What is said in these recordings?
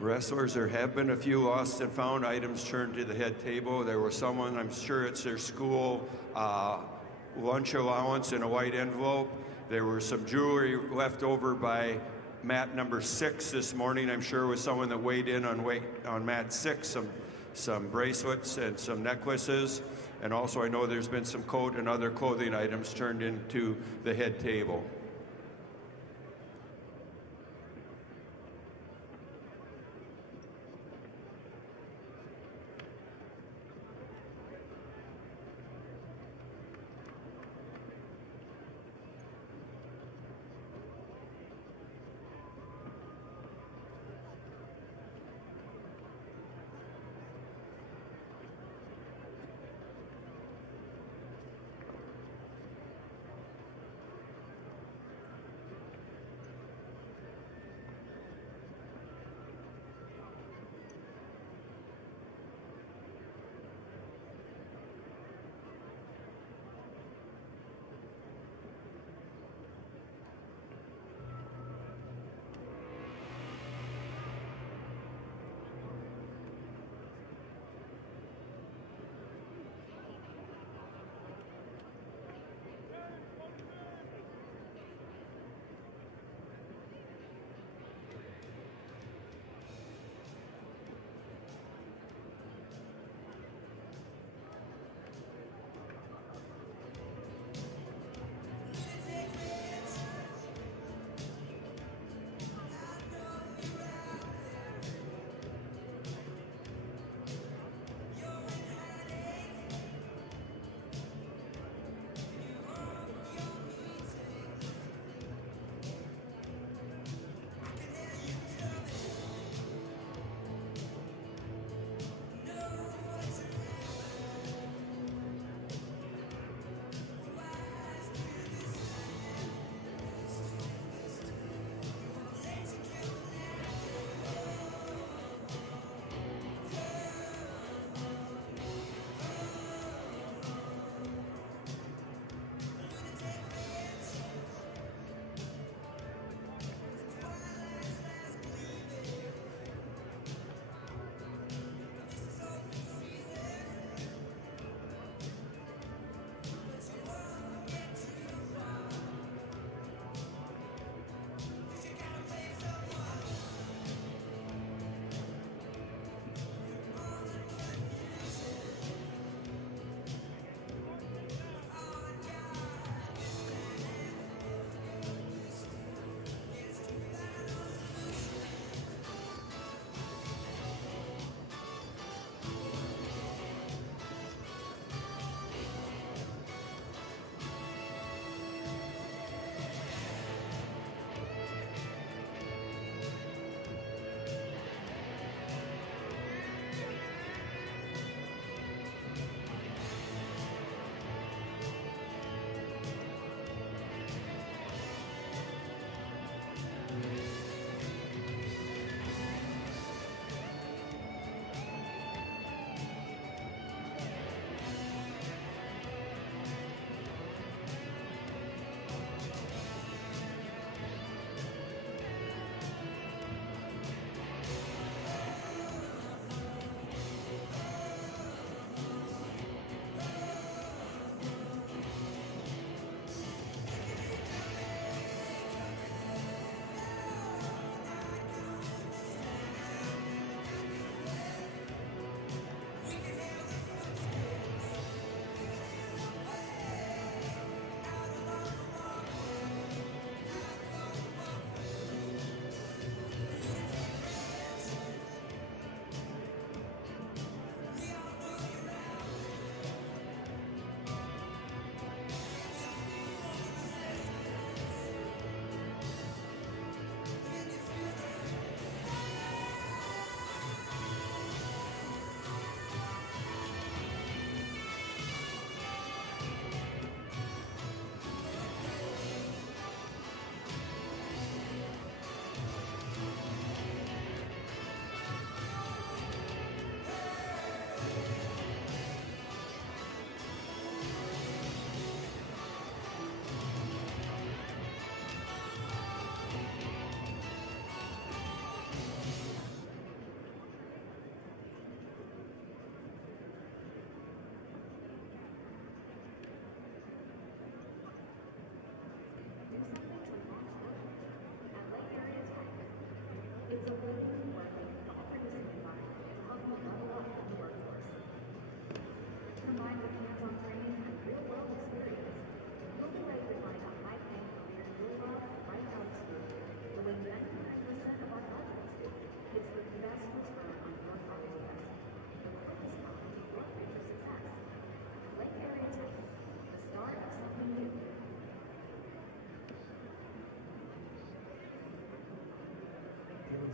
Wrestlers, there have been a few lost and found items turned to the head table. There was someone, I'm sure it's their school lunch allowance in a white envelope. There was some jewelry left over by mat number 6 this morning. I'm sure it was someone that weighed in on mat 6, some bracelets and some necklaces. And also I know there's been some coat and other clothing items turned into the head table.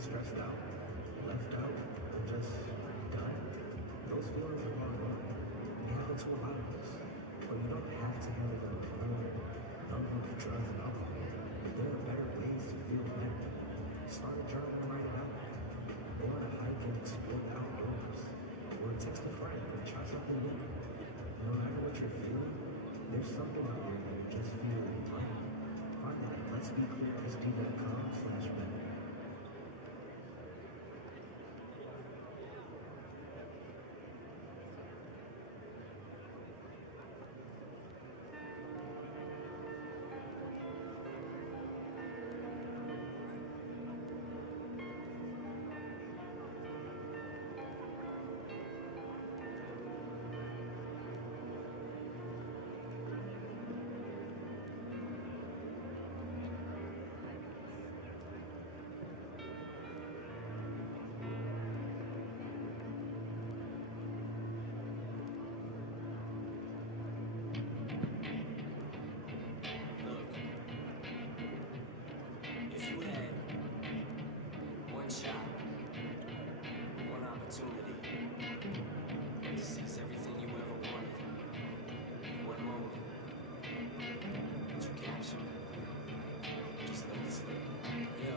stressed out, left out, or just done. Those feelings are part of life. They happen to a lot of us. But you don't have to handle them alone. Don't look at drugs and alcohol. There are better ways to feel better. Start a journal and write it out. Go on a hike and explore the outdoors. Or text a friend and try something new. No matter what you're feeling, there's something out there that you just feel right. Find that at letsbeclearsd.com/better. Look, if you had one shot, one opportunity to seize everything you ever wanted, one moment that you captured, just let it slip. Yo,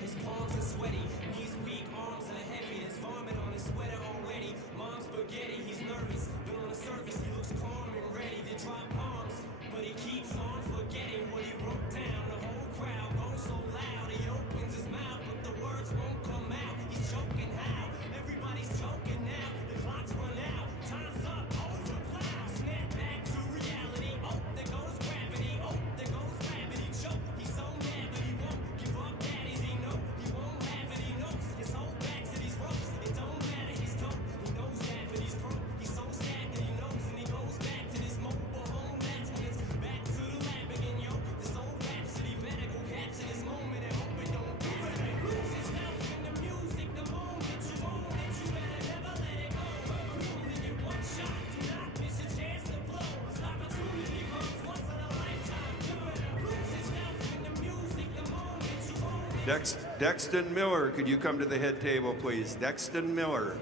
his palms are sweaty, knees weak, arms are heavy. There's vomit on his sweater already. Mom's spaghetti, he's nervous, but on the surface he looks calm and ready to drop bombs. But he keeps on forgetting what he wrote down. The whole crowd goes so loud, he opens his mouth, but the words won't come out. He's choking how? Everybody's choking now. The clock's run out, time's up, over, plow. Snap back to reality. Oh, there goes gravity. Oh, there goes gravity. Choke. He's so mad, but he won't give up. That is he know he won't have it. He knows his whole back to these ropes. It don't matter. He's dope. He knows that, but he's broke. He's so sad that he knows, and he goes back to this mobile home. That's when it's back to the lab again, yo. This old rhapsody better go capture this moment and hope it don't pass. Lose yourself in the music, the moment you own it, you better never let it go. You only get one shot, do not miss a chance to blow. This opportunity comes once in a lifetime. You better lose yourself in the music, the moment you own it. Dexton Miller, could you come to the head table, please? Dexton Miller.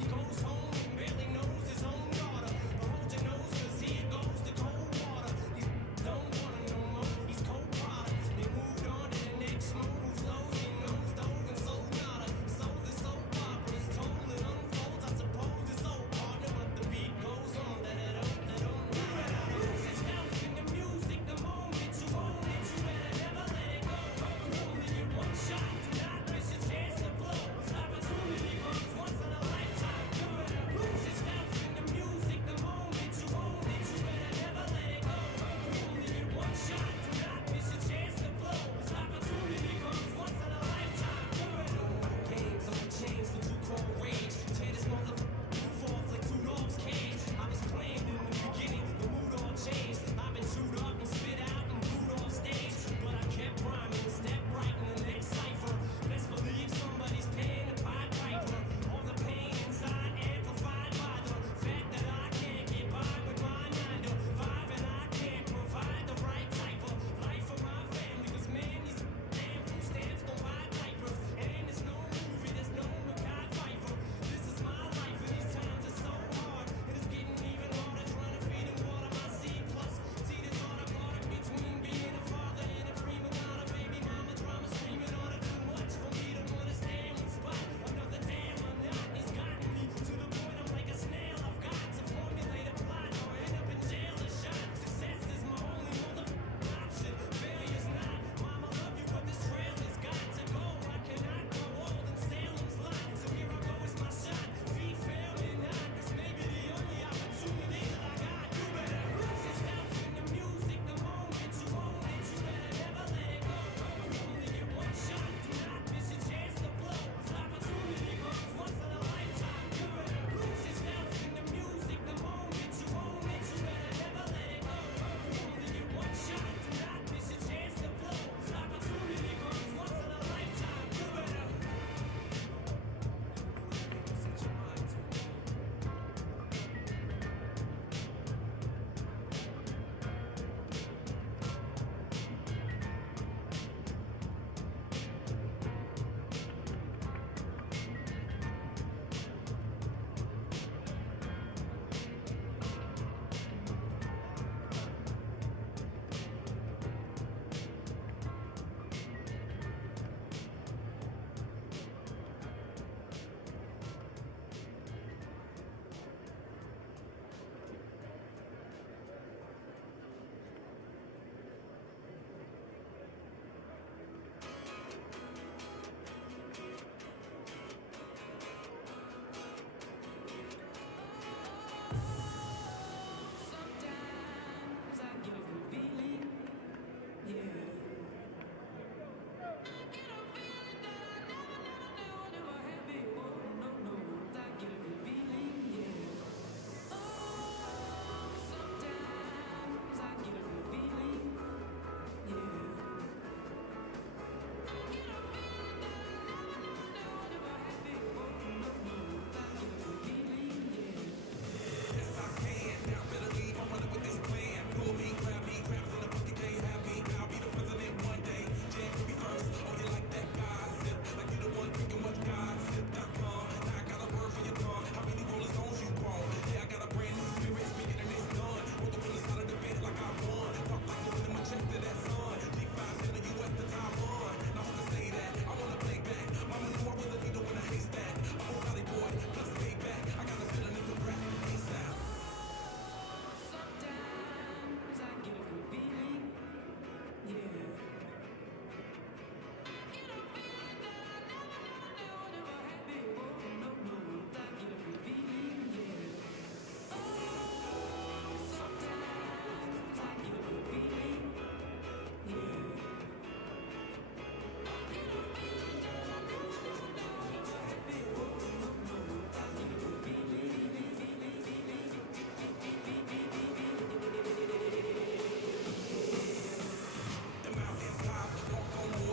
He goes home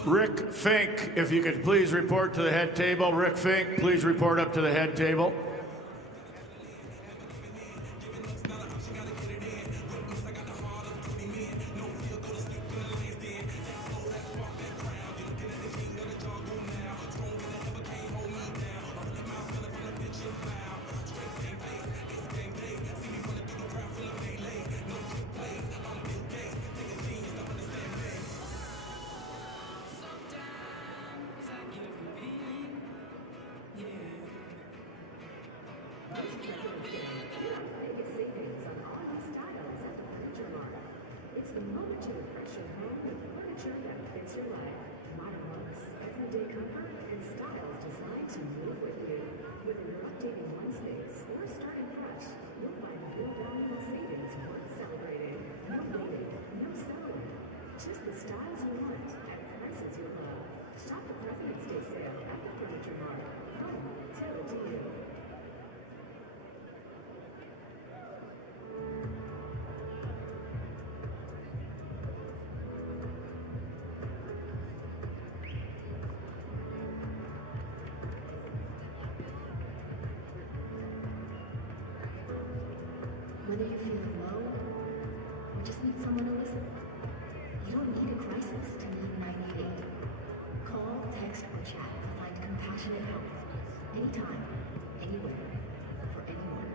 Rick Fink, if you could please report to the head table. Rick Fink, please report up to the head table. It's the moment to refresh your home with furniture that fits your life. Modern Monks, everyday comfort and styles designed to move with you. Whether you're updating one space or starting fresh, you'll find real valuable savings worth celebrating. No waiting, no selling. Just the styles you want at prices you love. Shop the President's Day sale at the Furniture Mart. Home tailored to you. Whether you're feeling low or just need someone to listen, you don't need a crisis to need 988. Call, text, or chat to find compassionate help. Anytime, anywhere, for anyone.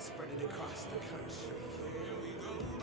Spread it across the country. Here we go.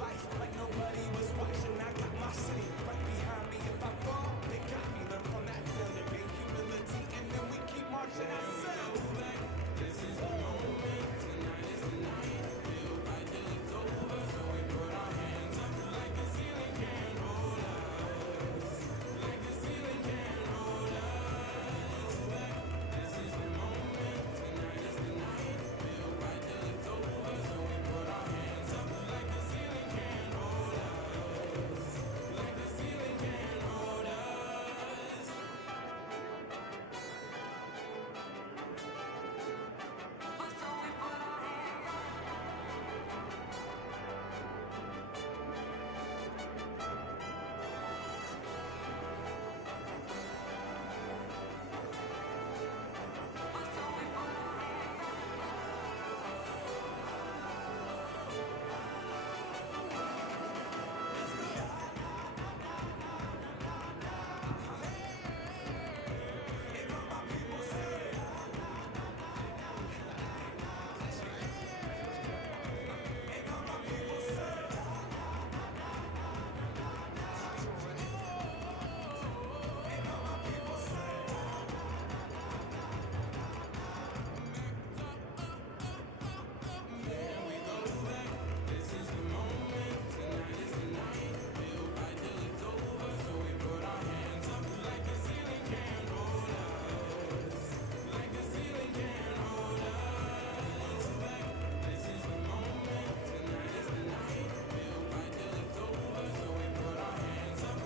life like nobody was watching. I got my city right behind me. If I fall, they got me. Learn from that failure, gain humility, and then we keep marching. I said, this is the moment. Tonight is the night. We'll fight till it's over. So we put our hands up like the ceiling can't hold us. Like the ceiling can't hold us. This is the moment. Tonight is the night. We'll fight till it's over. So we put our hands up like the ceiling can't hold us. Like the ceiling can't hold us. So we put our hands up. So we put our hands up.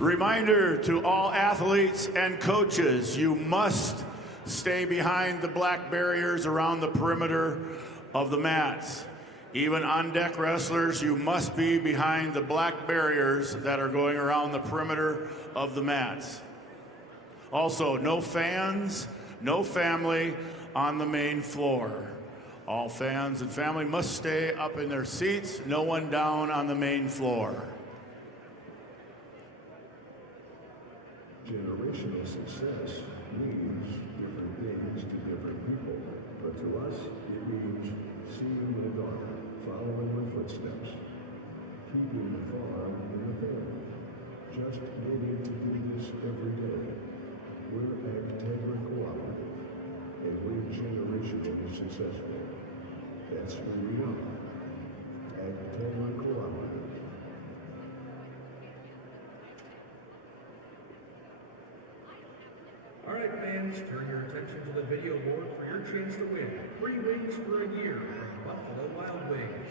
Reminder to all athletes and coaches, you must stay behind the black barriers around the perimeter of the mats. Even on-deck wrestlers, you must be behind the black barriers that are going around the perimeter of the mats. Also, no fans, no family on the main floor. All fans and family must stay up in their seats, no one down on the main floor. Generational success means different things to different people, but to us, it means seeing the dark, following the footsteps, keeping the farm in the family, just getting to do this every day. We're Agtegra Cooperative, and we're generationally successful. That's who we are. Agtegra Cooperative. All right, fans, turn your attention to the video board for your chance to win Free wings for a year from Buffalo Wild Wings.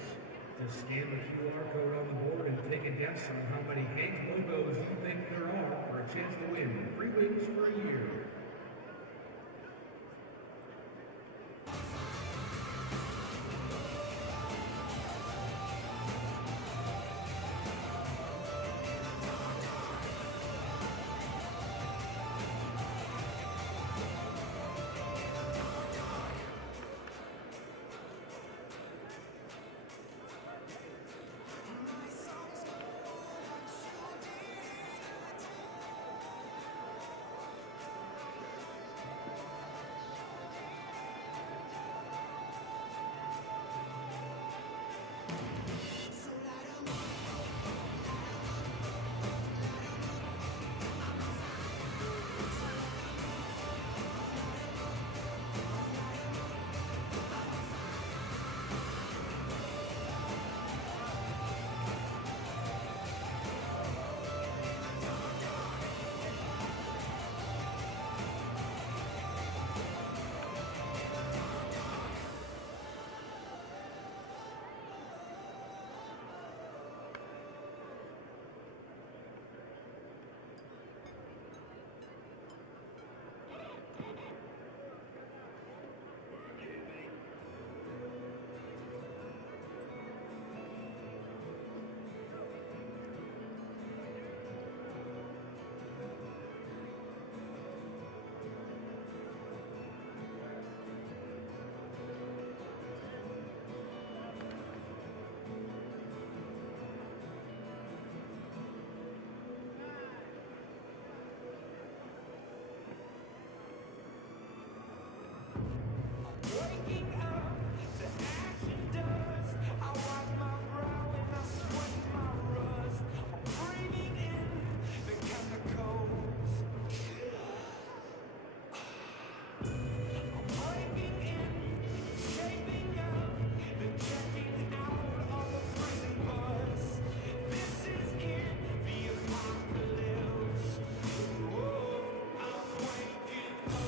Just scan the QR code on the board and take a guess on how many Hank logos you think there are for a chance to win free wings for a year. Waking up to ash and dust. I wipe my brow and I sweat my rust. I'm breathing in the chemicals. I'm breaking in, shaping up, then checking out on the prison bus. This is it, the apocalypse. Whoa, I'm waking up.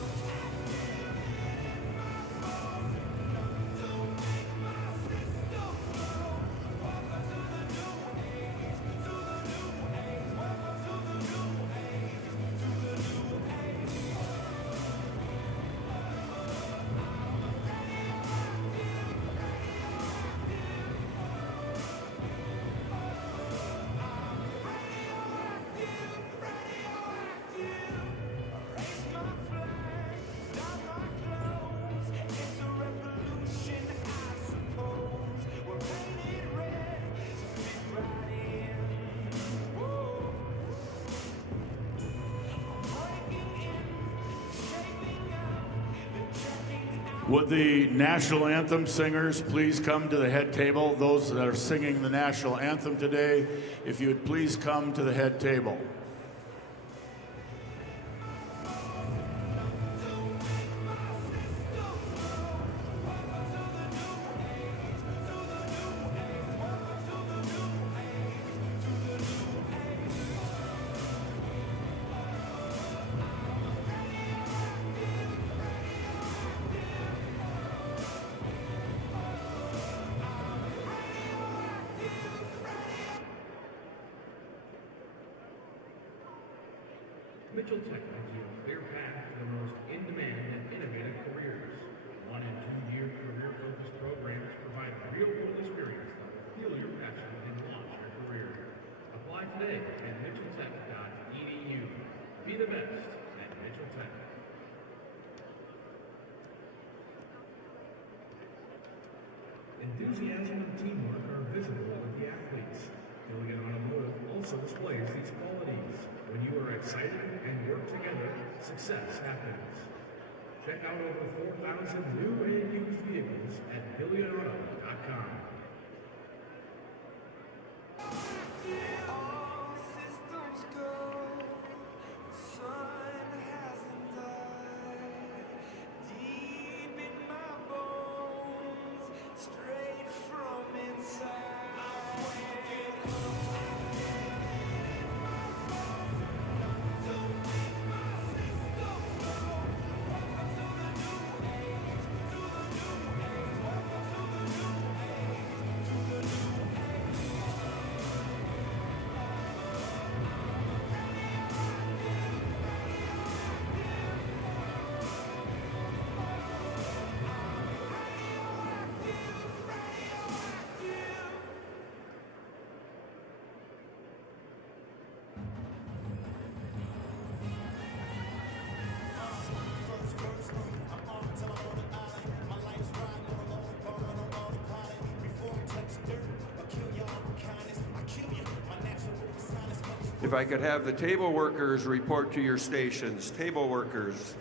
Would the national anthem singers please come to the head table? Those that are singing the national anthem today, if you would please come to the head table. Mitchell Tech gives you a clear path to the most in-demand and innovative careers. 1- and 2-year career-focused programs provide real-world experience that will fuel your passion and launch your career. Apply today at mitchelltech.edu. Be the best at Mitchell Tech. Enthusiasm and teamwork are visible with the athletes. Gilligan Automotive also displays these qualities. When you are excited and work together, success happens. Check out over 4,000 new and used vehicles at GilliganAuto.com. All systems go. Sun hasn't died. Deep in my bones, straight from inside. I'm waking up. Welcome to the new age, to the new If I could have the table workers report to your stations. Table workers.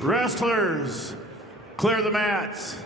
Wrestlers, clear the mats.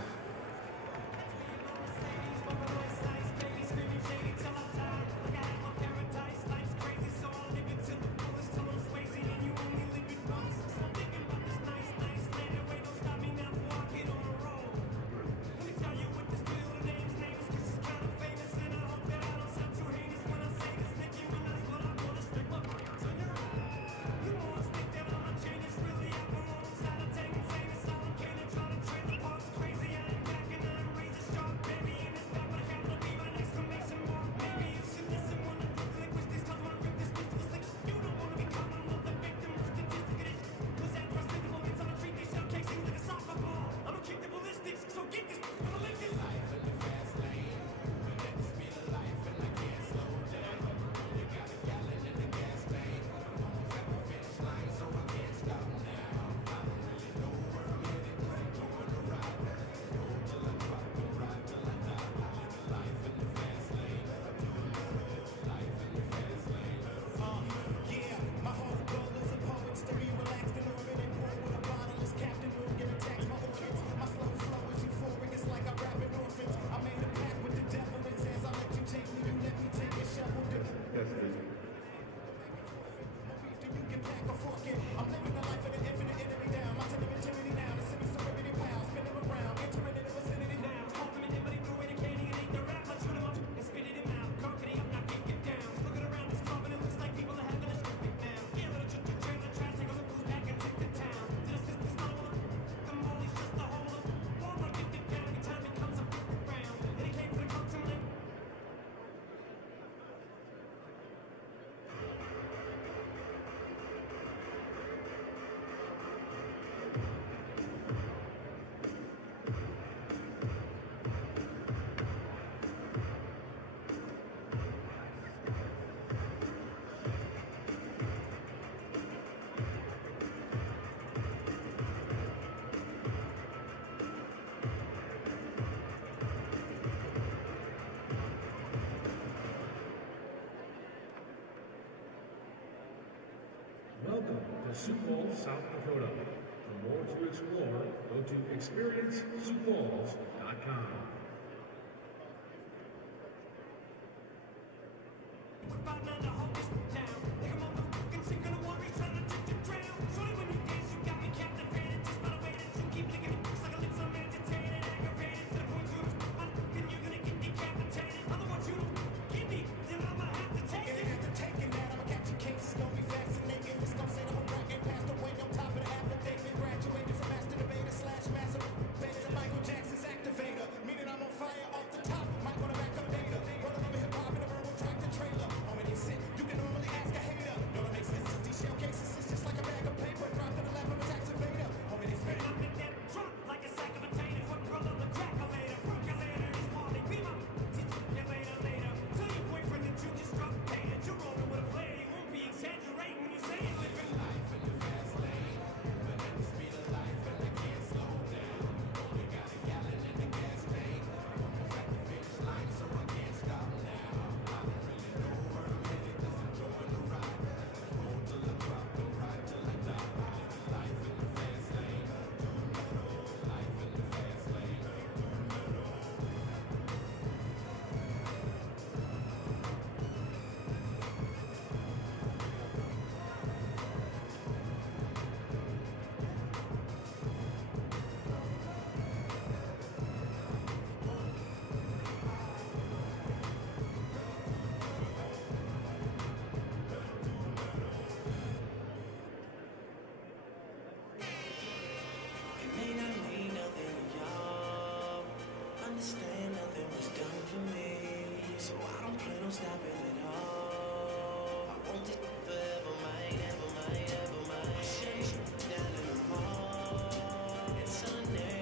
Welcome to Sioux Falls, South Dakota. For more to explore, go to experiencesioux.com. It's so near.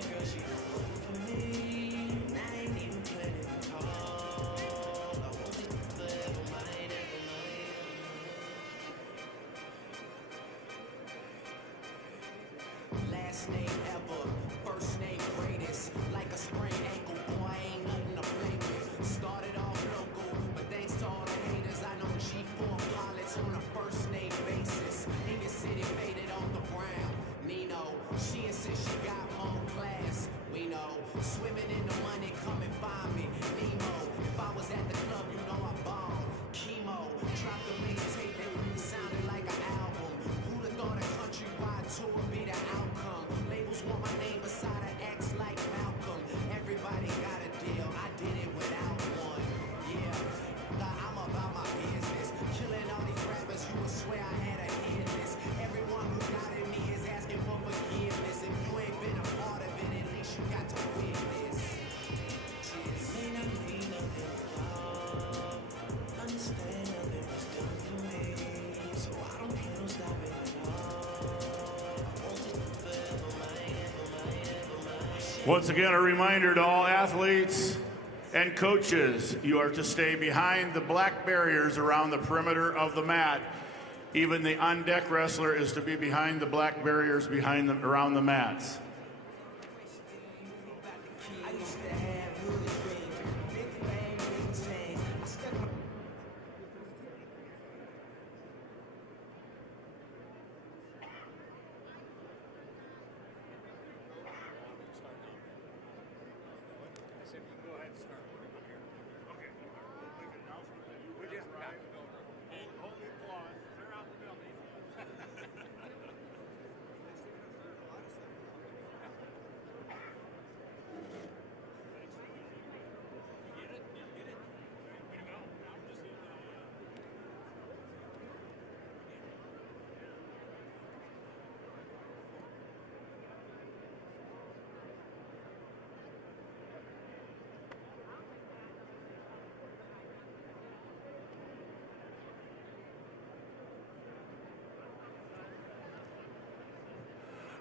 last name ever, first name greatest. Like a sprained ankle, boy, I ain't nothing to play with. Started off local, but thanks to all the haters, I know G4 pilots on a first name basis. In your city, faded off the ground. Nino, she insists she got more class. We know, swimming in the money, come and find me. Nemo, if I was at the club, you know I bombed. Chemo, dropped the mixtape that really sounded like an album. Who'da thought a countrywide tour would be the outcome? Labels want my name beside an X like Malcolm. Everybody got a deal, I did it without one. Yeah, I'm about my business. Killing all these rappers, you would swear I had a hit list. Everyone who doubted me is asking for forgiveness. If you ain't been a part of it, at least you got to witness. Cheers. May not mean nothing to y'all. Understand nothing was done for me. So I don't care, don't stop it at all. Won't take it forever, my. Once again, a reminder to all athletes and coaches, you are to stay behind the black barriers around the perimeter of the mat. Even the on-deck wrestler is to be behind the black barriers behind them around the mats. I used to have hood dreams, big fame, big chains. I stuck my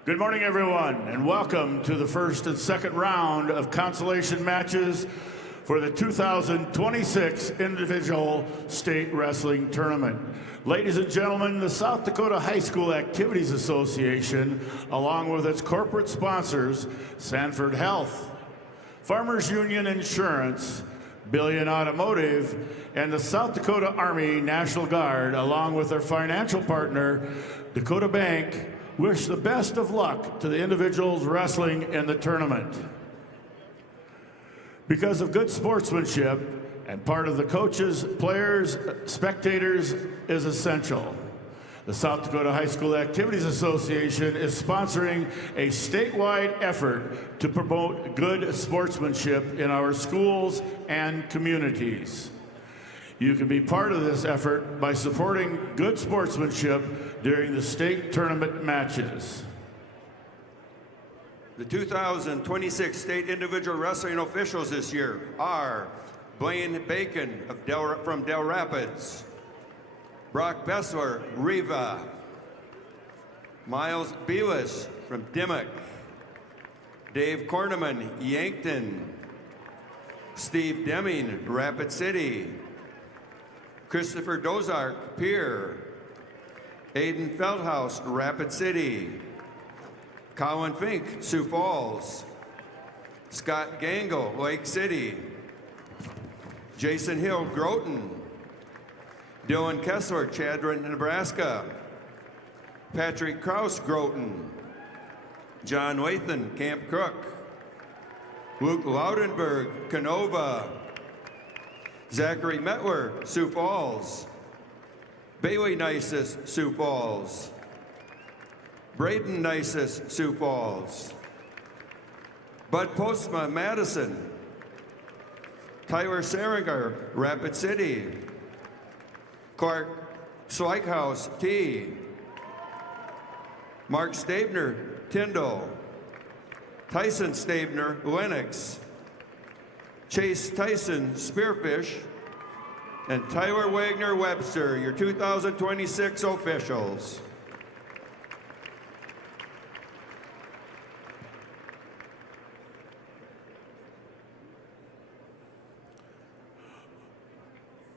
Good morning, everyone, and welcome to the first and second round of consolation matches for the 2026 Individual State Wrestling Tournament. Ladies and gentlemen, the South Dakota High School Activities Association, along with its corporate sponsors, Sanford Health, Farmers Union Insurance, Billion Automotive, and the South Dakota Army National Guard, along with their financial partner, Dakota Bank, wish the best of luck to the individuals wrestling in the tournament. Because of good sportsmanship and part of the coaches, players, spectators is essential. The South Dakota High School Activities Association is sponsoring a statewide effort to promote good sportsmanship in our schools and communities. You can be part of this effort by supporting good sportsmanship during the state tournament matches. The 2026 state individual wrestling officials this year are Blaine Bacon from Del Rapids, Brock Bessler, Riva, Miles Beavis from Dimmock, Dave Korneman, Yankton, Steve Deming, Rapid City, Christopher Dozark, Pierre, Aiden Feldhaus, Rapid City, Colin Fink, Sioux Falls, Scott Gangle, Lake City, Jason Hill, Groton, Dylan Kessler, Chadron, Nebraska, Patrick Kraus, Groton, John Wathan, Camp Cook, Luke Laudenberg, Canova, Zachary Metler, Sioux Falls, Bailey Nisus, Sioux Falls, Braden Nisus, Sioux Falls, Bud Postma, Madison, Tyler Seringer, Rapid City, Clark Slykehouse, T, Mark Stabner, Tyndall, Tyson Stabner, Lennox, Chase Tyson, Spearfish, and Tyler Wagner Webster, your 2026 officials.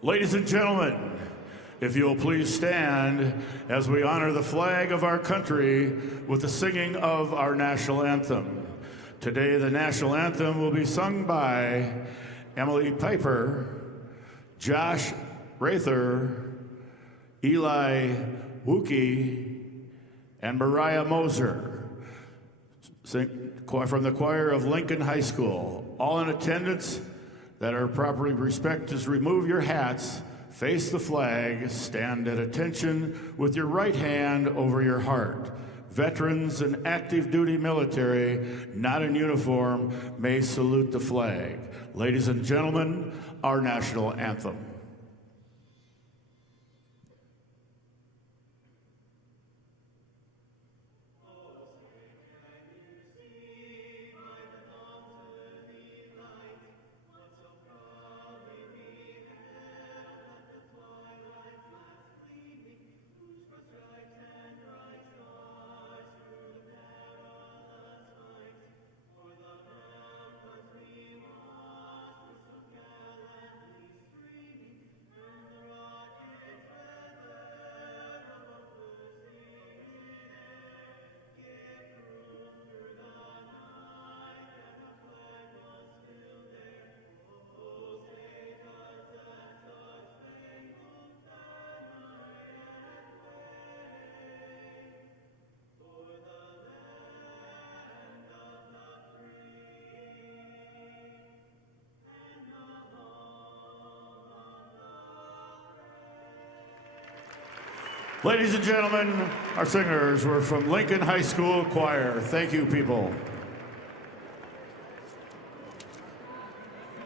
Ladies and gentlemen, If you'll please stand as we honor the flag of our country with the singing of our national anthem. Today, the national anthem will be sung by Emily Piper, Josh Rather, Eli Wookie, and Mariah Moser from the choir of Lincoln High School. All in attendance that are properly respected, remove your hats, face the flag, stand at attention with your right hand over your heart. Veterans and active duty military, not in uniform, may salute the flag. Ladies and gentlemen, our national anthem. Ladies and gentlemen, our singers were from Lincoln High School Choir. Thank you, people.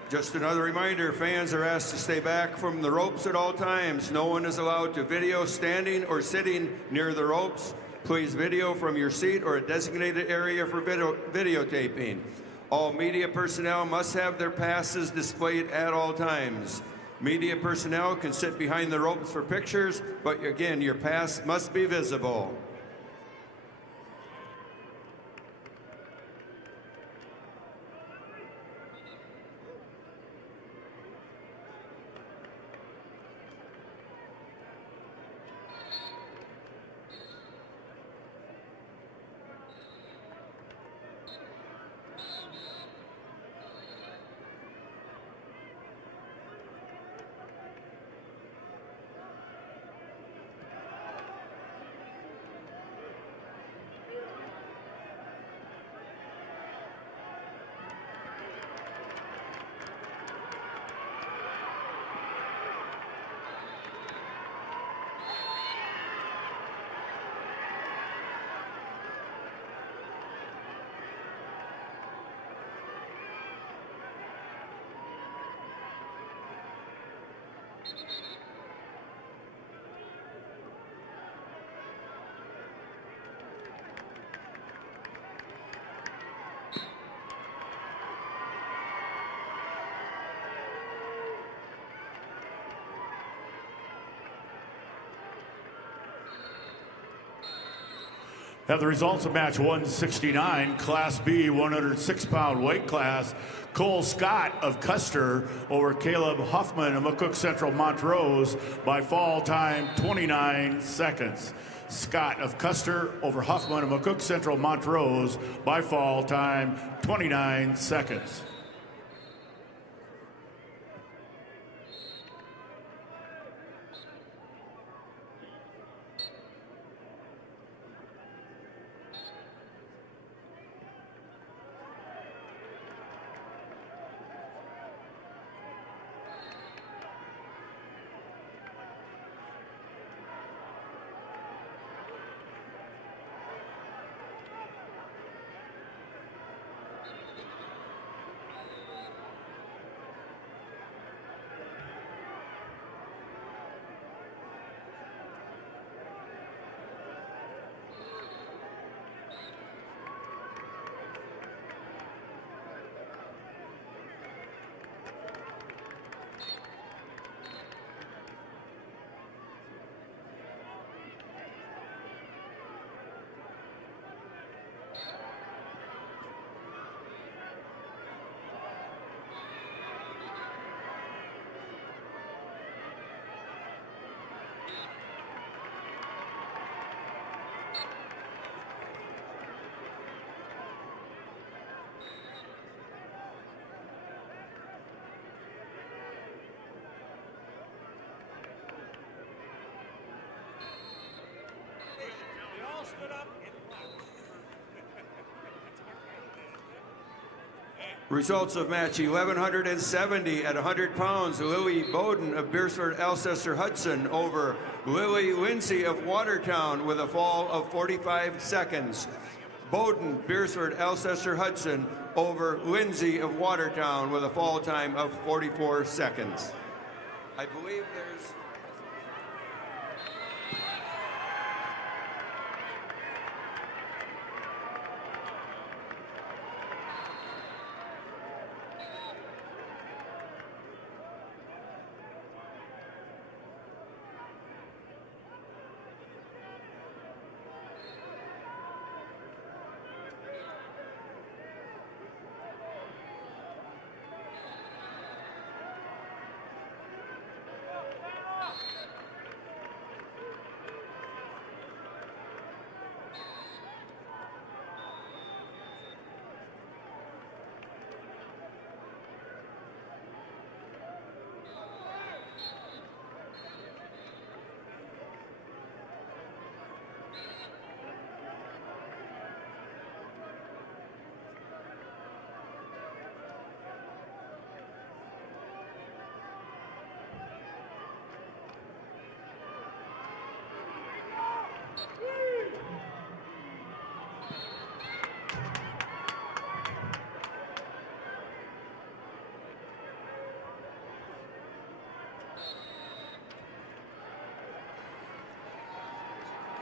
Just another reminder, fans are asked to stay back from the ropes at all times. No one is allowed to video standing or sitting near the ropes. Please video from your seat or a designated area for videotaping. All media personnel must have their passes displayed at all times. Media personnel can sit behind the ropes for pictures, but again, your pass must be visible. Have the results of match 169, Class B, 106-pound weight class. Cole Scott of Custer over Caleb Huffman of McCook Central Montrose by fall time 29 seconds. Scott of Custer over Huffman of McCook Central Montrose by fall time 29 seconds. Results of match 1170 at 100 pounds. Lily Bowden of Beersford Alcester Hudson over Lily Lindsay of Watertown with a fall of 45 seconds. Bowden, Beersford Alcester Hudson over Lindsay of Watertown with a fall time of 44 seconds. I believe there's...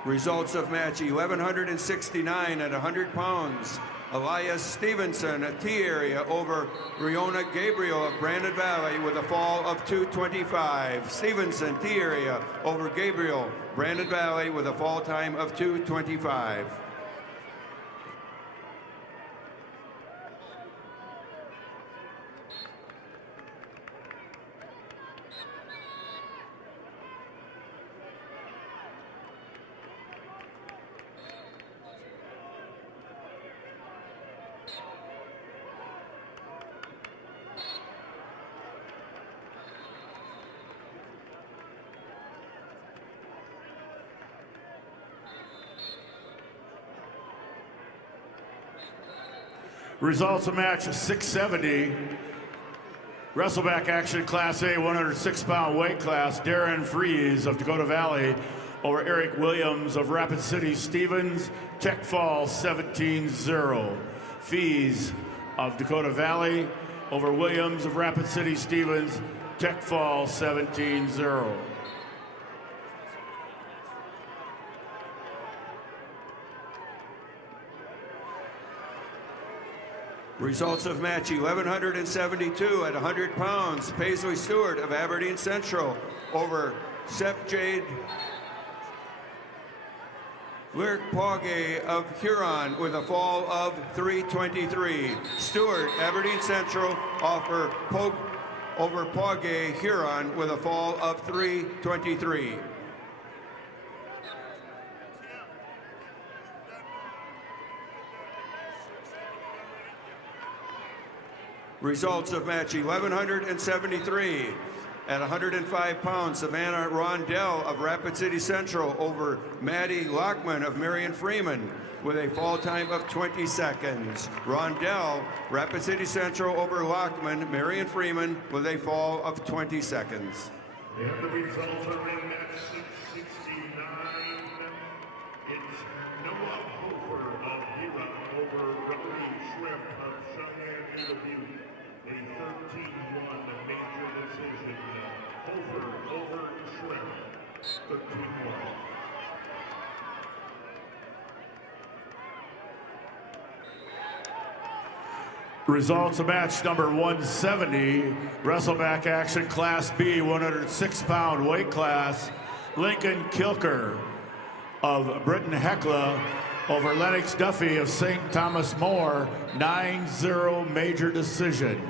Results of match 1169 at 100 pounds. Elias Stevenson, a T area over Riona Gabriel of Brandon Valley with a fall of 225. Stevenson, T area over Gabriel, Brandon Valley with a fall time of 225. Results of match 670. Wrestleback action, Class A, 106-pound weight class. Darren Fries of Dakota Valley over Eric Williams of Rapid City Stevens. Tech fall 17-0. Fees of Dakota Valley over Williams of Rapid City Stevens. Tech fall 17-0. Results of match 1172 at 100 pounds. Paisley Stewart of Aberdeen Central over Sep Jade Lyric Pogge of Huron with a fall of 323. Stewart, Aberdeen Central over Pogge, Huron with a fall of 323. Results of match 1173 at 105 pounds. Savannah Rondell of Rapid City Central over Maddie Lockman of Marion Freeman with a fall time of 20 seconds. Rondell, Rapid City Central over Lockman, Marion Freeman with a fall of 20 seconds. And the results are in match 669. It's Noah Hofer of Huron over Rowdy Shrimp of Cheyenne Interview. A 13-1 major decision. Hofer over Shrimp. 13-1. Results of match number 170, Wrestleback action, Class B, 106-pound weight class. Lincoln Kilker of Britton Hecla over Lennox Duffy of St. Thomas More, 9-0 major decision.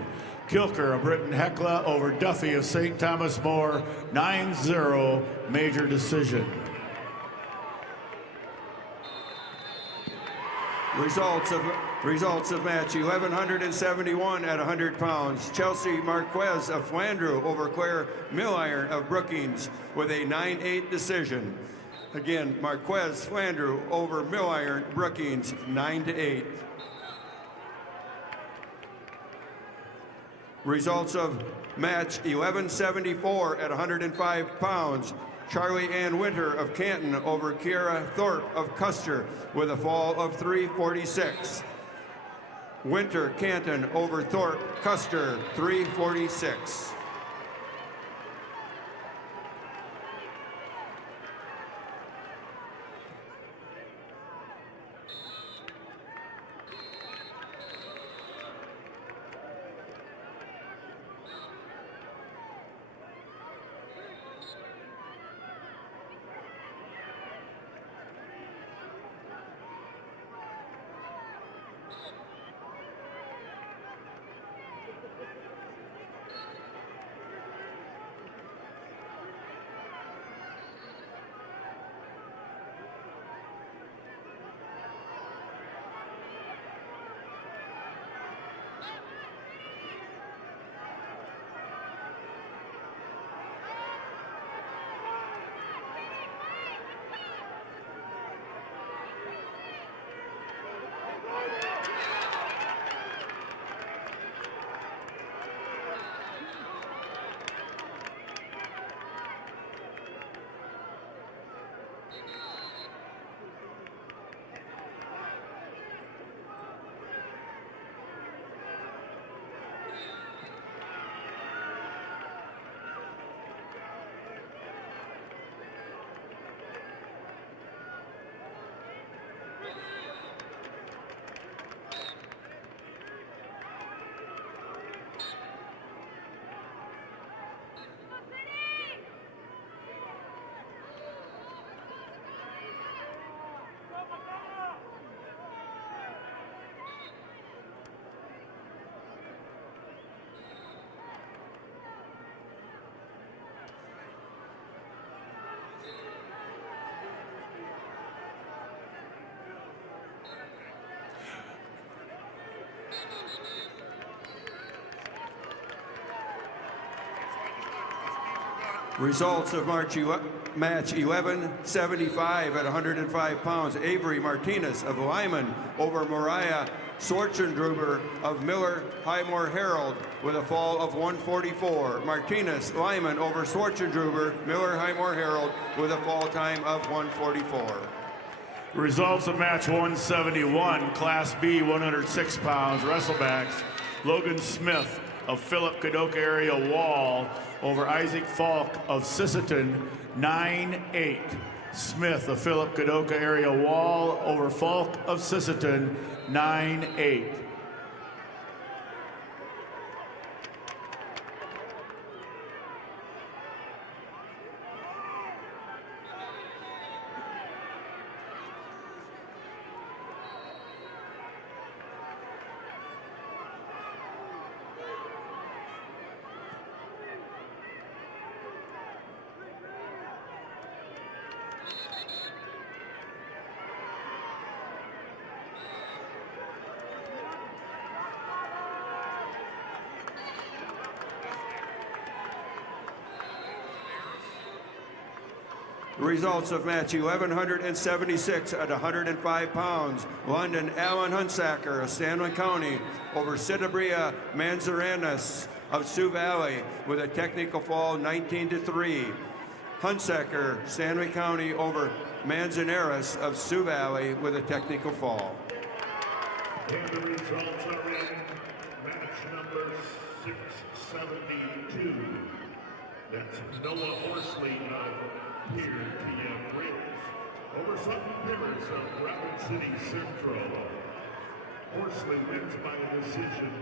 Kilker of Britton Hecla over Duffy of St. Thomas More, 9-0 major decision. Results of match 1171 at 100 pounds. Chelsea Marquez of Flandreau over Claire Milliron of Brookings with a 9-8 decision. Again, Marquez Flandreau over Mill Iron Brookings 9-8. Results of match 1174 at 105 pounds. Charlie Ann Winter of Canton over Kiera Thorpe of Custer with a fall of 346. Winter Canton over Thorpe Custer 346. Results of match 1175 at 105 pounds. Avery Martinez of Lyman over Mariah Schwartzendruber of Miller Highmore Herald with a fall of 144. Martinez, Lyman over Schwartzendruber, Miller Highmore Herald with a fall time of 144. Results of match 171, Class B, 106 pounds, wrestlebacks. Logan Smith of Philip Kadoka area Wall over Isaac Falk of Sisseton, 9-8. Smith of Philip Kadoka area Wall over Falk of Sisseton, 9-8. The results of match 1176 at 105 pounds. London Alan Hunsacker of Stanley County over Citabria Manzaranas of Sioux Valley with a technical fall 19-3. Hunsacker, Stanley County over Manzanares of Sioux Valley with a technical fall. And the results are in match number 672. That's Noah Horsley of Pier TM Rails over Sutton Pivers of Rapid City Central. Horsley wins by a decision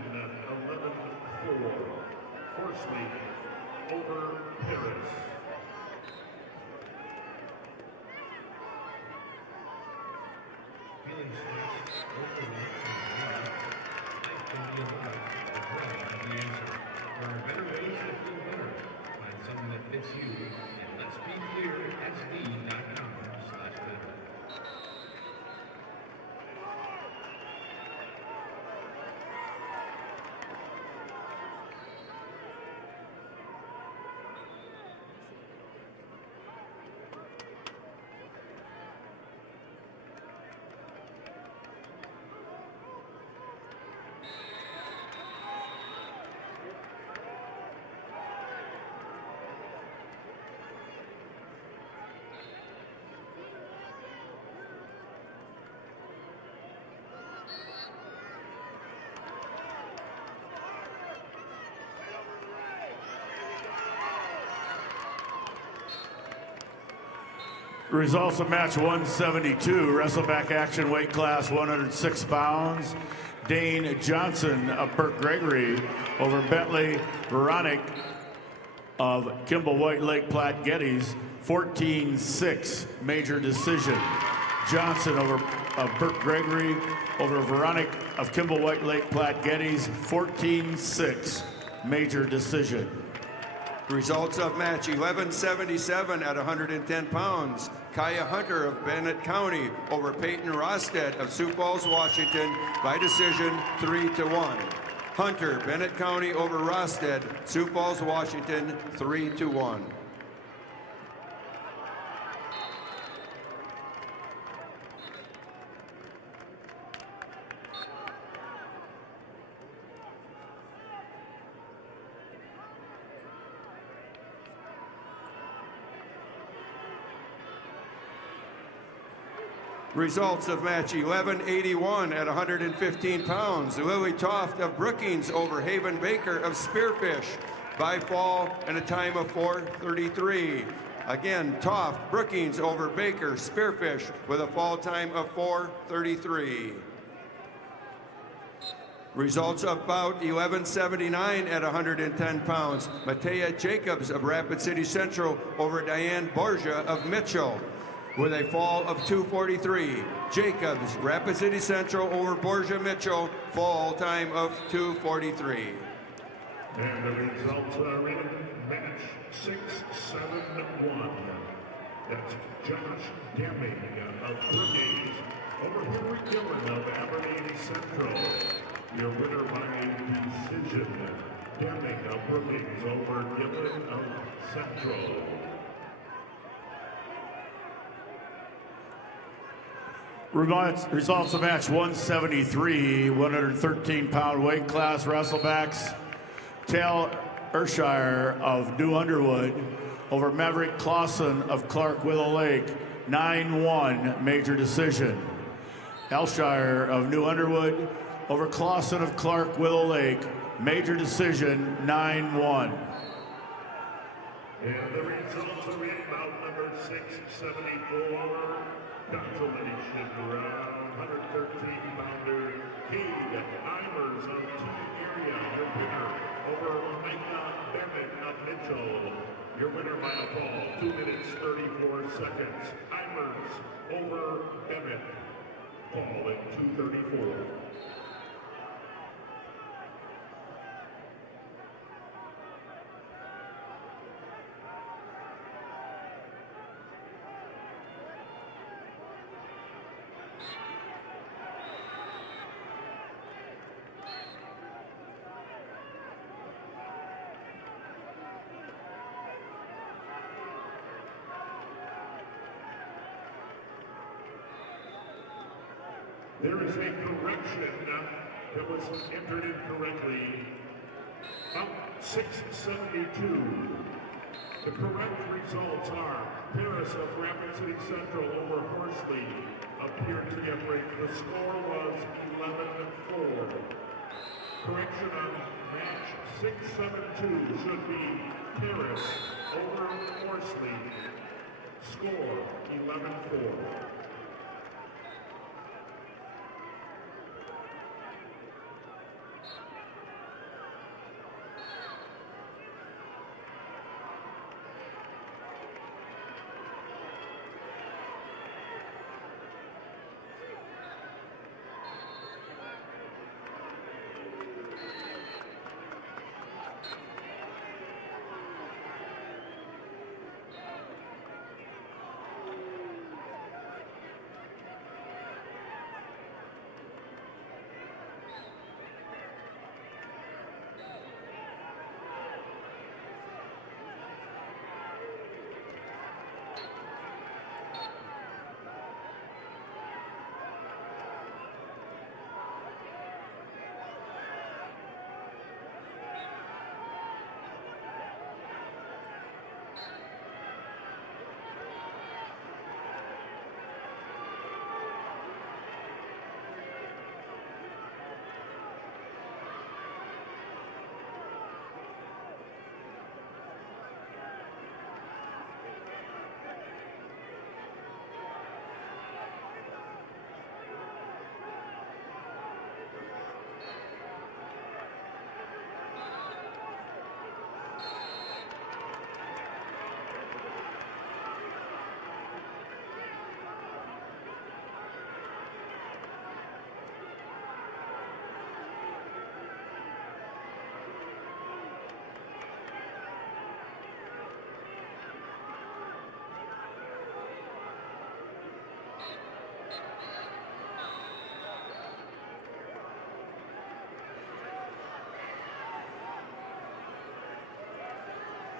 11-4. Horsley over Paris. Feeling stressed, overwhelmed, life can be a lot. The drug is the answer. There are better ways to feel better. Find something that fits you at letsbeclearsd.com/better. Results of match 172, wrestleback action, weight class 106 pounds. Dane Johnson of Burke Gregory over Bentley Veronic of Kimball White Lake Platte Geddes, 14-6 major decision. Johnson of Burke Gregory over Veronic of Kimball White Lake Platte Geddes, 14-6 major decision. Results of match 1177 at 110 pounds. Kaya Hunter of Bennett County over Peyton Rosted of Sioux Falls, Washington by decision 3-1. Hunter, Bennett County over Rosted, Sioux Falls, Washington, 3-1. Results of match 1181 at 115 pounds. Lily Toft of Brookings over Haven Baker of Spearfish by fall and a time of 4:33. Again, Toft, Brookings over Baker, Spearfish with a fall time of 4:33. Results of bout 1179 at 110 pounds. Matea Jacobs of Rapid City Central over Diane Borgia of Mitchell with a fall of 2:43. Jacobs, Rapid City Central over Borgia Mitchell, fall time of 2:43. And the results are in match 6-7-1. That's Josh Deming of Brookings over Henry Gillen of Aberdeen Central. Your winner by decision, Deming of Brookings over Gillen of Central. Results of match 173, 113-pound weight class wrestlebacks. Tal Ershire of New Underwood over Maverick Clausen of Clark Willow Lake, 9-1 major decision. Elshire of New Underwood over Clausen of Clark Willow Lake, major decision, 9-1. And the results are in bout number 674. Consolation round, 113-pounder Cade Imers of Team Area, your winner over Micah Bennett of Mitchell. Your winner by a fall, 2 minutes 34 seconds. Imers over Bennett, fall at 2:34. There is a correction that was entered incorrectly. Up 672. The correct results are Paris of Rapid City Central over Horsley appeared to get break. The score was 11-4. Correction on match 672 should be Paris over Horsley. Score 11-4.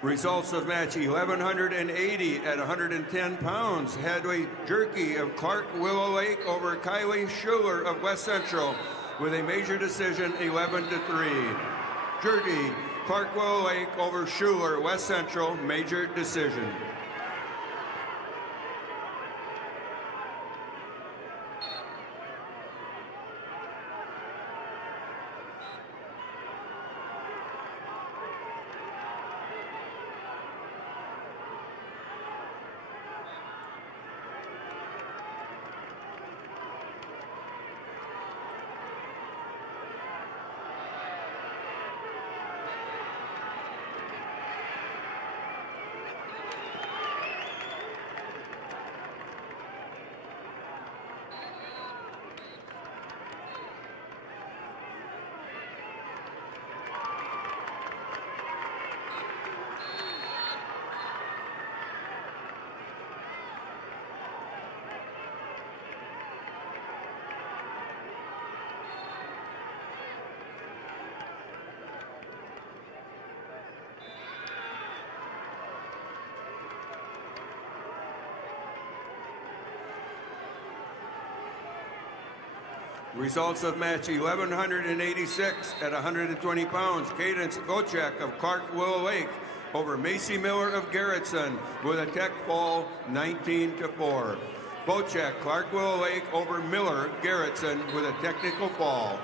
Results of match 1180 at 110 pounds. Hadley Jerky of Clark Willow Lake over Kylie Schuler of West Central with a major decision 11-3. Jerky, Clark Willow Lake over Schuler, West Central, major decision. Results of match 1186 at 120 pounds. Cadence Gochek of Clark Willow Lake over Macy Miller of Garrettson with a tech fall 19-4. Gochek, Clark Willow Lake over Miller, Garrettson with a technical fall.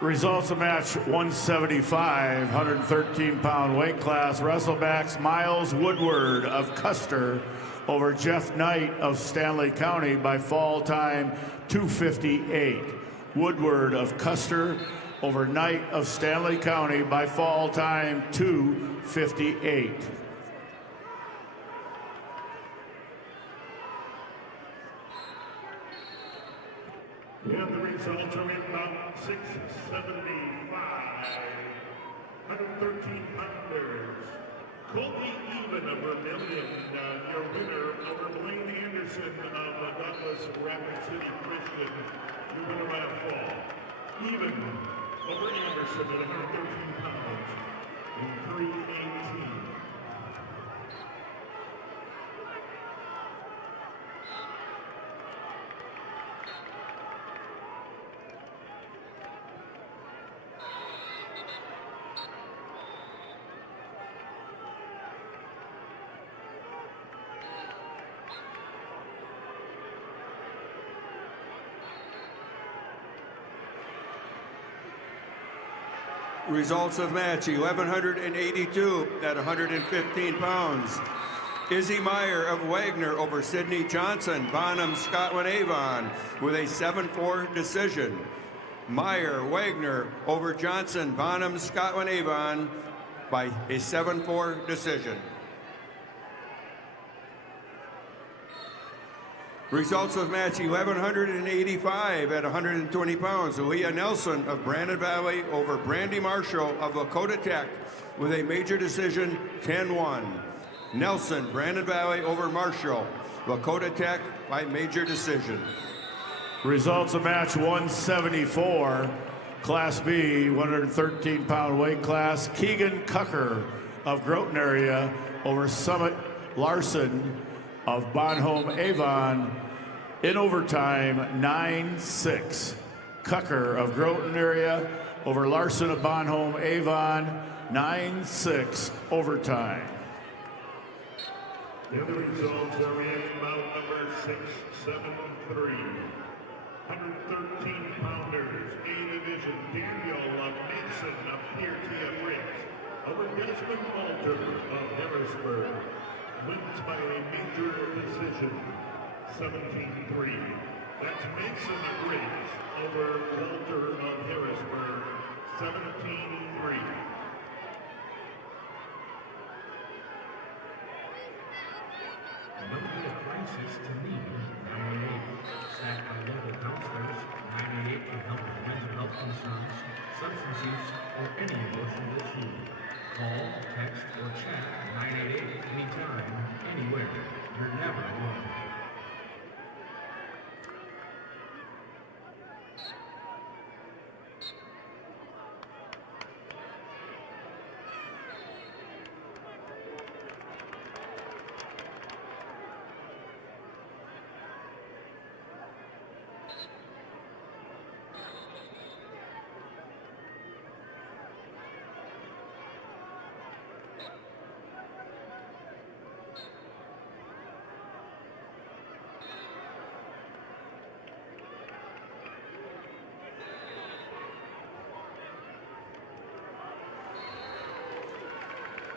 Results of match 175, 113-pound weight class. Wrestlebacks Miles Woodward of Custer over Jeff Knight of Stanley County by fall time 2:58. Woodward of Custer over Knight of Stanley County by fall time 2:58. And the results are in bout 675. 113-pounders. Colby Even of Vermillion, your winner over Blaine Anderson of Douglas Rapid City Christian. You winner by a fall. Even over Anderson at 113 pounds in 3:18. Results of match 1182 at 115 pounds. Izzy Meyer of Wagner over Sydney Johnson, Bonham, Scotland Avon with a 7-4 decision. Meyer, Wagner over Johnson, Bonham, Scotland Avon by a 7-4 decision. Results of match 1185 at 120 pounds. Leah Nelson of Brandon Valley over Brandy Marshall of Lakota Tech with a major decision 10-1. Nelson, Brandon Valley over Marshall, Lakota Tech by major decision. Results of match 174, Class B, 113-pound weight class. Keegan Cucker of Groton area over Summit Larson of Bonhomme Avon in overtime 9-6. Cucker of Groton area over Larson of Bonhomme Avon 9-6 overtime. And the results are in bout number 673. 113-pounders, A Division, Daniel Mason of Piertia Briggs over Desmond Walter of Harrisburg. Wins by a major decision, 17-3. That's Mason of Briggs over Walter of Harrisburg, 17-3. Don't be a crisis to me. 988. Staffed by local counselors. 988 can help with mental health concerns, substance use, or any emotional issue. Call, text, or chat 988 anytime, anywhere. You're never alone.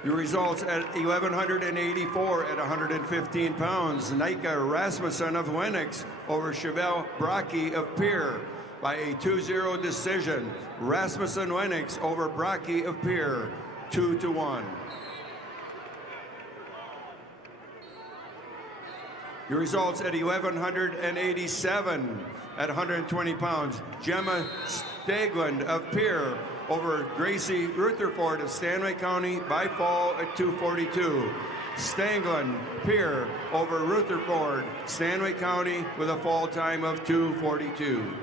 Your results at 1,184 at 115 pounds. Nika Rasmussen of Lennox over Chevelle Brocky of Pierre by a 2-0 decision. Rasmussen Lennox over Brocky of Pierre, 2-1. Your results at 1,187 at 120 pounds. Gemma Stagland of Pierre over Gracie Rutherford of Stanley County by fall at 2:42. Stagland, Pierre over Rutherford, Stanley County with a fall time of 2:42.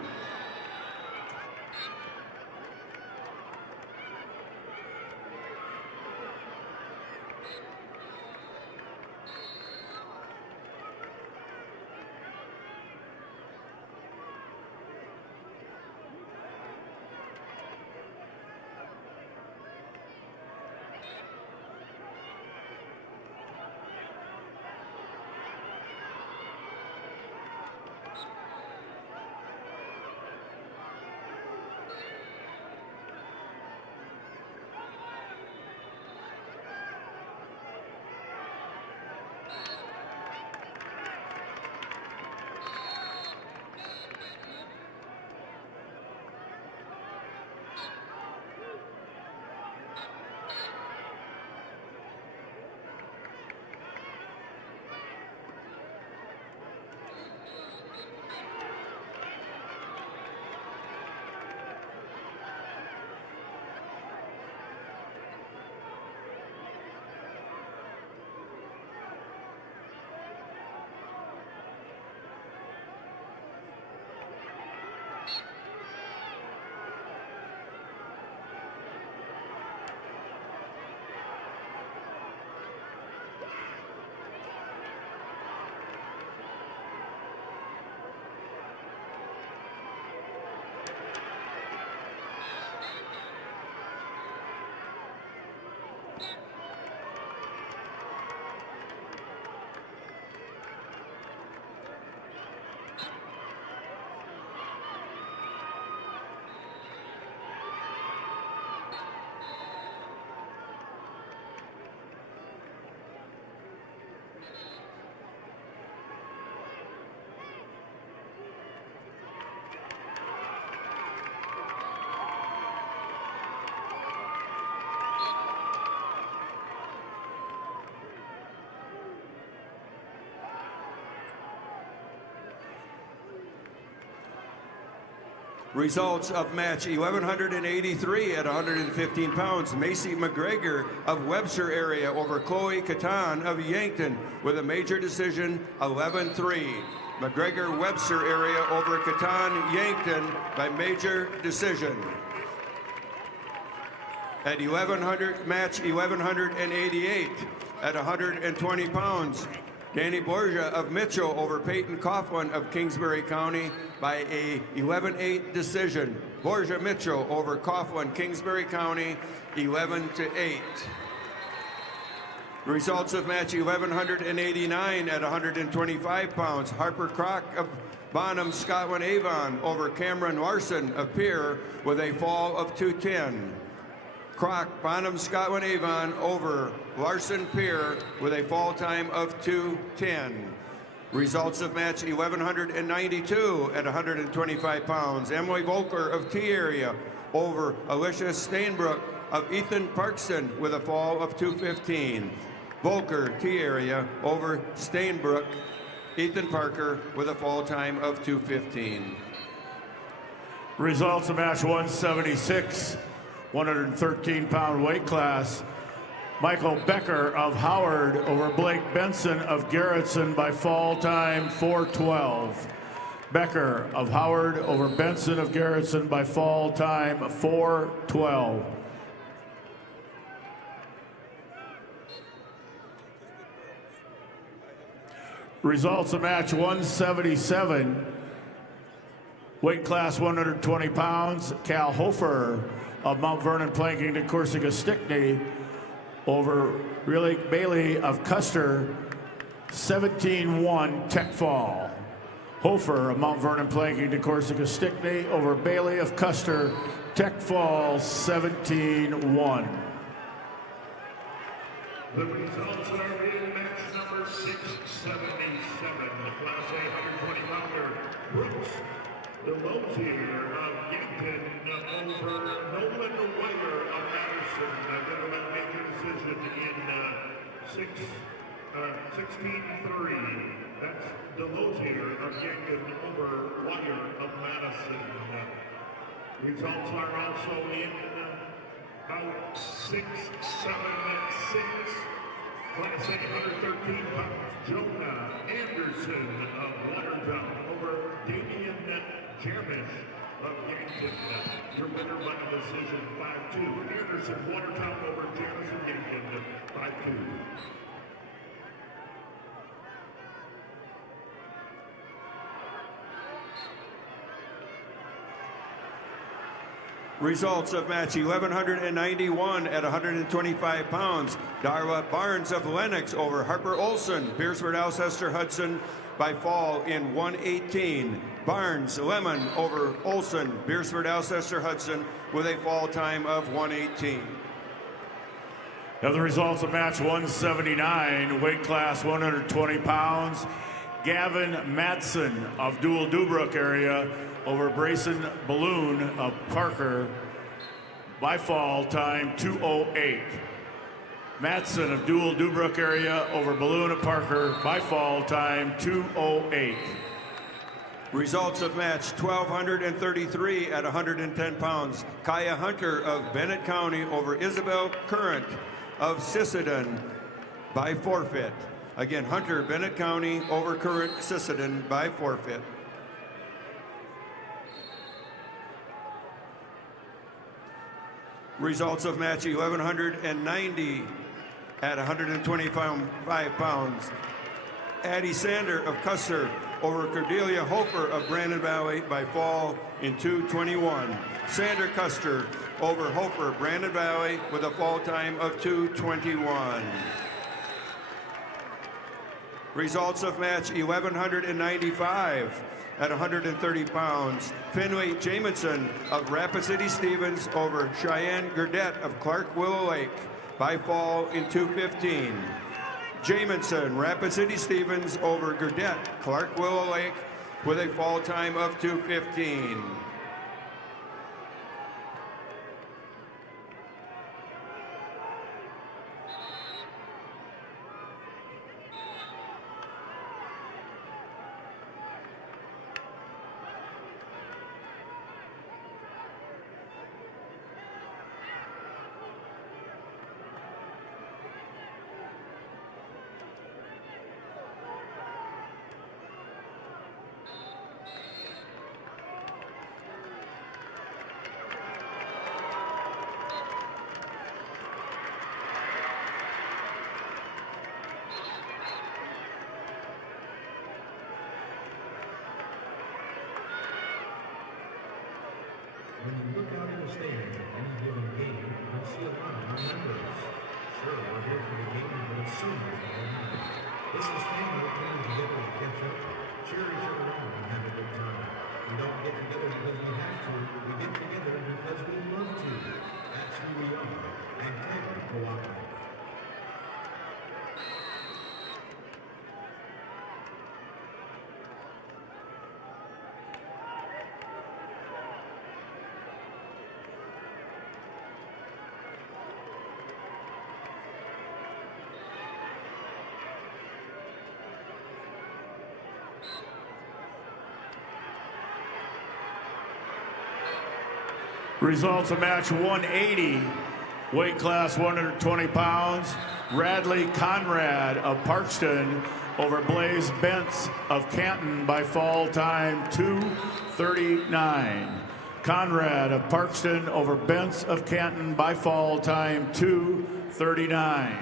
Results of match 1,183 at 115 pounds. Macy McGregor of Webster area over Chloe Catan of Yankton with a major decision, 11-3. McGregor Webster area over Catan Yankton by major decision. At 1,100, match 1,188 at 120 pounds. Danny Borgia of Mitchell over Peyton Coughlin of Kingsbury County by a 11-8 decision. Borgia Mitchell over Coughlin, Kingsbury County, 11-8. Results of match 1,189 at 125 pounds. Harper Crock of Bonham, Scotland Avon over Cameron Larson of Pierre with a fall of 2:10. Crock, Bonham, Scotland Avon over Larson Pier with a fall time of 2:10. Results of match 1,192 at 125 pounds. Emily Volker of T area over Alicia Stainbrook of Ethan Parkson with a fall of 2:15. Volker T area over Stainbrook, Ethan Parker with a fall time of 2:15. Results of match 176, 113-pound weight class. Michael Becker of Howard over Blake Benson of Garrettson by fall time 4:12. Becker of Howard over Benson of Garrettson by fall time 4:12. Results of match 177, weight class 120 pounds. Cal Hofer of Mount Vernon Planking to Corsica Stickney over Riley Bailey of Custer, 17-1 tech fall. Hofer of Mount Vernon Planking to Corsica Stickney over Bailey of Custer, tech fall 17-1. The results are in match number 677, Class A 120-pounder, Brooks Delosier of Yankton over Nolan Whiter of Madison. Winner by major decision in 16-3. That's Delosier of Yankton over Whiter of Madison. Results are also in about 6-7-6. Class A 113 pounds, Jonah Anderson of Watertown over Damian Jermish of Yankton. Your winner by decision 5-2. Anderson, Watertown over Jamison Yankton 5-2. Results of match 1191 at 125 pounds. Darla Barnes of Lennox over Harper Olson, Beersford Alcester Hudson by fall in 118. Barnes Lemon over Olson, Beersford Alcester Hudson with a fall time of 118. Now the results of match 179, weight class 120 pounds. Gavin Matson of Dual Dubrook area over Brayson Balloon of Parker by fall time 2:08. Matson of Dual Dubrook area over Balloon of Parker by fall time 2:08. Results of match 1233 at 110 pounds. Kaya Hunter of Bennett County over Isabel Current of Sisseton by forfeit. Again, Hunter, Bennett County over Current, Sisseton by forfeit. Results of match 1190 at 125 pounds. Addie Sander of Custer over Cordelia Hofer of Brandon Valley by fall in 2:21. Sander Custer over Hofer, Brandon Valley with a fall time of 2:21. Results of match 1195 at 130 pounds. Finley Jamison of Rapid City Stevens over Cheyenne Gurdett of Clark Willow Lake by fall in 2:15. Jamison, Rapid City Stevens over Gurdett, Clark Willow Lake with a fall time of 2:15. When you look out in the stands at any given game, you'll see a lot of new members. Sure, we're here for the game, but it's soon all night. This is family coming together to catch up, cheer each other on, and have a good time. We don't get together because we have to. We get together because we love to. That's who we are. And Tiger Cooperative. Results of match 180, weight class 120 pounds. Radley Conrad of Parkston over Blaze Bentz of Canton by fall time 2:39. Conrad of Parkston over Bentz of Canton by fall time 2:39.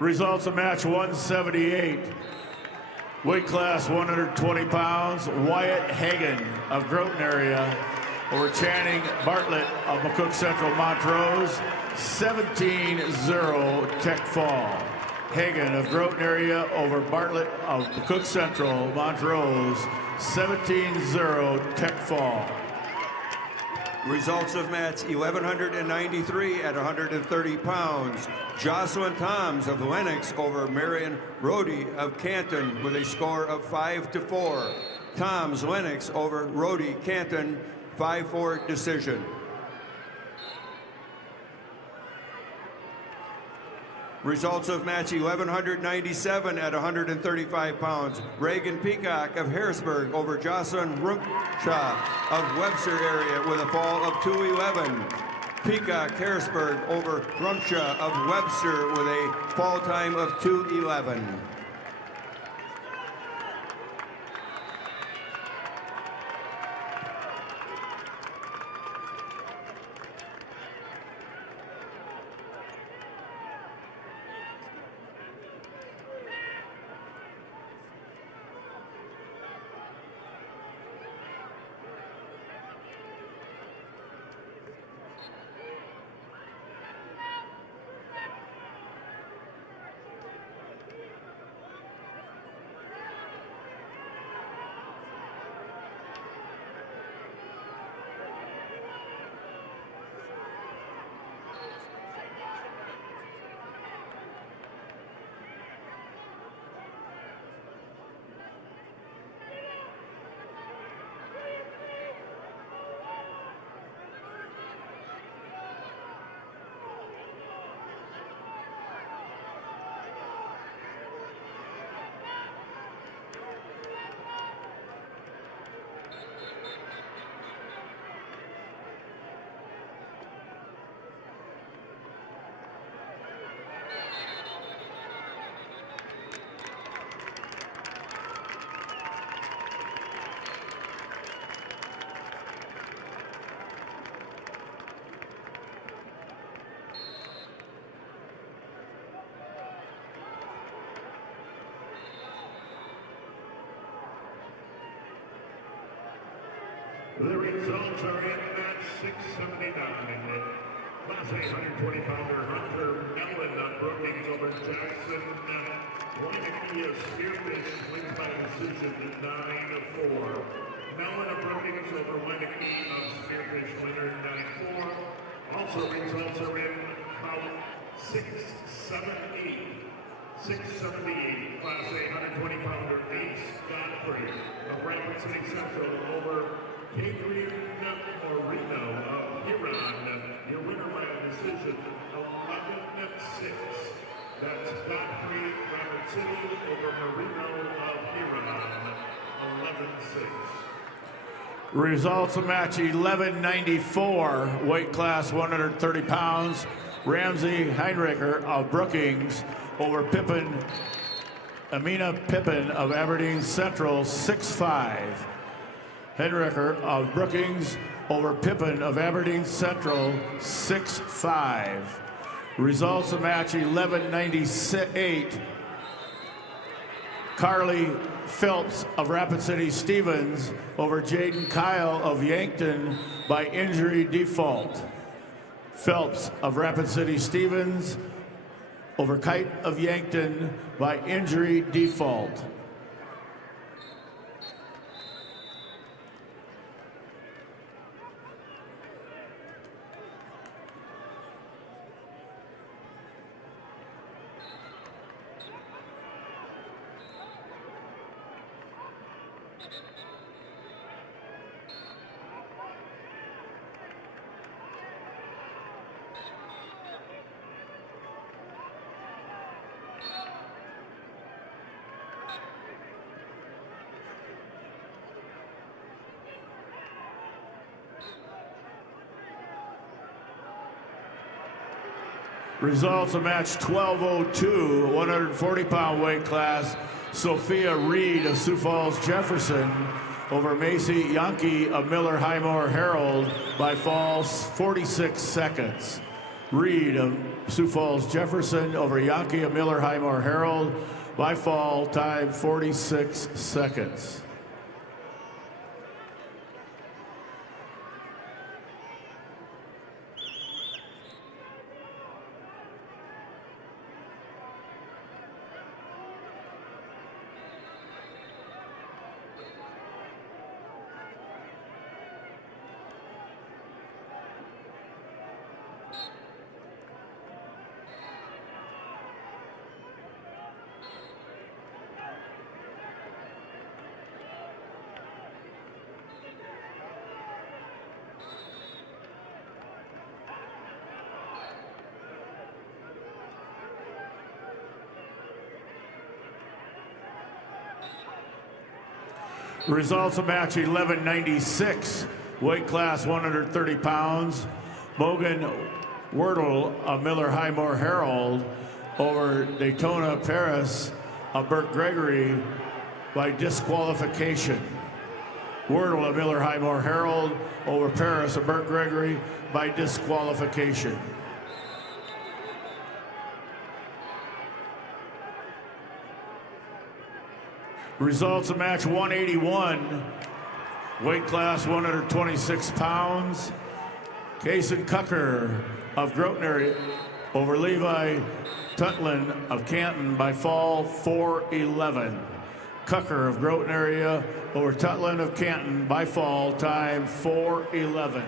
Results of match 178. Weight class 120 pounds. Wyatt Hagan of Groton area over Channing Bartlett of McCook Central Montrose. 17-0 Tech Fall. Hagan of Groton area over Bartlett of McCook Central Montrose. 17-0 Tech Fall. Results of match 1193 at 130 pounds. Jocelyn Toms of Lennox over Marion Rhodey of Canton with a score of 5-4. Toms Lennox over Rhodey Canton 5-4 decision. Results of match 1197 at 135 pounds. Reagan Peacock of Harrisburg over Jocelyn Rumshaw of Webster area with a fall of 211. Peacock Harrisburg over Rumshaw of Webster with a fall time of 211. The results are in match 679. Class A 120-pounder Hunter Mellon of Brookings over Jackson Weineke of Spearfish wins by decision 9-4. Mellon of Brookings over Weineke of Spearfish winner 9-4. Also results are in bout 678. 678, Class A 120-pounder Ace Godfrey of Rapid City Central over Adrian Moreno of Huron. Your winner by a decision 11-6. That's Godfrey Rapid City over Moreno of Huron. 11-6. Results of match 1194, weight class 130 pounds. Ramsey Heinricher of Brookings over Amina Pippin of Aberdeen Central, 6-5. Heinricher of Brookings over Pippin of Aberdeen Central, 6-5. Results of match 1198. Carly Phelps of Rapid City Stevens over Jaden Kyle of Yankton by injury default. Phelps of Rapid City Stevens over Kite of Yankton by injury default. Results of match 1202, 140-pound weight class. Sophia Reed of Sioux Falls Jefferson over Macy Yankee of Miller Highmore Herald by falls 46 seconds. Reed of Sioux Falls Jefferson over Yawkey of Miller Highmore Herald by fall time 46 seconds. Results of match 1196, weight class 130 pounds. Mogan Wordle of Miller Highmore Herald over Daytona Paris of Burt Gregory by disqualification. Wordle of Miller Highmore Herald over Paris of Burt Gregory by disqualification. Results of match 181, weight class 126 pounds. Kason Cucker of Grotner over Levi Tutlin of Canton by fall 4:11. Cucker of Groton area over Tutlin of Canton by fall time 4:11.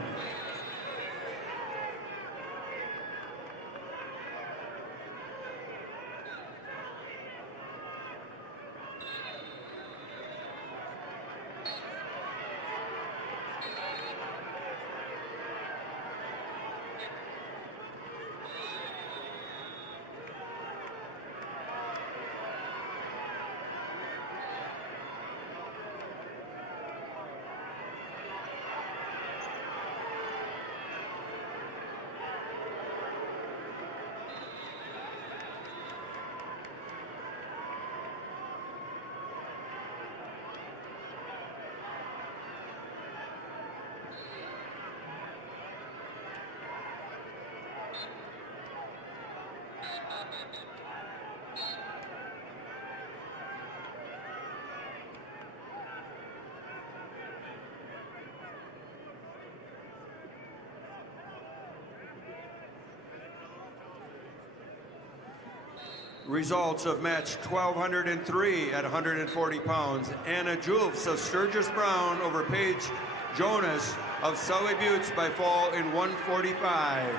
Results of match 1203 at 140 pounds. Anna Julfs of Sturgis Brown over Paige Jonas of Sully Buttes by fall in 145.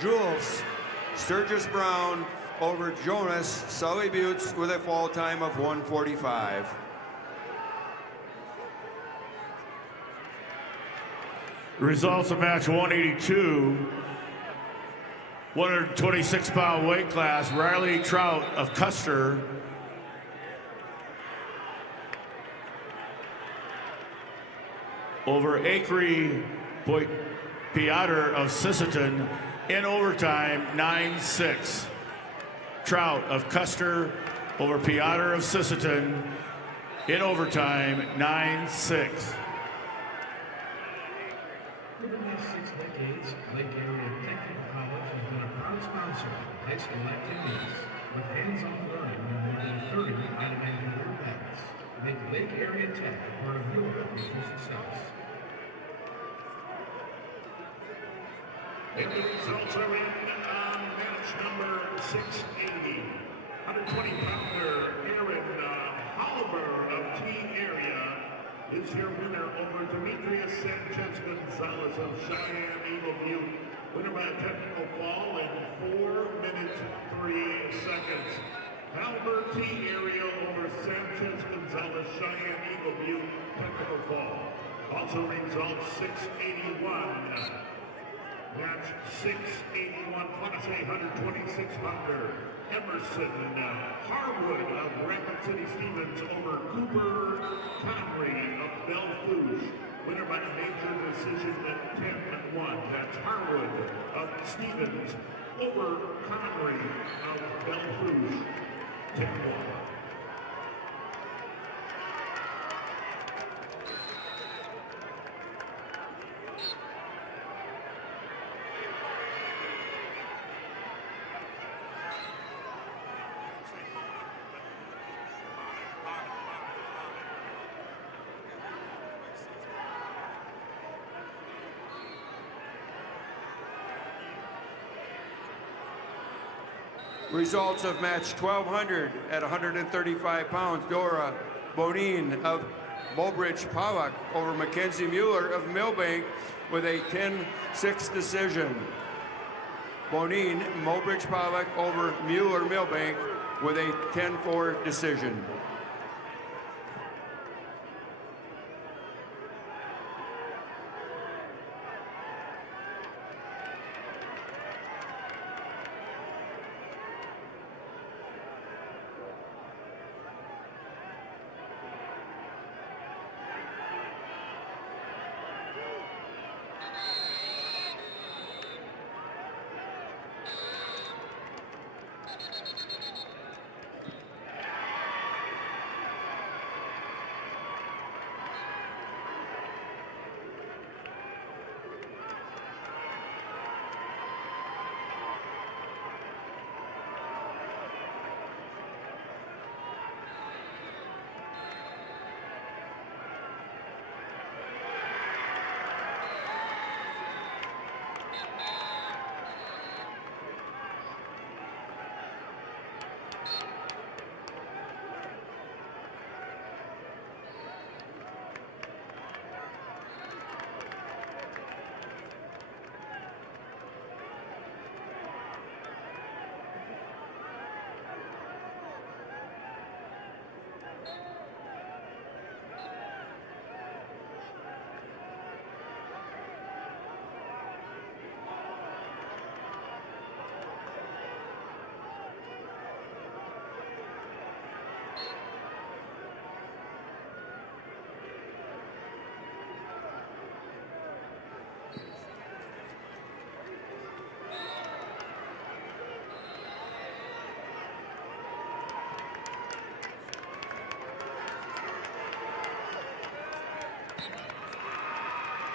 Julfs, Sturgis Brown over Jonas, Sully Buttes with a fall time of 145. Results of match 182, 126-pound weight class. Riley Trout of Custer over Acre Piotr of Sisseton in overtime 9-6. Trout of Custer over Piotr of Sisseton in overtime 9-6. For the last 6 decades, Lake Area Technical College has been a proud sponsor of high school activities with hands-on learning in more than 30 automated work paths. Make Lake Area Tech a part of your future success. And the results are in on match number 680. 120-pounder Aaron Oliver of Teen Area is your winner over Demetrius Sanchez Gonzalez of Cheyenne Eagle Butte. Winner by technical fall in 4 minutes 3 seconds. Albert Teen Area over Sanchez Gonzalez, Cheyenne Eagle Butte, technical fall. Also results 681. Match 681, Class A 126-pounder. Emerson Harwood of Rapid City Stevens over Cooper Conry of Belle-Fourche. Winner by major decision at 10-1. That's Harwood of Stevens over Conry of Belle-Fourche. 10-1. Results of match 1200 at 135 pounds. Dora Bonin of Mobridge Pollock over Mackenzie Mueller of Millbank with a 10-6 decision. Bonin, Mobridge Pollock over Mueller Millbank with a 10-4 decision.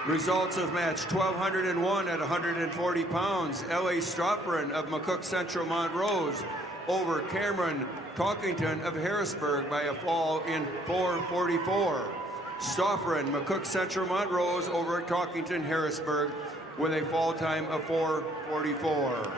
Results of match 1201 at 140 pounds. L.A. Stropperin of McCook Central Montrose over Cameron Talkington of Harrisburg by a fall in 4:44. Stropperin, McCook Central Montrose over Talkington Harrisburg with a fall time of 4:44.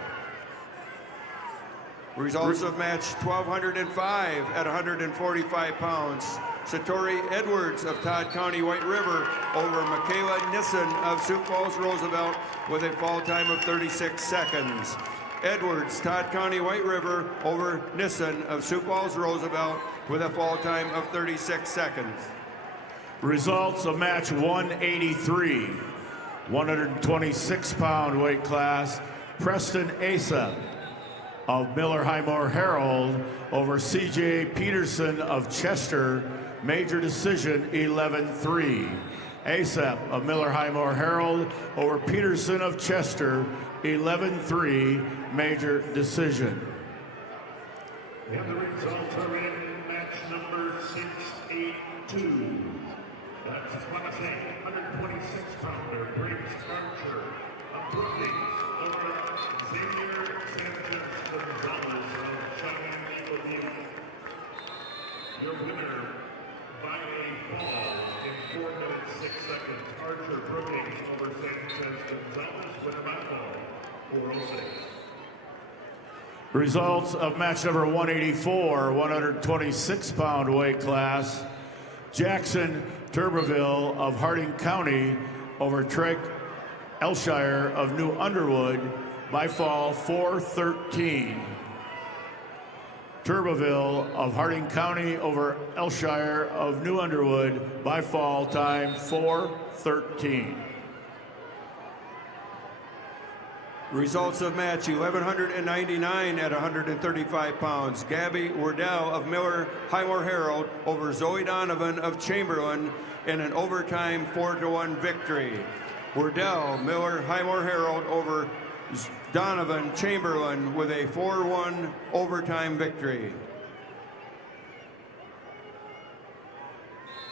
Results of match 1205 at 145 pounds. Satori Edwards of Todd County White River over Michaela Nissen of Sioux Falls Roosevelt with a fall time of 36 seconds. Edwards, Todd County White River over Nissen of Sioux Falls Roosevelt with a fall time of 36 seconds. Results of match 183, 126-pound weight class. Preston Asa of Miller Highmore Herald over C.J. Peterson of Chester, major decision 11-3. ASAP of Miller Highmore Herald over Peterson of Chester, 11-3, major decision. And the results are in match number 682. That's Class A, 126-pounder, Briggs Archer of Brookings over Xavier Sanchez Gonzalez of Cheyenne. Your winner by a fall in 4 minutes 6 seconds. Archer Brookings over Sanchez Gonzalez, winner by fall, 406. Results of match number 184, 126-pound weight class. Jackson Turbeville of Harding County over Treg Elshire of New Underwood by fall 4-13. Turbeville of Harding County over Elshire of New Underwood by fall time 4-13. Results of match 1199 at 135 pounds. Gabby Wardell of Miller Highmore Herald over Zoe Donovan of Chamberlain in an overtime 4-1 victory. Wardell, Miller Highmore Herald over Donovan Chamberlain with a 4-1 overtime victory.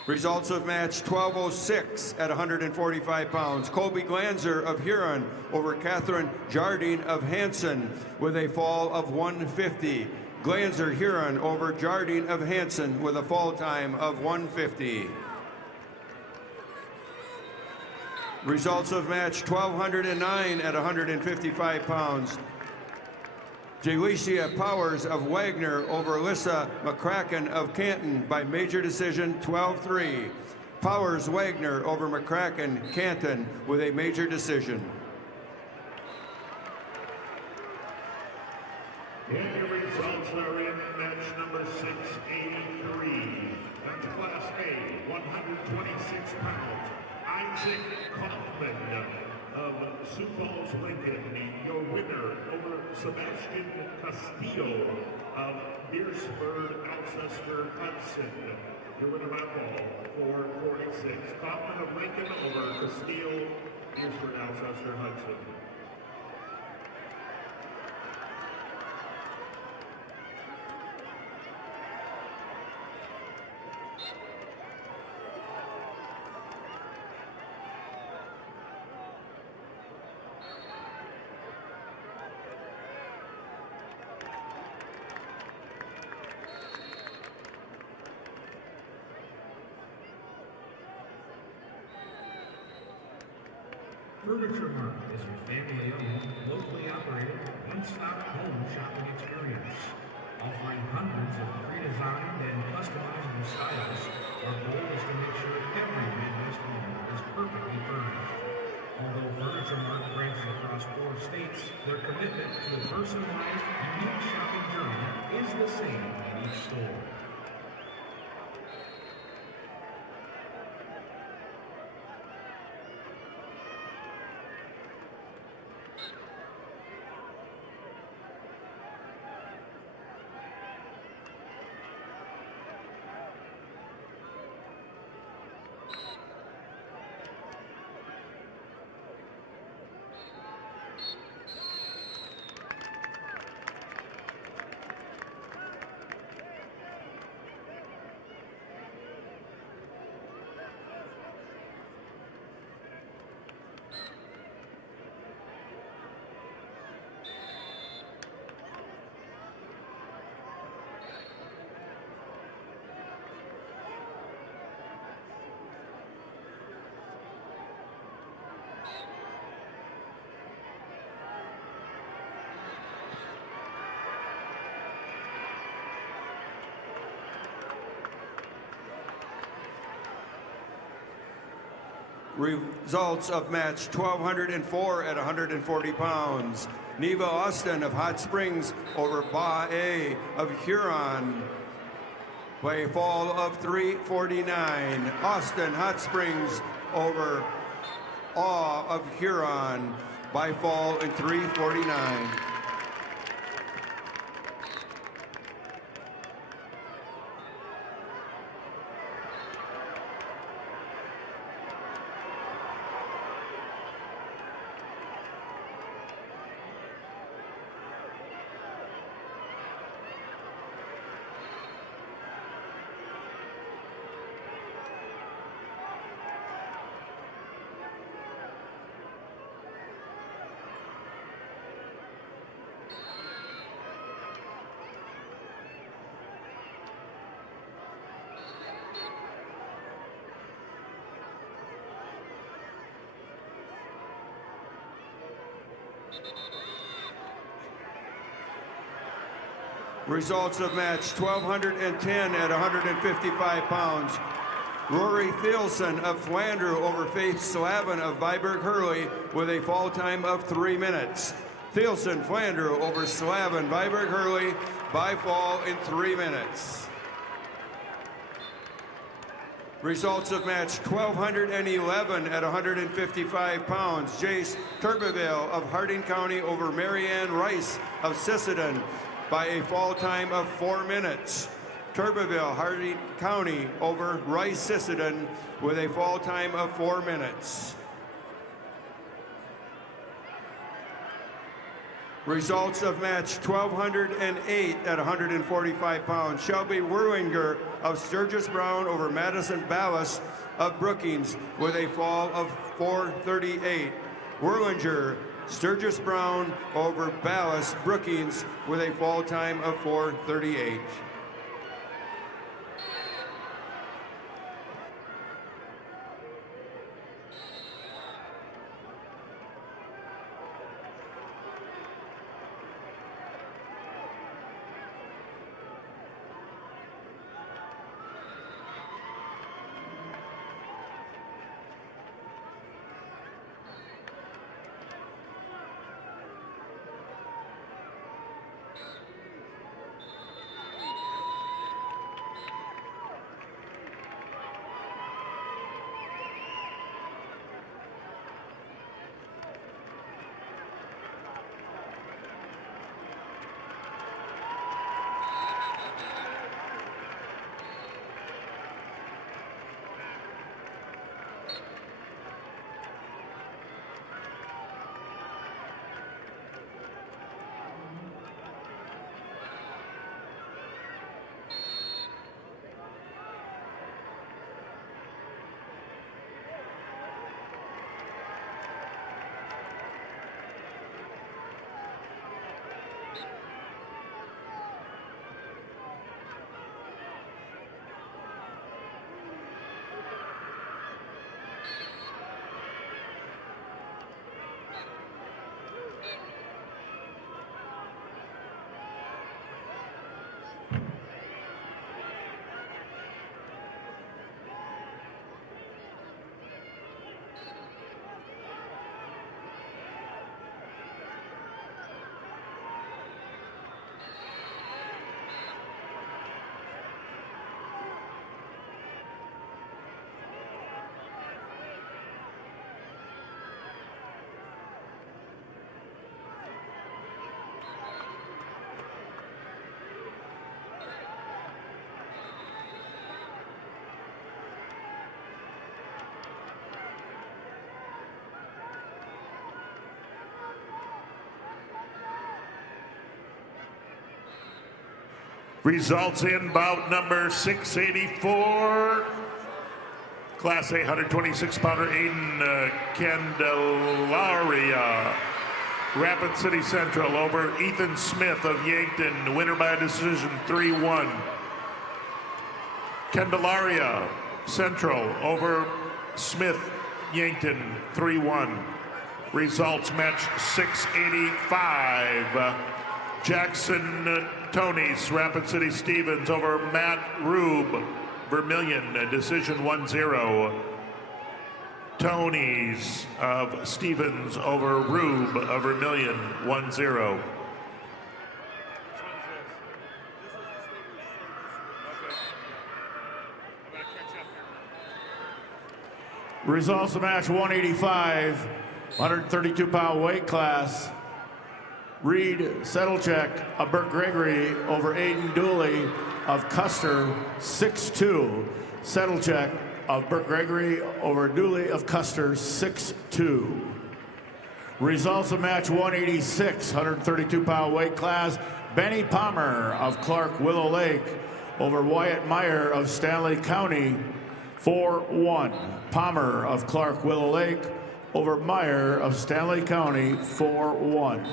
Results of match 1206 at 145 pounds. Colby Glanzer of Huron over Catherine Jardine of Hanson with a fall of 150. Glanzer Huron over Jardine of Hanson with a fall time of 150. Results of match 1209 at 155 pounds. Jalicia Powers of Wagner over Alyssa McCracken of Canton by major decision 12-3. Powers Wagner over McCracken Canton with a major decision. And the results are in match number 683. That's Class A, 126 pounds. Isaac Kaufman of Sioux Falls, Lincoln, your winner over Sebastian Castillo of Beersford, Alcester, Hudson. Your winner by fall, 446. Kaufman of Lincoln over Castillo, Beersford, Alcester, Hudson. Furniture Mart is your family-owned, locally operated, one-stop home shopping experience. Offering hundreds of pre-designed and customizable styles, our goal is to make sure every Midwest home is perfectly furnished. Although Furniture Mart branches across 4 states, their commitment to a personalized, unique shopping journey is the same at each store. Results of match 1204 at 140 pounds. Neva Austin of Hot Springs over Ba A of Huron by a fall of 349. Austin Hot Springs over Awe of Huron by fall in 349. Results of match 1210 at 155 pounds. Rory Thielson of Flandreau over Faith Slavin of Viborg Hurley with a fall time of 3 minutes. Thielson Flandreau over Slavin Viborg Hurley by fall in 3 minutes. Results of match 1211 at 155 pounds. Jace Turbeville of Harding County over Marianne Rice of Sisseton by a fall time of 4 minutes. Turbeville, Harding County over Rice Sisseton with a fall time of 4 minutes. Results of match 1208 at 145 pounds. Shelby Werlinger of Sturgis Brown over Madison Ballas of Brookings with a fall of 438. Werlinger, Sturgis Brown over Ballas Brookings with a fall time of 438. Results in bout number 684. Class A 126-pounder Aiden Candelaria. Rapid City Central over Ethan Smith of Yankton. Winner by decision 3-1. Candelaria Central over Smith Yankton 3-1. Results match 685. Jackson Tonys, Rapid City Stevens over Matt Rube, Vermilion, decision 1-0. Tonys of Stevens over Rube of Vermilion, 1-0. Results of match 185, 132-pound weight class. Reed Settlecheck of Burt Gregory over Aiden Dooley of Custer, 6-2. Settlecheck of Burt Gregory over Dooley of Custer, 6-2. Results of match 186, 132-pound weight class. Benny Palmer of Clark Willow Lake over Wyatt Meyer of Stanley County, 4-1. Palmer of Clark Willow Lake over Meyer of Stanley County, 4-1.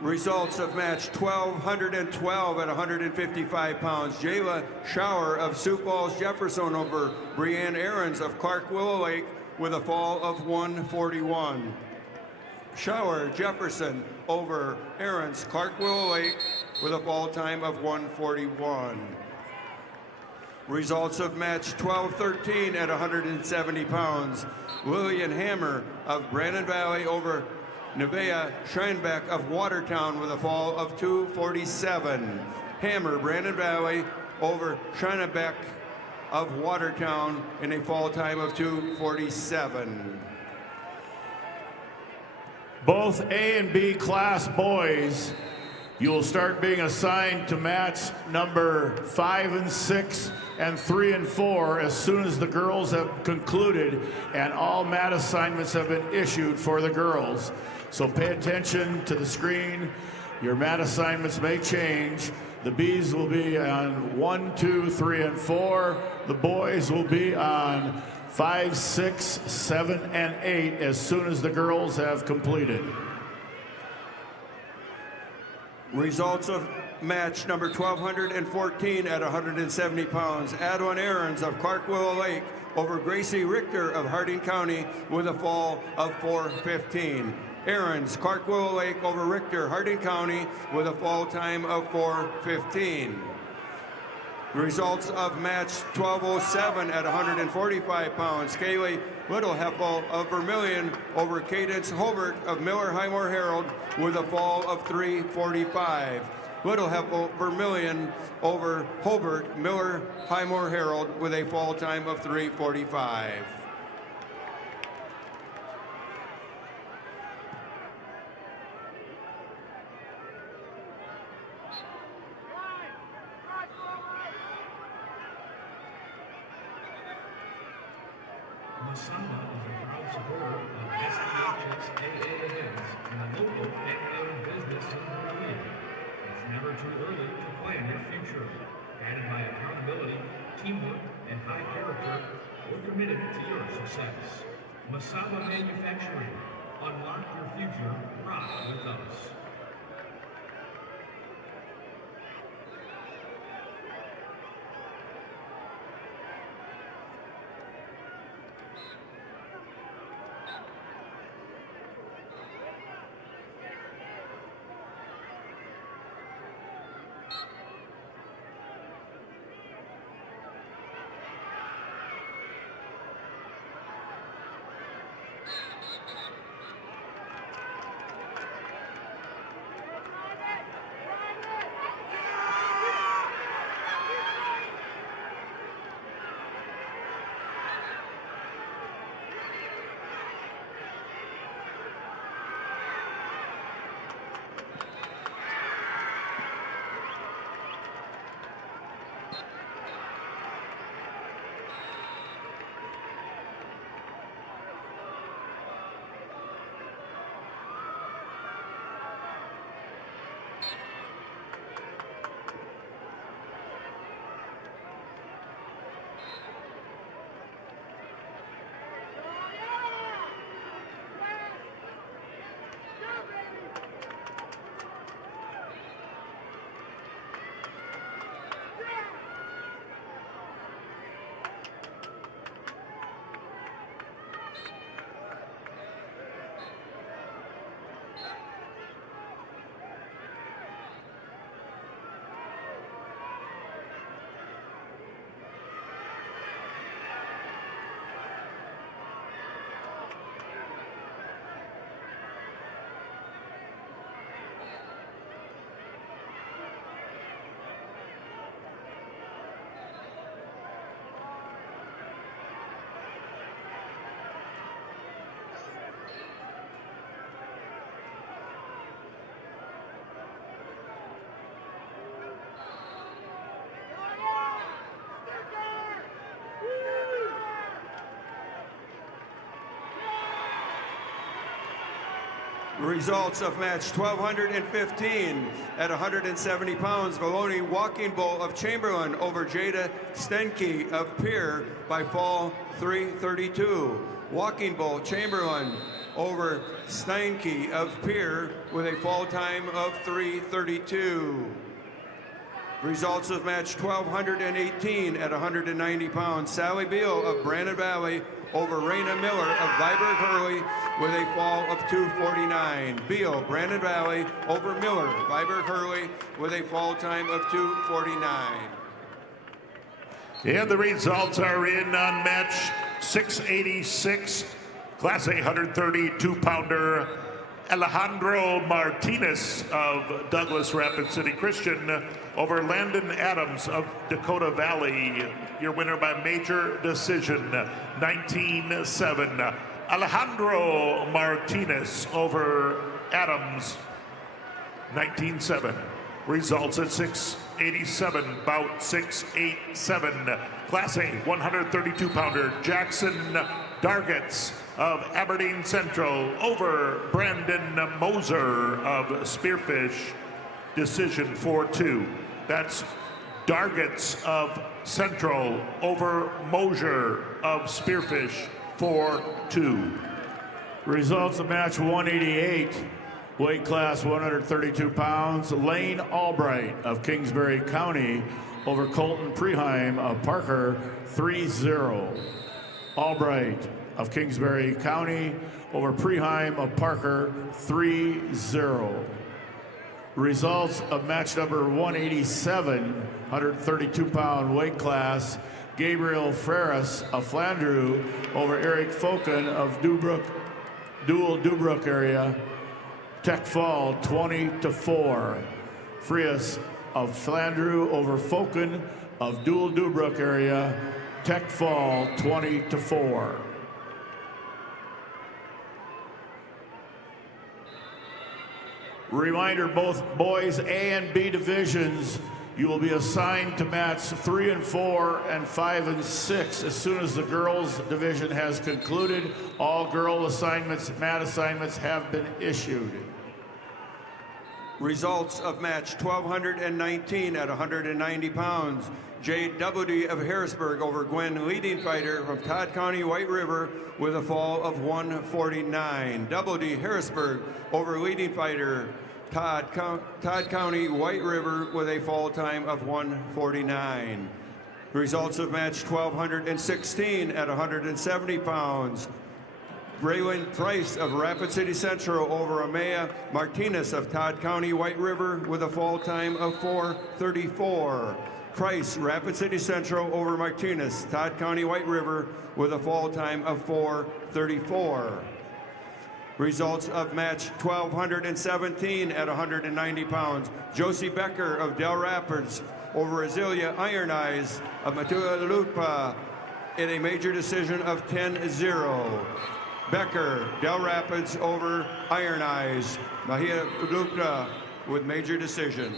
Results of match 1212 at 155 pounds. Jayla Shower of Sioux Falls Jefferson over Brianne Aarons of Clark Willow Lake with a fall of 141. Shower Jefferson over Aarons Clark Willow Lake with a fall time of 141. Results of match 1213 at 170 pounds. Lillian Hammer of Brandon Valley over Nevaeh Scheinbeck of Watertown with a fall of 247. Hammer, Brandon Valley over Scheinbeck of Watertown in a fall time of 247. Both A and B class boys, you'll start being assigned to match number 5 and 6 and 3 and 4 as soon as the girls have concluded and all mat assignments have been issued for the girls. So pay attention to the screen. Your mat assignments may change. The B's will be on 1, 2, 3, and 4. The boys will be on 5, 6, 7, and 8 as soon as the girls have completed. Results of match number 1214 at 170 pounds. Adwin Aarons of Clark Willow Lake over Gracie Richter of Harding County with a fall of 415. Aarons, Clark Willow Lake over Richter, Harding County with a fall time of 4:15. Results of match 1207 at 145 pounds. Kaylee Littleheffel of Vermilion over Cadence Hobart of Miller Highmore Herald with a fall of 3:45. Littleheffel Vermilion over Hobart Miller Highmore Herald with a fall time of 3:45. Masamba is a proud supporter of SPHS AAAS and the local family-owned business in Berlin. It's never too early to plan your future. Guided by accountability, teamwork, and high character, we're committed to your success. Masaba Manufacturing. Unlock your future. Rock with us. Results of match 1215 at 170 pounds. Maloney Walking Bull of Chamberlain over Jada Stenke of Pier by fall 332. Walking Bull Chamberlain over Steinke of Pier with a fall time of 332. Results of match 1218 at 190 pounds. Sally Beal of Brandon Valley over Raina Miller of Viborg Hurley with a fall of 249. Beal, Brandon Valley over Miller, Viborg Hurley with a fall time of 249. And the results are in on match 686, Class A 132-pounder. Alejandro Martinez of Douglas Rapid City Christian over Landon Adams of Dakota Valley. Your winner by major decision, 19-7. Alejandro Martinez over Adams, 19-7. Results at 687, bout 687. Class A 132-pounder Jackson Dargets of Aberdeen Central over Brandon Moser of Spearfish, decision 4-2. That's Dargets of Central over Moser of Spearfish, 4-2. Results of match 188, weight class 132 pounds. Lane Albright of Kingsbury County over Colton Preheim of Parker, 3-0. Albright of Kingsbury County over Preheim of Parker, 3-0. Results of match number 187, 132-pound weight class. Gabriel Ferris of Flandreau over Eric Foken of Dual-Dubrook area. Tech fall 20-4. Frias of Flandreau over Foken of Dual-Dubrook area. Tech fall 20-4. Reminder, both boys A and B divisions, you will be assigned to match 3 and 4 and 5 and 6 as soon as the girls division has concluded. All girl assignments, mat assignments have been issued. Results of match 1219 at 190 pounds. Jade Doubledy of Harrisburg over Gwen Leading Fighter from Todd County, White River with a fall of 149. Doubledy Harrisburg over Leading Fighter Todd County, White River with a fall time of 149. Results of match 1216 at 170 pounds. Braylon Price of Rapid City Central over Amaya Martinez of Todd County, White River with a fall time of 4:34. Price, Rapid City Central over Martinez, Todd County, White River with a fall time of 4:34. Results of match 1217 at 190 pounds. Josie Becker of Del Rapids over Azealia Iron Eyes of Matualupa in a major decision of 10-0. Becker, Del Rapids over Iron Eyes, Mahia Udupta with major decision.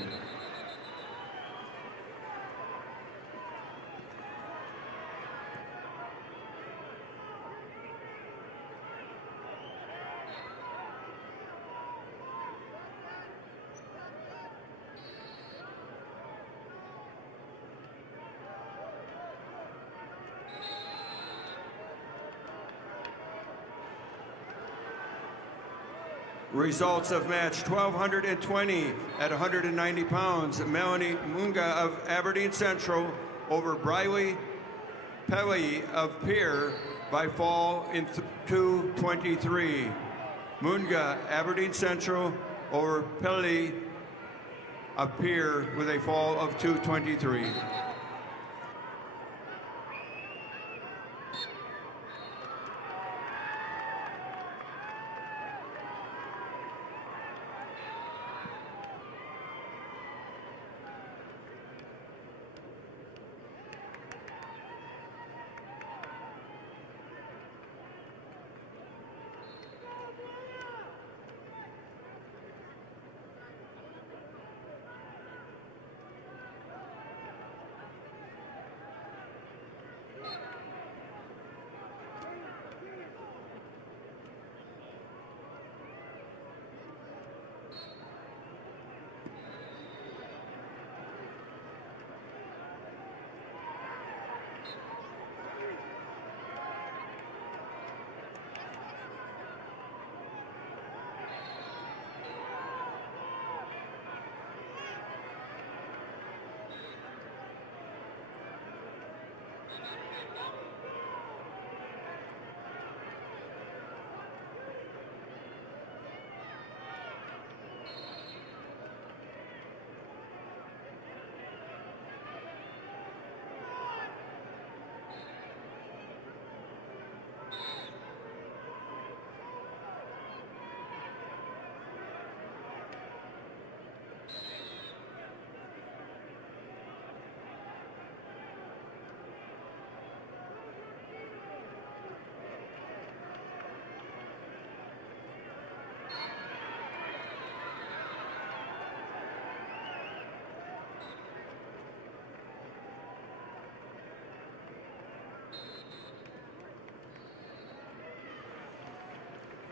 Results of match 1220 at 190 pounds. Melanie Munga of Aberdeen Central over Briley Pelly of Pier by fall in 2:23. Munga, Aberdeen Central over Pelly of Pier with a fall of 2:23.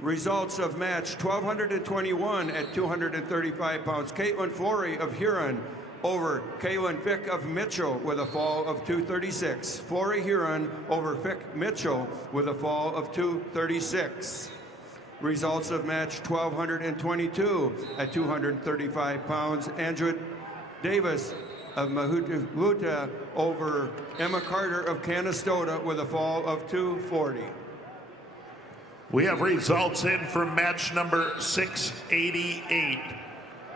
Results of match 1221 at 235 pounds. Caitlin Flory of Huron over Kaylin Fick of Mitchell with a fall of 236. Flory Huron over Fick Mitchell with a fall of 236. Results of match 1222 at 235 pounds. Andrew Davis of Mahuta over Emma Carter of Canastota with a fall of 240. We have results in from match number 688.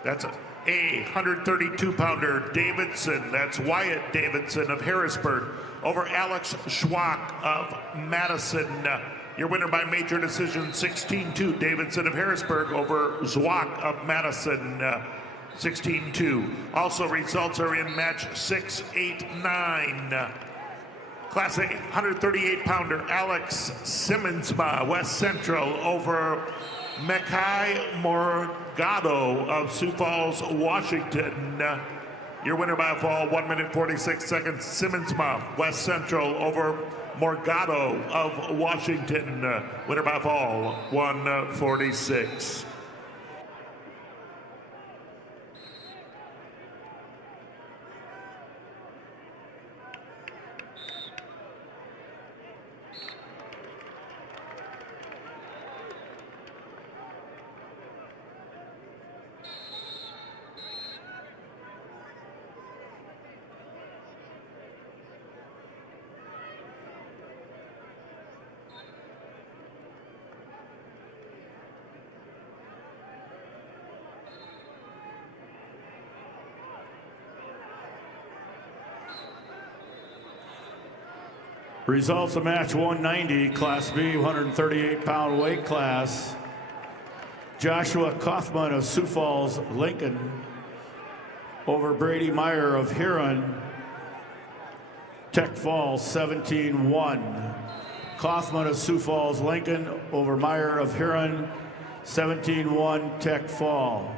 That's a 132-pounder Davidson. That's Wyatt Davidson of Harrisburg over Alex Schwach of Madison. Your winner by major decision, 16-2. Davidson of Harrisburg over Schwach of Madison, 16-2. Also, results are in match 689. Class A 138-pounder Alex Simmonsma, West Central over Mekai Morgado of Sioux Falls, Washington. Your winner by a fall, 1 minute 46 seconds. Simmonsma, West Central over Morgado of Washington. Winner by a fall, 1:46. Results of match 190, Class B, 138-pound weight class. Joshua Kaufman of Sioux Falls, Lincoln, over Brady Meyer of Huron, Tech Falls, 17-1. Kaufman of Sioux Falls, Lincoln, over Meyer of Huron, 17-1, Tech Fall.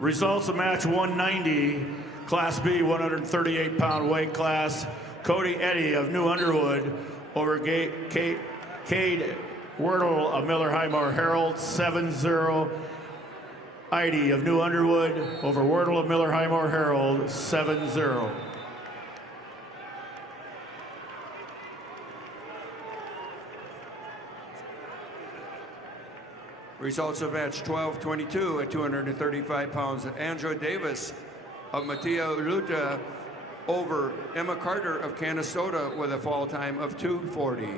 Results of match 190, Class B, 138-pound weight class. Cody Eddy of New Underwood over Cade Wordle of Miller Highmore Herald, 7-0. Eddy of New Underwood over Wordle of Miller Highmore Herald, 7-0. Results of match 1222 at 235 pounds. Andrew Davis of Mattia Luta over Emma Carter of Canastota with a fall time of 240.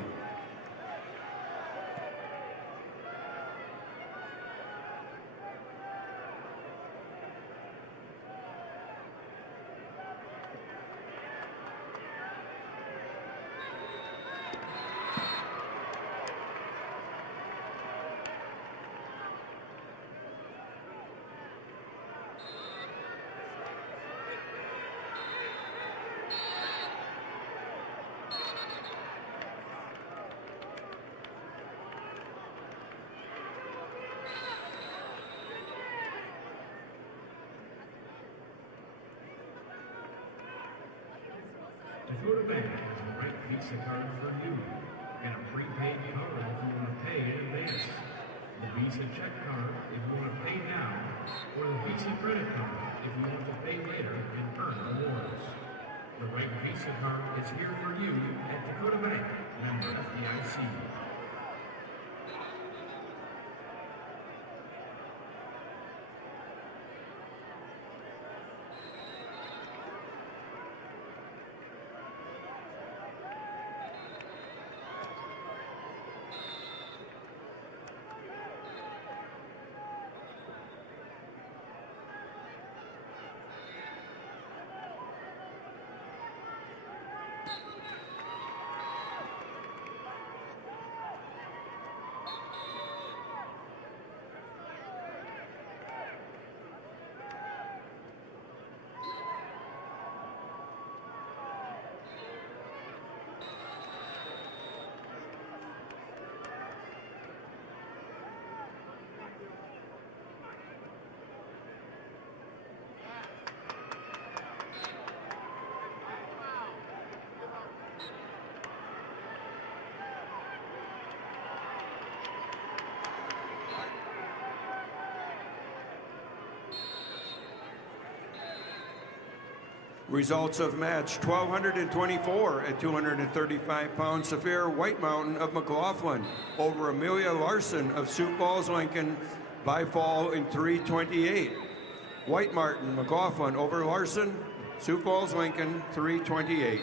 Dakota Bank has a right Visa card for you and a prepaid card if you want to pay in advance. The Visa check card if you want to pay now, or the Visa credit card if you want to pay later and earn rewards. The right Visa card is here for you at Dakota Bank, member FDIC. Results of match 1,224 at 235 pounds. Saphir White Mountain of McLaughlin over Amelia Larson of Sioux Falls, Lincoln by fall in 3:28. White Martin McLaughlin over Larson, Sioux Falls, Lincoln 3:28.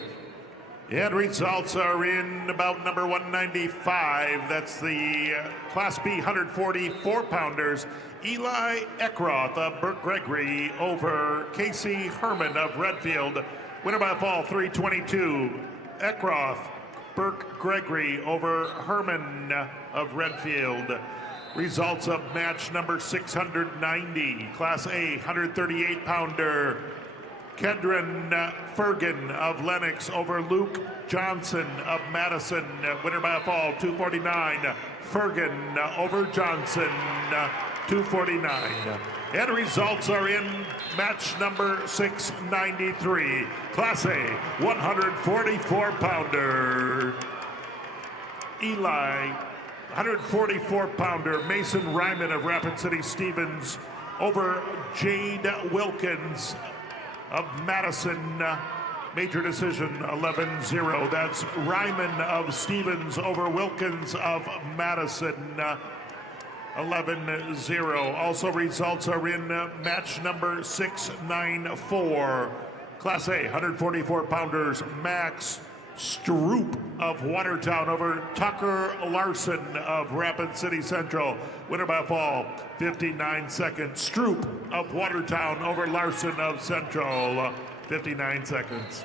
And results are in about number 195. That's the Class B 144-pounders. Eli Eckroth of Burke Gregory over Casey Herman of Redfield. Winner by fall 3:22. Eckroth, Burke Gregory over Herman of Redfield. Results of match number 690. Class A 138-pounder. Kedron Fergan of Lennox over Luke Johnson of Madison. Winner by a fall, 249. Fergan over Johnson, 249. And results are in match number 693. Class A 144-pounder. Eli, 144-pounder. Mason Ryman of Rapid City Stevens over Jade Wilkins of Madison. Major decision 11-0. That's Ryman of Stevens over Wilkins of Madison. 11-0. Also results are in match number 694. Class A 144-pounders. Max Stroop of Watertown over Tucker Larson of Rapid City Central. Winner by fall, 59 seconds. Stroop of Watertown over Larson of Central, 59 seconds.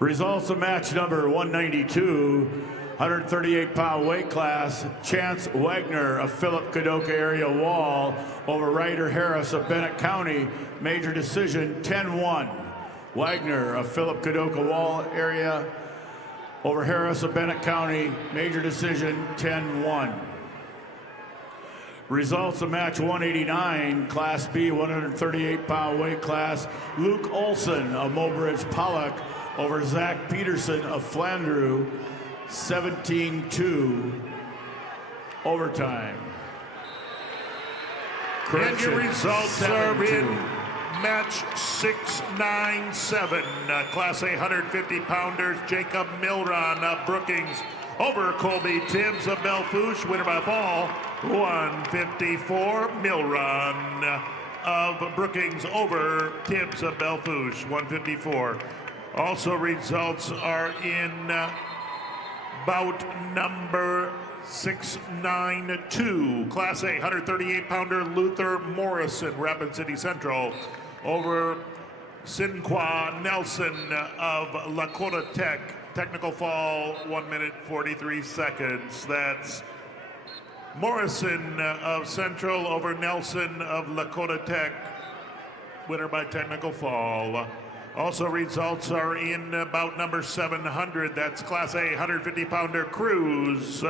Results of match number 192, 138-pound weight class. Chance Wagner of Philip Kadoka area Wall over Ryder Harris of Bennett County. Major decision 10-1. Wagner of Philip Kadoka Wall area over Harris of Bennett County. Major decision 10-1. Results of match 189, Class B 138-pound weight class. Luke Olson of Mobridge Pollock over Zach Peterson of Flandreau, 17-2 overtime. And your results are in 7-2. match 697. Class A 150-pounders. Jacob Milron of Brookings over Colby Tibbs of Belfouche. Winner by fall, 154. Milron of Brookings over Tibbs of Belfouche, 154. Also results are in bout number 692. Class A 138-pounder Luther Morrison, Rapid City Central over Sinqua Nelson of Lakota Tech. Technical fall, 1 minute 43 seconds. That's Morrison of Central over Nelson of Lakota Tech. Winner by technical fall. Also results are in bout number 700. That's Class A 150-pounder Cruz.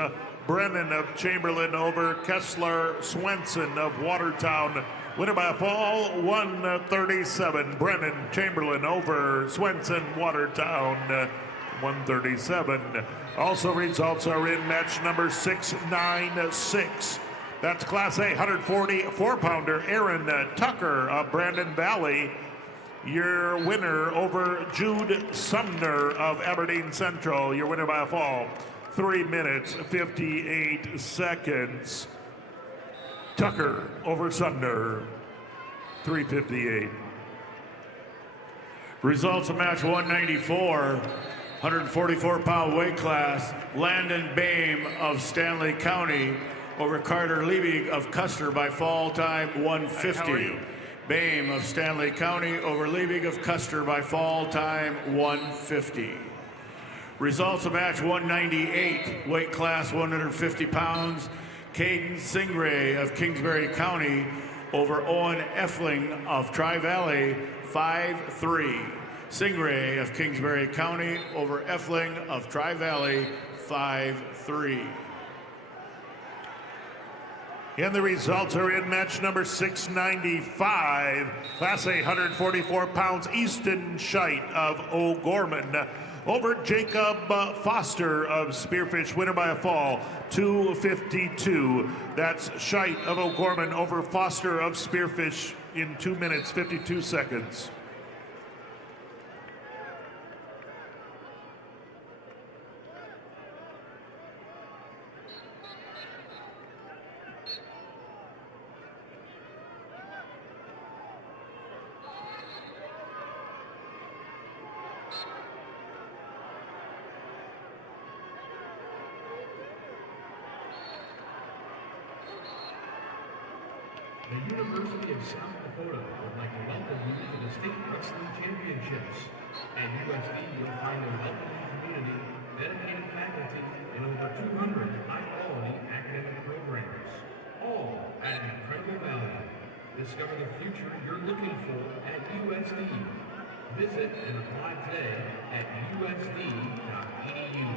Brennan of Chamberlain over Kessler Swenson of Watertown. Winner by a fall, 137. Brennan Chamberlain over Swenson Watertown, 137. Also results are in match number 696. That's Class A 144-pounder Aaron Tucker of Brandon Valley Your winner over Jude Sumner of Aberdeen Central. Your winner by a fall, 3 minutes, 58 seconds. Tucker over Sumner, 3:58. Results of match 194, 144-pound weight class. Landon Bame of Stanley County over Carter Liebig of Custer by fall time 150. Bame of Stanley County over Liebig of Custer by fall time 150. Results of match 198, weight class 150 pounds. Caden Singray of Kingsbury County over Owen Effling of Tri-Valley, 5-3. Singray of Kingsbury County over Effling of Tri-Valley, 5-3. And the results are in match number 695. Class A, 144 pounds, Easton Scheit of O'Gorman over Jacob Foster of Spearfish, winner by a fall, 2:52. That's Scheit of O'Gorman over Foster of Spearfish in 2 minutes, 52 seconds. The University of South Dakota would like to welcome you to the State Wrestling Championships. At USD, you'll find a welcoming community, dedicated faculty, and over 200 high-quality academic programs, all at an incredible value. Discover the future you're looking for at USD. Visit and apply today at usd.edu.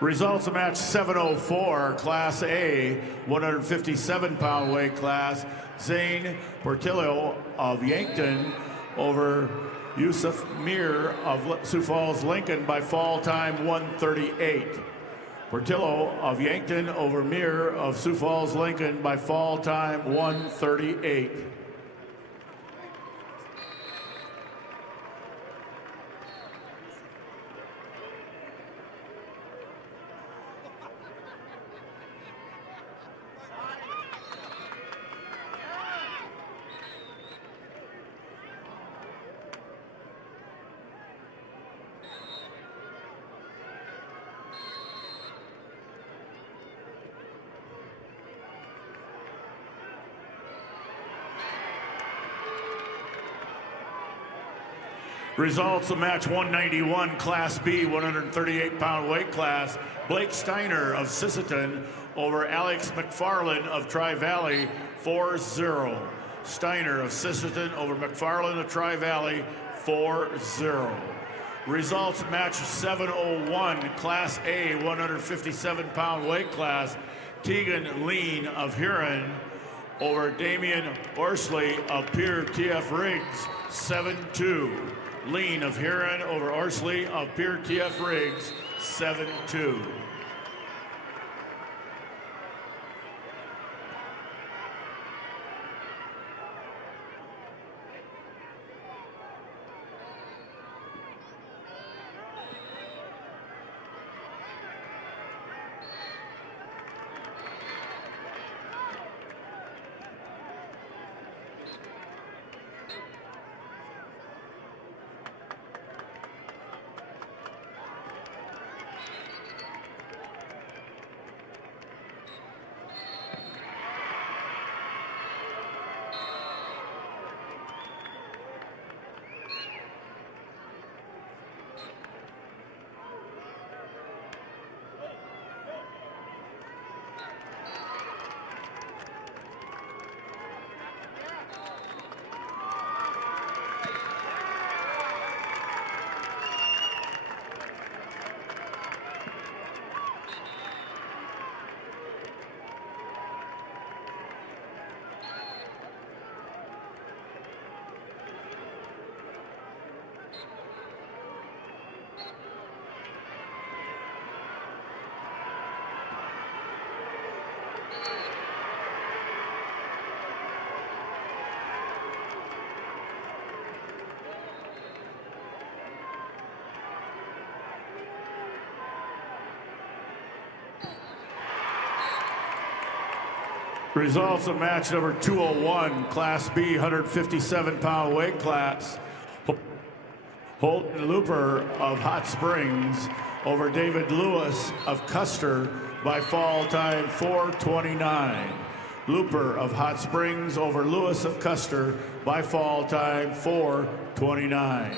Results of match 704, Class A, 157-pound weight class. Zane Portillo of Yankton over Yusuf Mir of Sioux Falls, Lincoln by fall time 138. Portillo of Yankton over Mir of Sioux Falls, Lincoln by fall time 138. Results of match 191, Class B, 138-pound weight class. Blake Steiner of Sisseton over Alex McFarland of Tri-Valley, 4-0. Steiner of Sisseton over McFarland of Tri-Valley, 4-0. Results match 701, Class A, 157-pound weight class. Tegan Lean of Huron over Damian Orsley of Pierre TF Riggs, 7-2. Lean of Huron over Orsley of Pierre TF Riggs, 7-2. Results of match number 201, Class B, 157-pound weight class. Holton Looper of Hot Springs over David Lewis of Custer by fall time 4:29. Looper of Hot Springs over Lewis of Custer by fall time 4:29.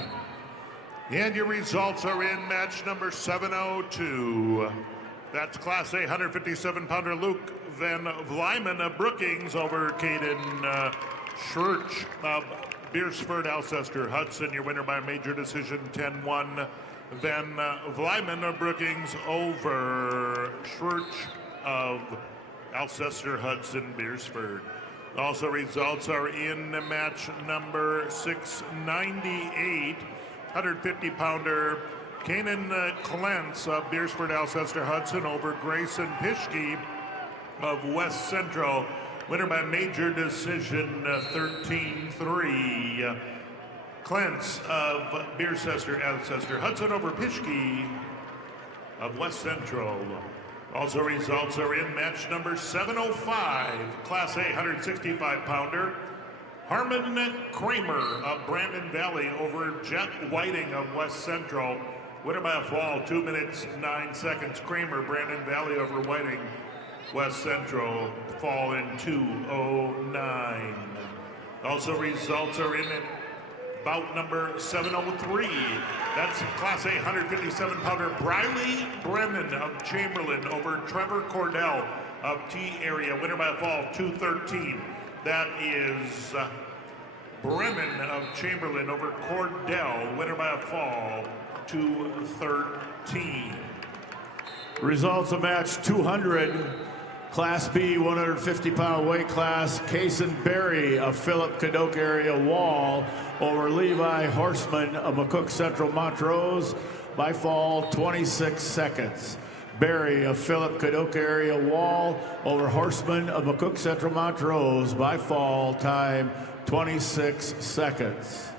And your results are in match number 702. That's Class A 157-pounder Luke Van Vlyman of Brookings over Caden Schurch of Beersford, Alcester, Hudson. Your winner by major decision 10-1. Van Vlyman of Brookings over Schurch of Alcester, Hudson, Beersford. Also results are in match number 698. 150-pounder Kanan Clance of Beersford, Alcester, Hudson over Grayson Pischke of West Central. Winner by major decision 13-3. Clance of Beercester, Alcester, Hudson over Pischke of West Central. Also results are in match number 705. Class A 165-pounder. Harmon Kramer of Brandon Valley over Jet Whiting of West Central. Winner by a fall, 2 minutes, 9 seconds. Kramer, Brandon Valley over Whiting, West Central, fall in 2:09. Also results are in bout number 703. That's Class A 157-pounder Briley Brennan of Chamberlain over Trevor Cordell of T area. Winner by a fall, 2:13. That is Brennan of Chamberlain over Cordell. Winner by a fall, 2:13. Results of match 200, Class B 150-pound weight class, Kason Berry of Philip Cadoc area Wall over Levi Horseman of McCook Central Montrose by fall 26 seconds. Berry of Philip Cadoc area Wall over Horseman of McCook Central Montrose by fall time 26 seconds.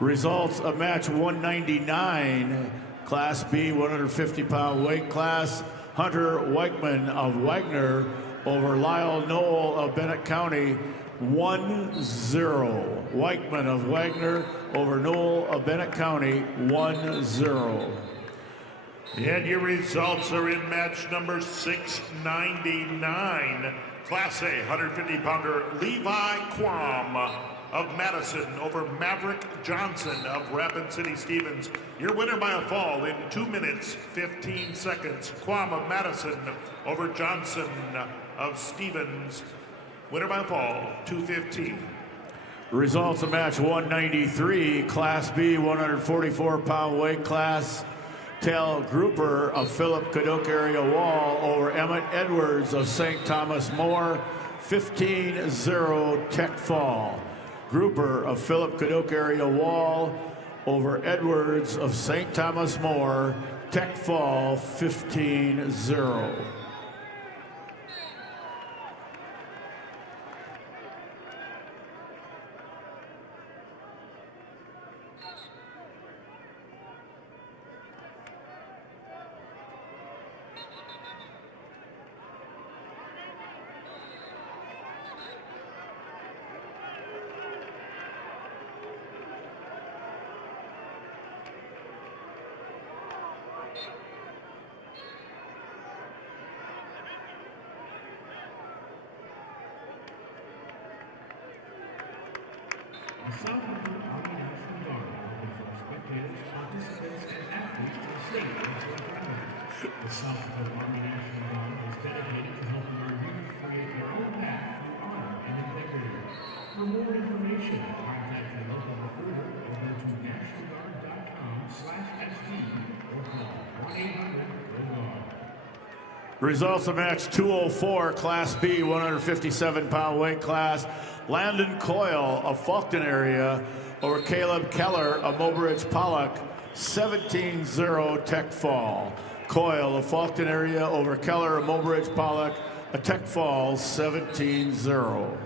Results of match 199, Class B 150-pound weight class, Hunter Weichman of Wagner over Lyle Knoll of Bennett County, 1-0. Weichman of Wagner over Knoll of Bennett County, 1-0. And your results are in match number 699. Class A 150-pounder Levi Quam of Madison over Maverick Johnson of Rapid City Stevens. Your winner by a fall in 2 minutes, 15 seconds. Quam of Madison over Johnson of Stevens. Winner by a fall, 2:15. Results of match 193, Class B 144-pound weight class, Tel Grouper of Philip Cadoc area Wall over Emmett Edwards of St. Thomas More, 15-0 tech fall. Grouper of Philip Cadoc area Wall over Edwards of St. Thomas More, tech fall 15-0. The Salvador Army National Guard opens for spectators, participants, and athletes to state and travel. The Salvador Army National Guard is dedicated to helping our youth create their own path through honor and integrity. For more information, contact your local recruiter or go to nationalguard.com/SD or call 1-800-GO-GUARD. Results of match 204, Class B 157-pound weight class, Landon Coyle of Faulkton area over Caleb Keller of Mobridge Pollock, 17-0 tech fall. Coyle of Faulkton area over Keller of Mobridge Pollock, a tech fall 17-0.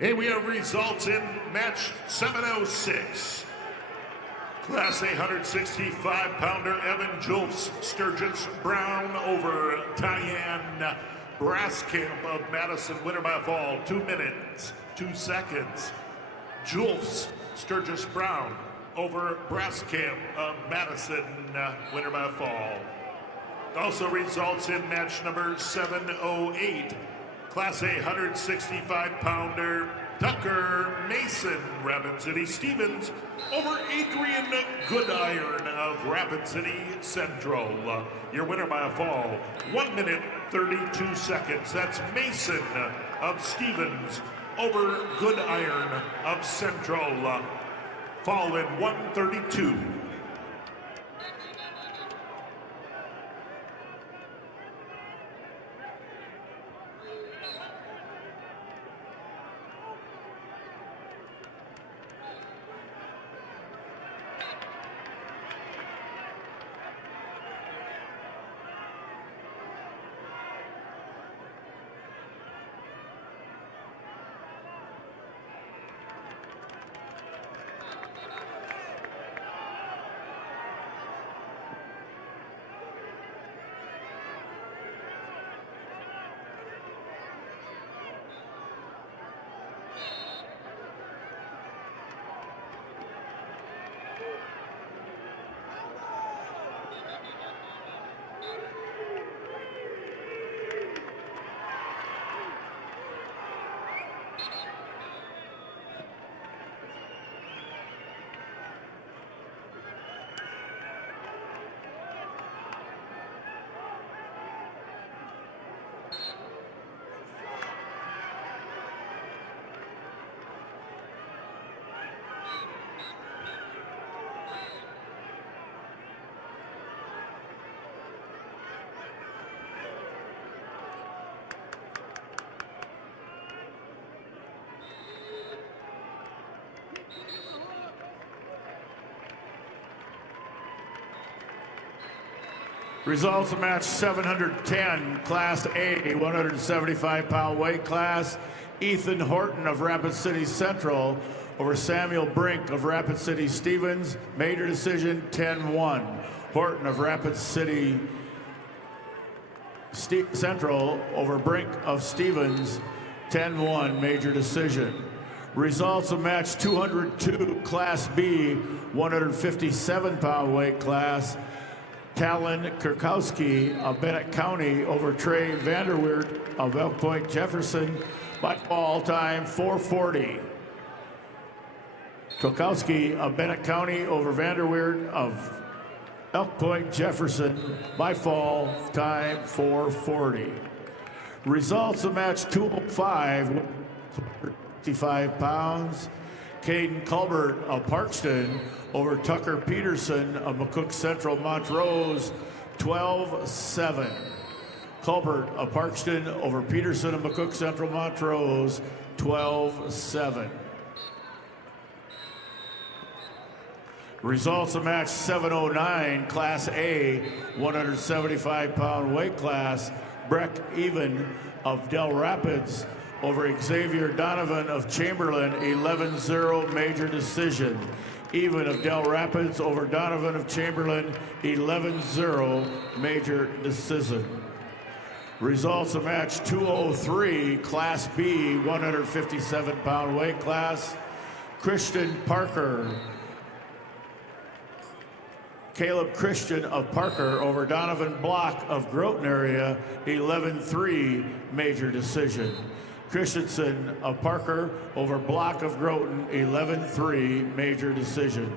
And we have results in match 706. Class A 165-pounder Evan Julfs Sturgis Brown over Diane Braskamp of Madison, winner by a fall, 2 minutes, 2 seconds. Julfs Sturgis Brown over Braskamp of Madison, winner by a fall. Also results in match number 708. Class A 165-pounder Tucker Mason, Rapid City Stevens, over Adrian Goodiron of Rapid City Central. Your winner by a fall, 1 minute, 32 seconds. That's Mason of Stevens over Goodiron of Central. Fall in 132. Results of match 710, Class A, 175-pound weight class. Ethan Horton of Rapid City Central over Samuel Brink of Rapid City Stevens. Major decision 10-1. Horton of Rapid City Central over Brink of Stevens. 10-1, major decision. Results of match 202, Class B, 157-pound weight class. Talon Kurkowski of Bennett County over Trey Vanderweert of Elk Point Jefferson by fall time 440. Kurkowski of Bennett County over Vanderweert of Elk Point Jefferson by fall time 440. Results of match 205, 55 pounds. Caden Culbert of Parkston over Tucker Peterson of McCook Central Montrose, 12-7. Culbert of Parkston over Peterson of McCook Central Montrose, 12-7. Results of match 709, Class A, 175-pound weight class. Breck Even of Del Rapids over Xavier Donovan of Chamberlain, 11-0, major decision. Even of Del Rapids over Donovan of Chamberlain, 11-0, major decision. Results of match 203, Class B, 157-pound weight class. Christian Parker, Caleb Christian of Parker over Donovan Block of Groton area, 11-3, major decision. Christensen of Parker over Block of Groton, 11-3, major decision.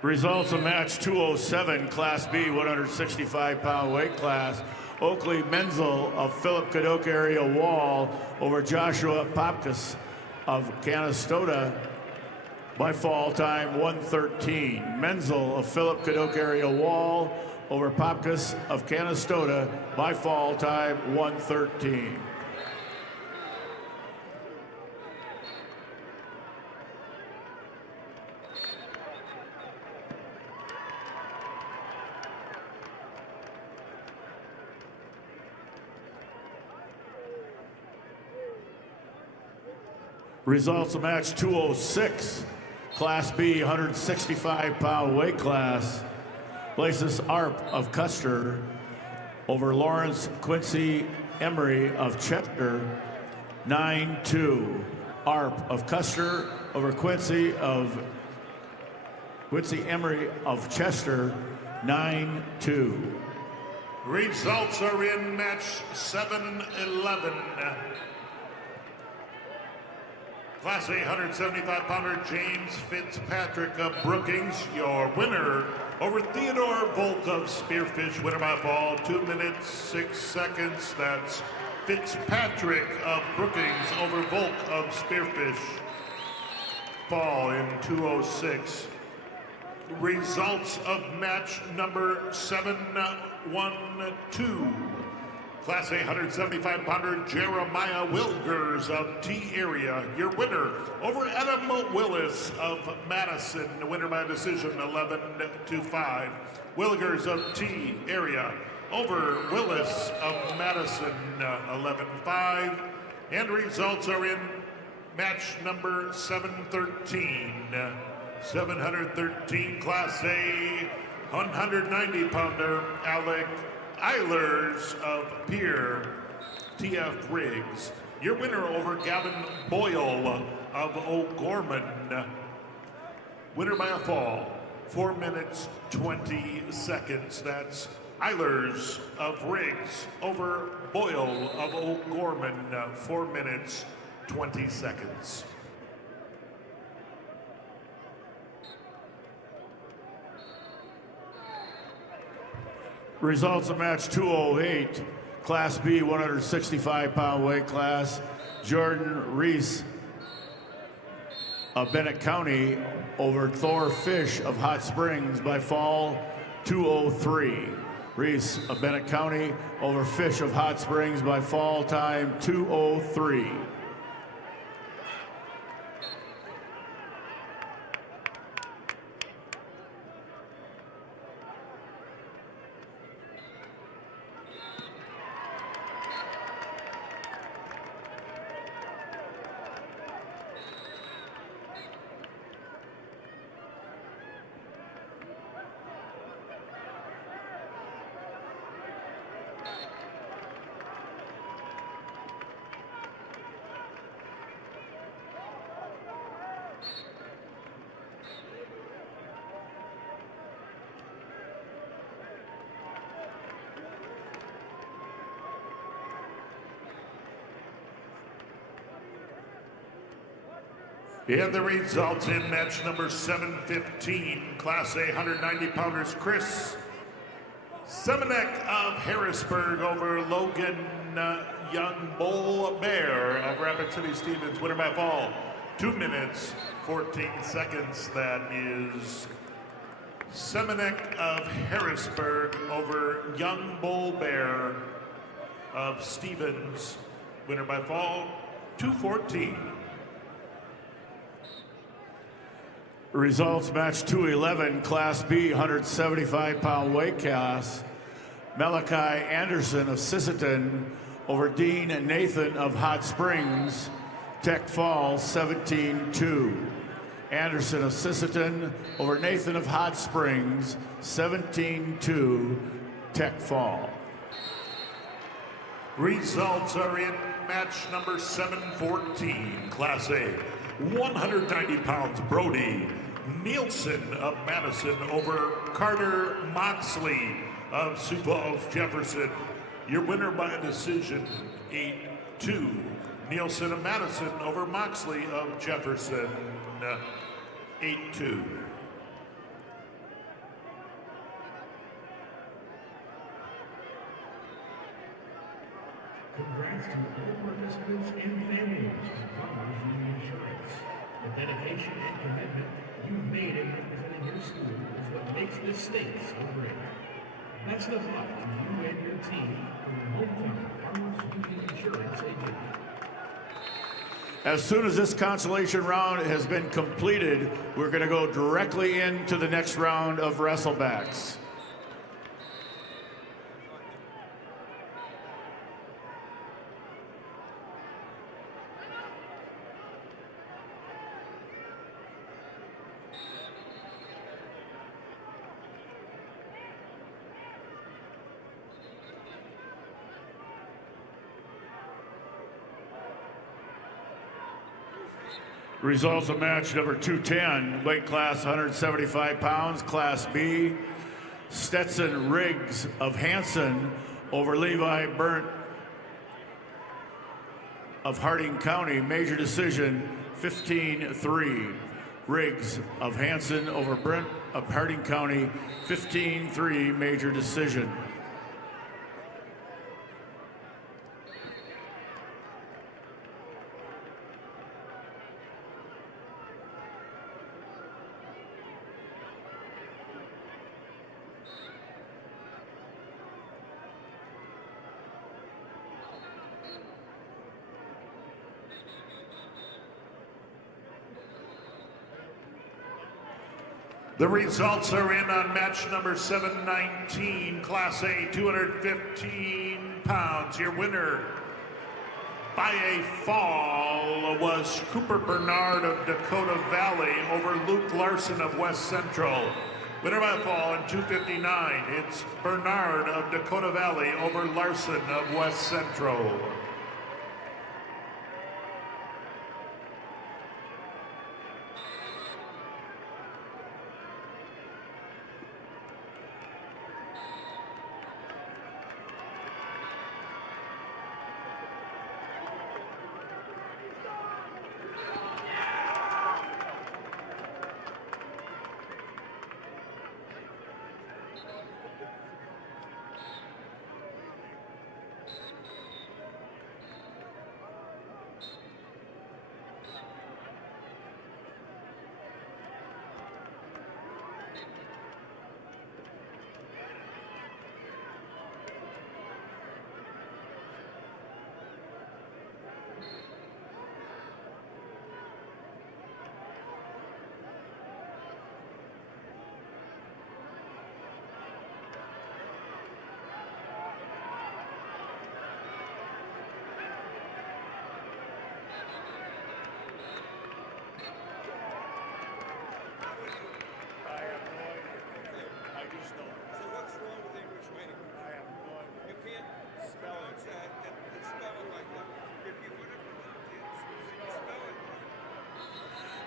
Results of match 207, Class B, 165-pound weight class. Oakley Menzel of Philip Cadoc area Wall over Joshua Popkus of Canastota by fall time 113. Menzel of Philip Cadoc area Wall over Popkus of Canastota by fall time 113. Results of match 206, Class B, 165-pound weight class. Places Arp of Custer over Lawrence Quincy Emery of Chester, 9-2. Arp of Custer over Quincy Emery of Chester, 9-2. Results are in match 7-11. Class A 175-pounder James Fitzpatrick of Brookings, your winner over Theodore Volk of Spearfish, winner by fall, 2 minutes, 6 seconds. That's Fitzpatrick of Brookings over Volk of Spearfish, fall in 2:06. Results of match number 7-1-2. Class A 175-pounder Jeremiah Wilgers of T area, your winner over Adam Willis of Madison, winner by decision 11-5. Wilgers of T area over Willis of Madison 11-5. And results are in match number 713. 713 Class A 190-pounder Alec Eilers of Pier TF Riggs, your winner over Gavin Boyle of O'Gorman, winner by a fall, 4 minutes 20 seconds. That's Eilers of Riggs over Boyle of O'Gorman, 4 minutes 20 seconds. Results of match 208, Class B, 165-pound weight class. Jordan Reese of Bennett County over Thor Fish of Hot Springs by fall 203. Reese of Bennett County over Fish of Hot Springs by fall time 203. And the results in match number 715, Class A 190-pounders, Chris Semenek of Harrisburg over Logan Young Bull Bear of Rapid City Stevens, winner by fall, 2 minutes, 14 seconds. That is Semenek of Harrisburg over Young Bull Bear of Stevens, winner by fall, 2:14. Results match 211, Class B, 175-pound weight class. Malachi Anderson of Sisseton over Dean Nathan of Hot Springs, Tech Falls 17-2. Anderson of Sisseton over Nathan of Hot Springs 17-2, Tech Fall. Results are in match number 714, Class A, 190 pounds, Brody Nielsen of Madison over Carter Moxley of Sioux Falls, Jefferson. Your winner by a decision, 8-2. Nielsen of Madison over Moxley of Jefferson, 8-2. Congrats to all participants and families of Farmers Union Insurance. The dedication and commitment you've made in representing your school is what makes this state so great. Best of luck to you and your team from your hometown Farmers Union Insurance agent. As soon as this consolation round has been completed, we're going to go directly into the next round of wrestlebacks. Results of match number 210, weight class 175 pounds, Class B. Stetson Riggs of Hanson over Levi Burnt of Harding County, major decision 15-3. Riggs of Hanson over Burnt of Harding County, 15-3, major decision. The results are in on match number 719, Class A, 215 pounds. Your winner by a fall was Cooper Bernard of Dakota Valley over Luke Larson of West Central. Winner by a fall in 259, it's Bernard of Dakota Valley over Larson of West Central.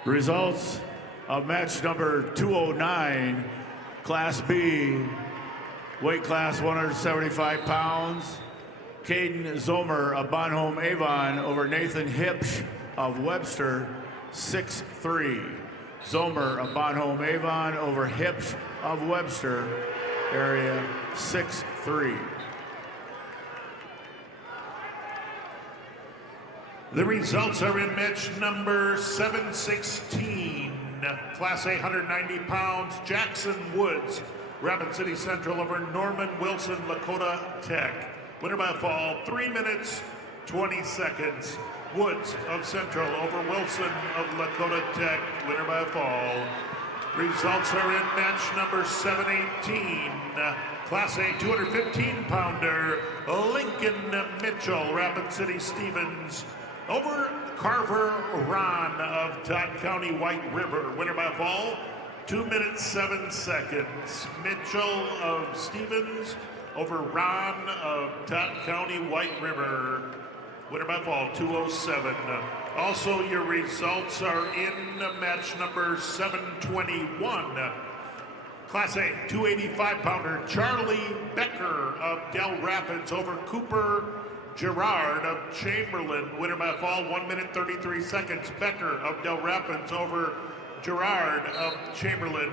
Results of match number 209, Class B, weight class 175 pounds. Caden Zomer of Bonhomme Avon over Nathan Hipsch of Webster, 6-3. Zomer of Bonhomme Avon over Hipsch of Webster, area 6-3. The results are in match number 716, Class A, 190 pounds, Jackson Woods, Rapid City Central over Norman Wilson, Lakota Tech. Winner by a fall, 3 minutes, 20 seconds. Woods of Central over Wilson of Lakota Tech. Winner by a fall. Results are in match number 718, Class A, 215-pounder, Lincoln Mitchell, Rapid City Stevens, over Carver Ron of Todd County White River. Winner by a fall, 2 minutes, 7 seconds. Mitchell of Stevens over Ron of Todd County White River. Winner by fall, 2:07. Also, your results are in match number 721. Class A, 285-pounder, Charlie Becker of Del Rapids over Cooper Gerard of Chamberlain. Winner by fall, 1 minute, 33 seconds. Becker of Del Rapids over Gerard of Chamberlain,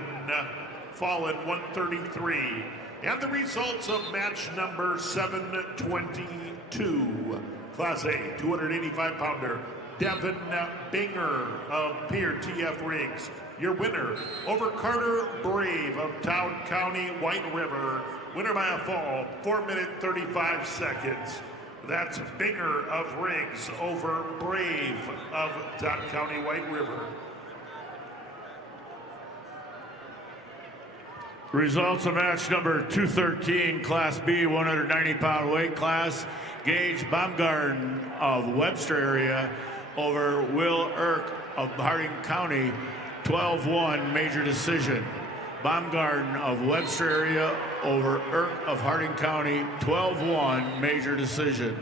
fallen 133. And the results of match number 722. 2. Class A 285-pounder Devin Binger of Pier TF Rigs. Your winner over Carter Brave of Town County White River. Winner by a fall, 4 minute 35 seconds. That's Binger of Riggs over Brave of Town County White River. Results of match number 213, Class B, 190-pound weight class. Gage Baumgarten of Webster area over Will Irk of Harding County, 12-1 major decision. Baumgarten of Webster area over Irk of Harding County, 12-1 major decision.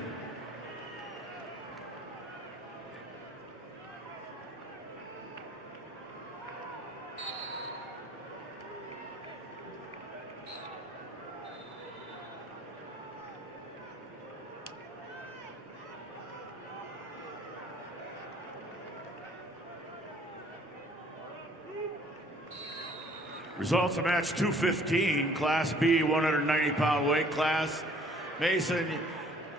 Results of match 215, Class B, 190-pound weight class. Mason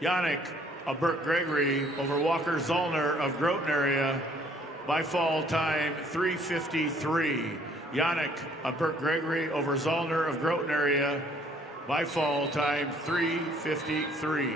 Yannick of Burt Gregory over Walker Zollner of Groton area by fall time 3:53. Yannick of Burt Gregory over Zollner of Groton area by fall time 3:53.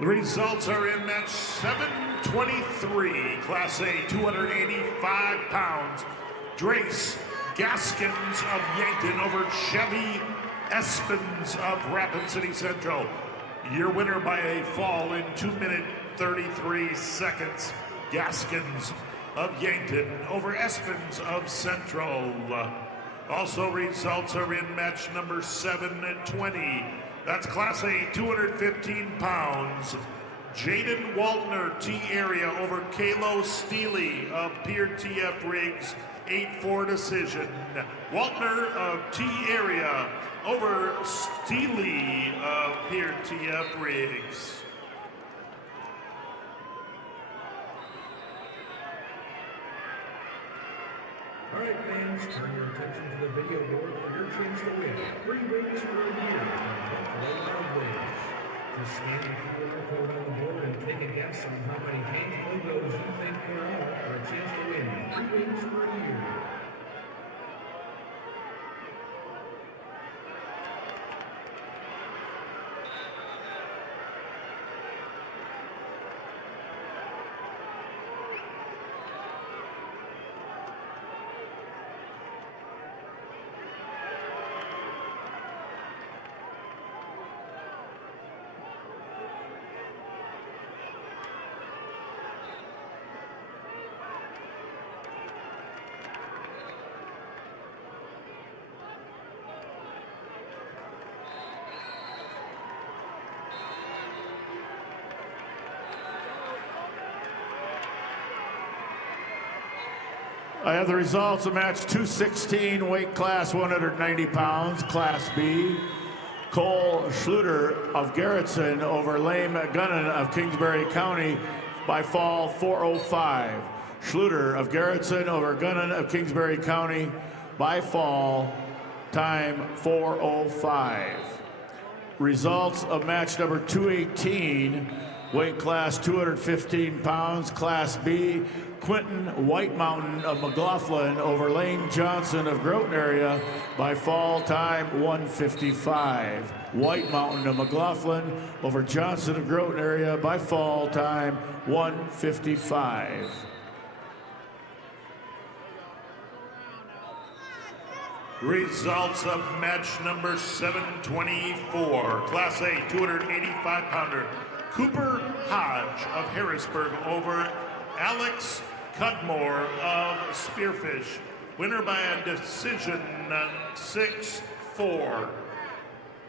The results are in match 723, Class A, 285 pounds. Drace Gaskins of Yankton over Chevy Espins of Rapid City Central. Your winner by a fall in 2 minute 33 seconds. Gaskins of Yankton over Espins of Central. Also, results are in match number 720. That's Class A, 215 pounds. Jaden Waltner, T area over Kalo Steely of Pier TF Rigs, 8-4 decision. Waltner of T area over Steely of Pier TF Rigs. All right, fans, turn your attention to the video board for your chance to win 3 rings for a year on Buffalo Wild Wings. Just stand before the court on the board and take a guess on how many Hanes logos you think there are for a chance to win 3 rings for a year. I have the results of match 216, weight class 190 pounds, Class B. Cole Schluter of Garrettson over Lame Gunnan of Kingsbury County by fall 4:05. Schluter of Garrettson over Gunnan of Kingsbury County by fall time 4:05. Results of match number 218, weight class 215 pounds, Class B. Quentin White Mountain of McLaughlin over Lane Johnson of Groton area by fall time 1:55. White Mountain of McLaughlin over Johnson of Groton area by fall time 1:55. Results of match number 724, Class A 285-pounder. Cooper Hodge of Harrisburg over Alex Cudmore of Spearfish. Winner by a decision 6-4.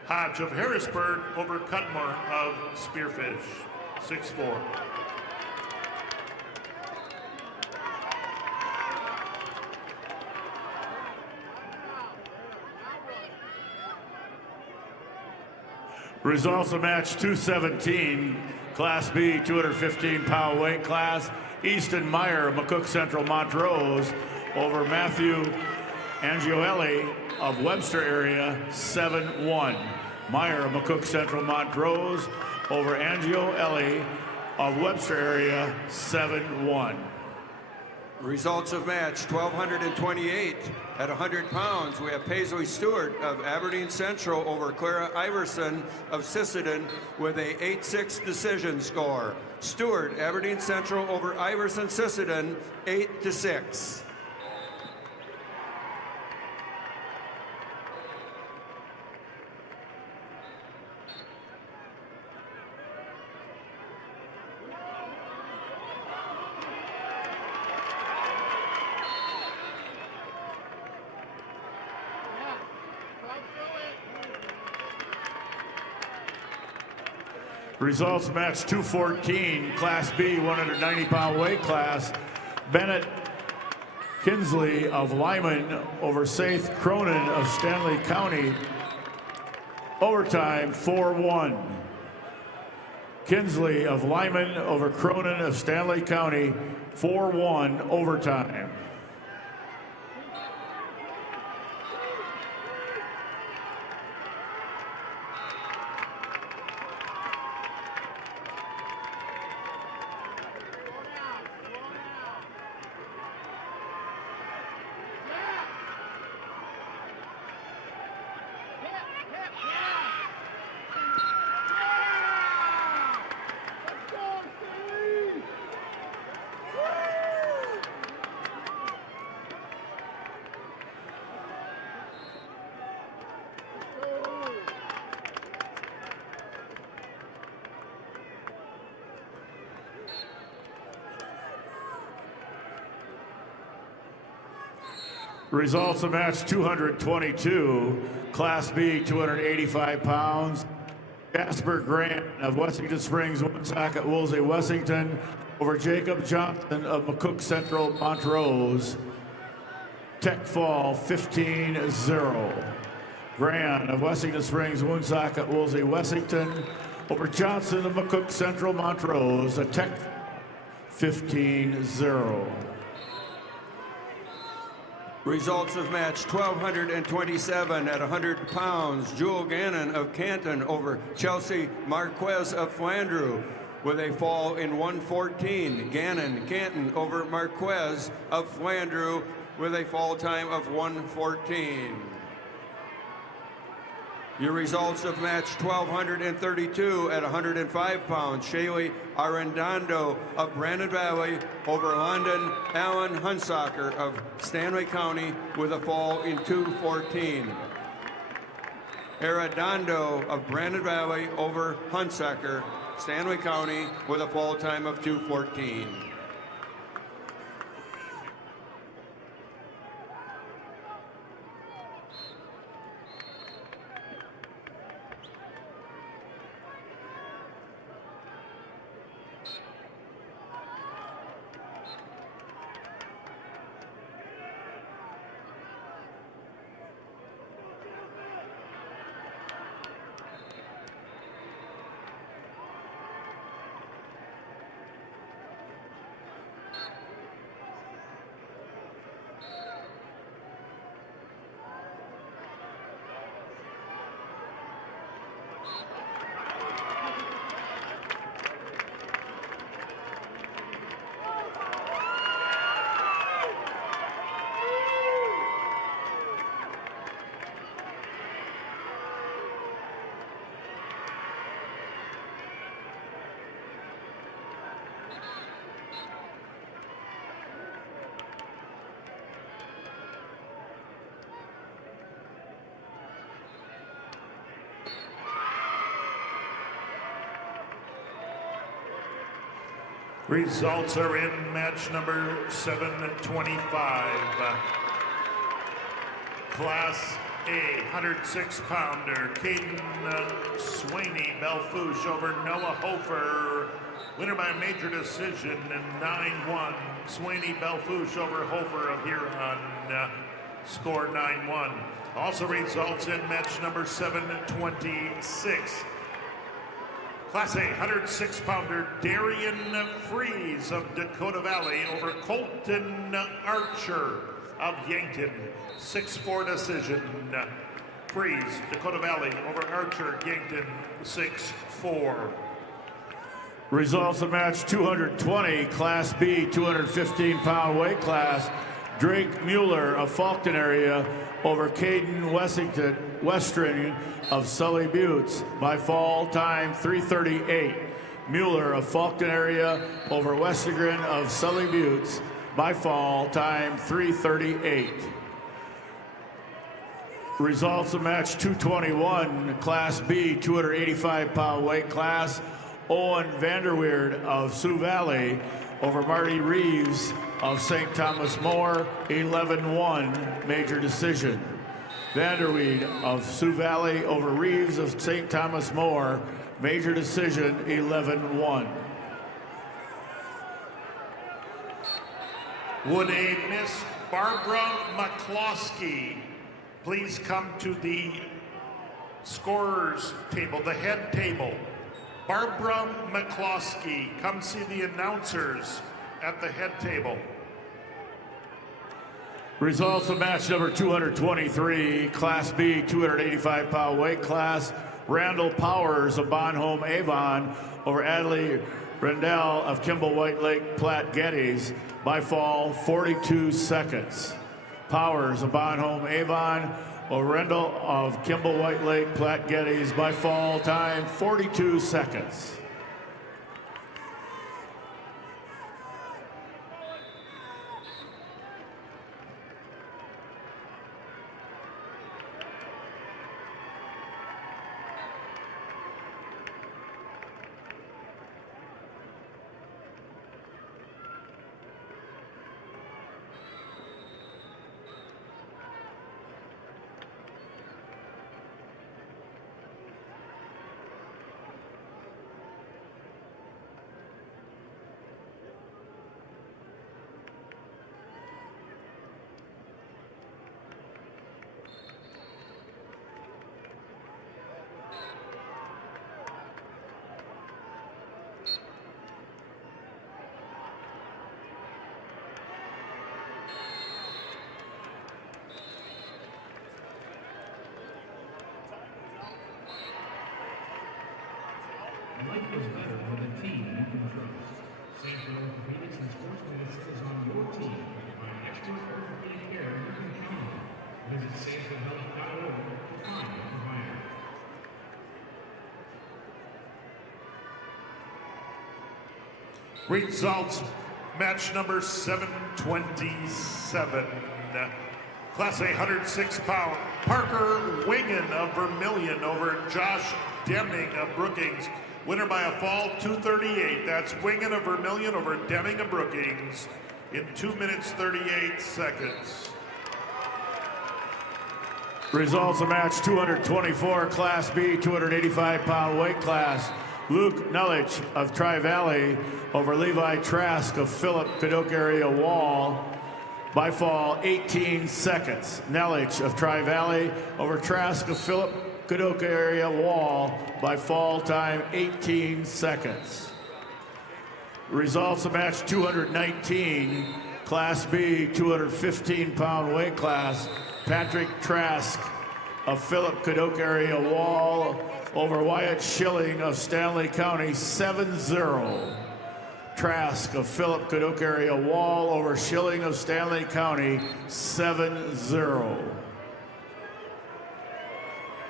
Hodge of Harrisburg over Cudmore of Spearfish. 6-4. Results of match 217, Class B 215-pound weight class. Easton Meyer of McCook Central Montrose over Matthew Angioelli of Webster area 7-1. Meyer of McCook Central Montrose over Angioelli of Webster area 7-1. Results of match 1,228 at 100 pounds. We have Paisley Stewart of Aberdeen Central over Clara Iverson of Sisseton with a 8-6 decision score. Stewart, Aberdeen Central over Iverson Sisseton, 8-6. Results match 214, Class B 190-pound weight class. Bennett Kinsley of Lyman over Saith Cronin of Stanley County. Overtime 4-1. Kinsley of Lyman over Cronin of Stanley County, 4-1 overtime. Results of match 222, Class B 285 pounds. Jasper Grant of Wessington Springs, Woonsocket, Woolsey, Wessington over Jacob Johnson of McCook Central, Montrose. Tech fall 15-0. Grant of Wessington Springs, Woonsocket, Woolsey, Wessington over Johnson of McCook Central, Montrose. A Tech 15-0. Results of match 1227 at 100 pounds. Jewel Gannon of Canton over Chelsea Marquez of Flandreau with a fall in 1:14. Gannon, Canton over Marquez of Flandreau with a fall time of 1:14. Your results of match 1232 at 105 pounds. Shaylee Arredondo of Brandon Valley over London Allen Hunsaker of Stanley County with a fall in 2:14. Arredondo of Brandon Valley over Hunsaker, Stanley County with a fall time of 2:14. Results are in match number 725. Class A 106-pounder, Caden Swaney Belfouche over Noah Hofer. Winner by major decision, 9-1. Swaney Belfouche over Hofer of Huron, score 9-1. Also results in match number 726. Class A 106-pounder Darian Fries of Dakota Valley over Colton Archer of Yankton. 6-4 decision. Fries, Dakota Valley over Archer, Yankton, 6-4. Results of match 220, Class B, 215-pound weight class. Drake Mueller of Faulkton area over Caden Westring of Sully Buttes by fall time 3:38. Mueller of Faulkton area over Westergren of Sully Buttes by fall time 3:38. Results of match 221, Class B, 285-pound weight class. Owen Vanderweerd of Sioux Valley over Marty Reeves of St. Thomas More, 11-1, major decision. Vanderweed of Sioux Valley over Reeves of St. Thomas More, major decision, 11-1. Would a Miss Barbara McCloskey please come to the scorers table, the head table? Barbara McCloskey, come see the announcers at the head table. Results of match number 223, Class B, 285-pound weight class. Randall Powers of Bonhomme Avon over Adley Rendell of Kimball White Lake Platte Geddes by fall 42 seconds. Powers of Bonhomme Avon over Rendell of Kimball White Lake Platte Geddes by fall time 42 seconds. can trust. Sanford Orthopedics and Sports Medicine is on your team to find expert orthopedic care you can count on. Visit sanfordhealth.org to find a provider. Results, match number 727. Class A 106-pound, Parker Wingen of Vermillion over Josh Deming of Brookings. Winner by a fall, 2:38. That's Wingen of Vermillion over Deming of Brookings in 2 minutes, 38 seconds. Results of match 224, Class B, 285-pound weight class. Luke Nullich of Tri-Valley over Levi Trask of Philip Cadoc area Wall by fall 18 seconds. Nullich of Tri-Valley over Trask of Philip Cadoc area Wall by fall time 18 seconds. Results of match 219, Class B, 215-pound weight class. Patrick Trask of Philip Cadoc area Wall over Wyatt Schilling of Stanley County 7-0. Trask of Philip Cadoc area Wall over Schilling of Stanley County 7-0.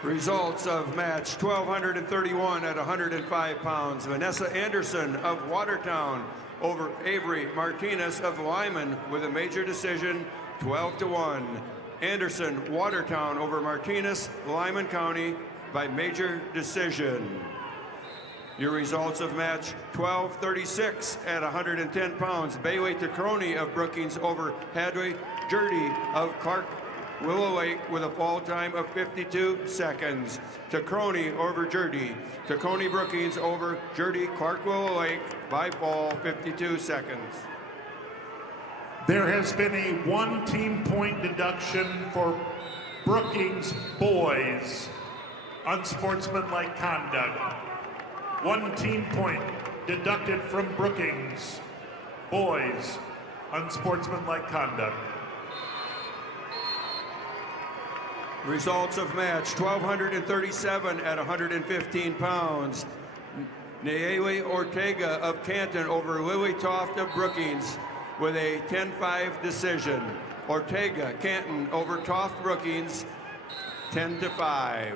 Results of match 1231 at 105 pounds. Vanessa Anderson of Watertown over Avery Martinez of Lyman with a major decision, 12-1. Anderson, Watertown over Martinez, Lyman County by major decision. Your results of match 1236 at 110 pounds. Bailey Tacroni of Brookings over Hadley Jurdy of Clark Willow Lake with a fall time of 52 seconds. Tacroni over Jurdy. Tacroni Brookings over Jurdy Clark Willow Lake by fall 52 seconds. There has been a 1 team point deduction for Brookings boys. Unsportsmanlike conduct. 1 team point deducted from Brookings boys. Unsportsmanlike conduct. Results of match 1237 at 115 pounds. Nayeli Ortega of Canton over Lily Toft of Brookings with a 10-5 decision. Ortega, Canton over Toft Brookings, 10-5.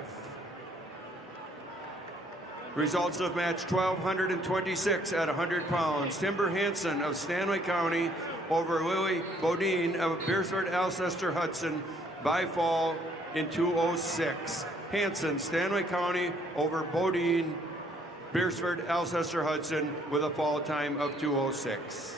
Results of match 1226 at 100 pounds. Timber Hansen of Stanley County over Lily Bodine of Beersford Alcester Hudson by fall in 2:06. Hansen, Stanley County over Bodine, Beersford Alcester Hudson with a fall time of 2:06.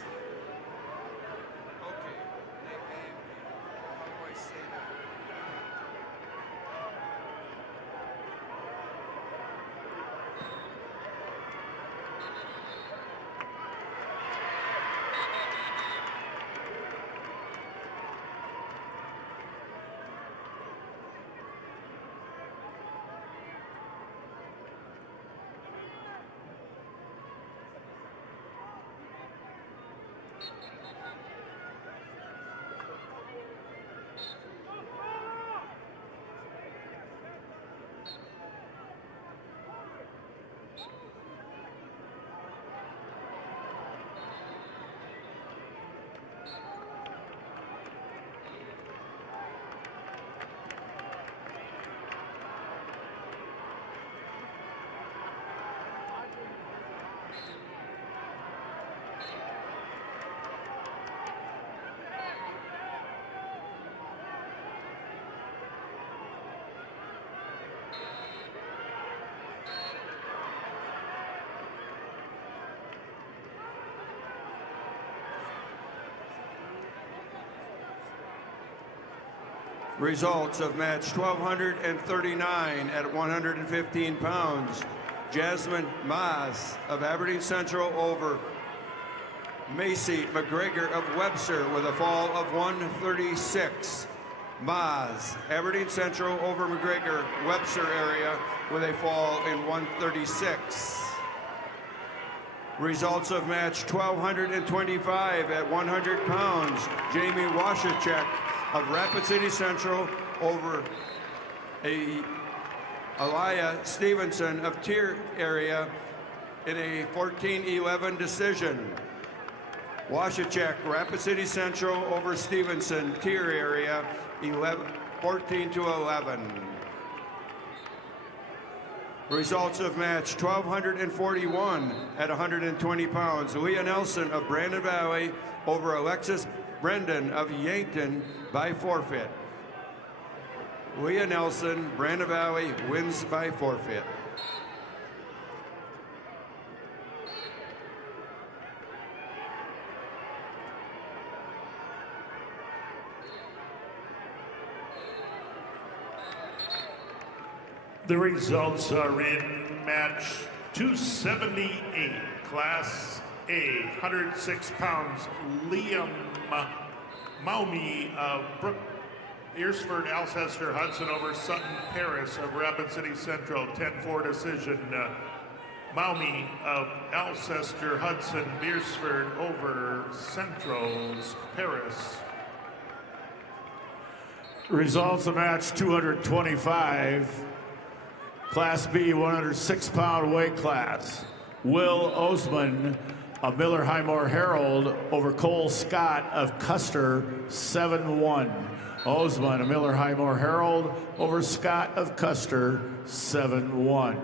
Results of match 1239 at 115 pounds. Jasmine Maas of Aberdeen Central over Macy McGregor of Webster with a fall of 136. Maas, Aberdeen Central over McGregor, Webster area with a fall in 136. Results of match 1225 at 100 pounds. Jamie Washachek of Rapid City Central over Aliyah Stevenson of Tier area in a 14-11 decision. Washachek, Rapid City Central over Stevenson, tier area, 14-11. Results of match: 1,241 at 120 pounds. Leah Nelson of Brandon Valley over Alexis Brendan of Yankton by forfeit. Leah Nelson, Brandon Valley wins by forfeit. The results are in match 278, Class A, 106 pounds. Liam Maumee of Earsford Alcester Hudson over Sutton Paris of Rapid City Central, 10-4 decision. Maumee of Alcester Hudson Beersford over Central's Paris. Results of match 225. Class B, 106-pound weight class. Will Osman of Miller Highmore Herald over Cole Scott of Custer, 7-1. Osman of Miller Highmore Herald over Scott of Custer, 7-1.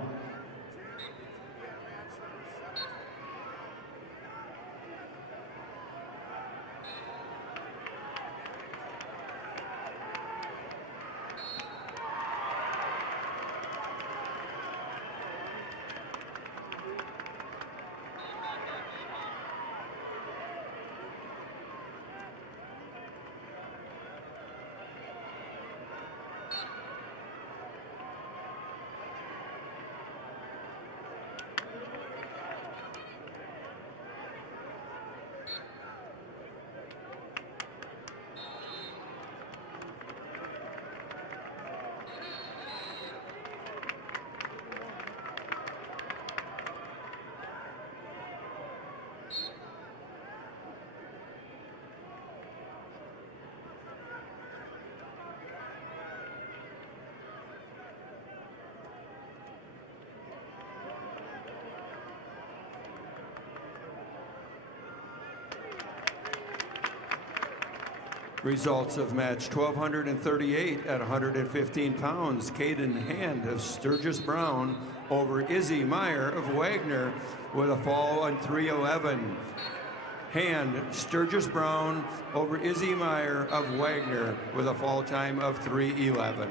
Results of match: 1,238 at 115 pounds. Caden Hand of Sturgis Brown over Izzy Meyer of Wagner with a fall on 3:11. Hand, Sturgis Brown over Izzy Meyer of Wagner with a fall time of 3:11.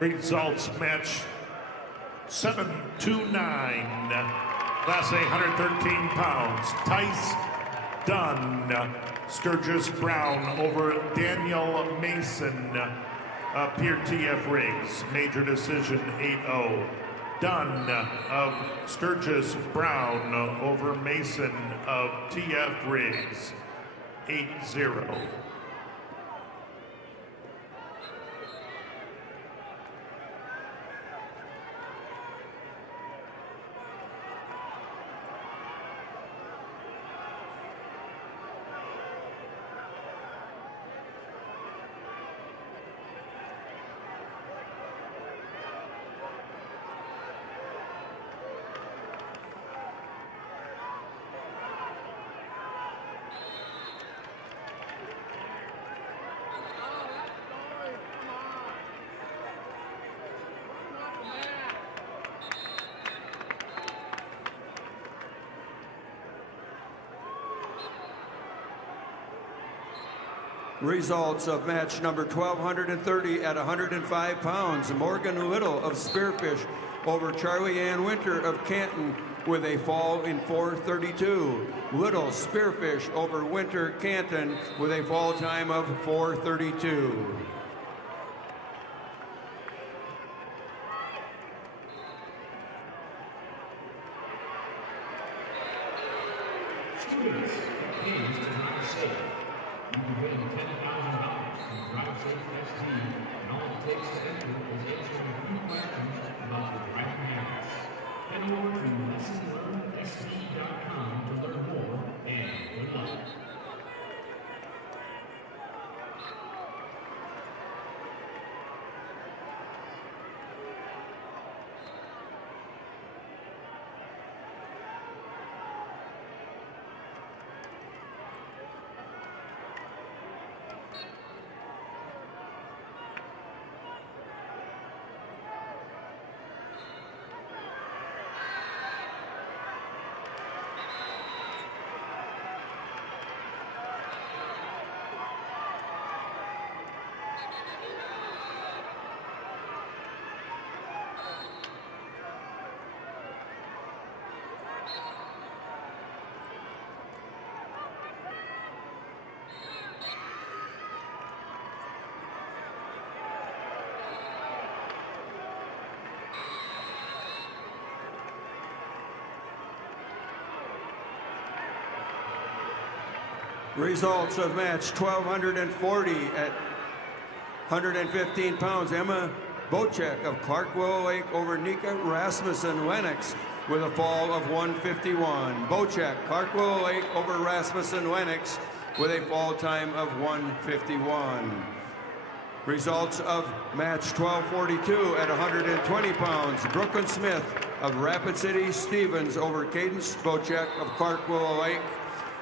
Results match 7-9, Class A, 113 pounds. Tice Dunn, Sturgis Brown over Daniel Mason, Pier TF Riggs, major decision 8-0. Dunn of Sturgis Brown over Mason of TF Riggs, 8-0. Results of match number 1,230 at 105 pounds. Morgan Little of Spearfish over Charlie Ann Winter of Canton with a fall in 4:32. Little Spearfish over Winter Canton with a fall time of 4:32. Students, please to drive safe. You can win $10,000 from Drive Safe ST, and all it takes to enter is answering a few questions about your driving habits. Results of match 1240 at 115 pounds. Emma Bocek of Clark Willow Lake over Nika Rasmussen Lennox with a fall of 151. Bocek, Clark Willow Lake over Rasmussen Lennox with a fall time of 151. Results of match 1242 at 120 pounds. Brooklyn Smith of Rapid City Stevens over Cadence Bocek of Clark Willow Lake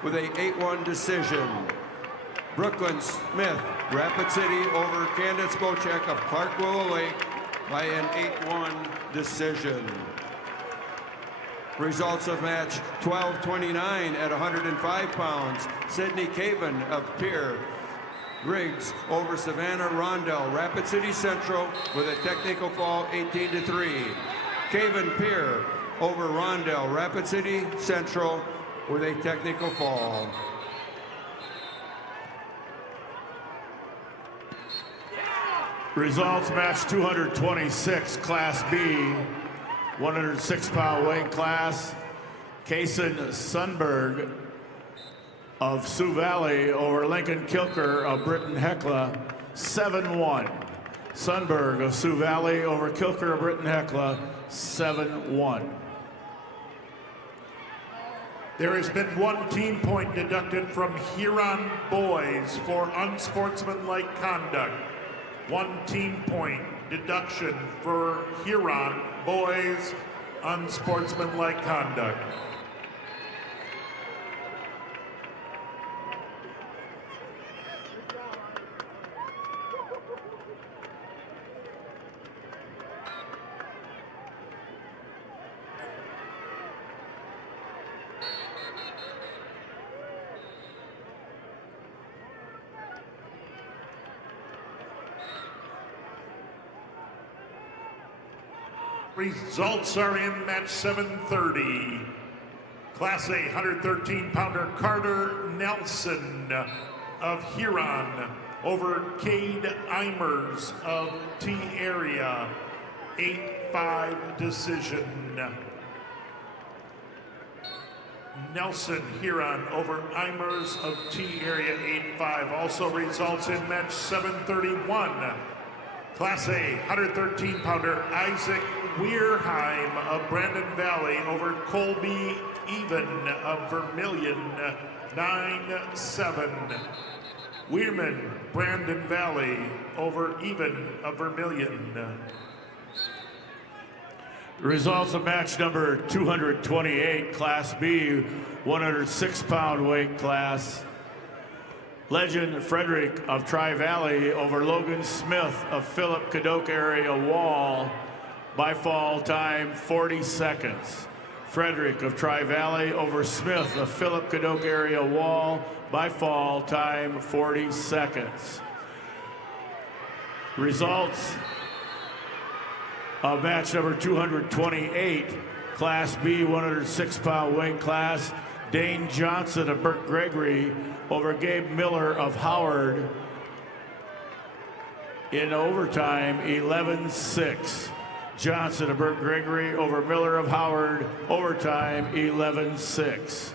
with a 8-1 decision. Brooklyn Smith, Rapid City over Candace Bocek of Clark Willow Lake by an 8-1 decision. Results of match 1229 at 105 pounds. Sydney Caven of Pierre Griggs over Savannah Rondell, Rapid City Central with a technical fall 18-3. Caven Pierre over Rondell, Rapid City Central with a technical fall. Results match 226, Class B, 106-pound weight class. Kason Sundberg of Sioux Valley over Lincoln Kilker of Britton Hecla, 7-1. Sundberg of Sioux Valley over Kilker of Britton Hecla, 7-1. There has been 1 team point deducted from Huron boys for unsportsmanlike conduct. 1 team point deduction for Huron boys unsportsmanlike conduct. Results are in match 730. Class A 113-pounder Carter Nelson of Huron over Cade Eimers of T Area, 8-5 decision. Nelson Huron over Eimers of T Area, 8-5. Also results in match 731. Class A 113-pounder Isaac Weirheim of Brandon Valley over Colby Even of Vermilion, 9-7. Weirman, Brandon Valley over Even of Vermilion. Results of match number 228, Class B, 106-pound weight class. Legend Frederick of Tri-Valley over Logan Smith of Philip Cadoc Area Wall by fall time 40 seconds. Frederick of Tri-Valley over Smith of Philip Cadoc Area Wall by fall time 40 seconds. Results of match number 228, Class B, 106-pound weight class. Dane Johnson of Burke Gregory over Gabe Miller of Howard in overtime, 11-6. Johnson of Burke Gregory over Miller of Howard, overtime, 11-6.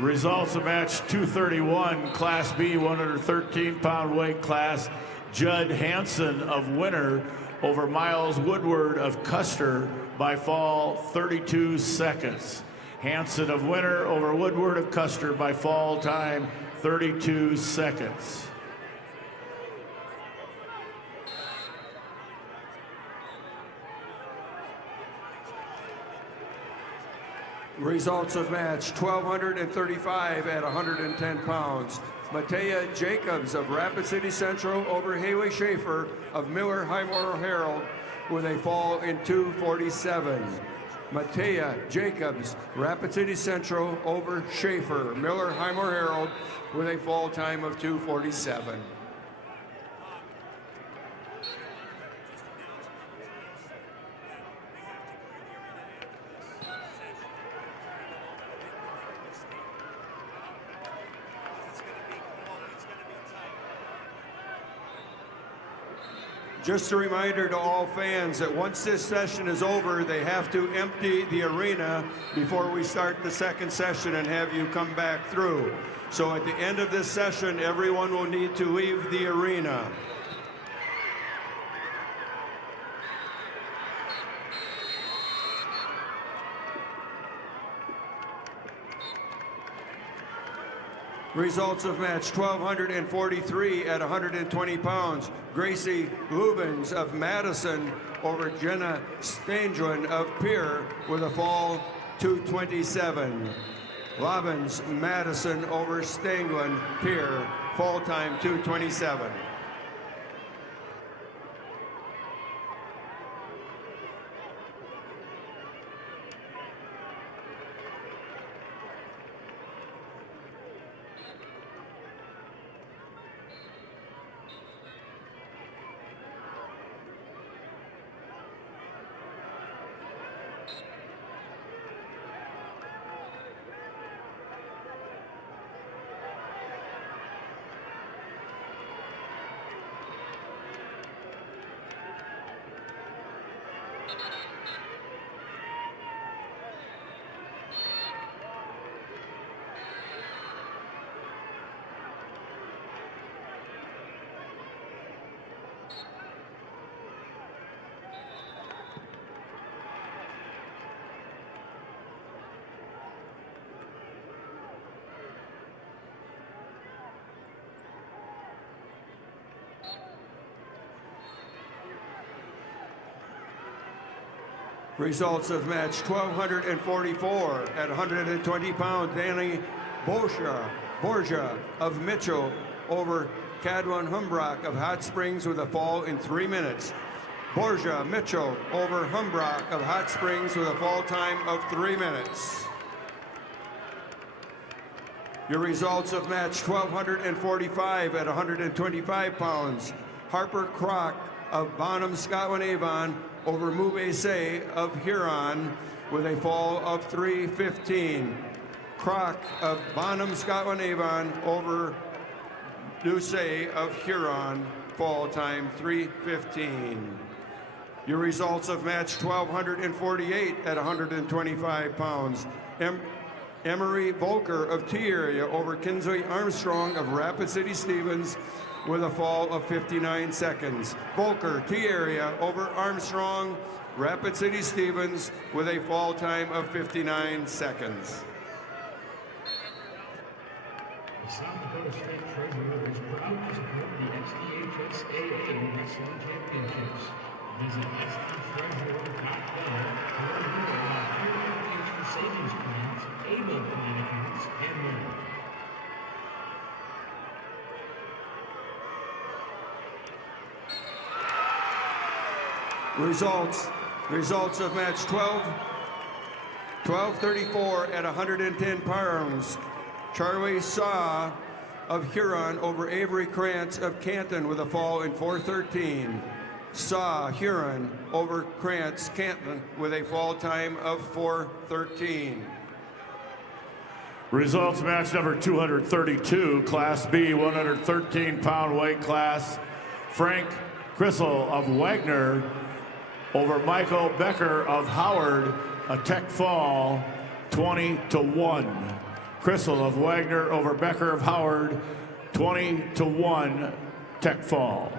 Results of match 231, Class B, 113-pound weight class. Judd Hansen of Winter over Miles Woodward of Custer by fall 32 seconds. Hansen of Winter over Woodward of Custer by fall time 32 seconds. Results of match 1235 at 110 pounds. Matea Jacobs of Rapid City Central over Haley Schaefer of Miller Highmore Herald with a fall in 2:47. Matea Jacobs, Rapid City Central over Schaefer, Miller Highmore Herald with a fall time of 2:47. Just a reminder to all fans that once this session is over, they have to empty the arena before we start the second session and have you come back through. So at the end of this session, everyone will need to leave the arena. Results of match 1243 at 120 pounds. Gracie Lubens of Madison over Jenna Stanglin of Pierre with a fall 227. Lubens, Madison over Stanglin, Pierre, fall time 227. Results of match 1244 at 120 pounds. Danny Borgia of Mitchell over Cadwan Humbrock of Hot Springs with a fall in 3 minutes. Borgia Mitchell over Humbrock of Hot Springs with a fall time of 3 minutes. Your results of match 1245 at 125 pounds. Harper Crock of Bonham, Scotland-Avon over Mubese of Huron with a fall of 3:15. Crock of Bonham, Scotland-Avon over Doucet of Huron, fall time 3:15. Your results of match 1248 at 125 pounds. Emery Volker of T Area over Kinsley Armstrong of Rapid City Stevens with a fall of 59 seconds. Volker, T Area over Armstrong, Rapid City Stevens with a fall time of 59 seconds. The South Dakota State Treasurer is proud to support the SDHSAA Wrestling Championships. Visit sdtreasurer.com to learn more about career application savings plans, ABLE plan accounts, and more. Results of match 1234 at 110 pounds. Charlie Saw of Huron over Avery Krantz of Canton with a fall in 4:13. Saw Huron over Krantz Canton with a fall time of 4:13. Results match number 232, Class B, 113-pound weight class. Frank Crissel of Wagner over Michael Becker of Howard, a tech fall, 20-1. Crissel of Wagner over Becker of Howard, 20-1, tech fall.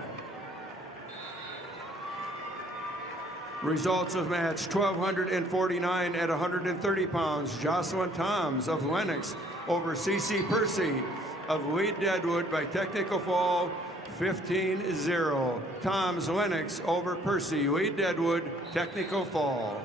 Results of match 1249 at 130 pounds. Jocelyn Toms of Lennox over CC Percy of Wheat Deadwood by technical fall 15-0. Toms Lennox over Percy Wheat Deadwood, technical fall.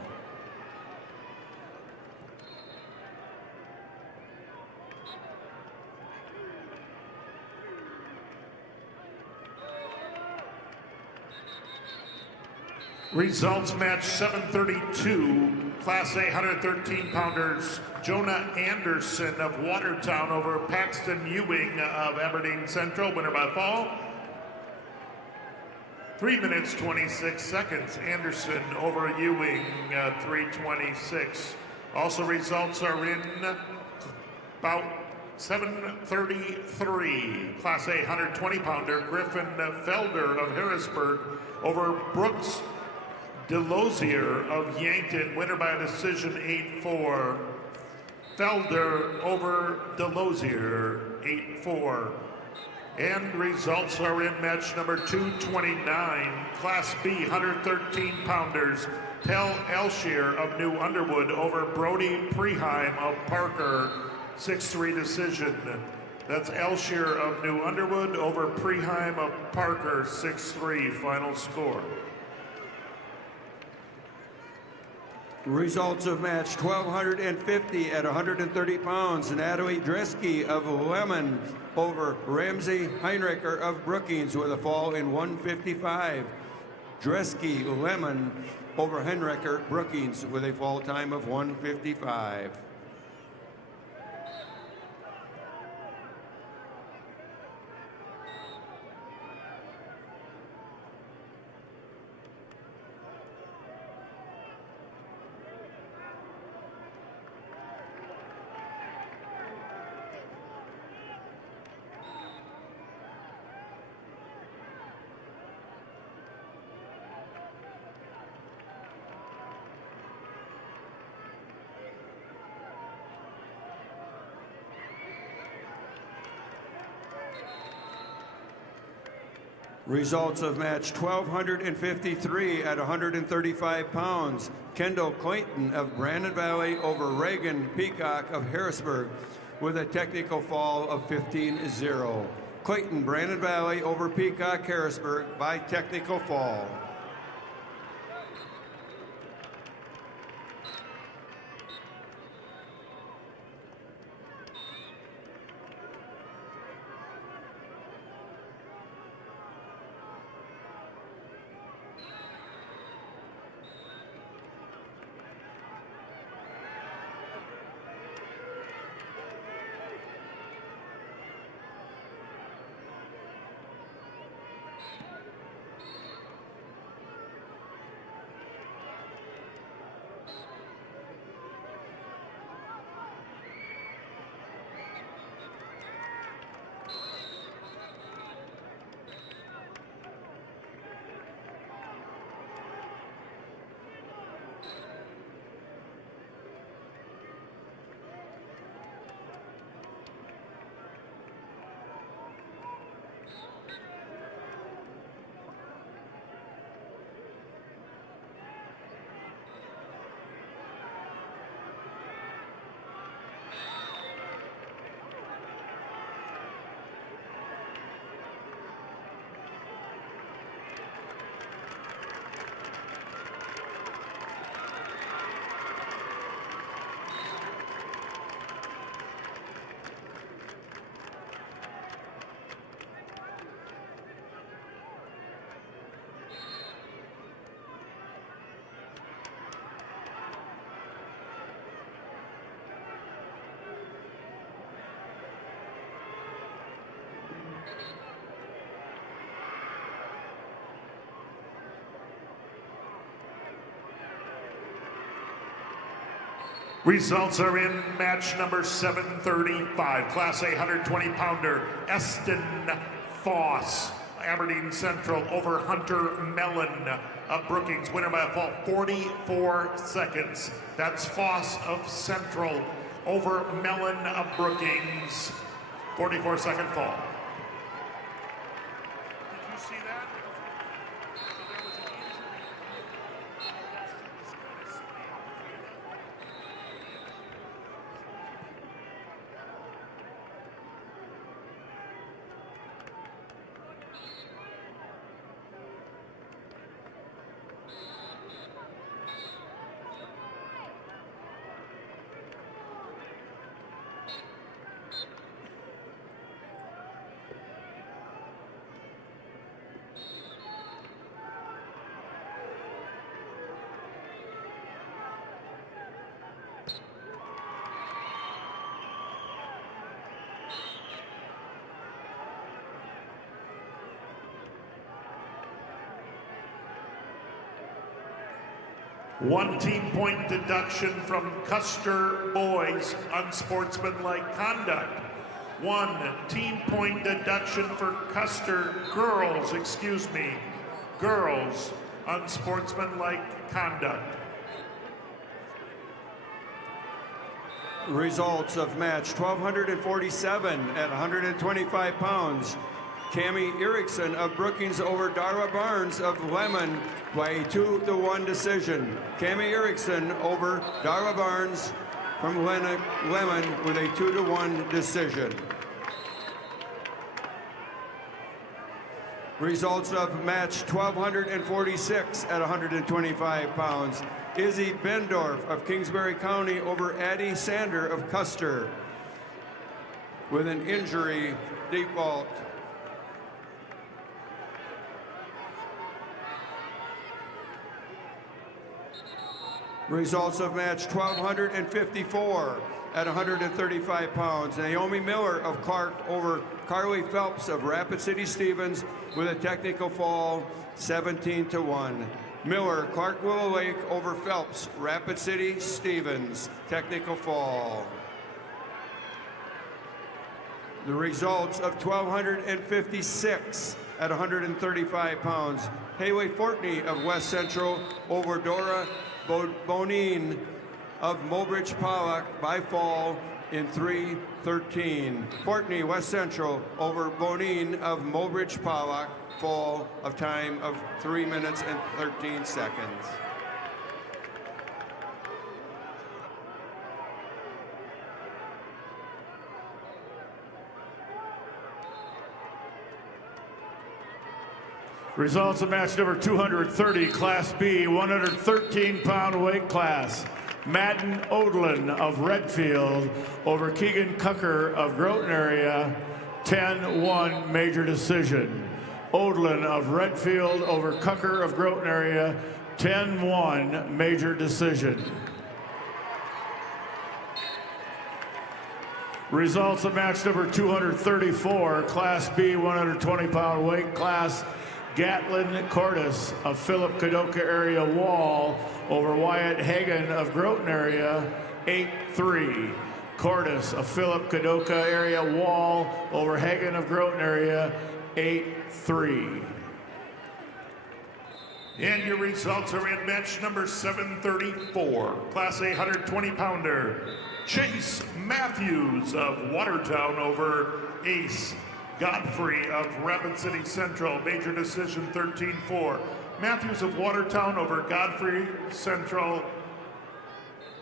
Results match 732, Class A 113-pounders. Jonah Anderson of Watertown over Paxton Ewing of Aberdeen Central, winner by fall. 3 minutes, 26 seconds. Anderson over Ewing, 3:26. Also results are in about 7:33. Class A 120-pounder Griffin Felder of Harrisburg over Brooks Delosier of Yankton, winner by decision 8-4. Felder over Delosier. 8-4. And results are in match number 229, Class B 113-pounders. Tel Elshier of New Underwood over Brody Preheim of Parker, 6-3 decision. That's Elshier of New Underwood over Preheim of Parker, 6-3 final score. Results of match 1250 at 130 pounds. Natalie Dresky of Lemon over Ramsey Heinricher of Brookings with a fall in 155. Dresky Lemon over Heinricher Brookings with a fall time of 155. Results of match 1253 at 135 pounds. Kendall Clayton of Brandon Valley over Reagan Peacock of Harrisburg with a technical fall of 15-0. Clayton, Brandon Valley over Peacock, Harrisburg by technical fall. Results are in match number 735, Class A 120-pounder, Eston Foss, Aberdeen Central over Hunter Mellon of Brookings, winner by a fall 44 seconds. That's Foss of Central over Mellon of Brookings, 44-second fall. Did you see that? One team point deduction from Custer boys, unsportsmanlike conduct. One team point deduction for Custer girls, girls, unsportsmanlike conduct. Results of match 1247 at 125 pounds. Cami Erickson of Brookings over Darla Barnes of Lemon by a 2-1 decision. Cami Erickson over Darla Barnes from Lemon with a 2-1 decision. Results of match 1246 at 125 pounds. Izzy Bendorf of Kingsbury County over Addie Sander of Custer with an injury default. Results of match 1254 at 135 pounds. Naomi Miller of Clark over Carly Phelps of Rapid City Stevens with a technical fall, 17-1. Miller, Clark Willow Lake over Phelps, Rapid City Stevens, technical fall. The results of 1256 at 135 pounds. Haley Fortney of West Central over Dora Bonin of Mobridge Pollock by fall in 3:13. Fortney, West Central over Bonin of Mobridge Pollock, fall of time of 3 minutes and 13 seconds. Results of match number 230, Class B, 113-pound weight class. Madden Odlin of Redfield over Keegan Cucker of Groton area, 10-1 major decision. Odlin of Redfield over Cucker of Groton area, 10-1 major decision. Results of match number 234, Class B, 120-pound weight class. Gatlin Cordes of Philip Kadoka area Wall over Wyatt Hagan of Groton area, 8-3. Cordes of Philip Kadoka area Wall over Hagan of Groton area, 8-3. And your results are in match number 734, Class A 120-pounder. Chase Matthews of Watertown over Ace Godfrey of Rapid City Central, major decision 13-4. Matthews of Watertown over Godfrey Central,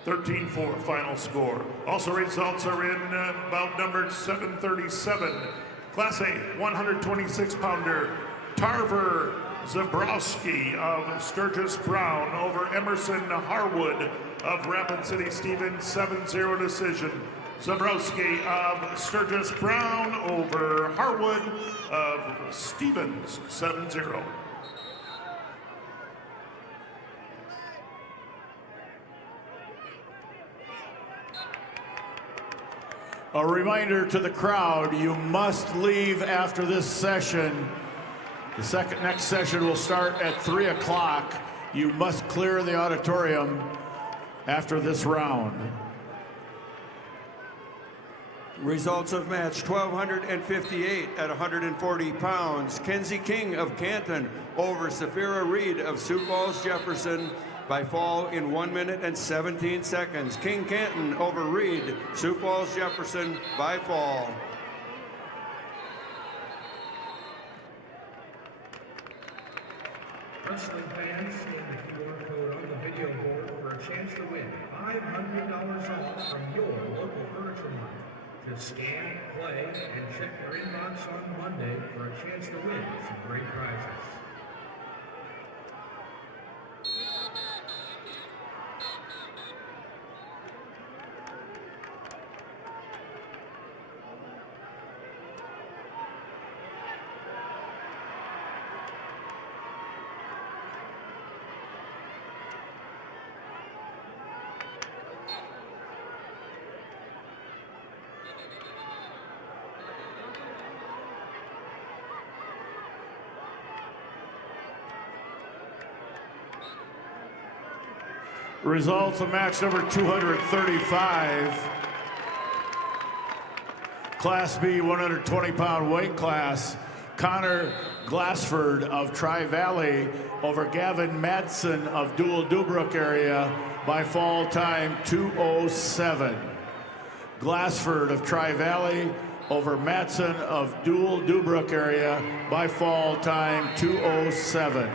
13-4 final score. Also results are in bout number 737, Class A 126-pounder. Tarver Zabrowski of Sturgis Brown over Emerson Harwood of Rapid City Stevens, 7-0 decision. Zabrowski of Sturgis Brown over Harwood of Stevens, 7-0. A reminder to the crowd, you must leave after this session. The next session will start at 3 o'clock. You must clear the auditorium after this round. Results of match 1258 at 140 pounds. Kenzie King of Canton over Safira Reed of Sioux Falls Jefferson by fall in 1 minute and 17 seconds. King Canton over Reed, Sioux Falls Jefferson by fall. Wrestling fans, scan the QR code on the video board for a chance to win $500 off from your local furniture mart. Just scan, play, and check your inbox on Monday for a chance to win some great prizes. Results of match number 235. Class B 120-pound weight class. Connor Glassford of Tri-Valley over Gavin Madsen of Dual Dubrook area by fall time 2:07. Glassford of Tri-Valley over Matson of Dual Dubrook area by fall time 2:07.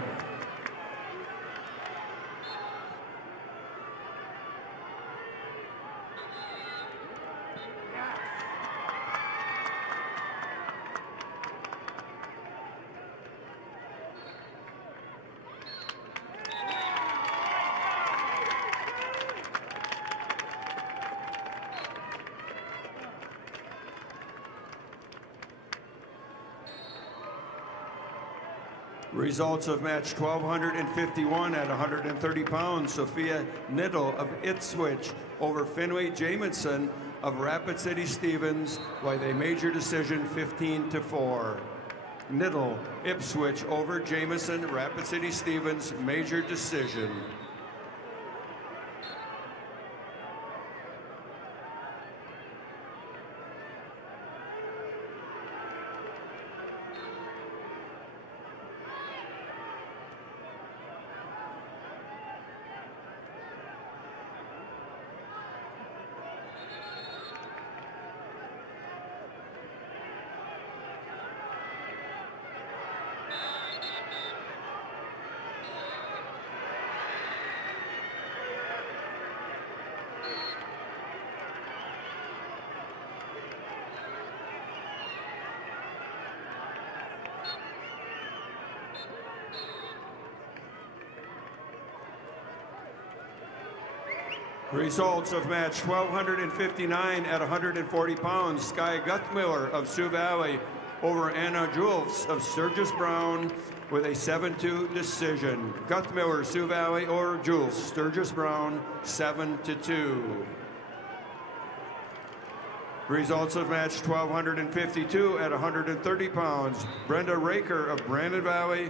Results of match 1251 at 130 pounds. Sophia Niddle of Ipswich over Finway Jamison of Rapid City Stevens by a major decision 15-4. Niddle, Ipswich over Jamison, Rapid City Stevens, major decision. Results of match 1259 at 140 pounds. Sky Guthmiller of Sioux Valley over Anna Jules of Sturgis Brown with a 7-2 decision. Guthmiller, Sioux Valley, or Jules, Sturgis Brown, 7-2. Results of match 1252 at 130 pounds. Brenda Raker of Brandon Valley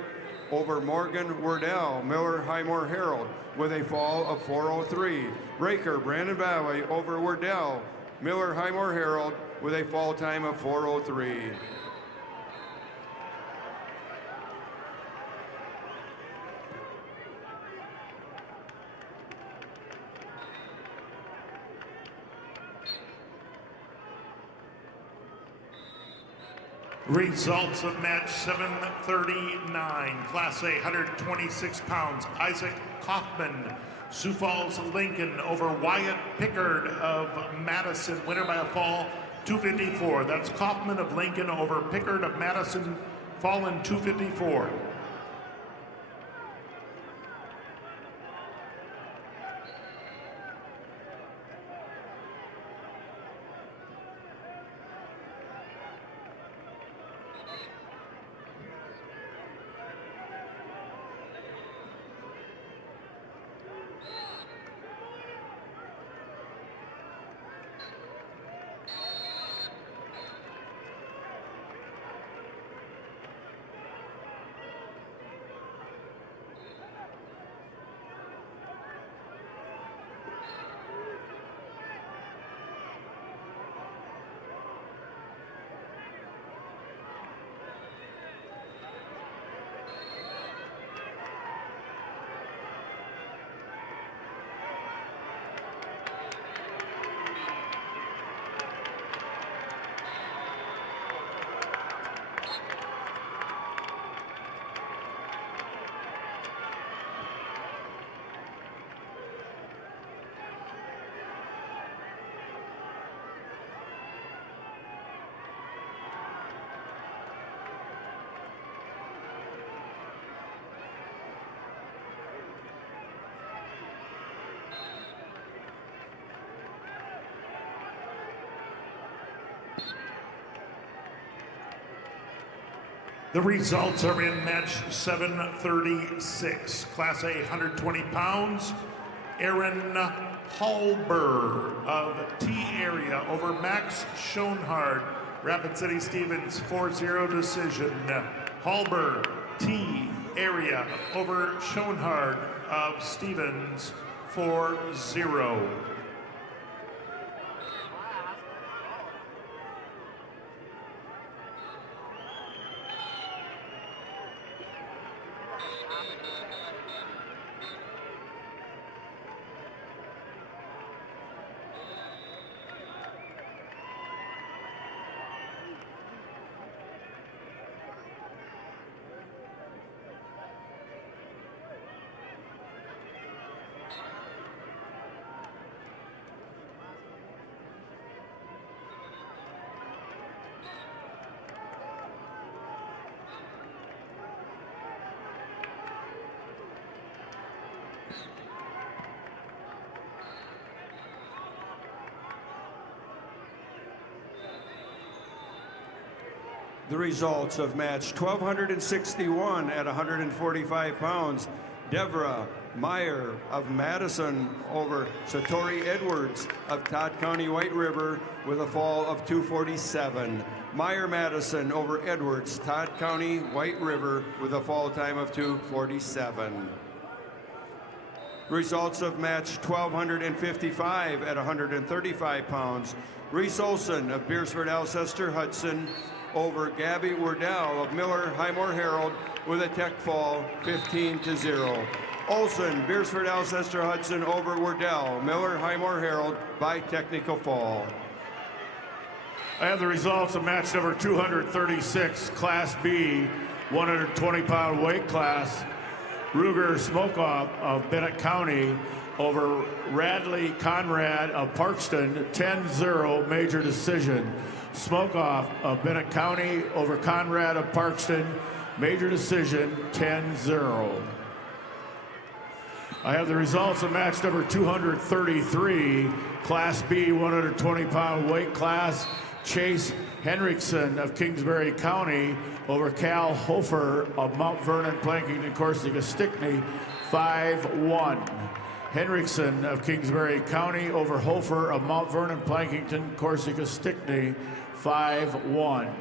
over Morgan Wardell, Miller Highmore Herald, with a fall of 403. Raker, Brandon Valley over Wardell, Miller Highmore Herald, with a fall time of 403. Results of match 739, Class A, 126 pounds. Isaac Kaufman, Sioux Falls, Lincoln over Wyatt Pickard of Madison, winner by a fall 254. That's Kaufman of Lincoln over Pickard of Madison, fall in 254. The results are in match 736, Class A, 120 pounds. Aaron Halber of T area over Max Schoenhard, Rapid City Stevens, 4-0 decision. Halber, T area over Schoenhard of Stevens, 4-0. The results of match 1261 at 145 pounds. Deborah Meyer of Madison over Satori Edwards of Todd County White River with a fall of 247. Meyer Madison over Edwards, Todd County White River with a fall time of 247. Results of match 1255 at 135 pounds. Reese Olson of Beersford Alcester Hudson over Gabby Wardell of Miller Highmore Herald with a tech fall 15-0. Olson, Beersford Alcester Hudson over Wardell, Miller Highmore Herald by technical fall. I have the results of match number 236, Class B, 120-pound weight class. Ruger Smokeoff of Bennett County over Radley Conrad of Parkston, 10-0 major decision. Smokeoff of Bennett County over Conrad of Parkston, major decision, 10-0. I have the results of match number 233, Class B, 120-pound weight class. Chase Henriksen of Kingsbury County over Cal Hofer of Mount Vernon, Plankington, Corsica, Stickney, 5-1. Henriksen of Kingsbury County over Hofer of Mount Vernon, Plankington, Corsica, Stickney, 5-1.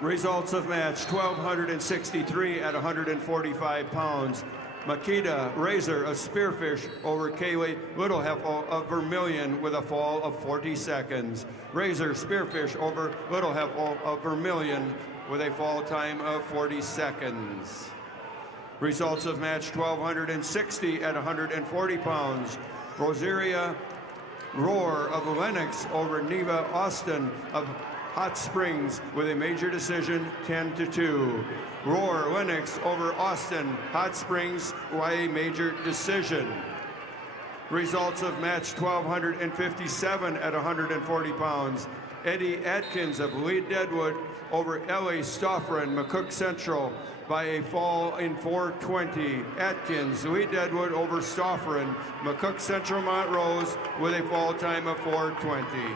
Results of match 1263 at 145 pounds. Makita Razor of Spearfish over Kaylee Littleheffel of Vermilion with a fall of 40 seconds. Razor Spearfish over Littleheffel of Vermilion with a fall time of 40 seconds. Results of match 1260 at 140 pounds. Rosaria Roar of Lennox over Neva Austin of Hot Springs with a major decision, 10-2. Roar Lennox over Austin Hot Springs by a major decision. Results of match 1257 at 140 pounds. Eddie Atkins of Lee Deadwood over Ellie Stoffren, McCook Central by a fall in 420. Atkins, Lee Deadwood over Stoffren, McCook Central Montrose with a fall time of 420.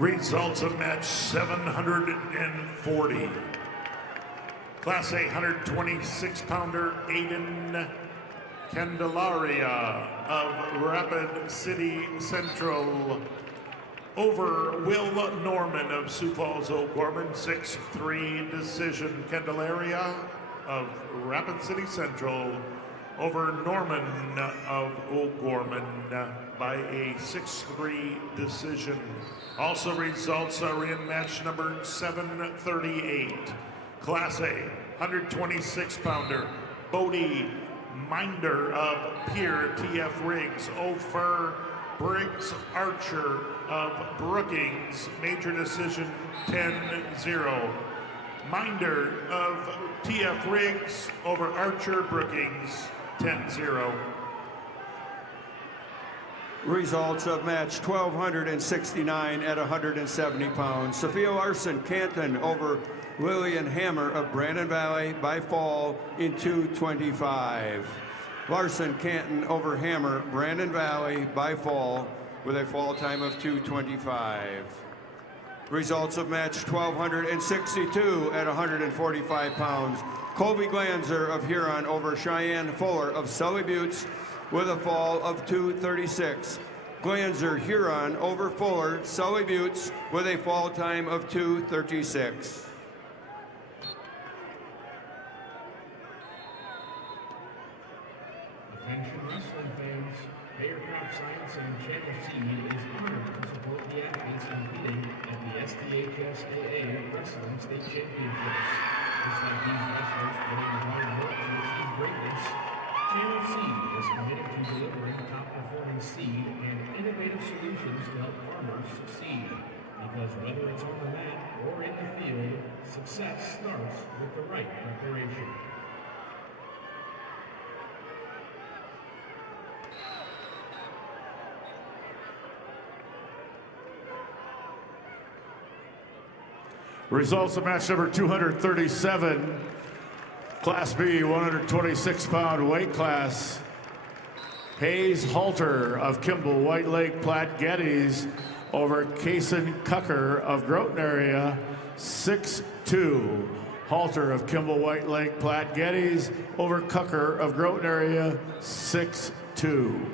Results of match 740. Class A 126-pounder Aiden Candelaria of Rapid City Central over Will Norman of Sioux Falls O'Gorman, 6-3 decision. Candelaria of Rapid City Central over Norman of O'Gorman by a 6-3 decision. Also results are in match number 738. Class A 126-pounder Bodie Minder of Pier TF Riggs over Briggs Archer of Brookings, major decision 10-0. Minder of TF Riggs over Archer Brookings, 10-0. Results of match 1269 at 170 pounds. Sophia Larson Canton over Lillian Hammer of Brandon Valley by fall in 225. Larson Canton over Hammer Brandon Valley by fall with a fall time of 2:25. Results of match 1262 at 145 pounds. Colby Glanzer of Huron over Cheyenne Fuller of Sully Buttes with a fall of 2:36. Glanzer Huron over Fuller Sully Buttes with a fall time of 2:36. Attention wrestling fans, Bayer Crop Science and Channel Seed is honored to support the athletes competing at the SDHSAA Wrestling State Championships. Just like these wrestlers putting in hard work to achieve greatness, Channel Seed is committed to delivering top-performing seed and innovative solutions to help farmers succeed. Because whether it's on the mat or in the field, success starts with the right preparation. Results of match number 237, Class B, 126-pound weight class. Hayes Halter of Kimball White Lake Platte Geddes over Kaysen Cucker of Groton area, 6-2. Halter of Kimball White Lake Platte Geddes over Cucker of Groton area, 6-2.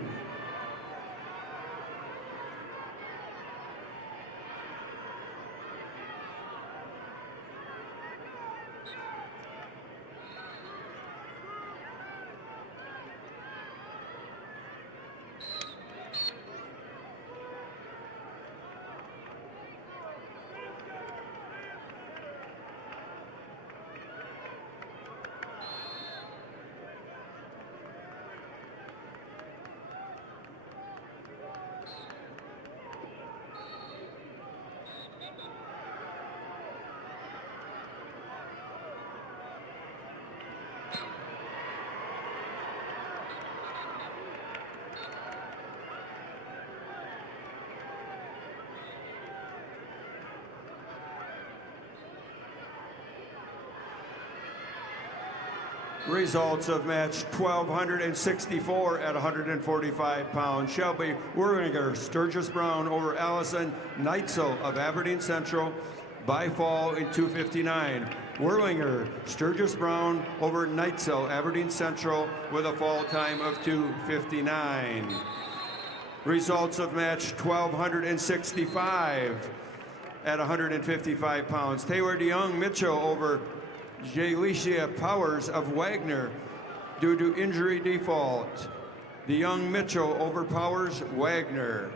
Results of match 1264 at 145 pounds. Shelby Werlinger Sturgis Brown over Allison Neitzel of Aberdeen Central by fall in 2:59. Werlinger Sturgis Brown over Neitzel Aberdeen Central with a fall time of 2:59. Results of match 1265 at 155 pounds. Taylor DeYoung Mitchell over Jalicia Powers of Wagner due to injury default. DeYoung Mitchell over Powers Wagner.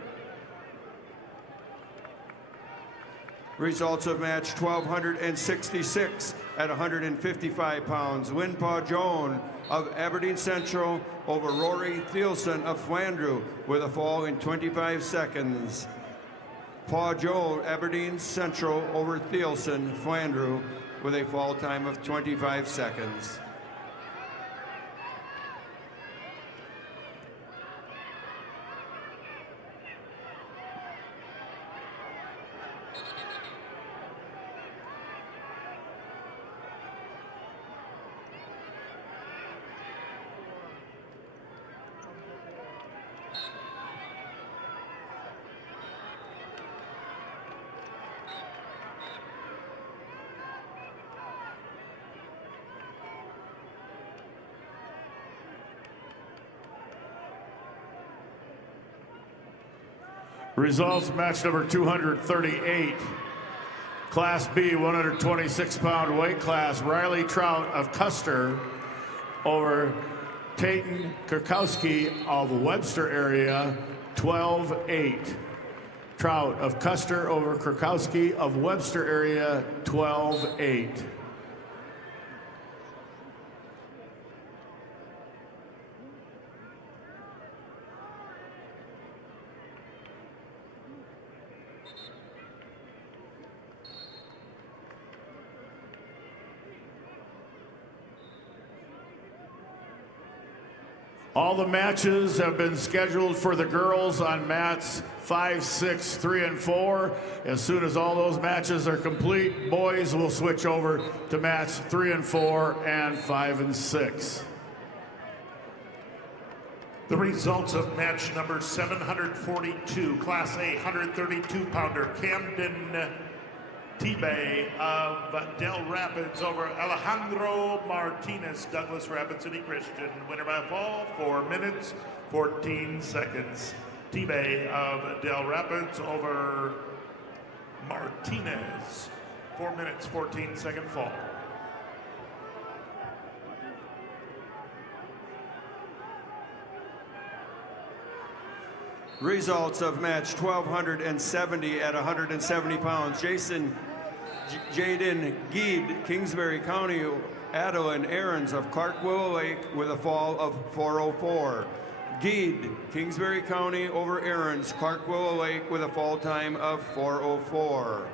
Results of match 1266 at 155 pounds. Lynn Paw Joan of Aberdeen Central over Rory Thielson of Flandreau with a fall in 25 seconds. Paw Joan, Aberdeen Central over Thielson, Flandreau with a fall time of 25 seconds. Results match number 238. Class B, 126-pound weight class. Riley Trout of Custer over Tayton Kurkowski of Webster area, 12-8. Trout of Custer over Kurkowski of Webster area, 12-8. All the matches have been scheduled for the girls on mats 5, 6, 3, and 4. As soon as all those matches are complete, boys will switch over to mats 3 and 4 and 5 and 6. The results of match number 742, Class A 132-pounder, Camden T-Bay of Del Rapids over Alejandro Martinez, Douglas Rapid City Christian. Winner by fall, 4 minutes, 14 seconds. T-Bay of Del Rapids over Martinez, 4 minutes, 14-second fall. Results of match 1270 at 170 pounds. Jaden Geed, Kingsbury County, Adeline Aarons of Clark Willow Lake with a fall of 4:04. Geed, Kingsbury County over Aarons, Clark Willow Lake with a fall time of 4:04.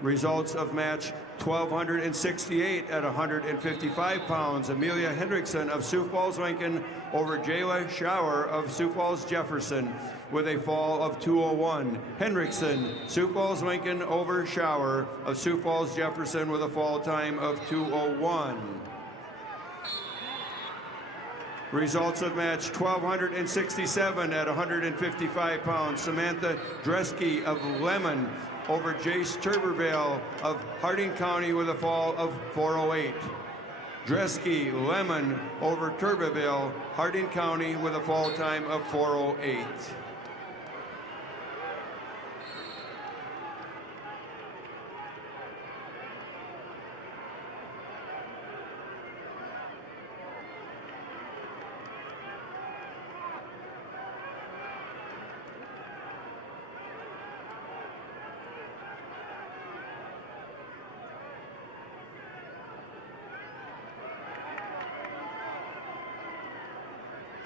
Results of match 1268 at 155 pounds. Amelia Hendrickson of Sioux Falls, Lincoln over Jayla Shower of Sioux Falls, Jefferson with a fall of 2:01. Hendrickson, Sioux Falls, Lincoln over Shower of Sioux Falls, Jefferson with a fall time of 2:01. Results of match 1267 at 155 pounds. Samantha Dresky of Lemon over Jace Turberville of Harding County with a fall of 4:08. Dresky, Lemon over Turberville, Harding County with a fall time of 4:08.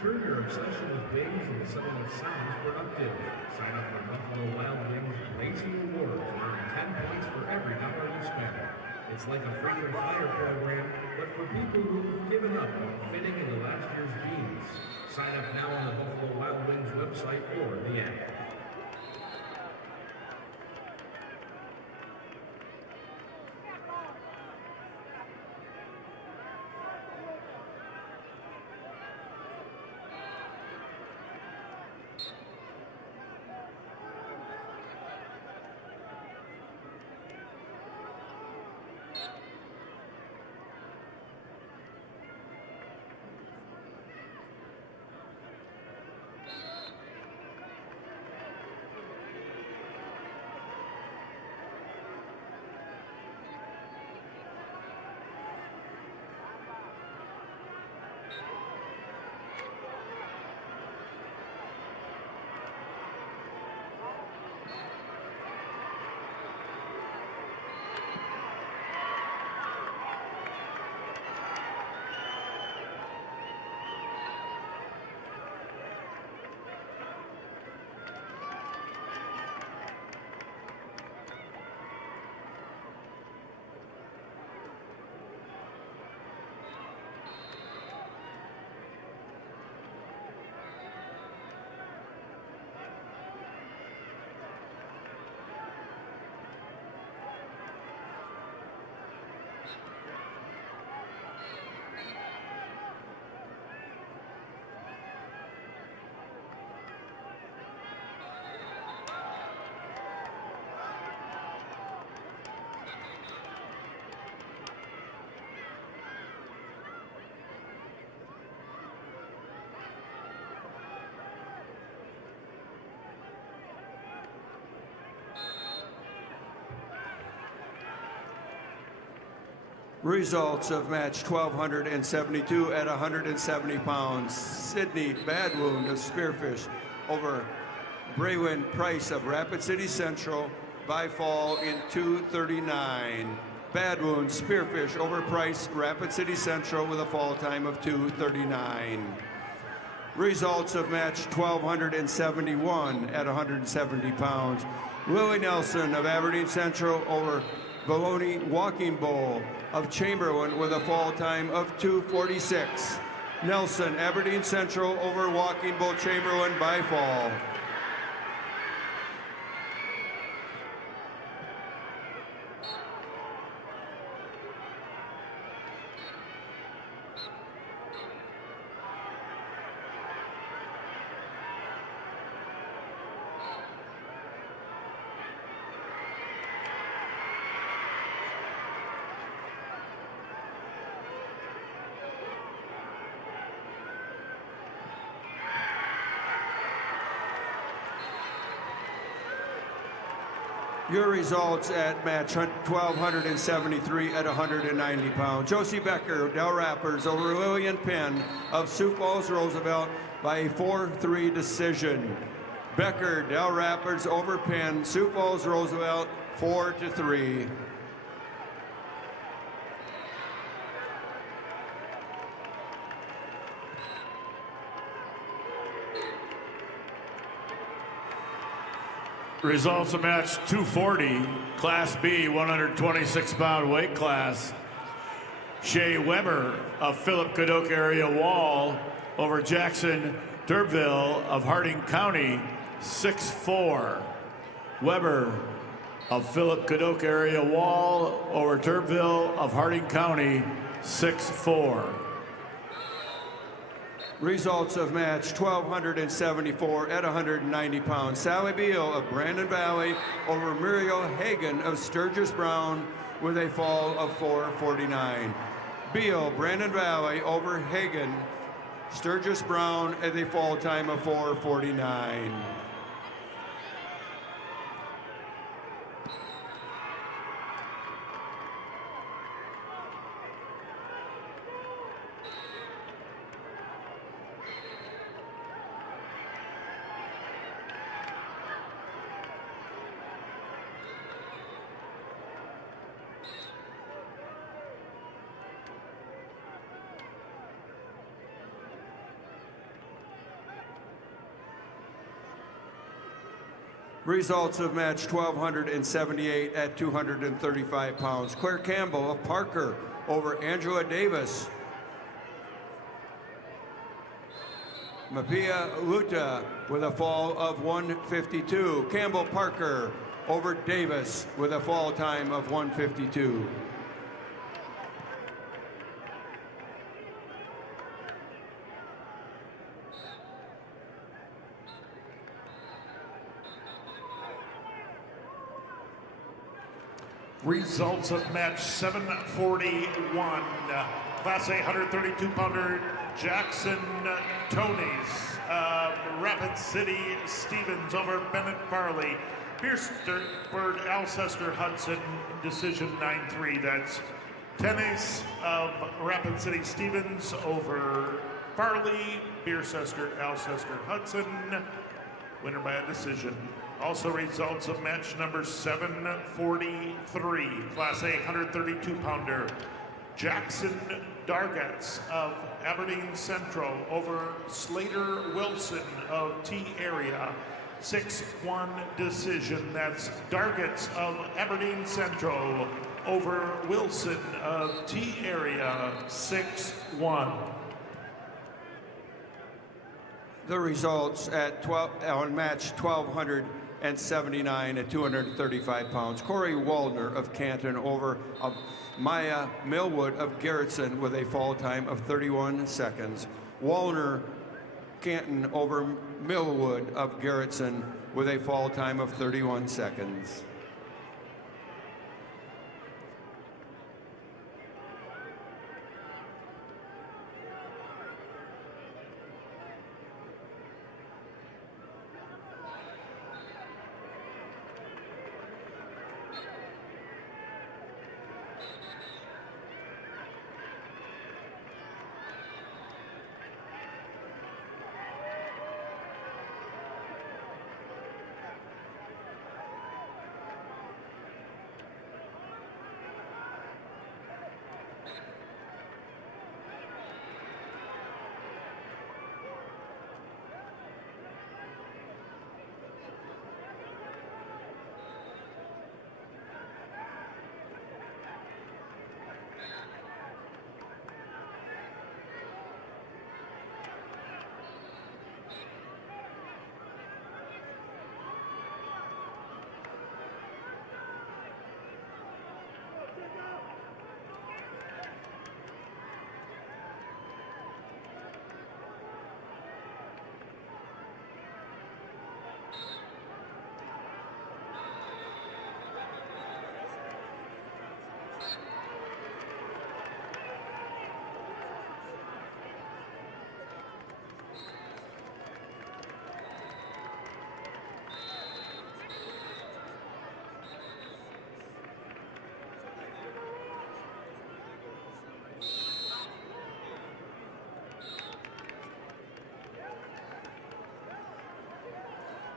Turn your obsession with wings into something that sounds productive. Sign up for Buffalo Wild Wings Racing Awards and earn 10 points for every dollar you spend. It's like a frequent flyer program, but for people who've given up on fitting into last year's jeans. Sign up now on the Buffalo Wild Wings website or the app. Results of match 1272 at 170 pounds. Sydney Badwound of Spearfish over Braywin Price of Rapid City Central by fall in 2:39. Badwound Spearfish over Price, Rapid City Central with a fall time of 2:39. Results of match 1271 at 170 pounds. Lily Nelson of Aberdeen Central over Baloney Walking Bowl of Chamberlain with a fall time of 2:46. Nelson, Aberdeen Central over Walking Bowl Chamberlain by fall. Your results at match 1273 at 190 pounds. Josie Becker of Del Rappers over Lillian Penn of Sioux Falls Roosevelt by a 4-3 decision. Becker, Del Rappers over Penn, Sioux Falls Roosevelt 4-3. Results of match 240, Class B, 126-pound weight class. Shea Weber of Philip Cadoc area Wall over Jackson Turbeville of Harding County, 6-4. Weber of Philip Cadoc area Wall over Turbeville of Harding County, 6-4. Results of match 1274 at 190 pounds. Sally Beal of Brandon Valley over Muriel Hagan of Sturgis Brown with a fall of 4:49. Beal, Brandon Valley over Hagan, Sturgis Brown at a fall time of 4:49. Results of match 1278 at 235 pounds. Claire Campbell of Parker over Angela Davis. Mapia Luta with a fall of 152. Campbell Parker over Davis with a fall time of 152. Results of match 741. Class A 132-pounder Jackson Tonys of Rapid City Stevens over Bennett Farley. Pierceburg Alcester Hudson decision 9-3. That's Tennis of Rapid City Stevens over Farley. Biercester Alcester Hudson. Winner by a decision. Also results of match number 743, Class A 132-pounder, Jackson Dargetts of Aberdeen Central over Slater Wilson of T Area, 6-1 decision. That's Dargetts of Aberdeen Central over Wilson of T Area, 6-1. The results at on match 1279 at 235 pounds. Corey Waldner of Canton over Maya Millwood of Garrettson with a fall time of 31 seconds. Waldner Canton over Millwood of Garrettson with a fall time of 31 seconds.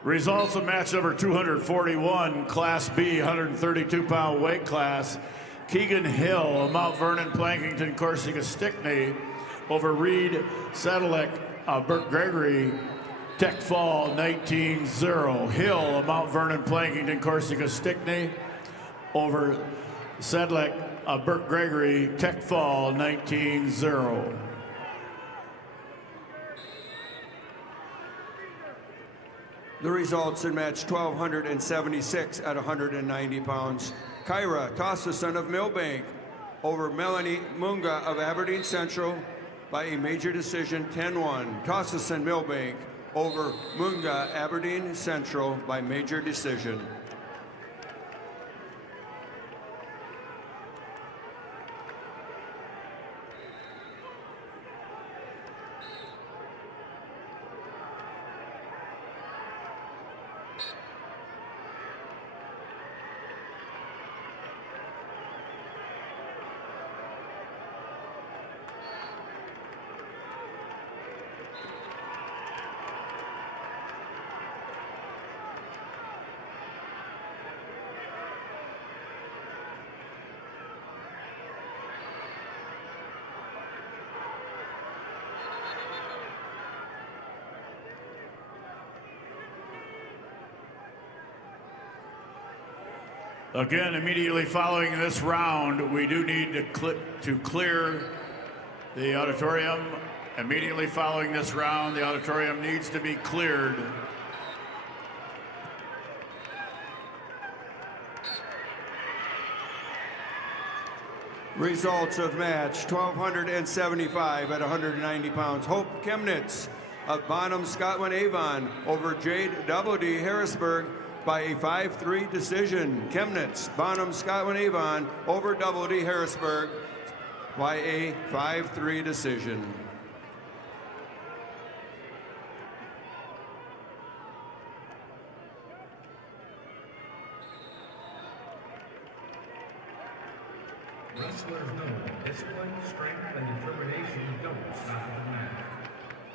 Results of match number 241, Class B, 132-pound weight class. Keegan Hill of Mount Vernon, Plankington, Corsica, Stickney over Reed Sedlec of Burke Gregory, Tech Fall, 19-0. Hill of Mount Vernon, Plankington, Corsica, Stickney over Sedlec of Burke Gregory, Tech Fall, 19-0. The results in match 1276 at 190 pounds. Kyra Tossison of Millbank over Melanie Munga of Aberdeen Central by a major decision, 10-1. Tossison Millbank over Munga Aberdeen Central by major decision. Again, immediately following this round, we do need to clear the auditorium. Immediately following this round, the auditorium needs to be cleared. Results of match 1275 at 190 pounds. Hope Chemnitz of Bonham, Scotland, Avon over Jade Doubledy, Harrisburg by a 5-3 decision. Chemnitz, Bonham, Scotland, Avon over Doubledy, Harrisburg by a 5-3 decision. Wrestlers know that discipline, strength, and determination don't stop at the mat.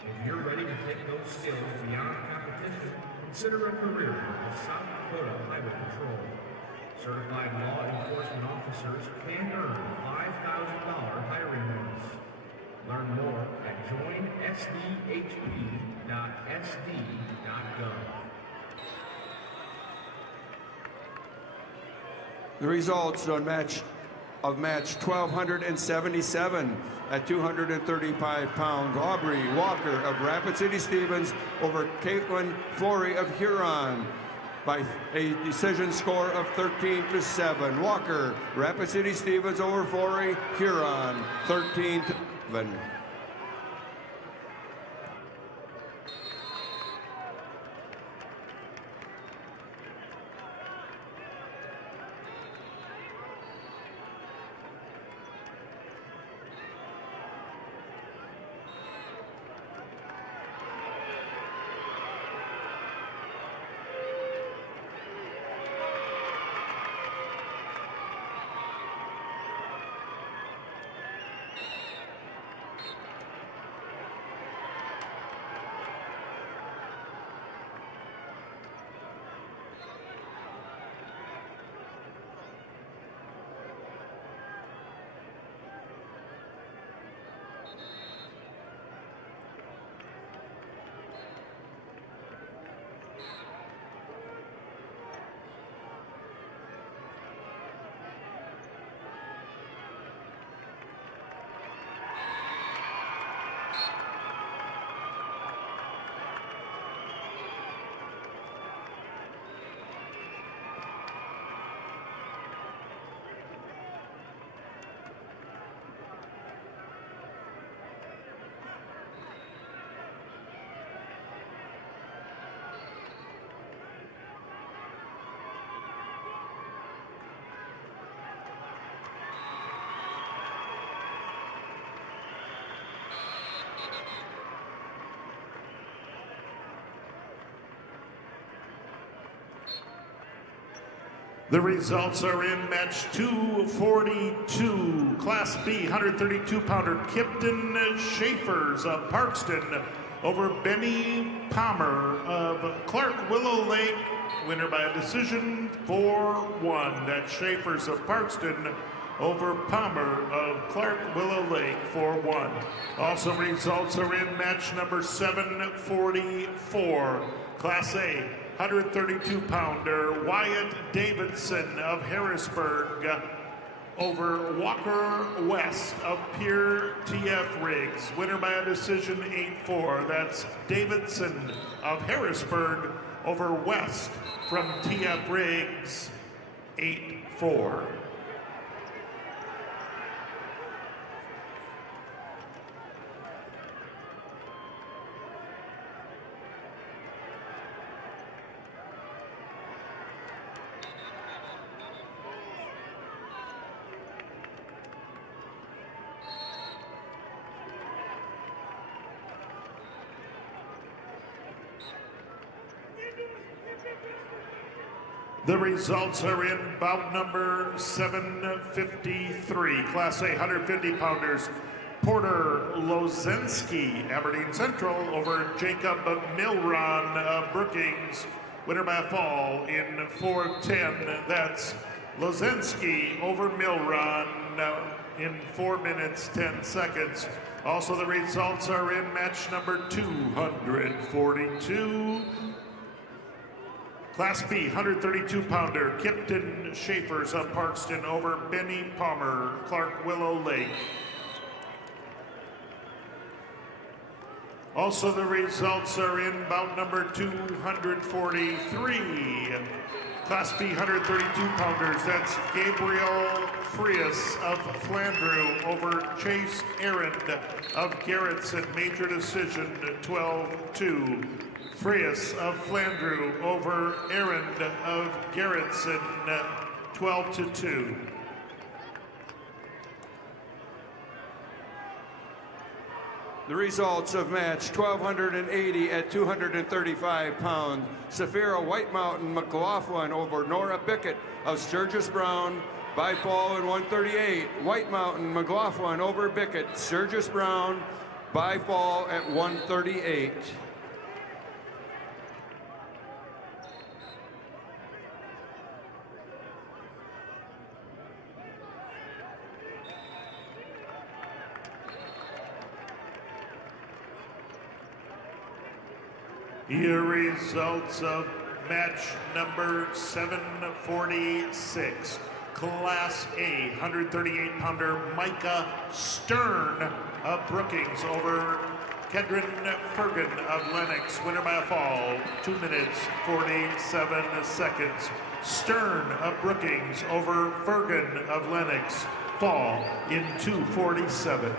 If you're ready to take those skills beyond competition, consider a career with South Dakota Highway Patrol. Certified law enforcement officers can earn a $5,000 hiring bonus. Learn more at joinsdhp.sd.gov. The results on match 1277 at 235 pounds. Aubrey Walker of Rapid City Stevens over Caitlin Flory of Huron by a decision score of 13-7. Walker, Rapid City Stevens over Flory, Huron, 13-7. The results are in match 242, Class B, 132-pounder, Kipton Schaefers of Parkston over Benny Palmer of Clark Willow Lake. Winner by a decision 4-1. That's Schaefer's of Parkston over Palmer of Clark Willow Lake 4-1. Also results are in match number 744. Class A 132-pounder Wyatt Davidson of Harrisburg over Walker West of Pierre TF Riggs. Winner by a decision 8-4. That's Davidson of Harrisburg over West from TF Riggs 8-4. The results are in bout number 753. Class A 150-pounders. Porter Lozensky, Aberdeen Central, over Jacob Milron of Brookings. Winner by a fall in 4:10. That's Lozensky over Milron in 4 minutes 10 seconds. Also, the results are in match number 242. Class B 132-pounder Kipton Schaefer's of Parkston over Benny Palmer, Clark Willow Lake. Also, the results are in bout number 243. Class B 132-pounders, that's Gabriel Frias of Flandreau over Chase Arend of Garrettson. Major decision 12-2. Frias of Flandreau over Arend of Garrettson 12-2. The results of match 1280 at 235 pounds. Safira White Mountain McLaughlin over Nora Bickett of Sturgis Brown by fall in 138. White Mountain McLaughlin over Bickett, Sturgis Brown by fall at 138. Your results of match number 746. Class A 138-pounder Micah Stern of Brookings over Kedron Fergan of Lennox. Winner by a fall, 2 minutes 47 seconds. Stern of Brookings over Fergan of Lennox. Fall in 2:47.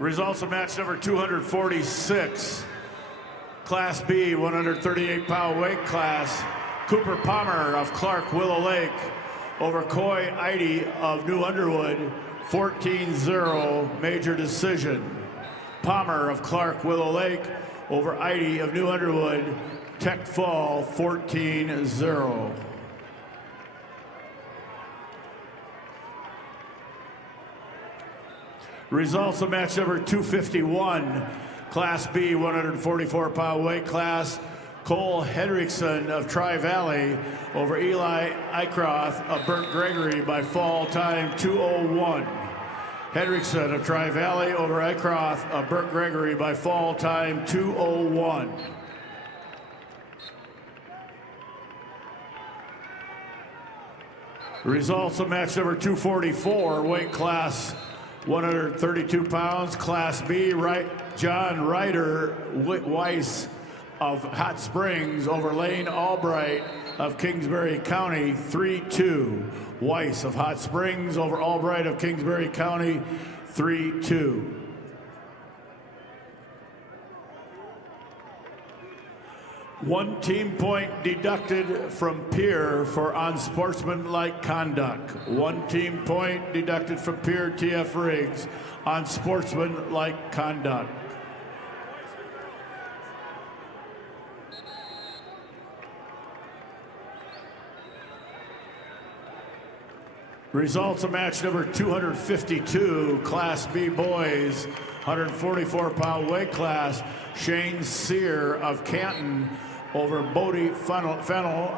Results of match number 246. Class B, 138-pound weight class. Cooper Palmer of Clark Willow Lake over Coy Eide of New Underwood, 14-0 major decision. Palmer of Clark Willow Lake over Eide of New Underwood, Tech Fall, 14-0. Results of match number 251, Class B, 144-pound weight class. Cole Henriksen of Tri-Valley over Eli Eichroth of Burt Gregory by fall time 2:01. Henriksen of Tri-Valley over Eichroth of Burt Gregory by fall time 2:01. Results of match number 244, weight class 132 pounds, Class B, John Ryder Weiss of Hot Springs over Lane Albright of Kingsbury County, 3-2. Weiss of Hot Springs over Albright of Kingsbury County, 3-2. One team point deducted from peer for unsportsmanlike conduct. One team point deducted from peer TF Riggs on sportsmanlike conduct. Results of match number 252, Class B boys, 144-pound weight class. Shane Sear of Canton over Bodie Fennel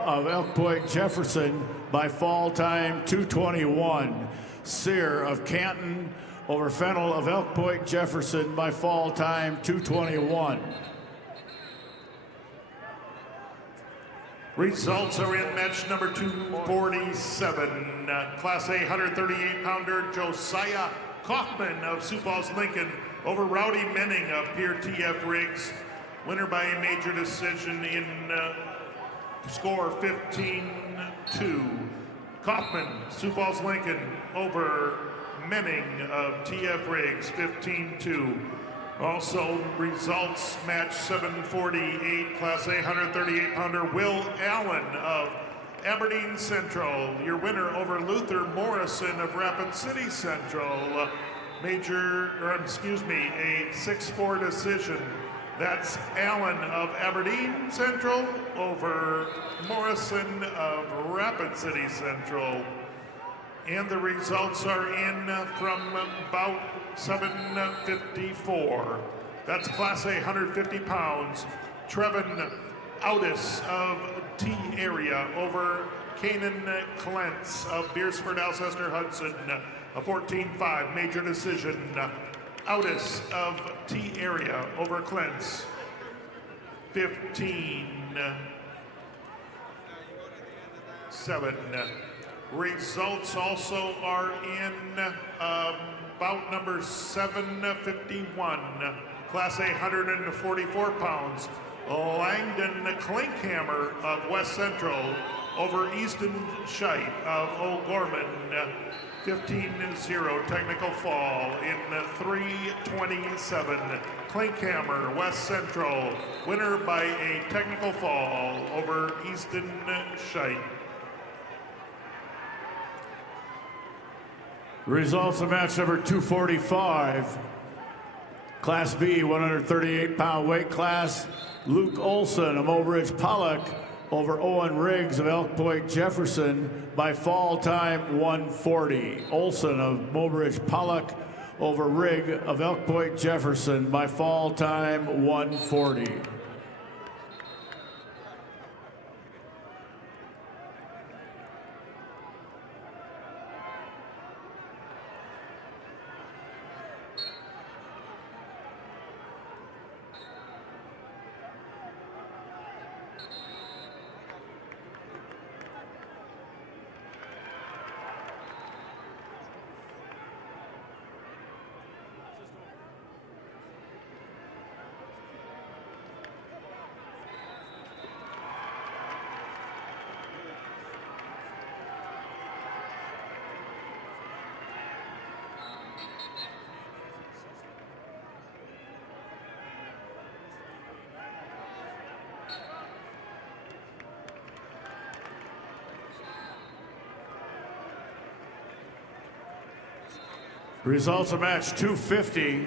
of Elk Point Jefferson by fall time 2:21. Sear of Canton over Fennel of Elk Point Jefferson by fall time 2:21. Results are in match number 247. Class A 138-pounder Josiah Kaufman of Sioux Falls Lincoln over Rowdy Menning of Pierre TF Riggs. Winner by a major decision in score 15-2. Kaufman, Sioux Falls Lincoln over Menning of TF Riggs, 15-2. Also, results match 748, Class A 138-pounder Will Allen of Aberdeen Central. Your winner over Luther Morrison of Rapid City Central. A 6-4 decision. That's Allen of Aberdeen Central over Morrison of Rapid City Central. And the results are in from about 7:54. That's Class A 150 pounds. Trevin Audis of T area over Kanan Clentz of Beersford Alcester Hudson. A 14-5 major decision. Audis of T area over Clentz. 15-7. Results also are in bout number 751, Class A 144 pounds. Langdon Klinkhammer of West Central over Easton Scheit of O'Gorman. 15-0 technical fall in 3:27. Klinkhammer, West Central, winner by a technical fall over Easton Scheit. Results of match number 245. Class B, 138-pound weight class. Luke Olson of Mobridge Pollock over Owen Riggs of Elk Point Jefferson by fall time 1:40. Olson of Mobridge Pollock over Rigg of Elk Point Jefferson by fall time 1:40. Results of match 250.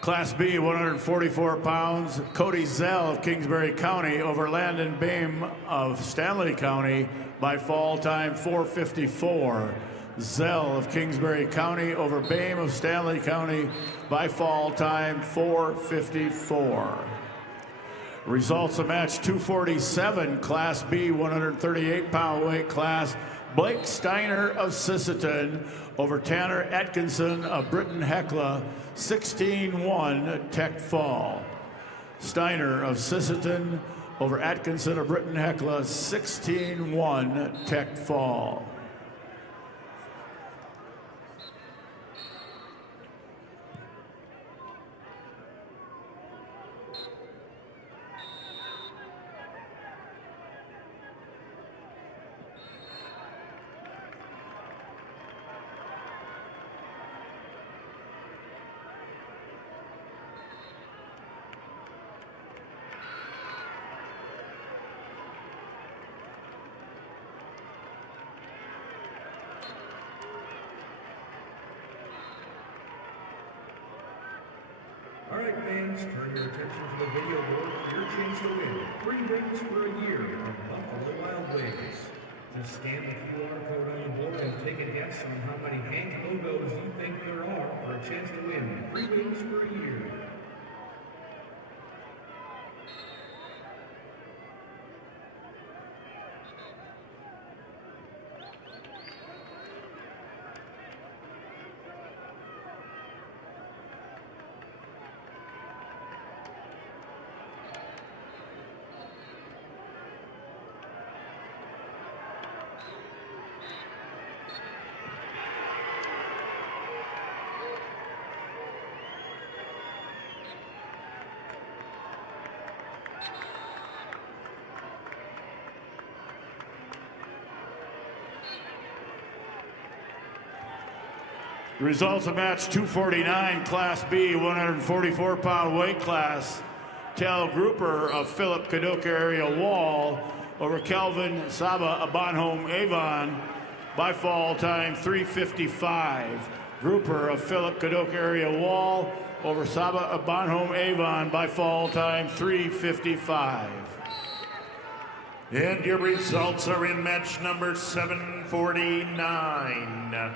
Class B, 144 pounds. Cody Zell of Kingsbury County over Landon Bame of Stanley County by fall time 4:54. Zell of Kingsbury County over Bame of Stanley County by fall time 4:54. Results of match 247, Class B, 138-pound weight class. Blake Steiner of Sisseton over Tanner Atkinson of Britton Hecla, 16-1 Tech Fall. Steiner of Sisseton over Atkinson of Britton Hecla, 16-1 Tech Fall. All right, fans, turn your attention to the video board for your chance to win 3 rings for a year from Buffalo Wild Wings. Just scan the QR code on the board and take a guess on how many Hank logos you think there are for a chance to win 3 rings for a year. The results of match 249, Class B, 144-pound weight class. Cal Grouper of Philip Caduce Area Wall over Kelvin Saba of Bonhomme Avon by fall time 3:55. Grouper of Philip Caduce Area Wall over Saba of Bonhomme Avon by fall time 3:55. And your results are in match number 749.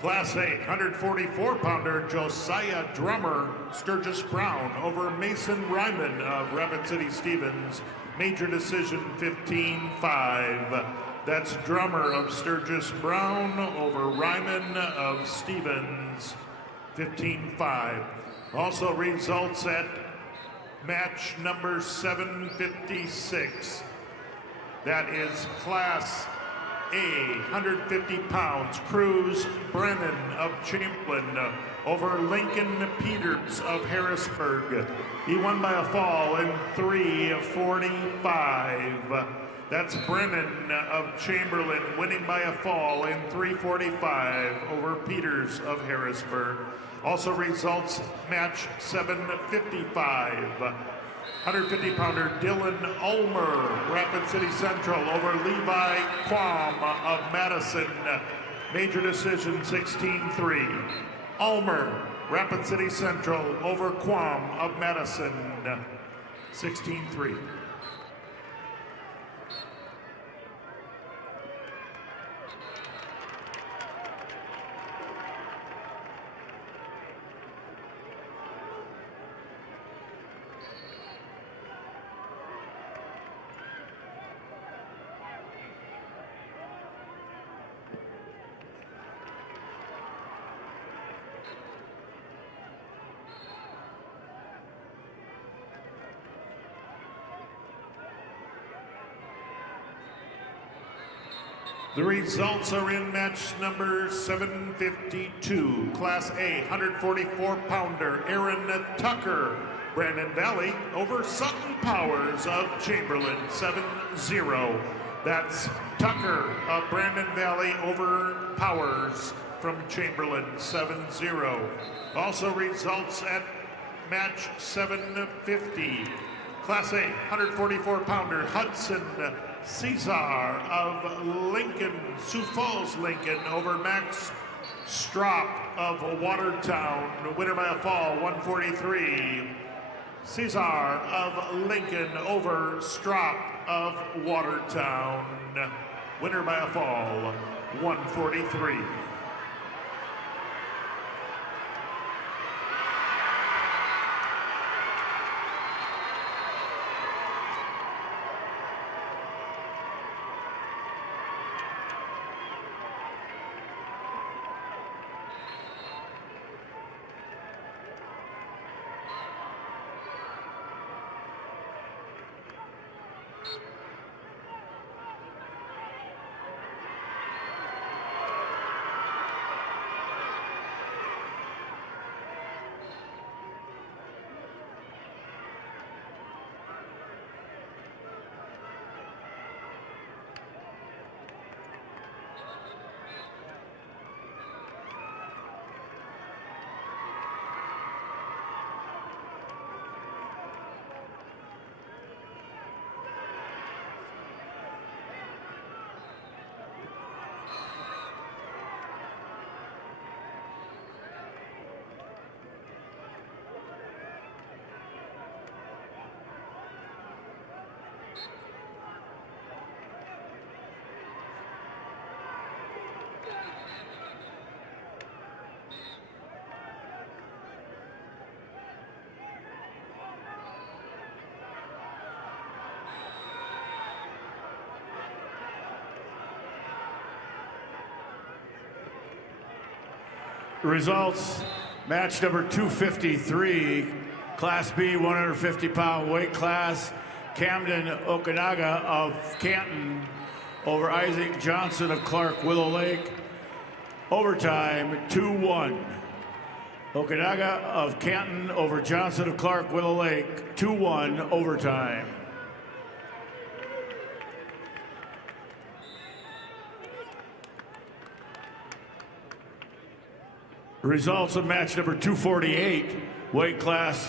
Class A, 144-pounder Josiah Drummer, Sturgis Brown over Mason Ryman of Rapid City Stevens. Major decision 15-5. That's Drummer of Sturgis Brown over Ryman of Stevens, 15-5. Also results at match number 756. That is Class A, 150 pounds, Cruz Brennan of Champlin over Lincoln Peters of Harrisburg. He won by a fall in 3:45. That's Brennan of Chamberlain winning by a fall in 3:45 over Peters of Harrisburg. Also results match 755. 150-pounder Dylan Ulmer, Rapid City Central over Levi Quam of Madison. Major decision 16-3. Ulmer, Rapid City Central over Quam of Madison, 16-3. The results are in match number 752. Class A, 144-pounder Aaron Tucker, Brandon Valley over Sutton Powers of Chamberlain, 7-0. That's Tucker of Brandon Valley over Powers from Chamberlain, 7-0. Also results at match 750. Class A, 144-pounder Hudson Cesar of Lincoln, Sioux Falls, Lincoln over Max Strop of Watertown, winner by a fall, 143. Cesar of Lincoln over Strop of Watertown, winner by a fall, 143. Results, match number 253, Class B 150-pound weight class, Camden Okanaga of Canton over Isaac Johnson of Clark Willow Lake. Overtime, 2-1. Okanaga of Canton over Johnson of Clark Willow Lake, 2-1 overtime. Results of match number 248, weight class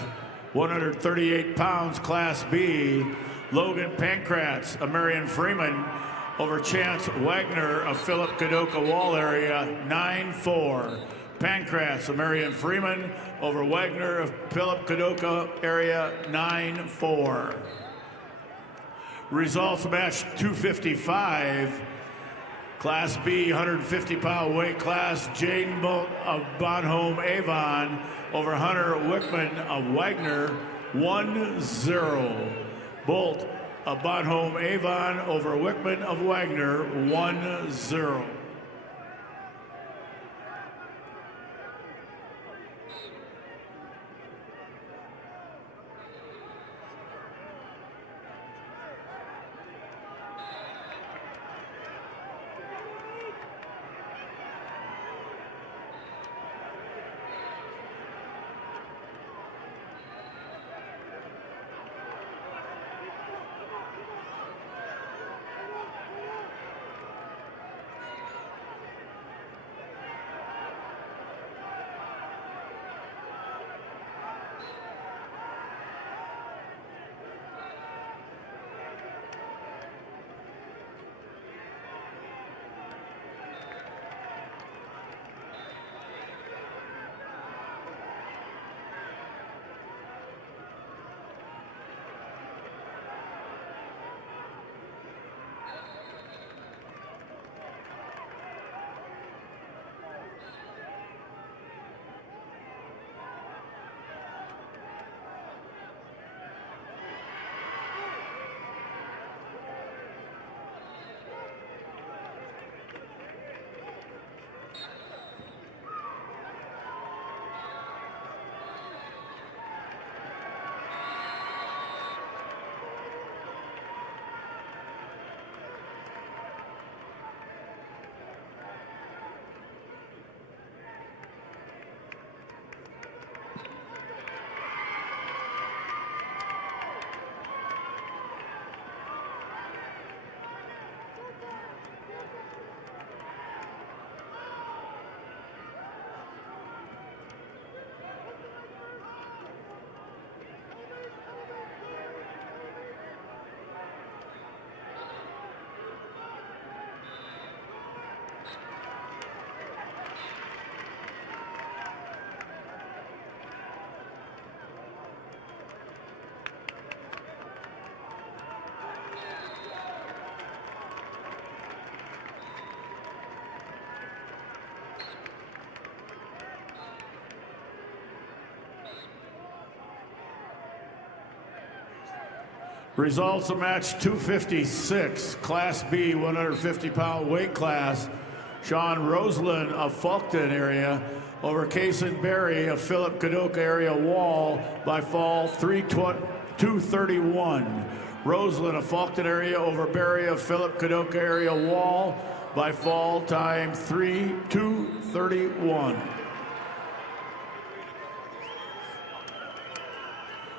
138 pounds, Class B. Logan Pankratz of Marion Freeman over Chance Wagner of Philip Kadoka Wall area, 9-4. Pankratz of Marion Freeman over Wagner of Philip Kadoka area, 9-4. Results of match 255, Class B 150-pound weight class, Jaden Bolt of Bonhomme Avon over Hunter Wickman of Wagner, 1-0. Bolt of Bonhomme Avon over Wickman of Wagner, 1-0. Results of match 256, Class B, 150-pound weight class. Sean Roseland of Fulton area over Kason Berry of Philip Kadoka area Wall by fall 231. Roseland of Fulton area over Berry of Philip Kadoka area Wall by fall time 231.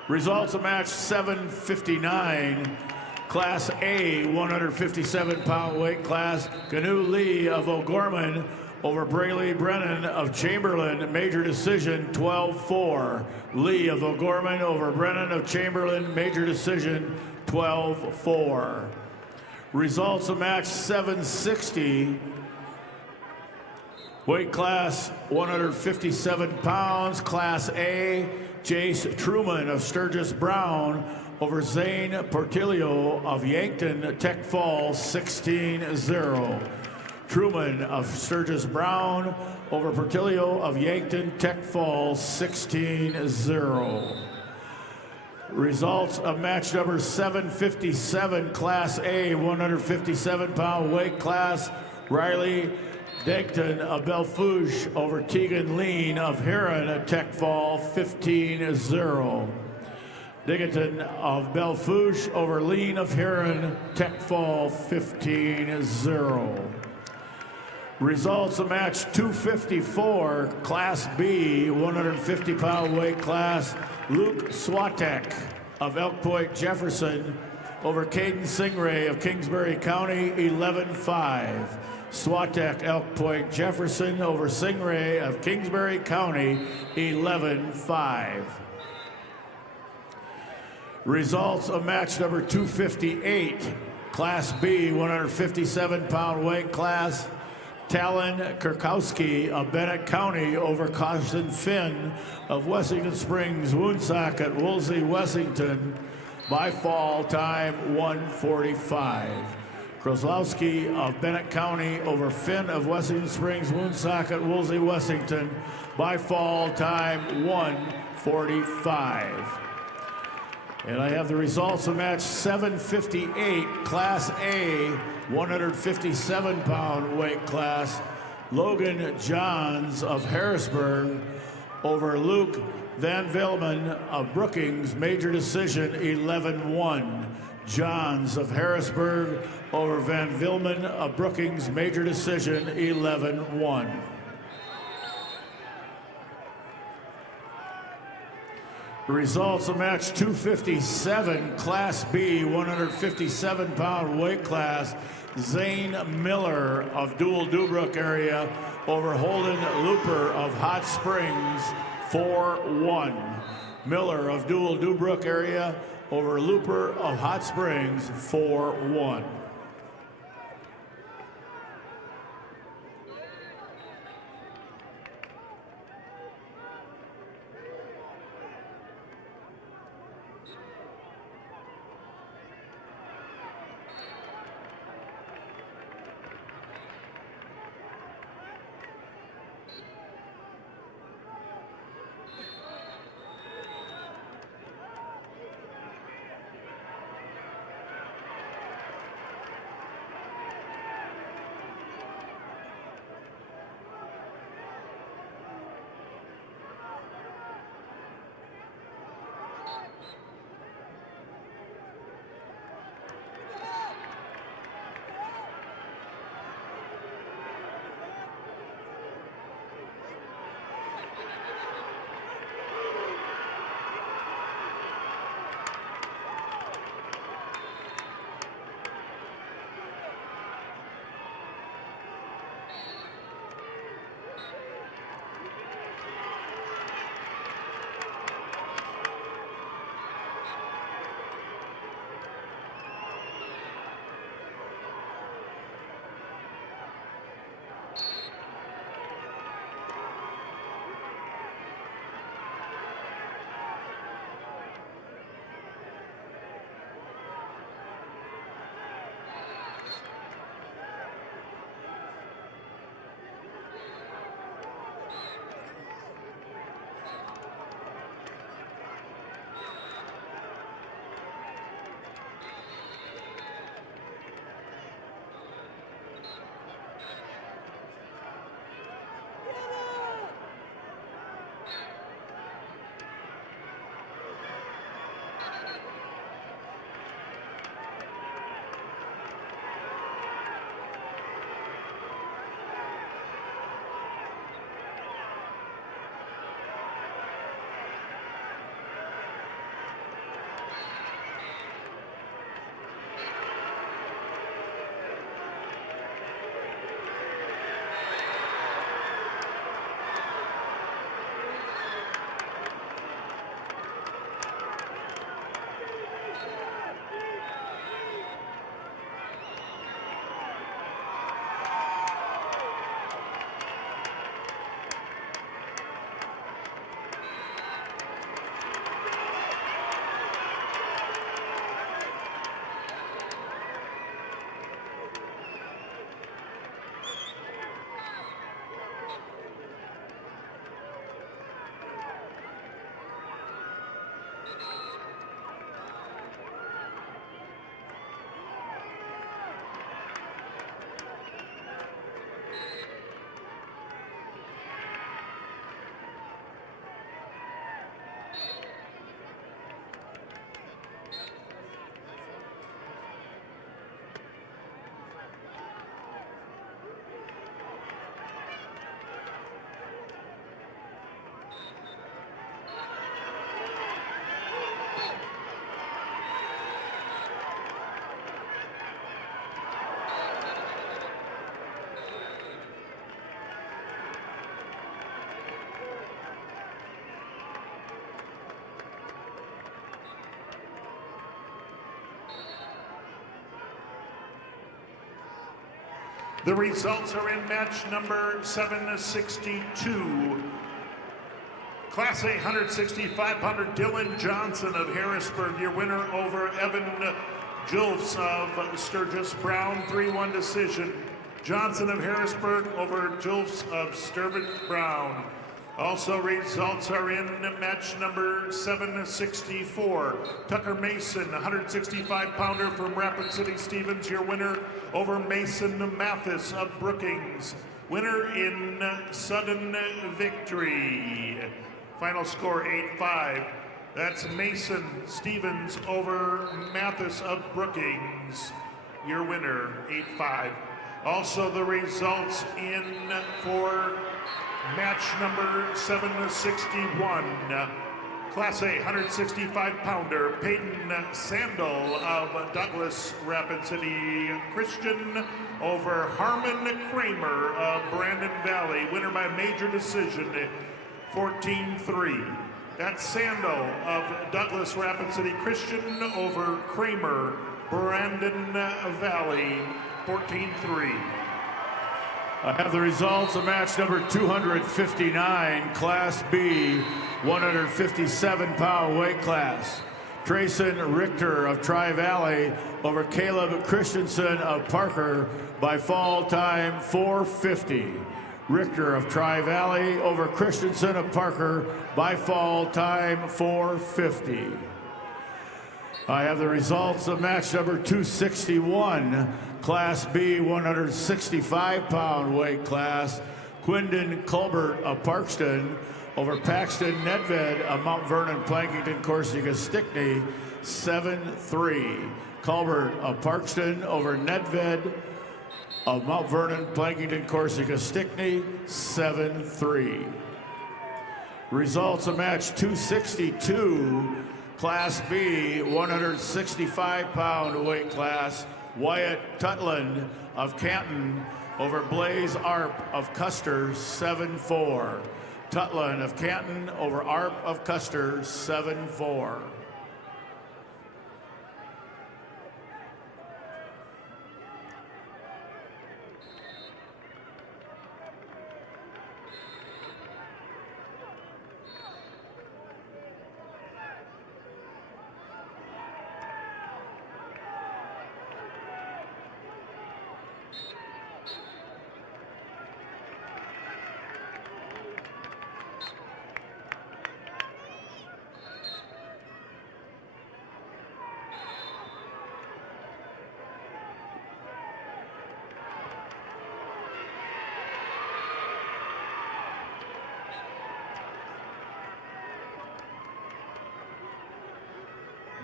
Results of match 759, Class A, 157-pound weight class. Canoe Lee of O'Gorman over Brayley Brennan of Chamberlain, major decision 12-4. Lee of O'Gorman over Brennan of Chamberlain, major decision 12-4. Results of match 760, weight class 157 pounds, Class A, Jace Truman of Sturgis Brown over Zane Portillo of Yankton Tech Falls 16-0. Truman of Sturgis Brown over Portillo of Yankton Tech Falls 16-0. Results of match number 757, Class A, 157-pound weight class. Riley Degton of Belfouche over Tegan Lean of Heron at Tech Fall 15-0. Degton of Belfouche over Lean of Heron, Tech Fall 15-0. Results of match 254, Class B, 150-pound weight class. Luke Swatek of Elk Point Jefferson over Caden Singray of Kingsbury County 11-5. Swatek Elk Point Jefferson over Singray of Kingsbury County 11-5. Results of match number 258, Class B, 157-pound weight class. Talon Kurkowski of Bennett County over Costin Finn of Wessington Springs, Woonsocket, Woolsey, Wessington by fall time 1:45. Kozlowski of Bennett County over Finn of Wessington Springs, Woonsocket, Woolsey, Wessington by fall time 1:45. And I have the results of match 758, Class A, 157-pound weight class. Logan Johns of Harrisburg over Luke Van Vilman of Brookings, major decision 11-1. Johns of Harrisburg over Van Vilman of Brookings, major decision 11-1. The results of match 257, Class B, 157-pound weight class. Zane Miller of Dual Dubrook area over Holden Looper of Hot Springs 4-1. Miller of Dual Dubrook area over Looper of Hot Springs 4-1. The results are in match number 762. Class A 165-pounder Dylan Johnson of Harrisburg, your winner over Evan Julfs of Sturgis Brown, 3-1 decision. Johnson of Harrisburg over Julfs of Sturgis Brown. Also, results are in match number 764. Tucker Mason, 165-pounder from Rapid City Stevens, your winner over Mason Mathis of Brookings. Winner in sudden victory. Final score 8-5. That's Mason Stevens over Mathis of Brookings. Your winner, 8-5. Also, the results in for match number 761. Class A 165-pounder Peyton Sandel of Douglas Rapid City Christian over Harmon Kramer of Brandon Valley. Winner by major decision, 14-3. That's Sandel of Douglas Rapid City Christian over Kramer, Brandon Valley, 14-3. I have the results of match number 259, Class B, 157-pound weight class. Trayson Richter of Tri-Valley over Caleb Christensen of Parker by fall time 4:50. Richter of Tri-Valley over Christensen of Parker by fall time 4:50. I have the results of match number 261, Class B 165-pound weight class. Quindon Colbert of Parkston over Paxton Nedved of Mount Vernon, Plankington, Corsica, Stickney, 7-3. Colbert of Parkston over Nedved of Mount Vernon, Plankington, Corsica, Stickney, 7-3. Results of match 262, Class B, 165-pound weight class. Wyatt Tutland of Canton over Blaze Arp of Custer, 7-4. Tutland of Canton over Arp of Custer, 7-4.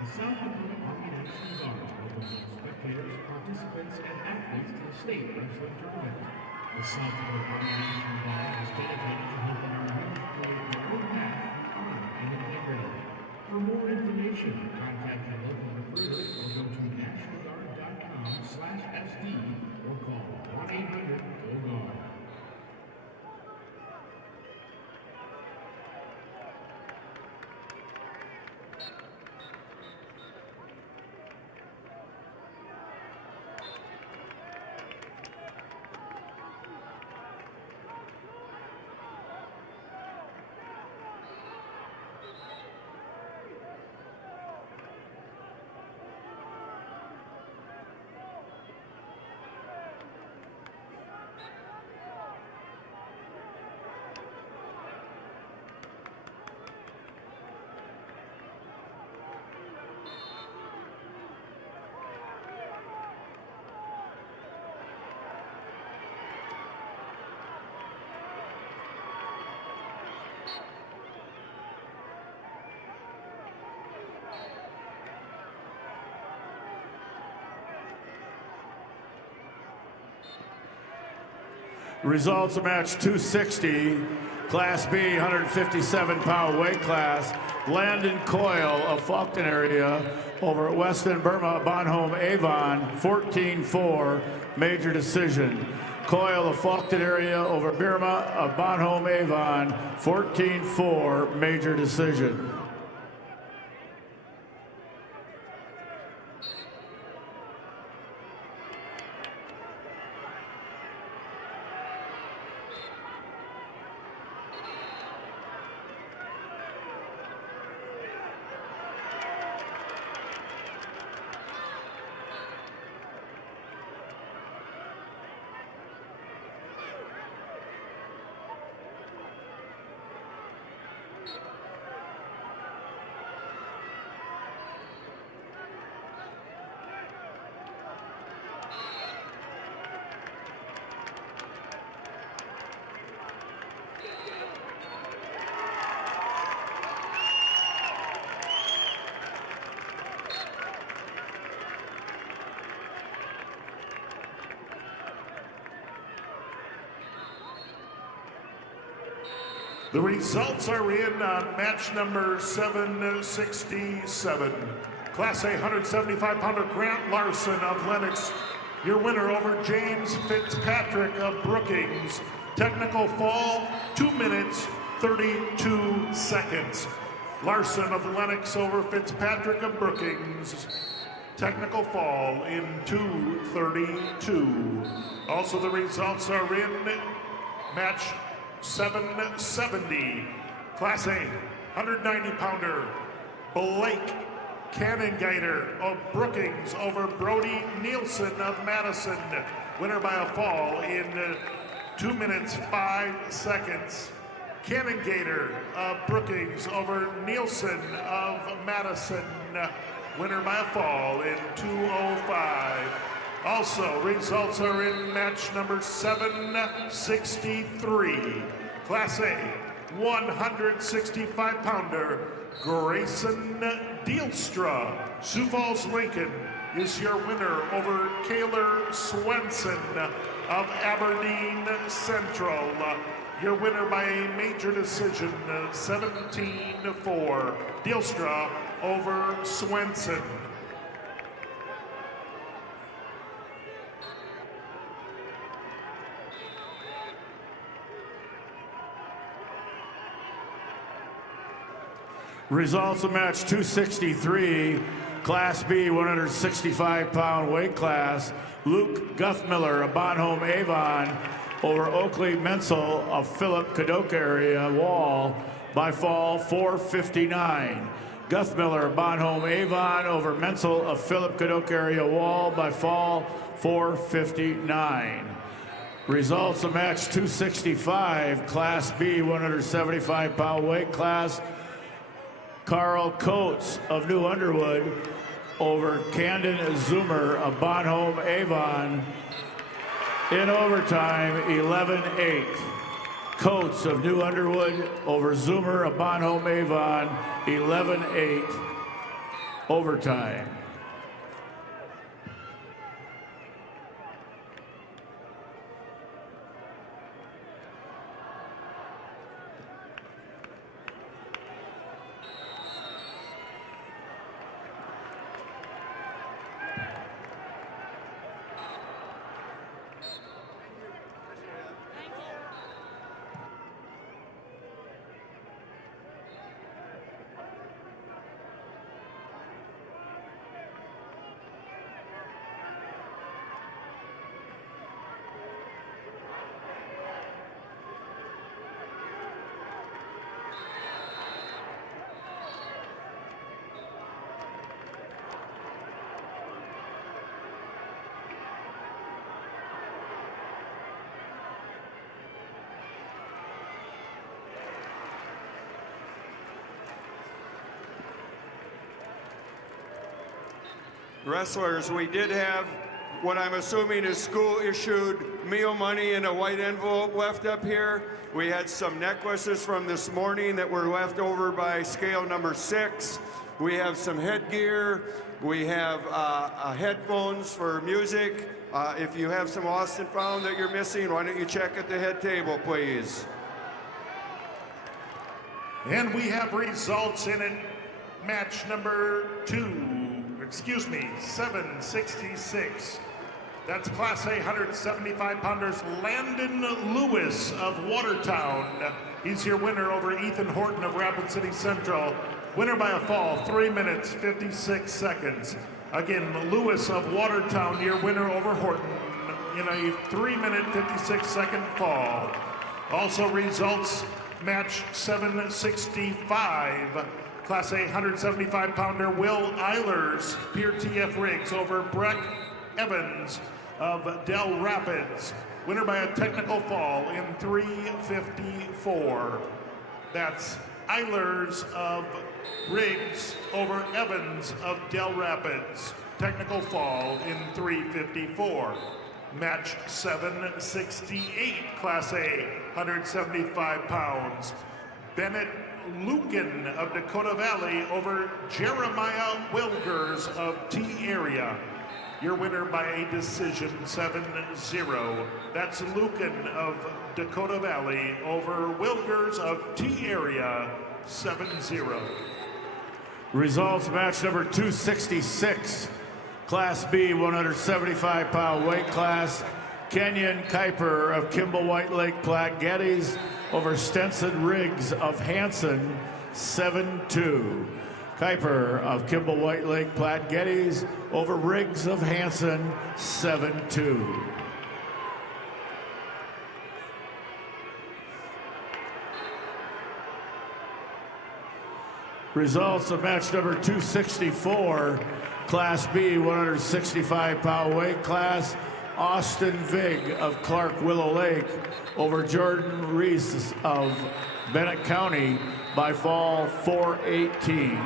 The South Dakota Hockey National Guard welcomes spectators, participants, and athletes to the state wrestling tournament. The South Dakota Hockey National Guard is dedicated to helping our youth create their own path of honor and integrity. For more information, contact your local recruiter or go to nationalguard.com/SD or call 1-800-GO-GUARD. Results of match 260, Class B, 157-pound weight class. Landon Coyle of Faulkton area over Weston Burma Bonhomme Avon, 14-4, major decision. Coyle of Faulkton area over Burma of Bonhomme Avon, 14-4, major decision. The results are in on match number 767. Class A 175-pounder Grant Larson of Lenox, your winner over James Fitzpatrick of Brookings. Technical fall, 2 minutes, 32 seconds. Larson of Lenox over Fitzpatrick of Brookings. Technical fall in 2:32. Also, the results are in match 770. Class A 190-pounder Blake Cannongater of Brookings over Brody Nielsen of Madison. Winner by a fall in 2 minutes, 5 seconds. Cannongater of Brookings over Nielsen of Madison. Winner by a fall in 2:05. Also, results are in match number 763. Class A 165-pounder Grayson Dealstra, Sioux Falls, Lincoln, is your winner over Kaylor Swenson of Aberdeen Central. Your winner by a major decision, 17-4. Dealstra over Swenson. Results of match 263, Class B 165-pound weight class. Luke Guthmiller of Bonhomme Avon over Oakley Menzel of Philip Cadoc area Wall by fall 4:59. Guthmiller Bonhomme Avon over Menzel of Philip Cadoc area Wall by fall 4:59. Results of match 265, Class B 175-pound weight class. Carl Coates of New Underwood over Camden Zoomer of Bonhomme Avon in overtime, 11-8. Coates of New Underwood over Zoomer of Bonhomme Avon, 11-8, overtime. Wrestlers, we did have what I'm assuming is school-issued meal money in a white envelope left up here. We had some necklaces from this morning that were left over by scale number 6. We have some headgear. We have headphones for music. If you have some lost and found that you're missing, why don't you check at the head table, please? And we have results in it. Match number 766. That's Class A 175-pounders Landon Lewis of Watertown. He's your winner over Ethan Horton of Rapid City Central. Winner by a fall, 3 minutes, 56 seconds. Again, Lewis of Watertown, your winner over Horton in a 3-minute, 56-second fall. Also results, match 765. Class A 175-pounder Will Eilers, Pier TF Riggs over Breck Evans of Del Rapids. Winner by a technical fall in 3:54. That's Eilers of Riggs over Evans of Del Rapids. Technical fall in 3:54. Match 768, Class A, 175 pounds. Bennett Lucan of Dakota Valley over Jeremiah Wilgers of T Area. Your winner by a decision 7-0. That's Lucan of Dakota Valley over Wilgers of T-Area 7-0. Results match number 266, Class B 175-pound weight class. Kenyon Kuiper of Kimball White Lake Platte Geddes over Stenson Riggs of Hanson 7-2. Kuiper of Kimball White Lake Platte Geddes over Riggs of Hanson 7-2. Results of match number 264, Class B 165-pound weight class. Austin Vig of Clark Willow Lake over Jordan Reese of Bennett County by fall 4-18.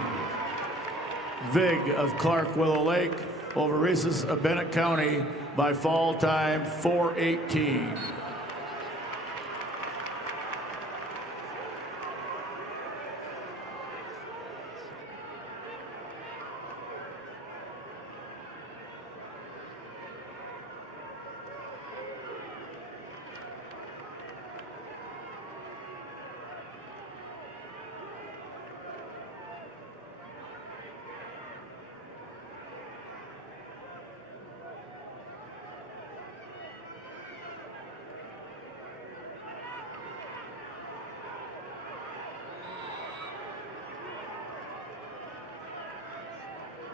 Vig of Clark Willow Lake over Reese of Bennett County by fall time 4-18.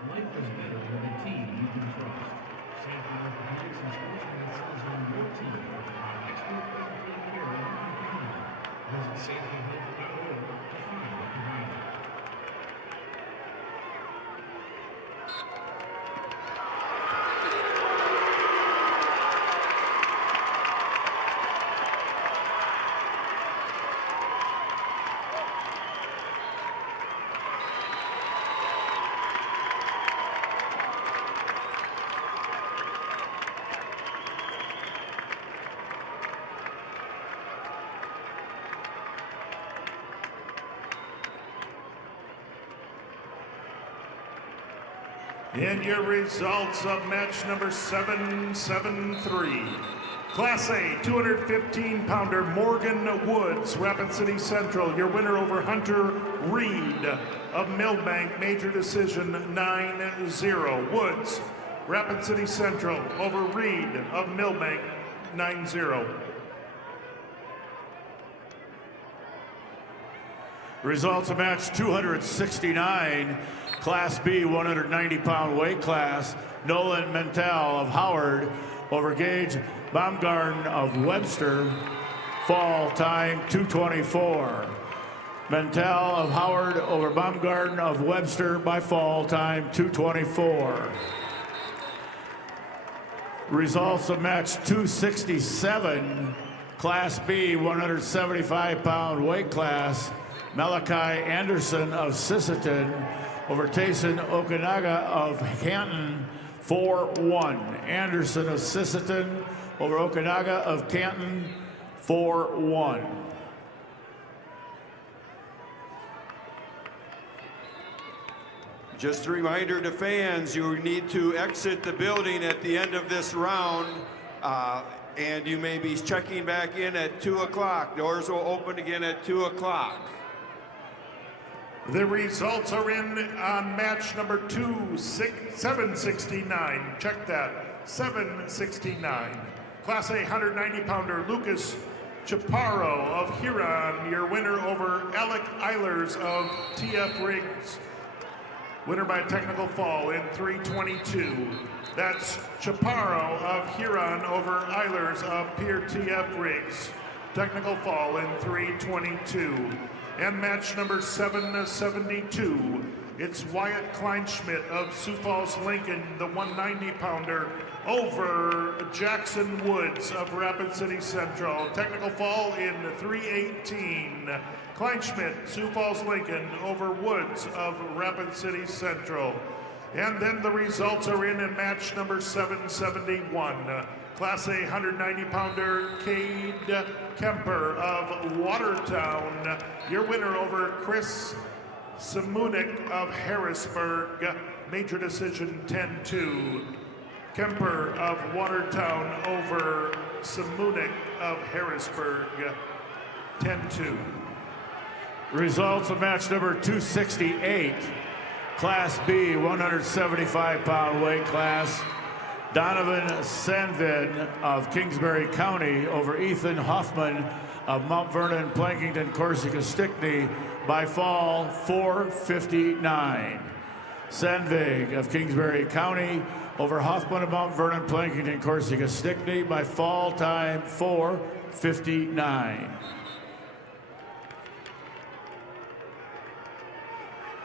Life is better with a team you can trust. Safety orthopedics and sports medicine is on your team. Expert orthopedic care in Lincoln County. Visit safetyhealth.org to find a provider. In your results of match number 773, Class A 215-pounder Morgan Woods, Rapid City Central, your winner over Hunter Reed of Millbank, major decision 9-0. Woods, Rapid City Central over Reed of Millbank 9-0. Results of match 269, Class B 190-pound weight class. Nolan Mentel of Howard over Gage Baumgarten of Webster. Fall time 2:24. Mentel of Howard over Baumgarten of Webster by fall time 2:24. Results of match 267, Class B 175-pound weight class. Malachi Anderson of Sisseton over Tayson Okanaga of Canton 4-1. Anderson of Sisseton over Okanaga of Canton 4-1. Just a reminder to fans, you need to exit the building at the end of this round, and you may be checking back in at 2 o'clock. Doors will open again at 2 o'clock. The results are in on match number 769. Check that, 769. Class A 190-pounder Lucas Chaparro of Huron, your winner over Alec Eilers of TF Riggs. Winner by technical fall in 3:22. That's Chaparro of Huron over Eilers of Pier TF Riggs. Technical fall in 3:22. And match number 772, it's Wyatt Kleinschmidt of Sioux Falls, Lincoln, the 190-pounder, over Jackson Woods of Rapid City Central. Technical fall in 3:18. Kleinschmidt, Sioux Falls, Lincoln, over Woods of Rapid City Central. And then the results are in match number 771. Class A 190-pounder Cade Kemper of Watertown, your winner over Chris Simunik of Harrisburg, major decision 10-2. Kemper of Watertown over Simunik of Harrisburg, 10-2. Results of match number 268, Class B, 175-pound weight class. Donovan Sandvin of Kingsbury County over Ethan Hoffman of Mount Vernon, Plankington, Corsica, Stickney by fall 4:59. Sandvig of Kingsbury County over Hoffman of Mount Vernon, Plankington, Corsica, Stickney by fall time 4:59.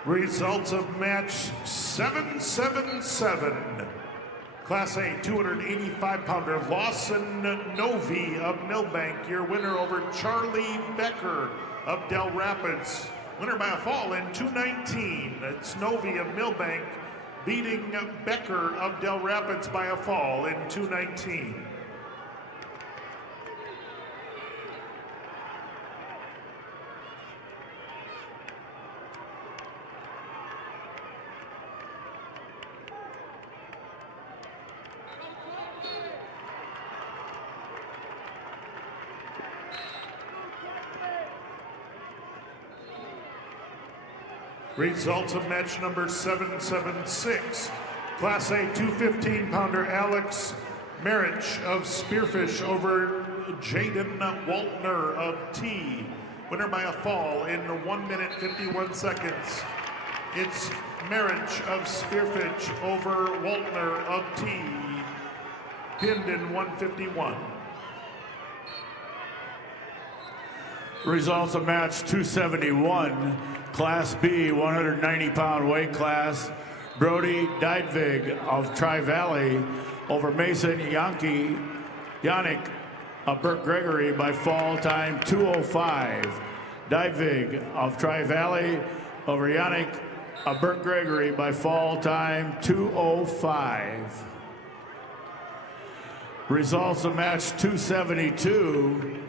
Results of match 777. Class A 285-pounder Lawson Novi of Millbank, your winner over Charlie Becker of Del Rapids. Winner by a fall in 2:19. It's Novi of Millbank beating Becker of Del Rapids by a fall in 2:19. Results of match number 776. Class A 215-pounder Alex Marich of Spearfish over Jaden Waltner of T. Winner by a fall in 1 minute 51 seconds. It's Marich of Spearfish over Waltner of T. Pinned in 151. Results of match 271, Class B, 190-pound weight class. Brody Dydvig of Tri-Valley over Mason Yannick of Burke Gregory by fall time 2:05. Dydvig of Tri-Valley over Yannick of Burke Gregory by fall time 2:05. Results of match 272.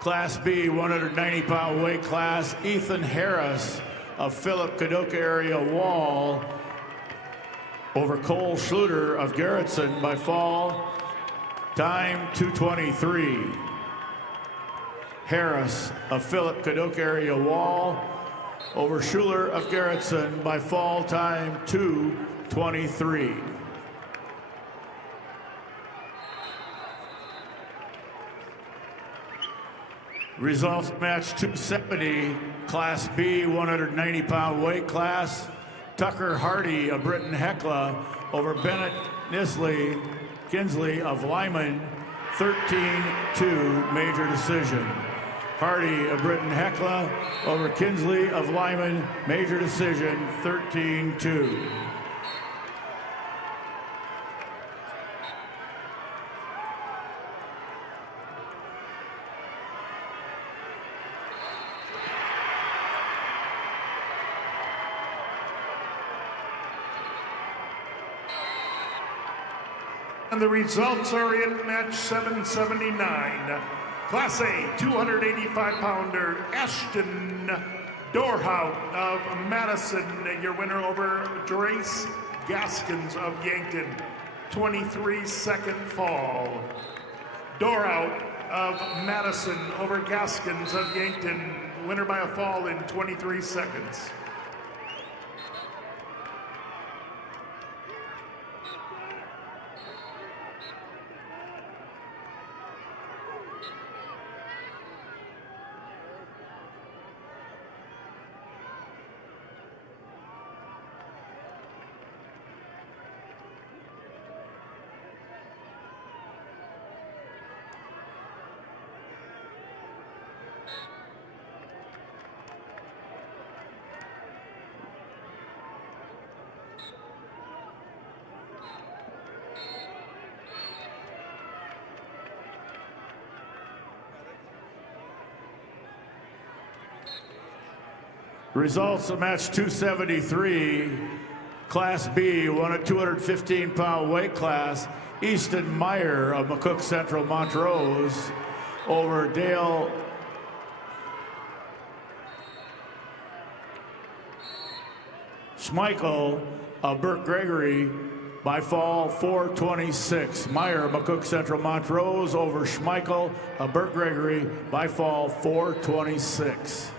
Class B, 190-pound weight class. Ethan Harris of Philip Kadoka area Wall over Cole Schluter of Garrettson by fall time 2:23. Harris of Philip Kadoka area Wall over Schuler of Garrettson by fall time 2:23. Results match 270, Class B, 190-pound weight class. Tucker Hardy of Britton Hecla over Bennett Kinsley of Lyman, 13-2 major decision. Hardy of Britton Hecla over Kinsley of Lyman, major decision, 13-2. And the results are in match 779. Class A 285-pounder Ashton Dorhout of Madison, your winner over Drace Gaskins of Yankton, 23-second fall. Dorhout of Madison over Gaskins of Yankton, winner by a fall in 23 seconds. Results of match 273, Class B, 215-pound weight class. Easton Meyer of McCook Central Montrose over Dale Schmeichel of Burke Gregory by fall 426. Meyer, McCook Central Montrose over Schmeichel of Burt Gregory by fall 426.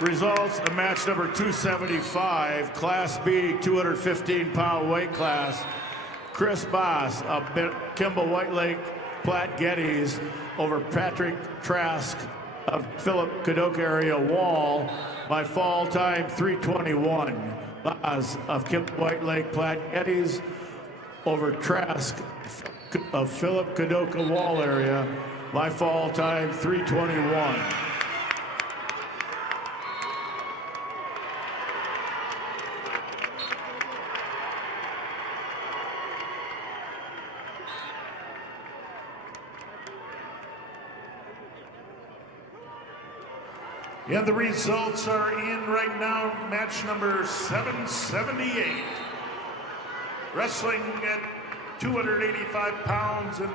Results of match number 275, Class B 215-pound weight class. Chris Boss of Kimball White Lake Platte Geddes over Patrick Trask of Philip Kadoka area Wall by fall time 3:21. Boss of Kimball White Lake Platte Geddes over Trask of Philip Kadoka Wall area by fall time 3:21. And the results are in right now. Match number 778. Wrestling at 285 pounds in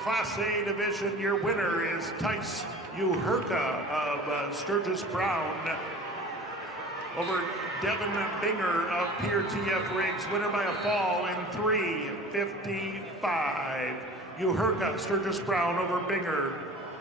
Class A division. Your winner is Tice Uherka of Sturgis Brown over Devin Binger of Pier TF Riggs. Winner by a fall in 3:55. Uherka, Sturgis Brown over Binger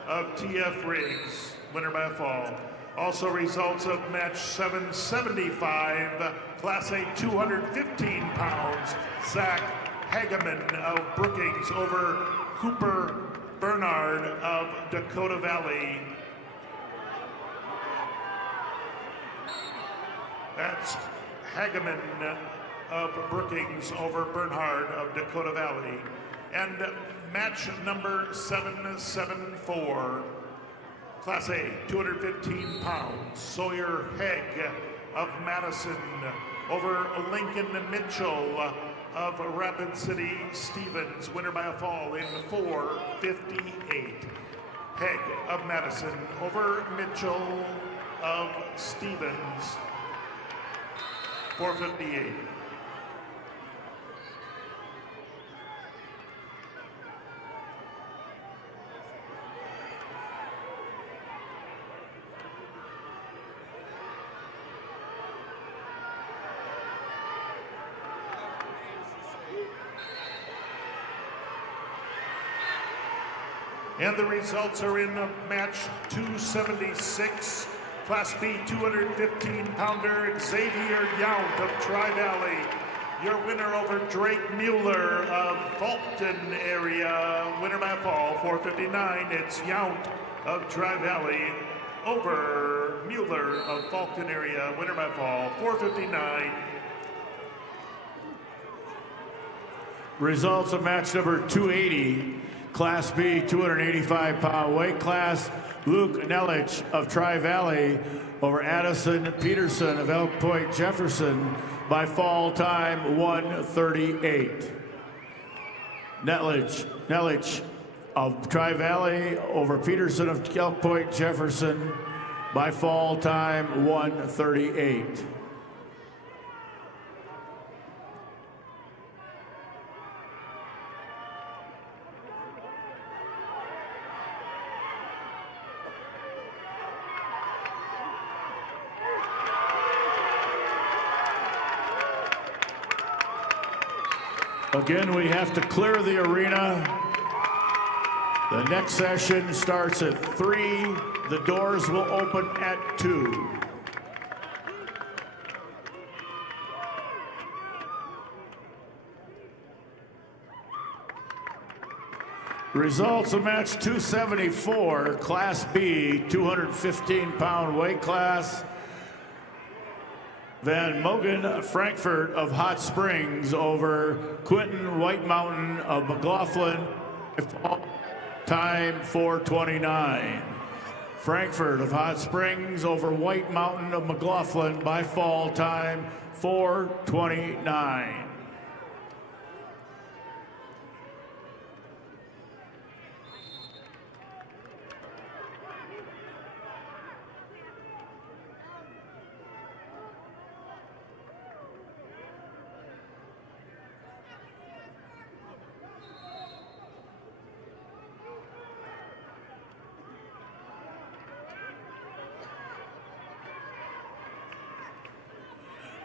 of TF Riggs. Winner by a fall. Also results of match 775, Class A 215 pounds, Zach Hageman of Brookings over Cooper Bernard of Dakota Valley. That's Hageman of Brookings over Bernhard of Dakota Valley. And match number 774, Class A, 215 pounds, Sawyer Hegg of Madison over Lincoln Mitchell of Rapid City Stevens. Winner by a fall in 4:58. Hegg of Madison over Mitchell of Stevens, 4:58. And the results are in match 276, Class B 215-pounder Xavier Yount of Tri-Valley Your winner over Drake Mueller of Fulton area, winner by fall, 459. It's Yount of Tri-Valley over Mueller of Fulton area, winner by fall, 459. Results of match number 280, Class B, 285-pound weight class. Luke Nelich of Tri-Valley over Addison Peterson of Elk Point Jefferson by fall time 1:38. Nelich of Tri-Valley over Peterson of Elk Point Jefferson by fall time 1:38. Again, we have to clear the arena. The next session starts at 3. The doors will open at 2. Results of match 274, Class B, 215-pound weight class. Van Mogen Frankfurt of Hot Springs over Quentin White Mountain of McLaughlin, time 4:29. Frankfurt of Hot Springs over White Mountain of McLaughlin by fall time 4:29.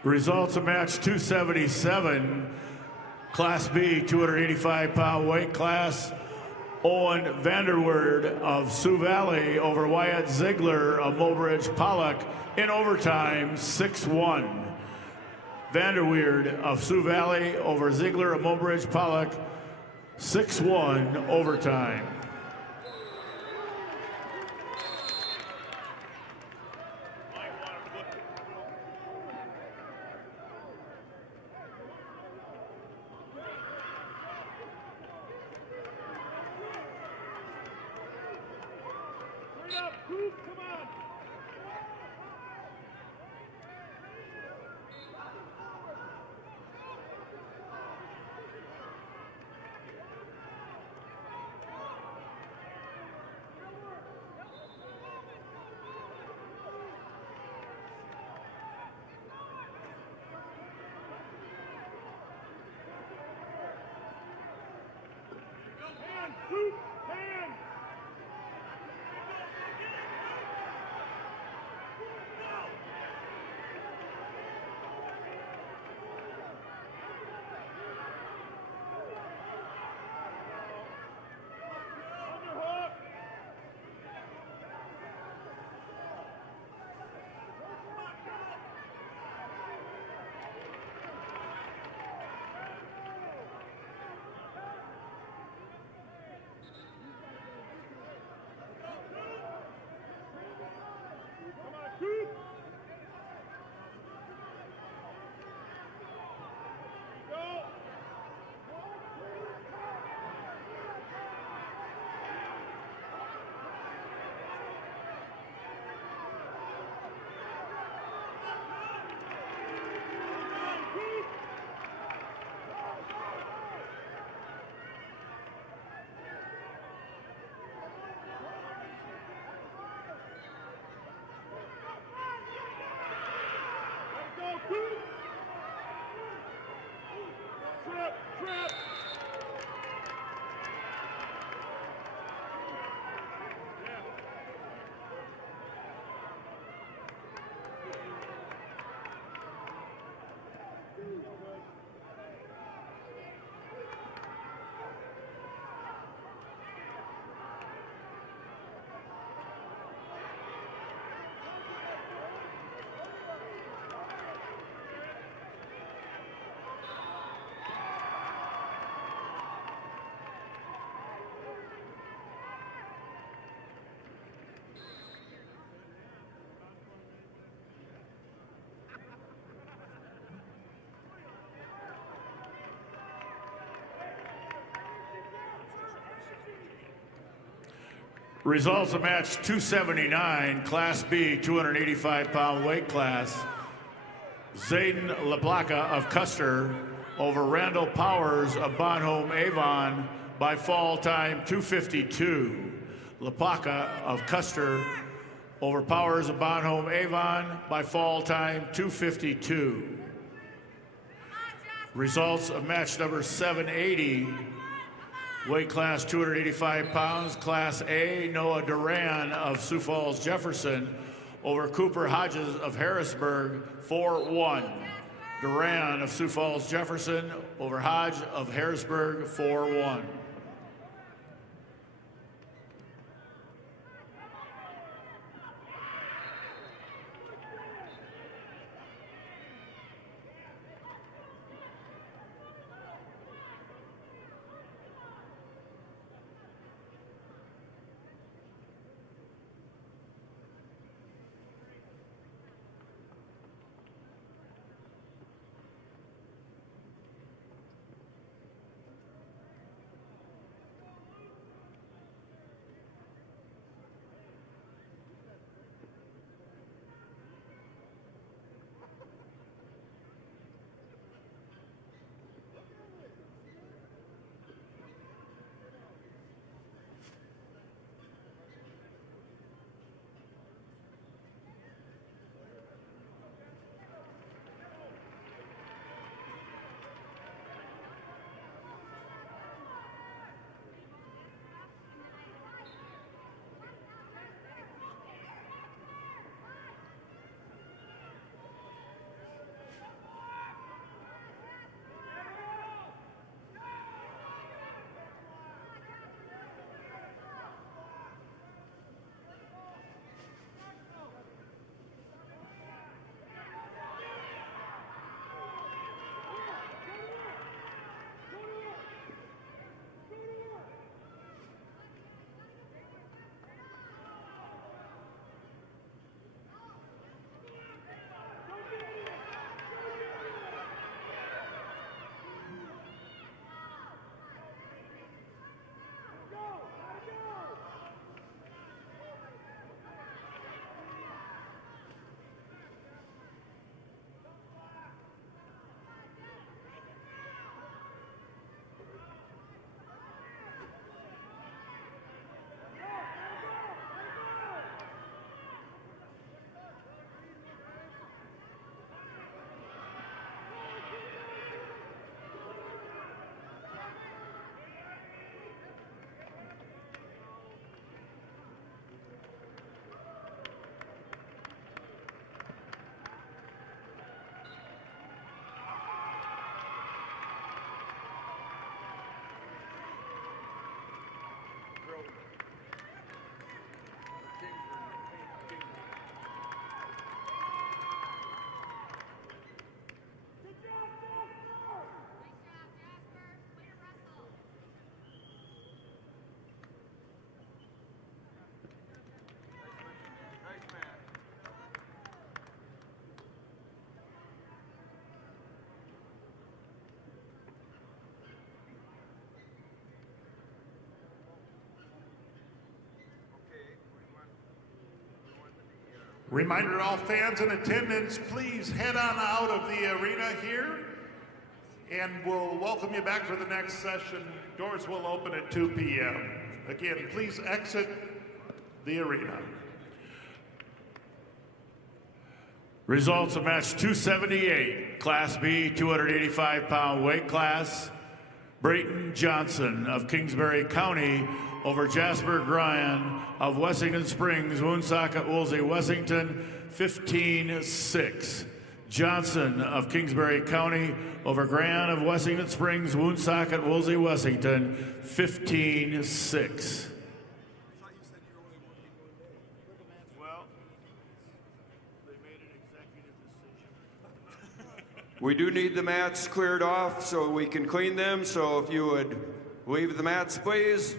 Results of match 277, Class B, 285-pound weight class. Owen Vanderweerd of Sioux Valley over Wyatt Ziegler of Mobridge Pollock in overtime, 6-1. Vanderweerd of Sioux Valley over Ziegler of Mobridge Pollock, 6-1 overtime. Results of match 279, Class B, 285-pound weight class. Zayden LaPlaca of Custer over Randall Powers of Bonhomme Avon by fall time 252. LaPlaca of Custer over Powers of Bonhomme Avon by fall time 252. Results of match number 780, weight class 285 pounds, Class A, Noah Duran of Sioux Falls Jefferson over Cooper Hodges of Harrisburg, 4-1. Duran of Sioux Falls Jefferson over Hodge of Harrisburg, 4-1. Reminder to all fans in attendance, please head on out of the arena here, and we'll welcome you back for the next session. Doors will open at 2 p.m. Again, please exit the arena. Results of match 278, Class B, 285-pound weight class. Brayton Johnson of Kingsbury County over Jasper Gryan of Wessington Springs, Woonsocket, Woolsey, Wessington, 15-6. Johnson of Kingsbury County over Gryan of Wessington Springs, Woonsocket, Woolsey, Wessington, 15-6. We do need the mats cleared off so we can clean them, so if you would leave the mats, please.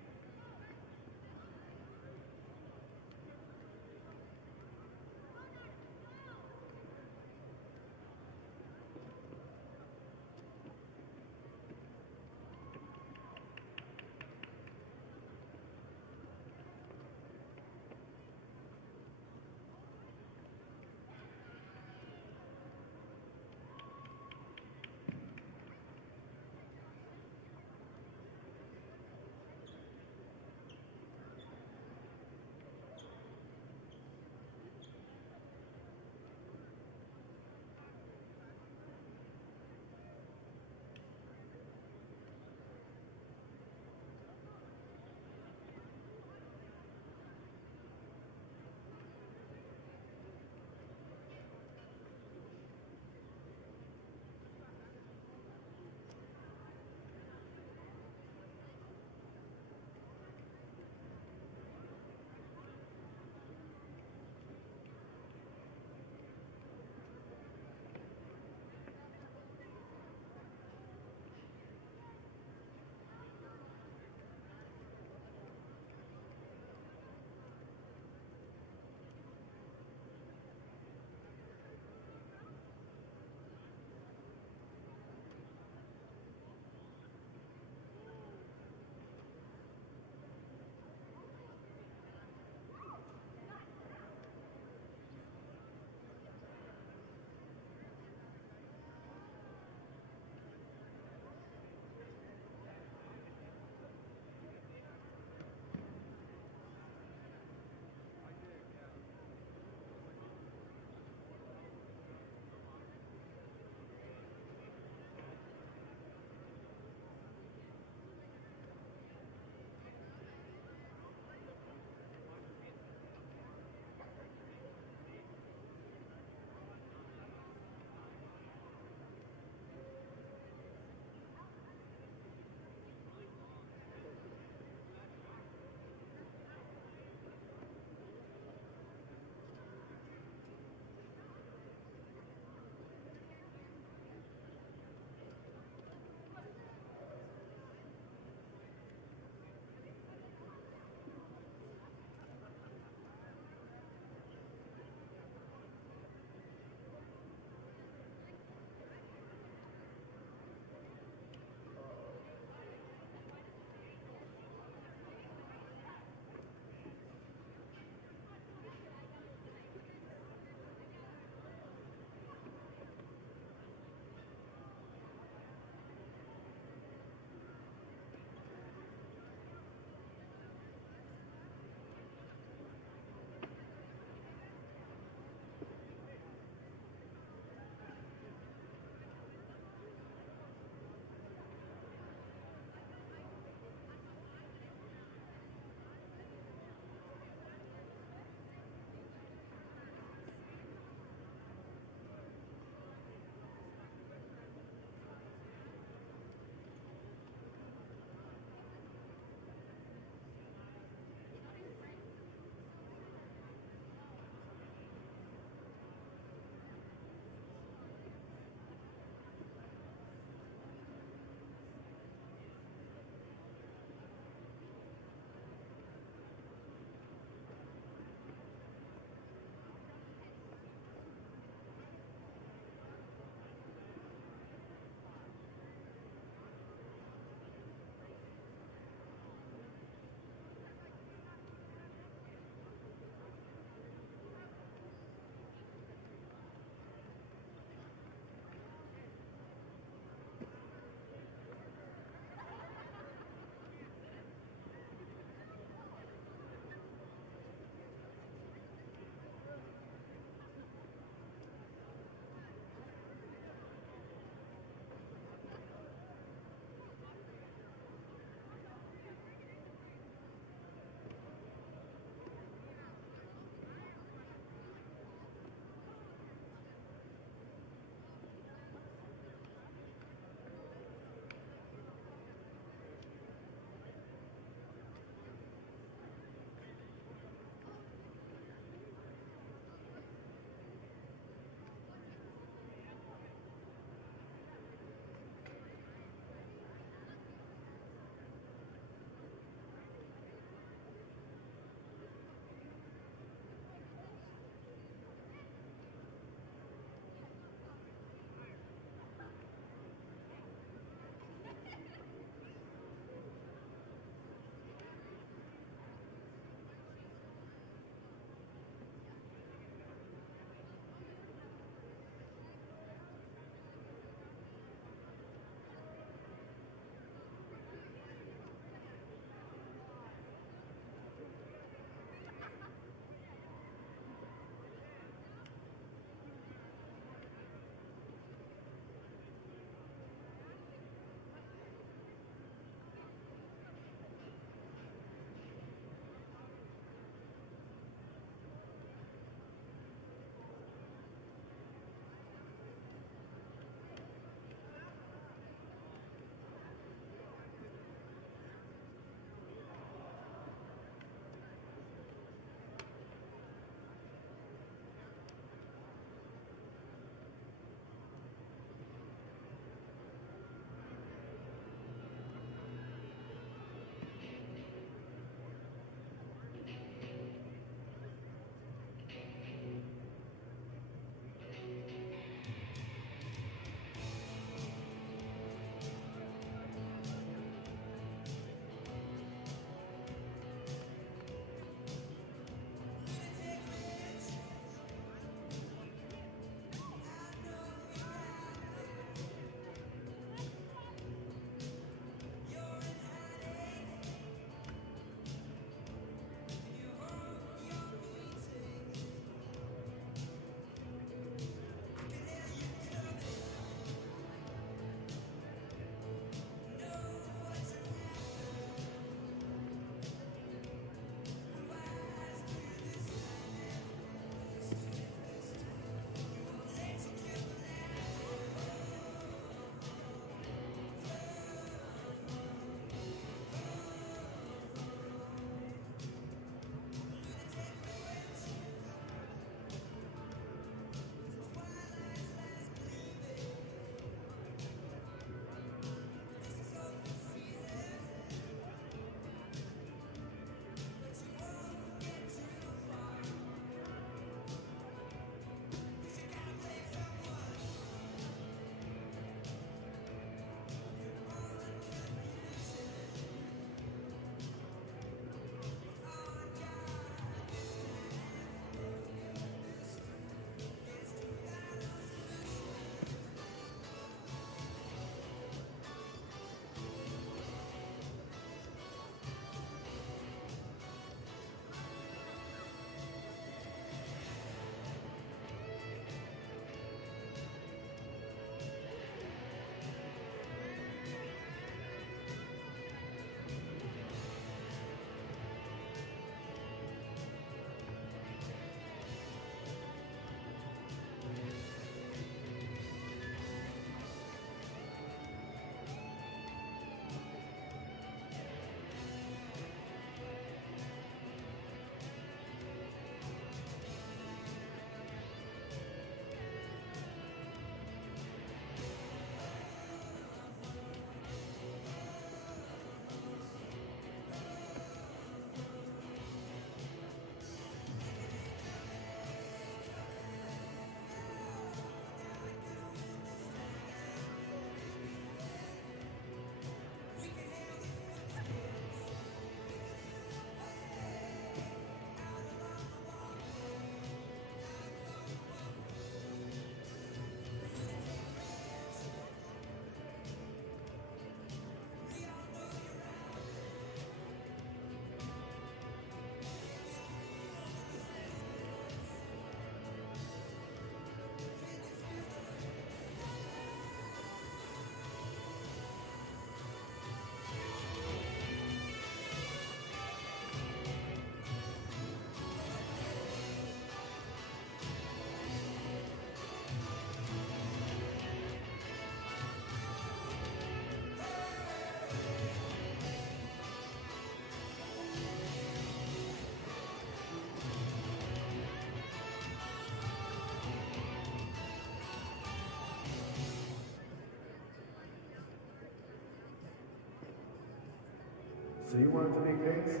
So you wanted to make things?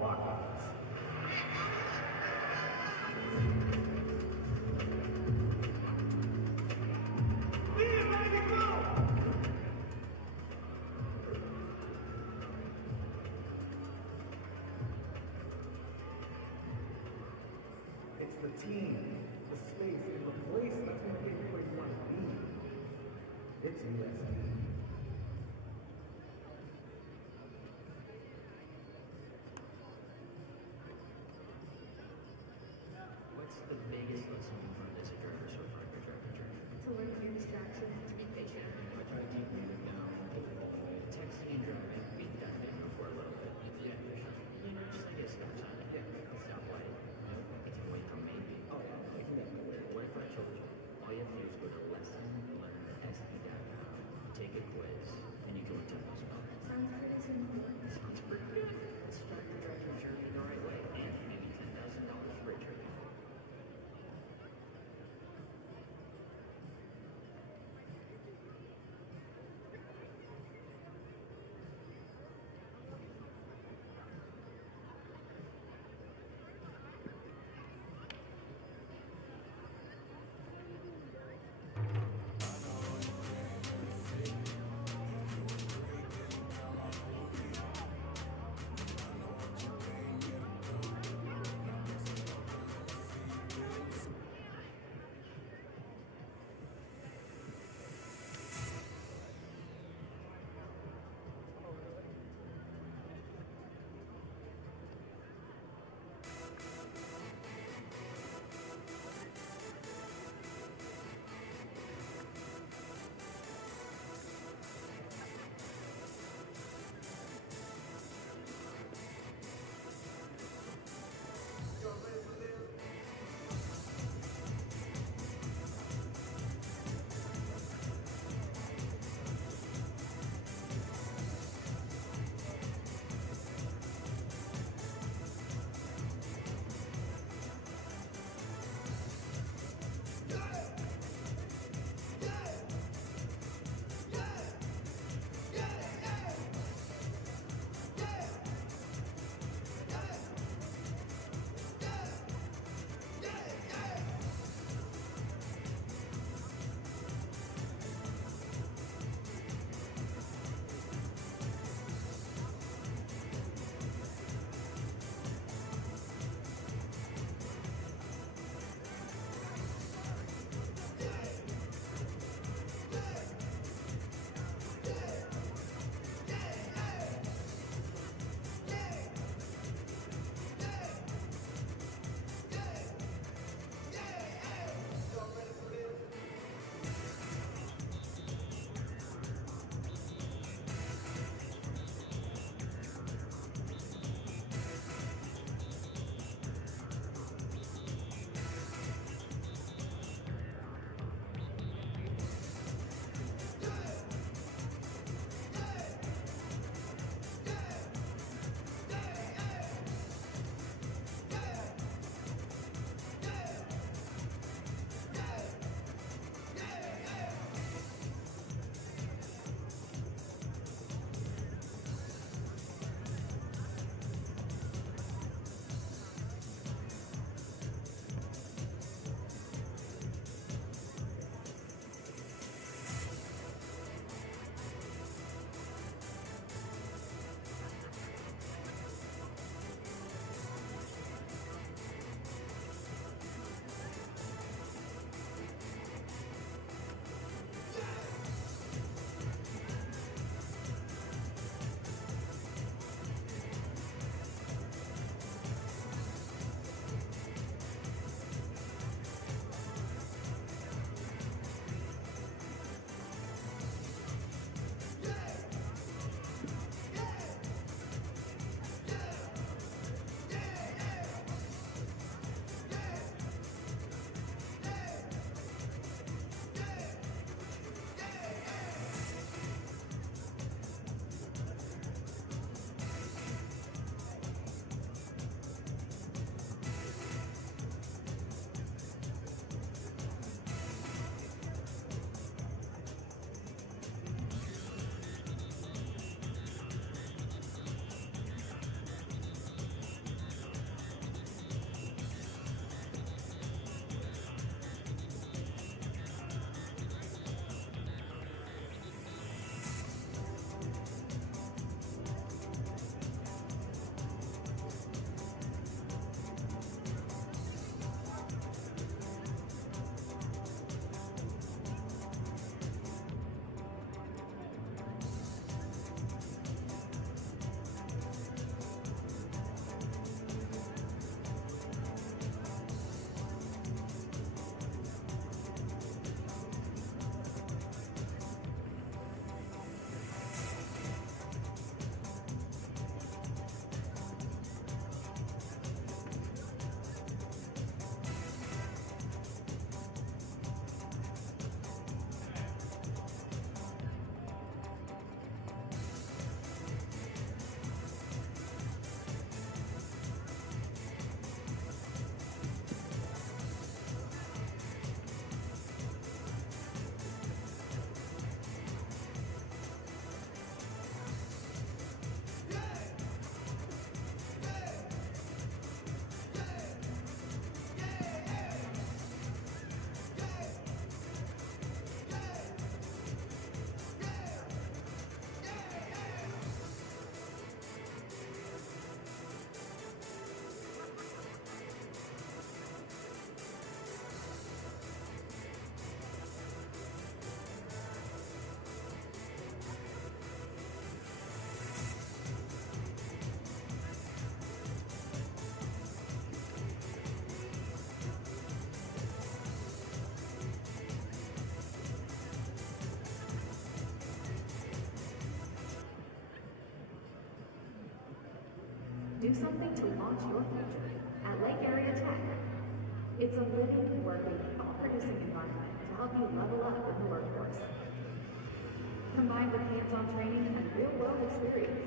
Lockouts. It's the team, the space, and the place that's gonna get you where you want to be. It's USD. What's the biggest lesson from this journey so far in your journey? To learn your distractions, to be patient. What do I do now? Texting and driving, being done before a little bit. Yeah, you know, just like a stop sign. Yeah, stoplight. It's away from me. Oh, yeah, I can definitely. What if I told you all you have to do is go to lesson learn SE.com? Do something to launch your future at Lake Area Tech. It's a living, working, thought-producing environment to help you level up in the workforce. Combined with hands-on training and real-world experience,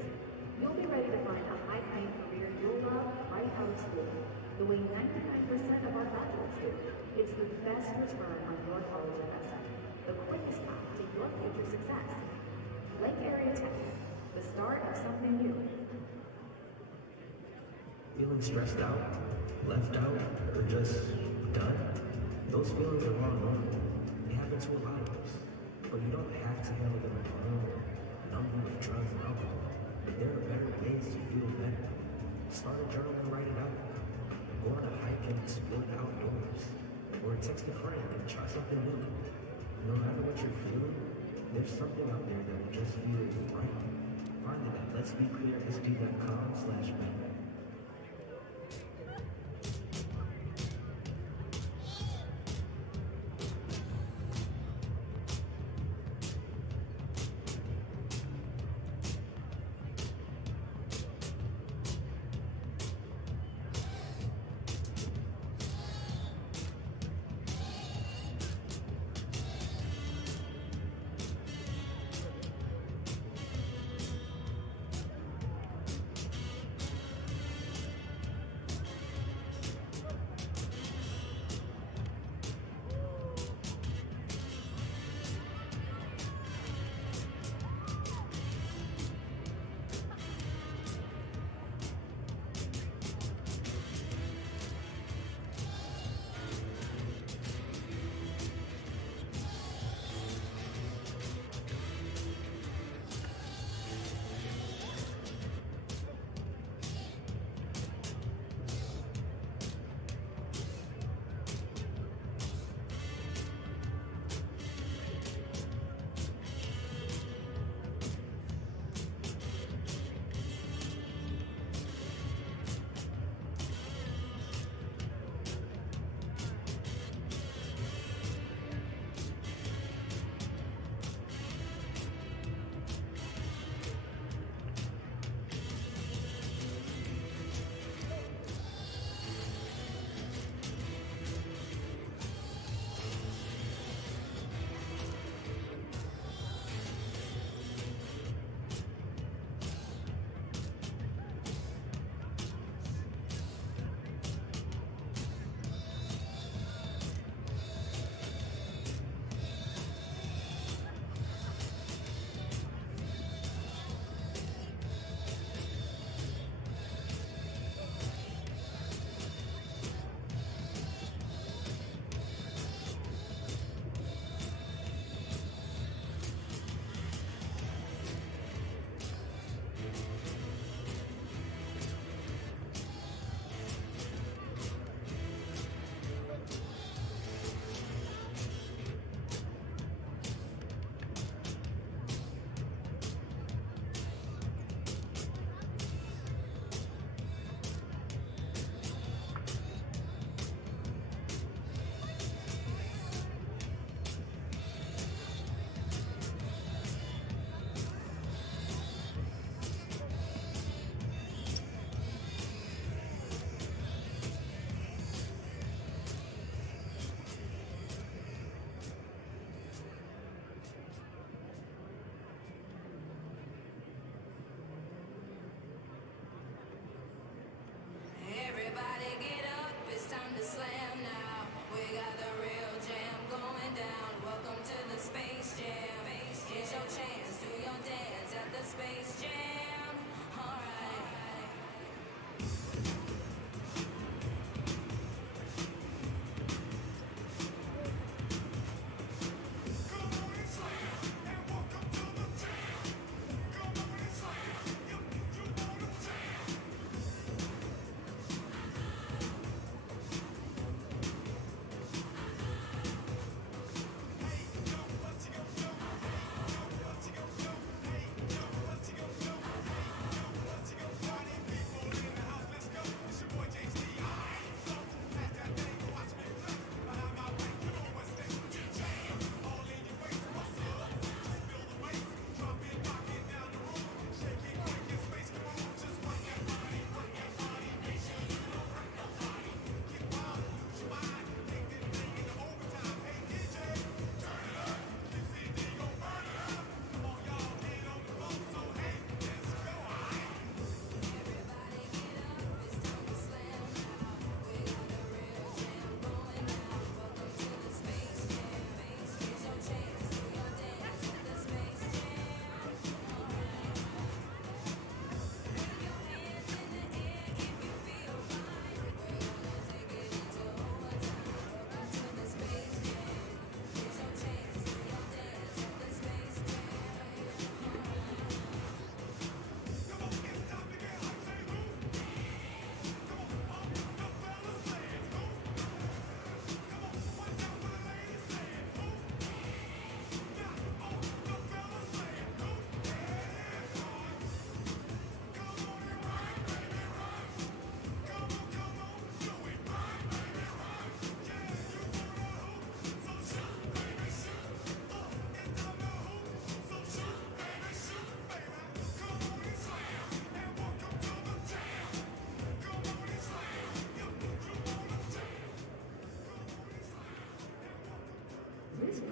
you'll be ready to find a high-paying career you'll love right out of school. The way 99% of our graduates do, it's the best return on your college investment. The quickest path to your future success. Lake Area Tech, the start of something new. Feeling stressed out, left out, or just done? Those feelings are all normal. They happen to a lot of us. But you don't have to handle them alone, numb with drugs and alcohol. There are better ways to feel better. Start a journal and write it out. Go on a hike and explore the outdoors. Or text a friend and try something new. No matter what you're feeling, there's something out there that will just feel right. Find it at letsbeclearsd.com/bank.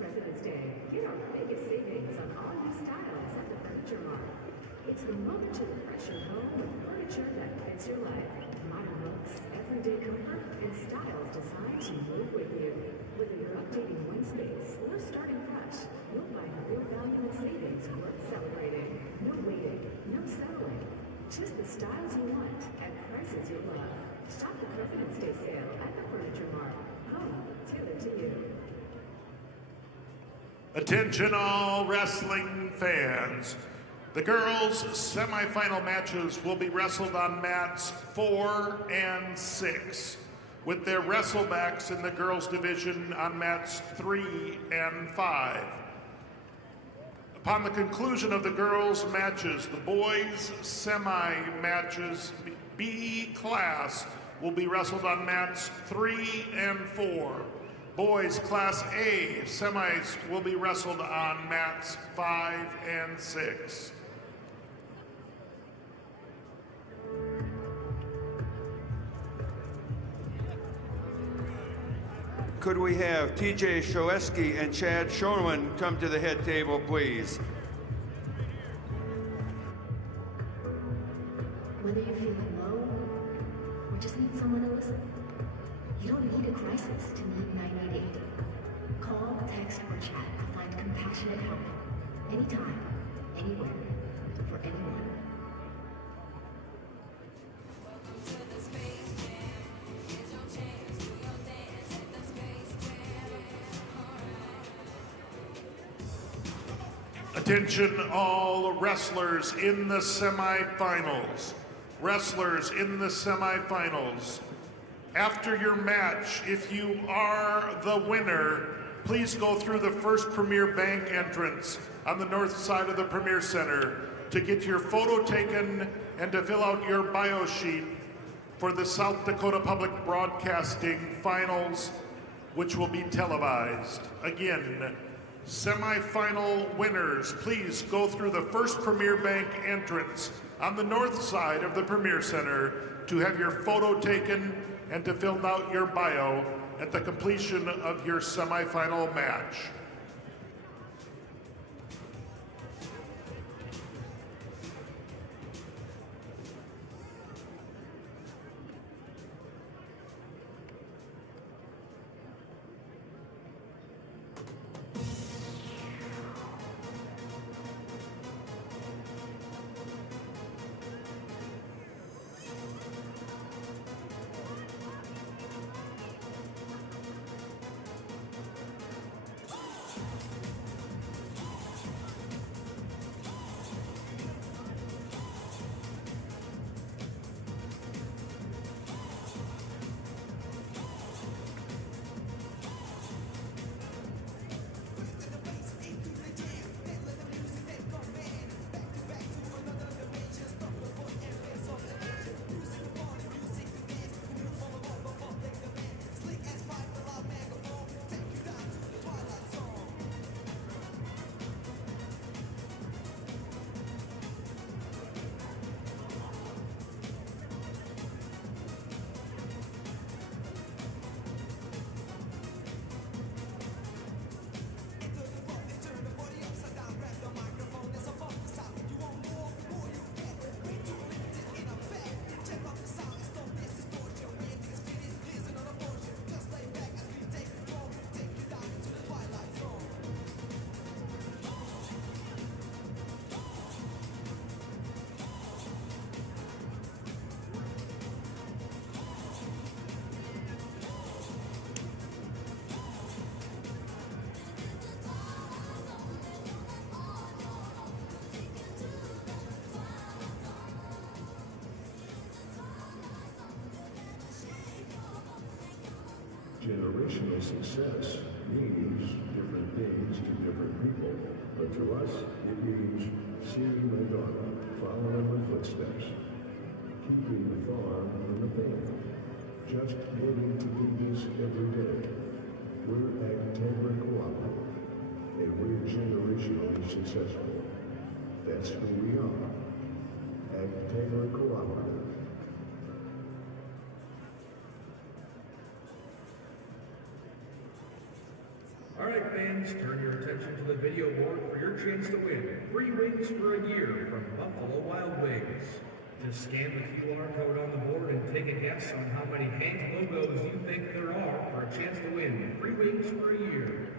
President's Day, get our biggest savings on all new styles at the Furniture Mart. It's the moment to refresh your home with furniture that fits your life. Modern looks, everyday comfort, and styles designed to move with you. Whether you're updating one space or starting fresh, you'll find real value and savings worth celebrating. No waiting, no settling. Just the styles you want at prices you love. Shop the President's Day sale at the Furniture Mart. Home tailored to you. Attention all wrestling fans. The girls' semifinal matches will be wrestled on mats 4 and 6, with their wrestlebacks in the girls' division on mats 3 and 5. Upon the conclusion of the girls' matches, the boys' semi-matches B class will be wrestled on mats 3 and 4. Boys Class A semis will be wrestled on mats 5 and 6. Could we have TJ Sholeski and Chad Schoenman come to the head table, please? Whether you're feeling low or just need someone to listen, you don't need a crisis to need 988. Call, text, or chat to find compassionate help. Anytime, anywhere, for anyone. Attention all wrestlers in the semifinals. Wrestlers in the semifinals. After your match, if you are the winner, please go through the first Premier Bank entrance on the north side of the Premier Center to get your photo taken and to fill out your bio sheet for the South Dakota Public Broadcasting Finals, which will be televised. Again, semifinal winners, please go through the first Premier Bank entrance on the north side of the Premier Center to have your photo taken and to fill out your bio at the completion of your semifinal match. Generational success means different things to different people, but to us, it means seeing my daughter follow in my footsteps, keeping the farm in the family, just getting to do this every day. We're Agtegra Cooperative, and we're generationally successful. That's who we are. Agtegra Cooperative. All right, fans, turn your attention to the video board for your chance to win free wings for a year from Buffalo Wild Wings. Just scan the QR code on the board and take a guess on how many Hank logos you think there are for a chance to win free wings for a year.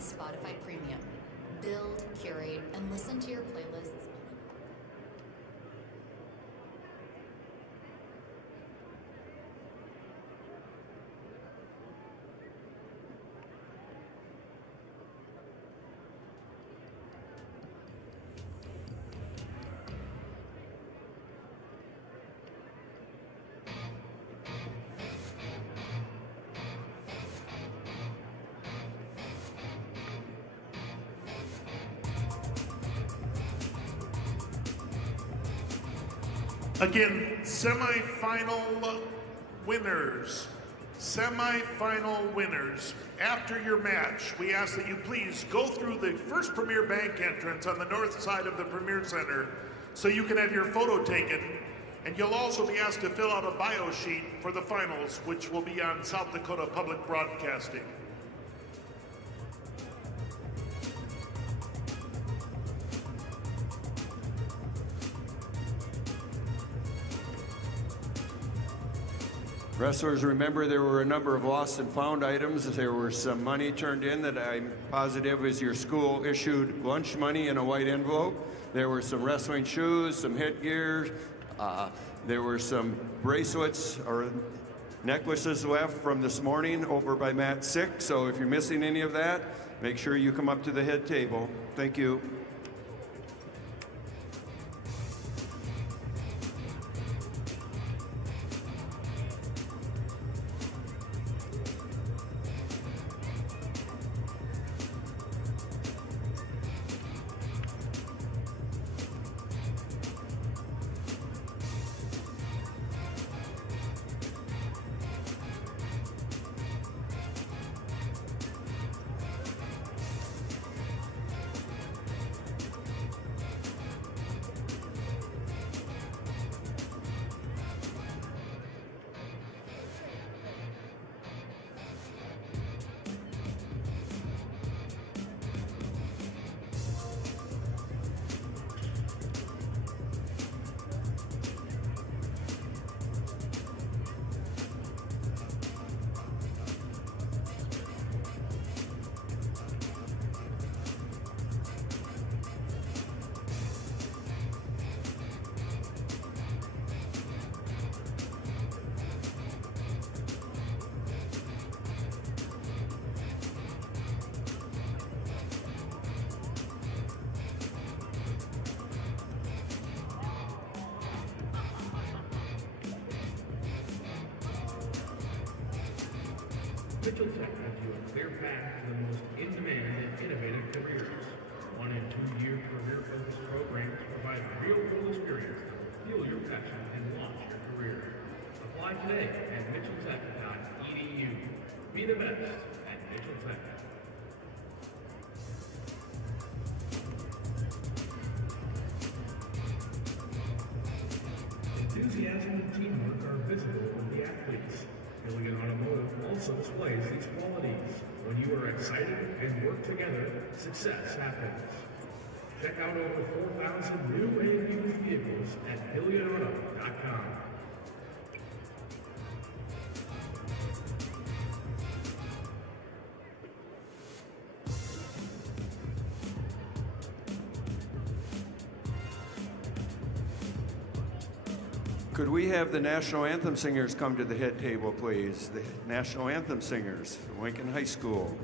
with Spotify Premium. Build, curate, and listen to your playlists. Again, semifinal winners. Semifinal winners. After your match, we ask that you please go through the first Premier Bank entrance on the north side of the Premier Center so you can have your photo taken. And you'll also be asked to fill out a bio sheet for the finals, which will be on South Dakota Public Broadcasting. Wrestlers, remember there were a number of lost and found items. There was some money turned in that I'm positive is your school issued lunch money in a white envelope. There were some wrestling shoes, some headgear. There were some bracelets or necklaces left from this morning over by mat 6. So if you're missing any of that, make sure you come up to the head table. Thank you. Mitchell Tech has you a clear path to the most in-demand and innovative careers. 1 and 2 year career-focused programs provide real-world experience that will fuel your passion and launch your career. Apply today at mitchelltech.edu. Be the best at Mitchell Tech. Enthusiasm and teamwork are visible in the athletes. Milligan Automotive also displays these qualities. When you are excited and work together, success happens. Check out over 4,000 new and used vehicles at MillionAuto.com. Could we have the National Anthem singers come to the head table, please? The National Anthem singers, Lincoln High School.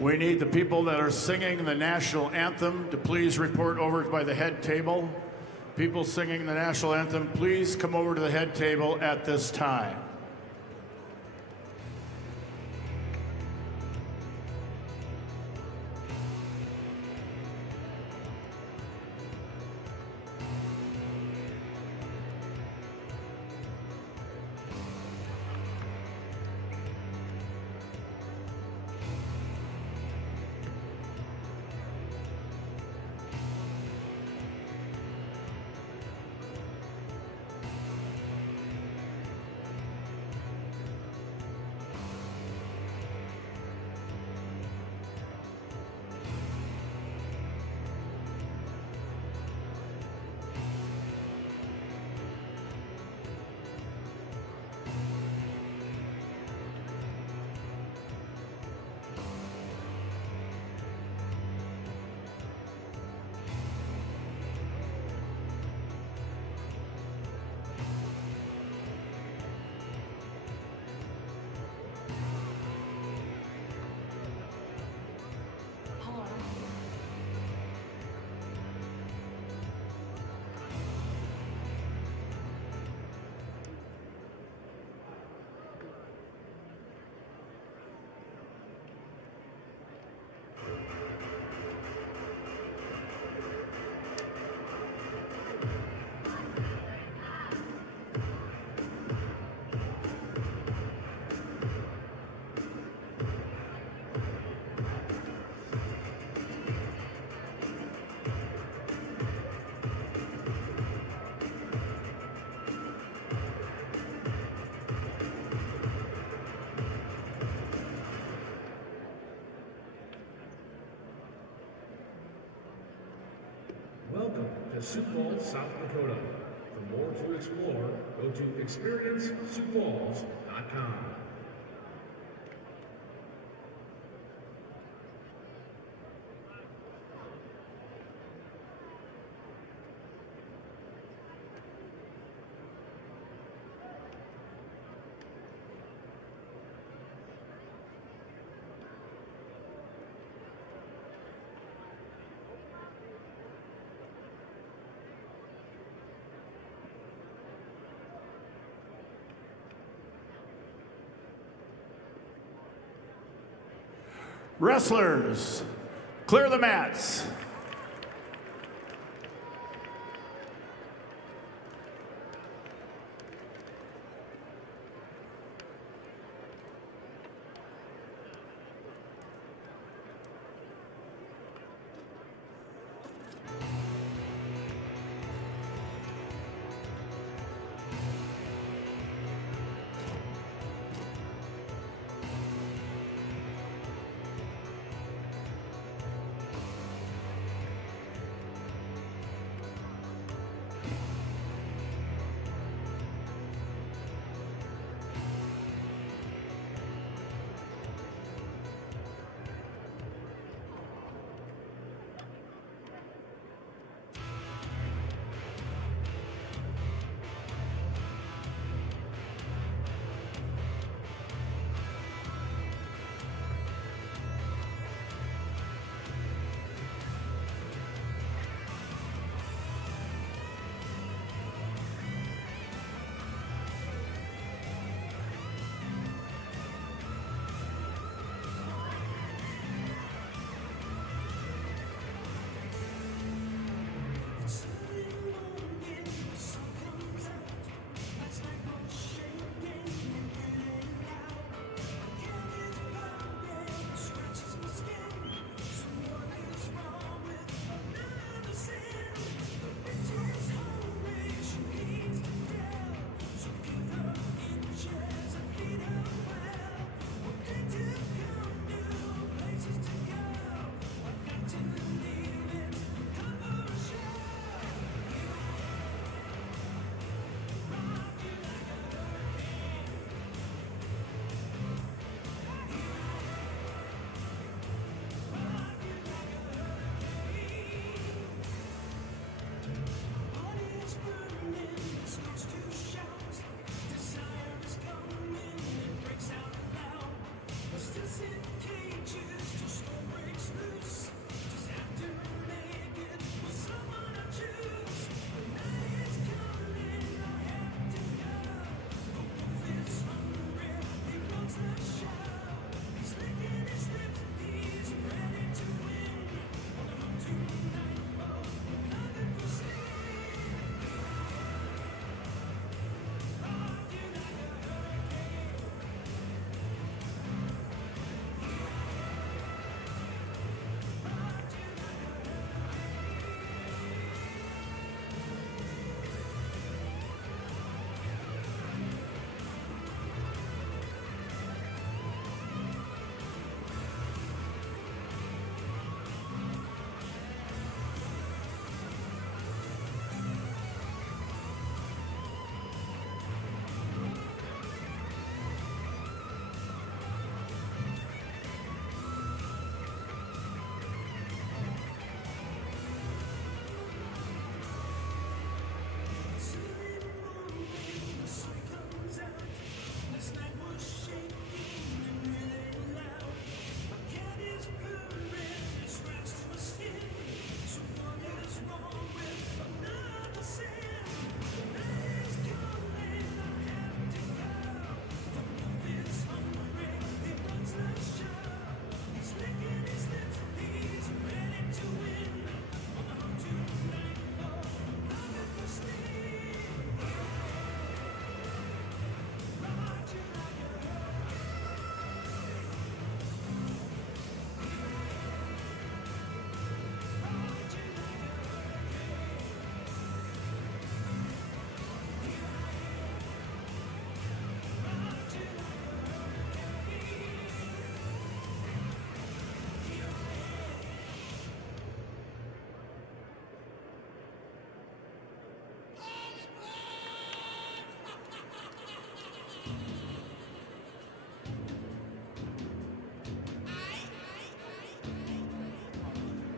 We need the people that are singing the national anthem to please report over by the head table. People singing the national anthem, please come over to the head table at this time. Welcome to Sioux Falls, South Dakota. For more to explore, go to experienceSiouxFalls.com. Wrestlers, clear the mats.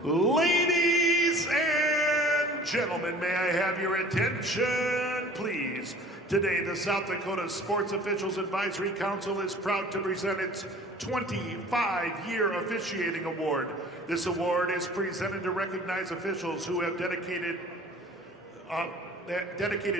Ladies and gentlemen, may I have your attention, please? Today, the South Dakota Sports Officials Advisory Council is proud to present its 25-year officiating award. This award is presented to recognize officials who have dedicated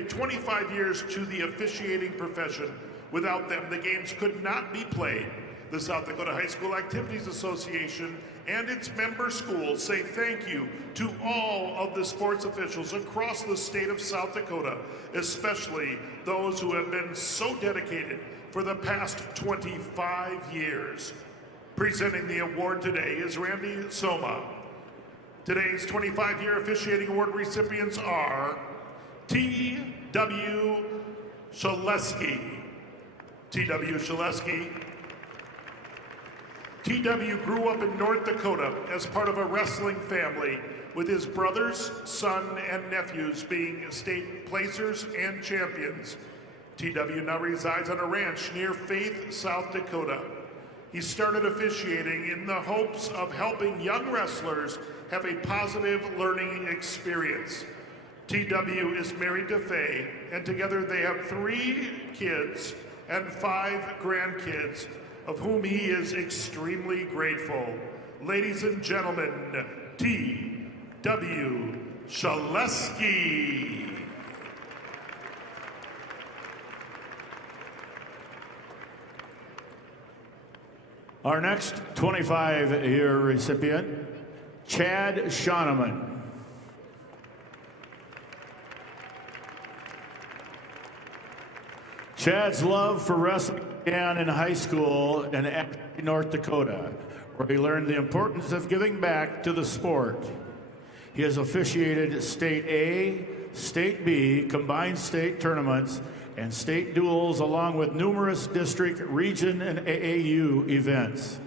25 years to the officiating profession. Without them, the games could not be played. The South Dakota High School Activities Association and its member schools say thank you to all of the sports officials across the state of South Dakota, especially those who have been so dedicated for the past 25 years. Presenting the award today is Randy Soma. Today's 25-year officiating award recipients are T.W. Shaleski. T.W. Shaleski. T.W. grew up in North Dakota as part of a wrestling family, with his brothers, son, and nephews being state placers and champions. T.W. now resides on a ranch near Faith, South Dakota. He started officiating in the hopes of helping young wrestlers have a positive learning experience. T.W. is married to Faye, and together they have 3 kids and 5 grandkids, of whom he is extremely grateful. Ladies and gentlemen, T.W. Shaleski. Our next 25-year recipient, Chad Shoneman. Chad's love for wrestling began in high school in Ashby, North Dakota, where he learned the importance of giving back to the sport. He has officiated State A, State B, combined state tournaments, and state duels, along with numerous district, region, and AAU events.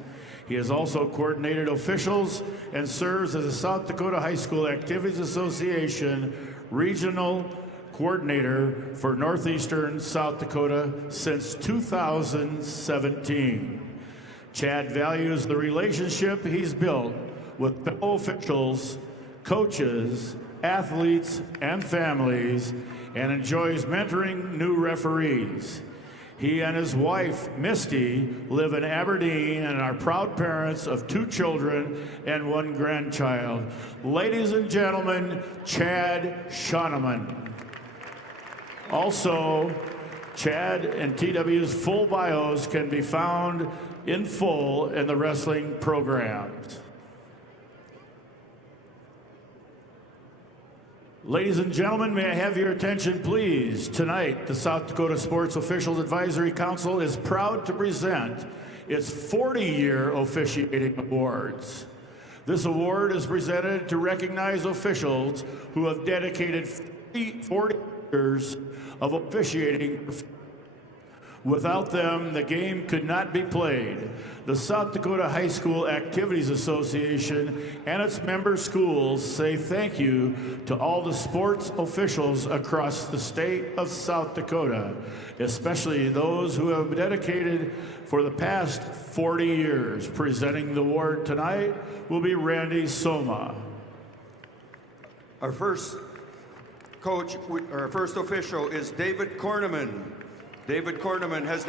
He has also coordinated officials and serves as a South Dakota High School Activities Association regional coordinator for Northeastern South Dakota since 2017. Chad values the relationship he's built with fellow officials, coaches, athletes, and families, and enjoys mentoring new referees. He and his wife, Misty, live in Aberdeen and are proud parents of 2 children and 1 grandchild. Ladies and gentlemen, Chad Shoneman. Also, Chad and TW's full bios can be found in full in the wrestling programs. Ladies and gentlemen, may I have your attention, please? Tonight, the South Dakota Sports Officials Advisory Council is proud to present its 40-year officiating awards. This award is presented to recognize officials who have dedicated 40 years of officiating. Without them, the game could not be played. The South Dakota High School Activities Association and its member schools say thank you to all the sports officials across the state of South Dakota, especially those who have been dedicated for the past 40 years. Presenting the award tonight will be Randy Soma. Our first coach, our first official is David Korneman. David Korneman has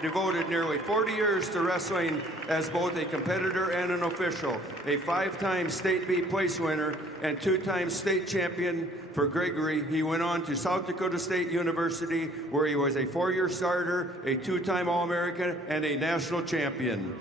devoted nearly 40 years to wrestling as both a competitor and an official, a 5-time State B place winner and 2-time state champion for Gregory. He went on to South Dakota State University, where he was a 4-year starter, a 2-time All-American, and a national champion.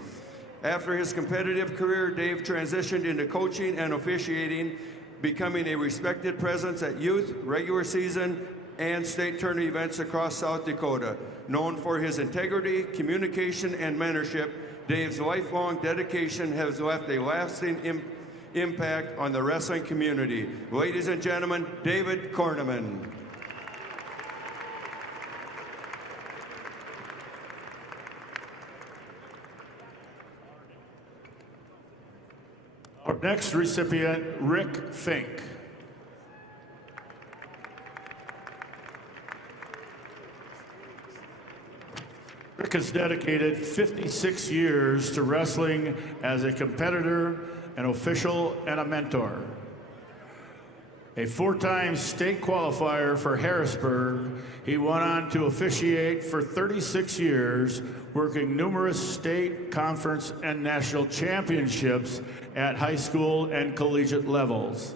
After his competitive career, Dave transitioned into coaching and officiating, becoming a respected presence at youth, regular season, and state tournament events across South Dakota. Known for his integrity, communication, and mentorship, Dave's lifelong dedication has left a lasting impact on the wrestling community. Ladies and gentlemen, David Korneman. Our next recipient, Rick Fink. Rick has dedicated 56 years to wrestling as a competitor an official, and a mentor. A four-time state qualifier for Harrisburg, he went on to officiate for 36 years, working numerous state, conference, and national championships at high school and collegiate levels.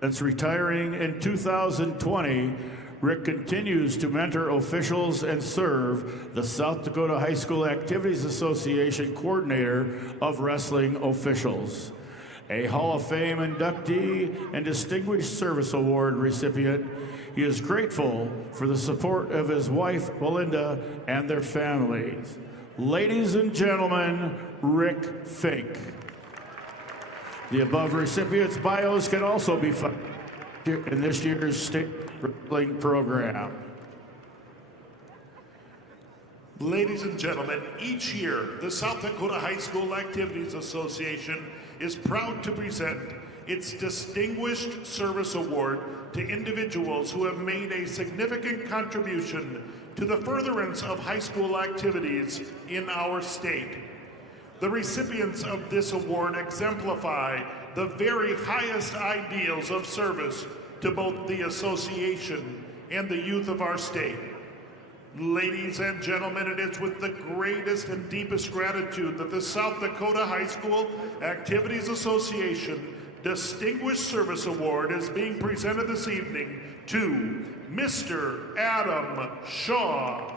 Since retiring in 2020, Rick continues to mentor officials and serve the South Dakota High School Activities Association coordinator of wrestling officials. A Hall of Fame inductee and Distinguished Service Award recipient, he is grateful for the support of his wife, Belinda, and their families. Ladies and gentlemen, Rick Fink. The above recipients' bios can also be found in this year's state wrestling program. Ladies and gentlemen, each year, the South Dakota High School Activities Association is proud to present its Distinguished Service Award to individuals who have made a significant contribution to the furtherance of high school activities in our state. The recipients of this award exemplify the very highest ideals of service to both the association and the youth of our state. Ladies and gentlemen, it is with the greatest and deepest gratitude that the South Dakota High School Activities Association Distinguished Service Award is being presented this evening to Mr. Adam Shaw.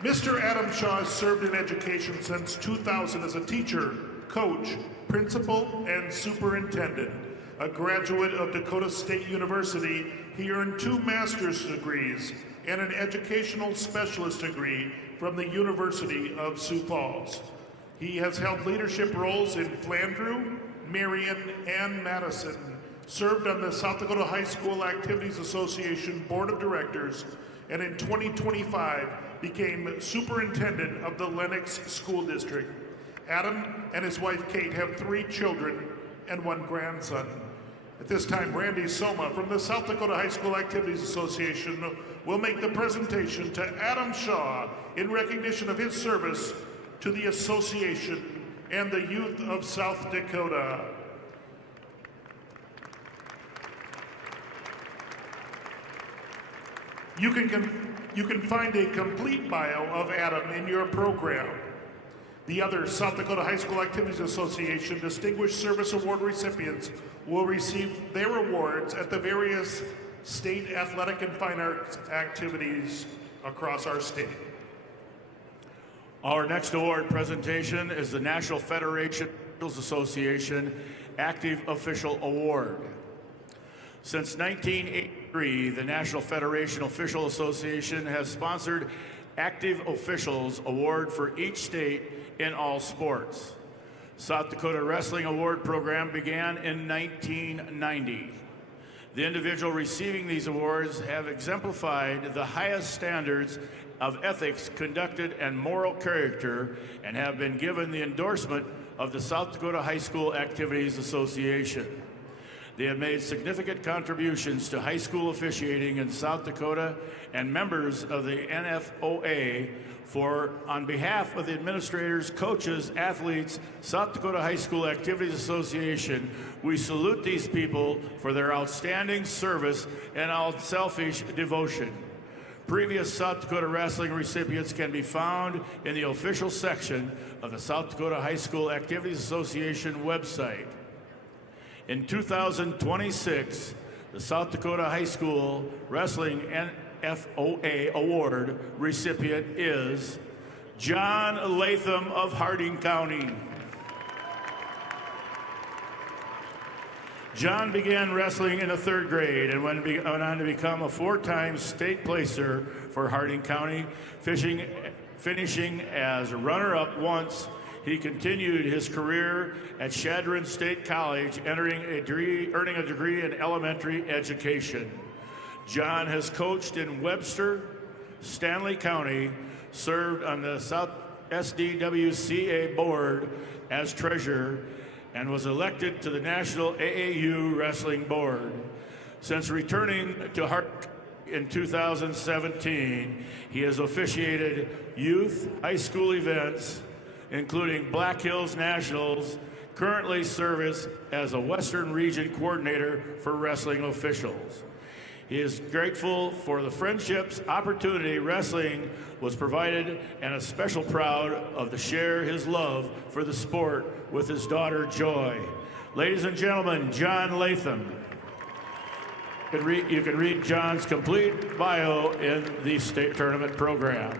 Mr. Adam Shaw has served in education since 2000 as a teacher, coach, principal, and superintendent. A graduate of Dakota State University, he earned 2 master's degrees and an educational specialist degree from the University of Sioux Falls. He has held leadership roles in Flandreau, Marion, and Madison, served on the South Dakota High School Activities Association Board of Directors, and in 2025 became superintendent of the Lenox School District. Adam and his wife Kate have 3 children and 1 grandson. At this time, Randy Soma from the South Dakota High School Activities Association will make the presentation to Adam Shaw in recognition of his service to the association and the youth of South Dakota. You can find a complete bio of Adam in your program. The other South Dakota High School Activities Association Distinguished Service Award recipients will receive their awards at the various state athletic and fine arts activities across our state. Our next award presentation is the National Federation Association Active Official Award. Since 1983, the National Federation Official Association has sponsored Active Officials Award for each state in all sports. South Dakota Wrestling Award Program began in 1990. The individual receiving these awards have exemplified the highest standards of ethics, conduct, and moral character, and have been given the endorsement of the South Dakota High School Activities Association. They have made significant contributions to high school officiating in South Dakota, and members of the NFOA on behalf of the administrators, coaches, athletes, South Dakota High School Activities Association, we salute these people for their outstanding service and unselfish devotion. Previous South Dakota wrestling recipients can be found in the official section of the South Dakota High School Activities Association website. In 2026, the South Dakota High School Wrestling NFOA Award recipient is John Latham of Harding County. John began wrestling in the 3rd grade and went on to become a 4-time state placer for Harding County, finishing as a runner-up once. He continued his career at Chadron State College, earning a degree in elementary education. John has coached in Webster, Stanley County, served on the South SDWCA board as treasurer, and was elected to the National AAU Wrestling Board. Since returning to Hart in 2017, he has officiated youth, high school events, including Black Hills Nationals, currently serves as a Western Region Coordinator for wrestling officials. He is grateful for the friendships, opportunity wrestling was provided, and is special proud to share his love for the sport with his daughter, Joy. Ladies and gentlemen, John Latham. You can read John's complete bio in the state tournament program.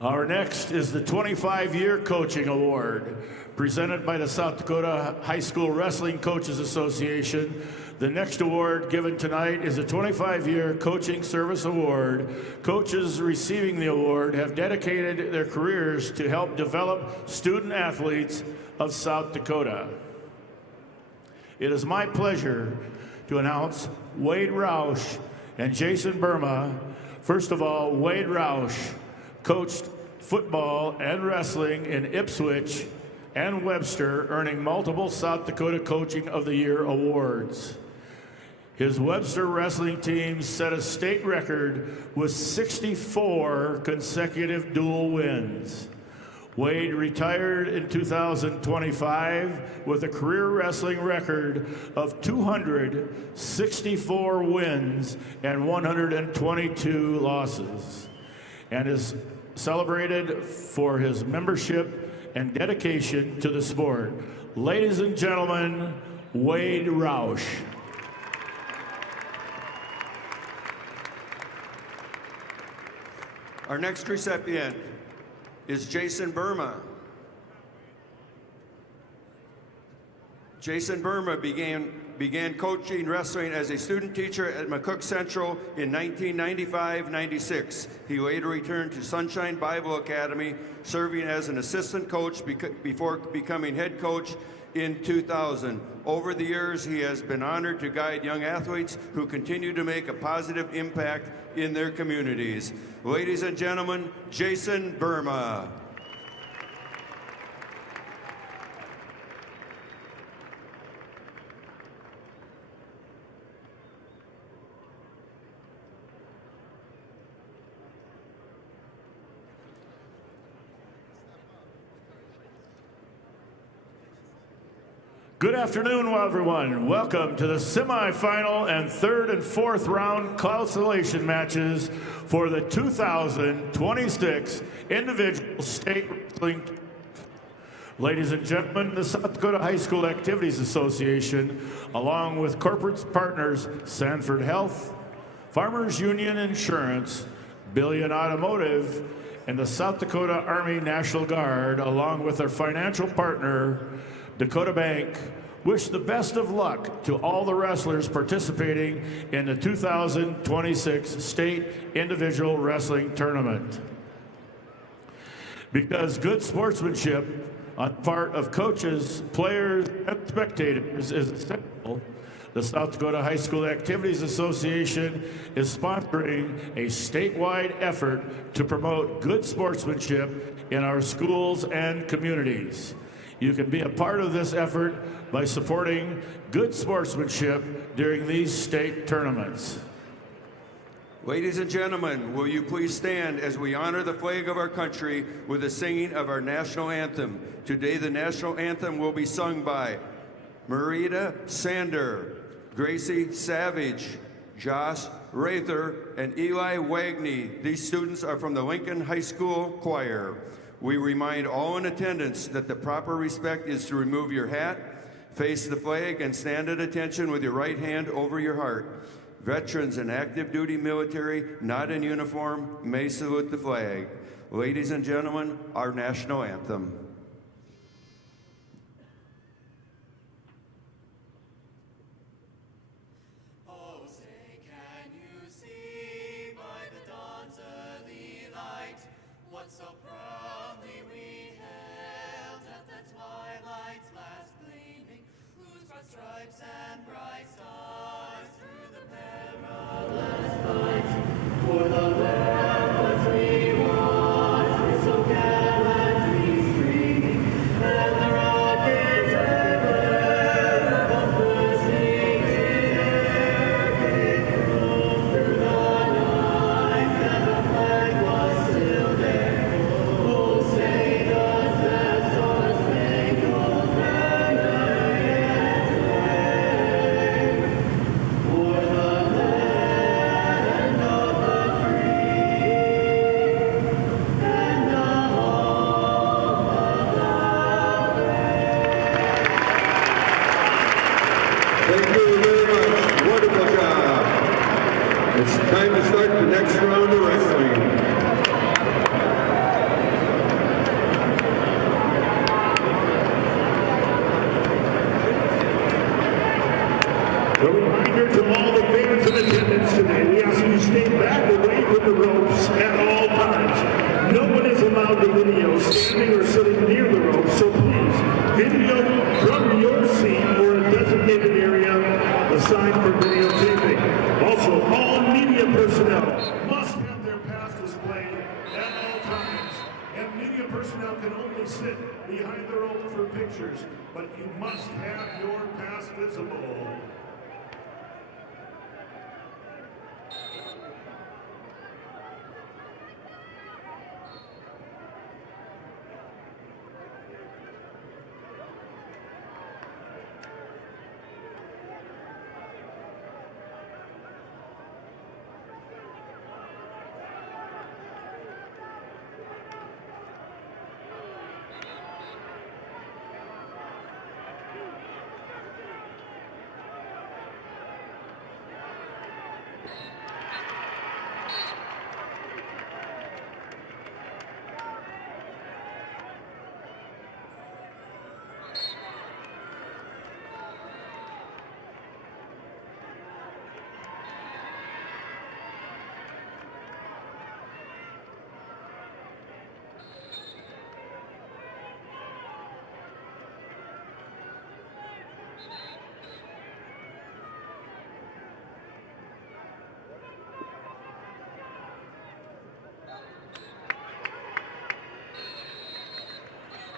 Our next is the 25-year Coaching Award, presented by the South Dakota High School Wrestling Coaches Association. The next award given tonight is a 25-year Coaching Service Award. Coaches receiving the award have dedicated their careers to help develop student athletes of South Dakota. It is my pleasure to announce Wade Roush and Jason Burma. First of all, Wade Roush coached football and wrestling in Ipswich and Webster, earning multiple South Dakota Coaching of the Year awards. His Webster wrestling team set a state record with 64 consecutive dual wins. Wade retired in 2025 with a career wrestling record of 264 wins and 122 losses, and is celebrated for his membership and dedication to the sport. Ladies and gentlemen, Wade Roush. Our next recipient is Jason Burma. Jason Burma began coaching wrestling as a student teacher at McCook Central in 1995-96. He later returned to Sunshine Bible Academy, serving as an assistant coach before becoming head coach in 2000. Over the years, he has been honored to guide young athletes who continue to make a positive impact in their communities. Ladies and gentlemen, Jason Burma. Good afternoon, everyone. Welcome to the semifinal and third and fourth round consolation matches for the 2026 Individual State Wrestling. Ladies and gentlemen, the South Dakota High School Activities Association, along with corporate partners Sanford Health, Farmers Union Insurance, Billion Automotive, and the South Dakota Army National Guard, along with their financial partner, Dakota Bank, wish the best of luck to all the wrestlers participating in the 2026 State Individual Wrestling Tournament. Because good sportsmanship on the part of coaches, players, and spectators is essential, the South Dakota High School Activities Association is sponsoring a statewide effort to promote good sportsmanship in our schools and communities. You can be a part of this effort by supporting good sportsmanship during these state tournaments. Ladies and gentlemen, will you please stand as we honor the flag of our country with the singing of our national anthem. Today, the national anthem will be sung by Marita Sander, Gracie Savage, Josh Rather, and Eli Wagney. These students are from the Lincoln High School Choir. We remind all in attendance that the proper respect is to remove your hat, face the flag, and stand at attention with your right hand over your heart. Veterans and active duty military not in uniform may salute the flag. Ladies and gentlemen, our national anthem. Thank you very much. Wonderful job. It's time to start the next round of wrestling. A reminder to all the fans in attendance today, we ask you to stay back away from the ropes at all times. No one is allowed to video standing or sitting near the ropes, so please video from your seat or a designated area assigned for videotaping. Also, all media personnel Must have their pass displayed at all times, and media personnel can only sit behind the rope for pictures, but you must have your pass visible.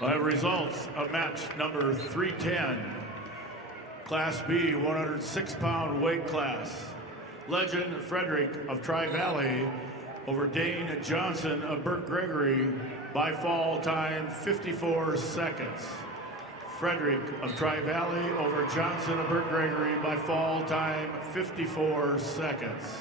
I have results of match number 310, Class B, 106-pound weight class. Legend Frederick of Tri-Valley over Dane Johnson of Burt Gregory by fall time 54 seconds. Frederick of Tri-Valley over Johnson of Burt Gregory by fall time 54 seconds.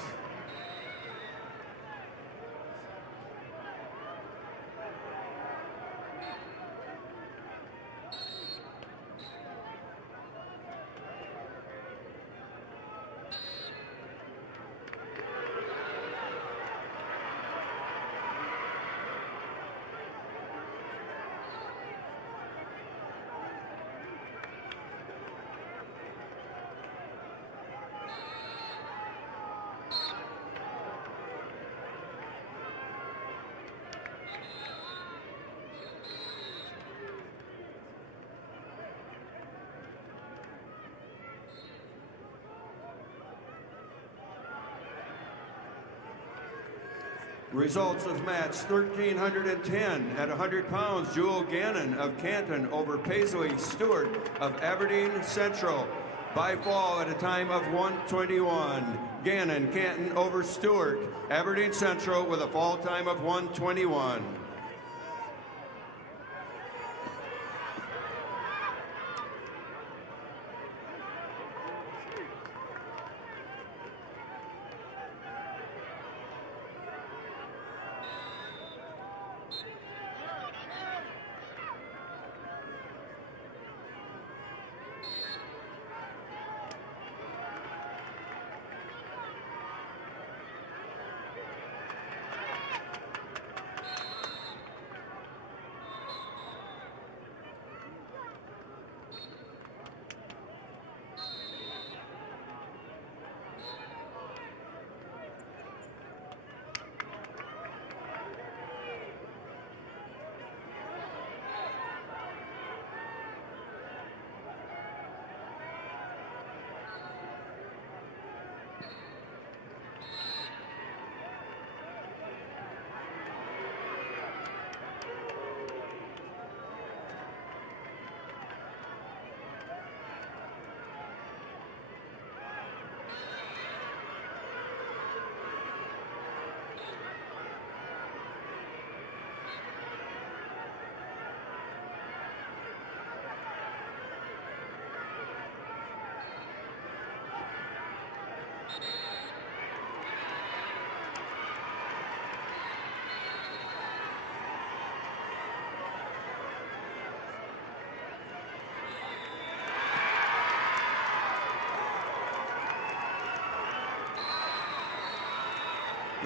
Results of match 1310 at 100 pounds, Jewel Gannon of Canton over Paisley Stewart of Aberdeen Central by fall at a time of 1:21. Gannon, Canton over Stewart, Aberdeen Central with a fall time of 1:21.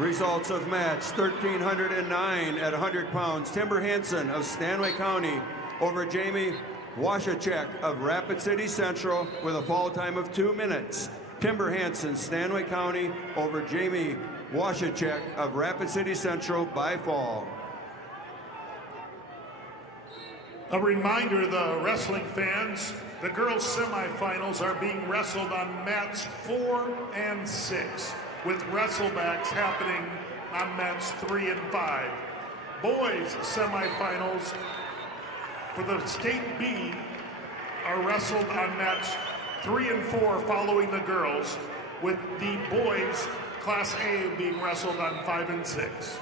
Results of match 1309 at 100 pounds. Timber Hansen of Stanley County over Jamie Washachek of Rapid City Central with a fall time of 2 minutes. Timber Hansen, Stanley County over Jamie Washachek of Rapid City Central by fall. A reminder, the wrestling fans, the girls' semifinals are being wrestled on mats 4 and 6, with wrestlebacks happening on mats 3 and 5. Boys' semifinals for the State B are wrestled on mats 3 and 4 following the girls, with the boys' Class A being wrestled on 5 and 6.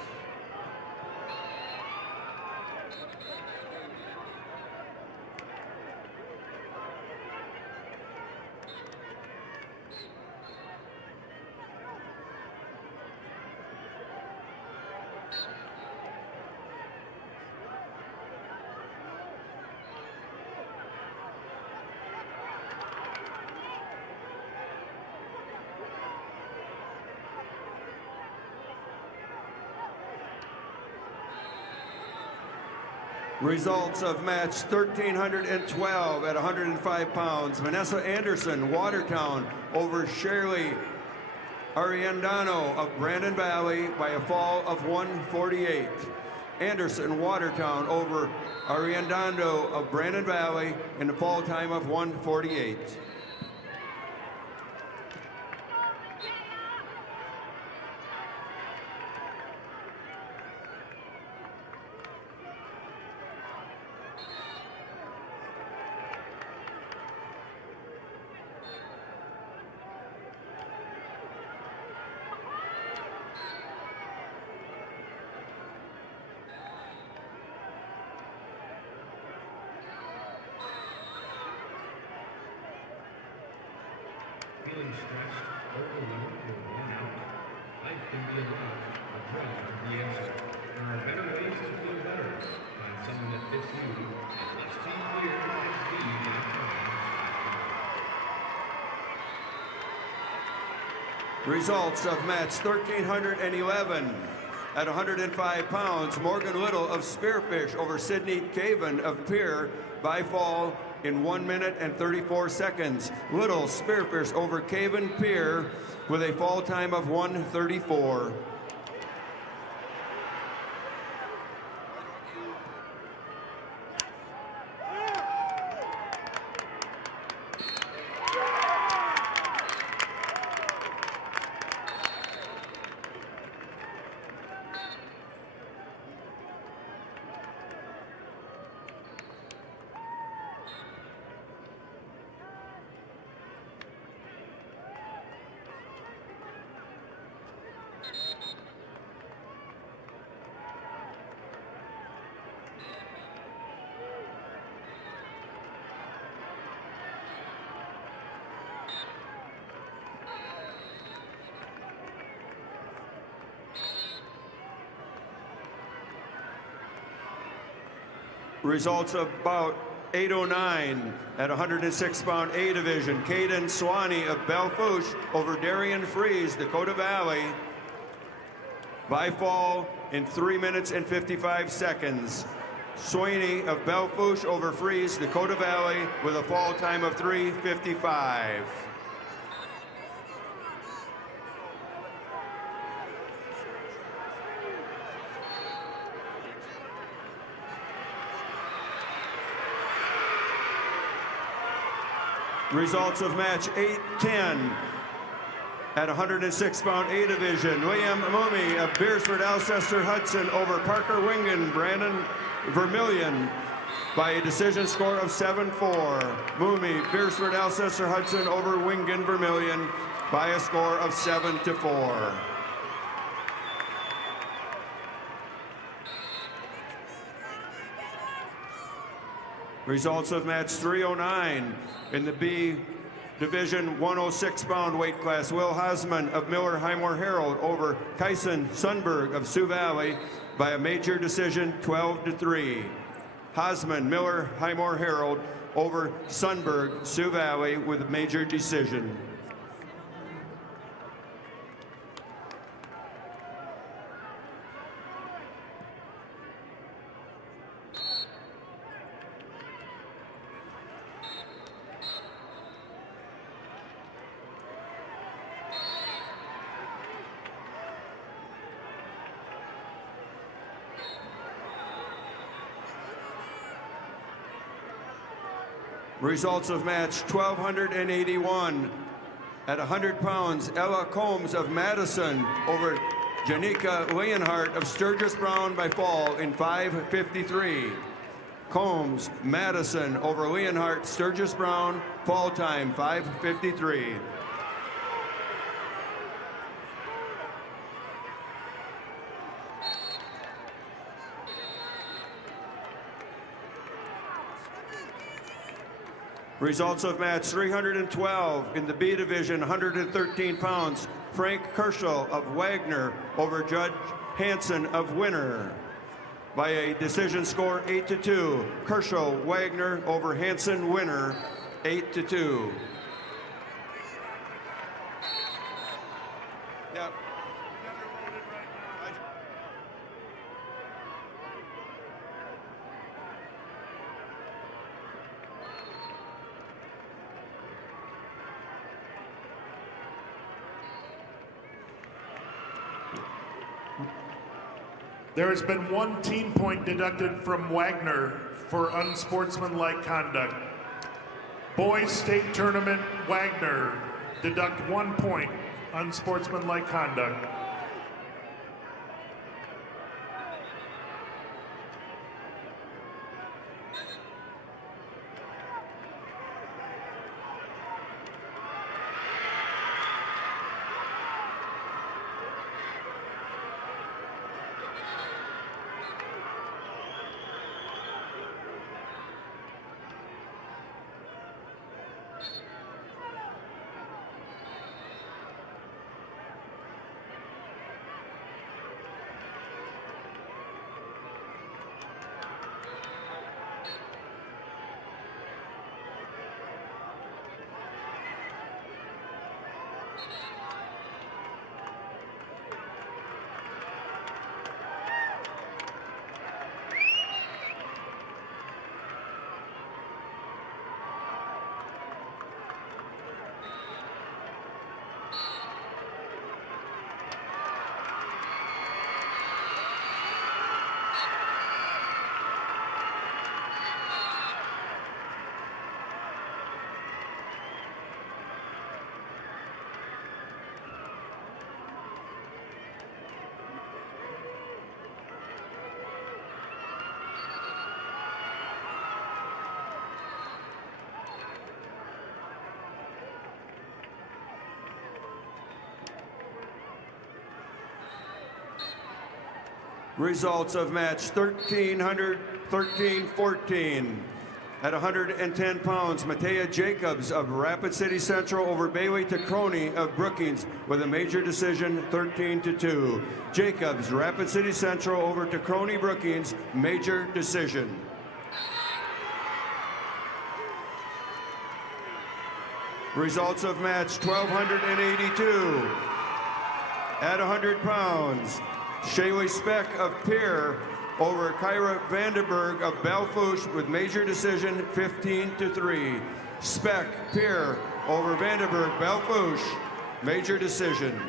Results of match 1312 at 105 pounds. Vanessa Anderson, Watertown over Shirley Ariandano of Brandon Valley by a fall of 148. Anderson, Watertown over Ariandano of Brandon Valley in a fall time of 148. Feeling stressed or overwhelmed or worn out? Life can be a lot. A drug is the answer. There are better ways to feel better. Find someone that fits you. And let's be clear, Results of match 1311 at 105 pounds. Morgan Little of Spearfish over Sydney Caven of Pier by fall in 1 minute and 34 seconds. Little Spearfish over Caven Pier with a fall time of 1:34. Results of bout 809 at 106-pound A division. Caden Swanee of Belfouche over Darian Fries, Dakota Valley, by fall in 3 minutes and 55 seconds. Swanee of Belfouche over Fries, Dakota Valley, with a fall time of 3:55. Results of match 810 at 106-pound A division. William Mummy of Beersford Alcester Hudson over Parker Wingen, Brandon Vermillion by a decision score of 7-4. Mummy, Beersford Alcester Hudson over Wingen Vermillion by a score of 7-4. Results of match 309 in the B division 106-pound weight class. Will Hosman of Miller Highmore Herald over Kyson Sundberg of Sioux Valley by a major decision 12-3. Hosman, Miller Highmore Herald over Sundberg, Sioux Valley with a major decision. Results of match 1281. At 100 pounds, Ella Combs of Madison over Janika Leonhardt of Sturgis Brown by fall in 5:53. Combs, Madison over Leonhardt, Sturgis Brown, fall time 5:53. Results of match 312 in the B division, 113 pounds. Frank Kerschel of Wagner over Judge Hansen of Winner by a decision score 8-2. Kerschel, Wagner over Hansen, Winner, 8-2. Yep. There has been 1 team point deducted from Wagner for unsportsmanlike conduct. Boys State Tournament, Wagner, deduct 1 point, unsportsmanlike conduct. Results of match 1314. At 110 pounds, Matea Jacobs of Rapid City Central over Bailey Tacroni of Brookings with a major decision 13-2. Jacobs, Rapid City Central over Tacroni Brookings, major decision. Results of match 1282. At 100 pounds, Shaylee Speck of Pierre over Kyra Vandenberg of Belfouche with major decision 15-3. Speck, Pierre over Vandenberg, Belfouche, major decision.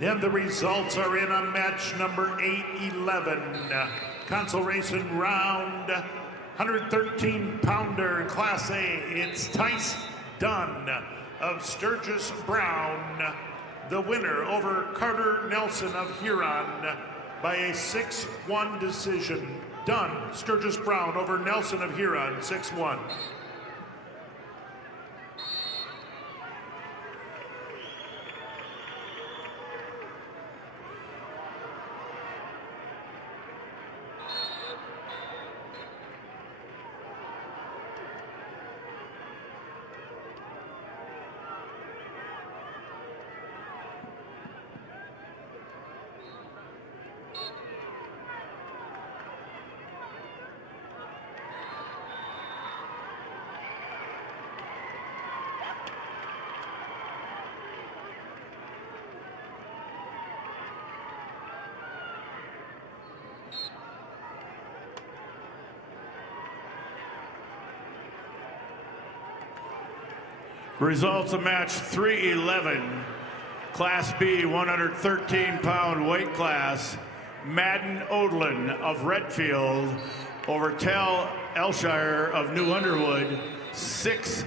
And the results are in on match number 811. Consolation round, 113-pounder Class A. It's Tice Dunn of Sturgis Brown, the winner over Carter Nelson of Huron by a 6-1 decision. Dunn, Sturgis Brown over Nelson of Huron, 6-1. Results of match 311, Class B 113-pound weight class. Madden Odlin of Redfield over Tel Elshire of New Underwood 6-0.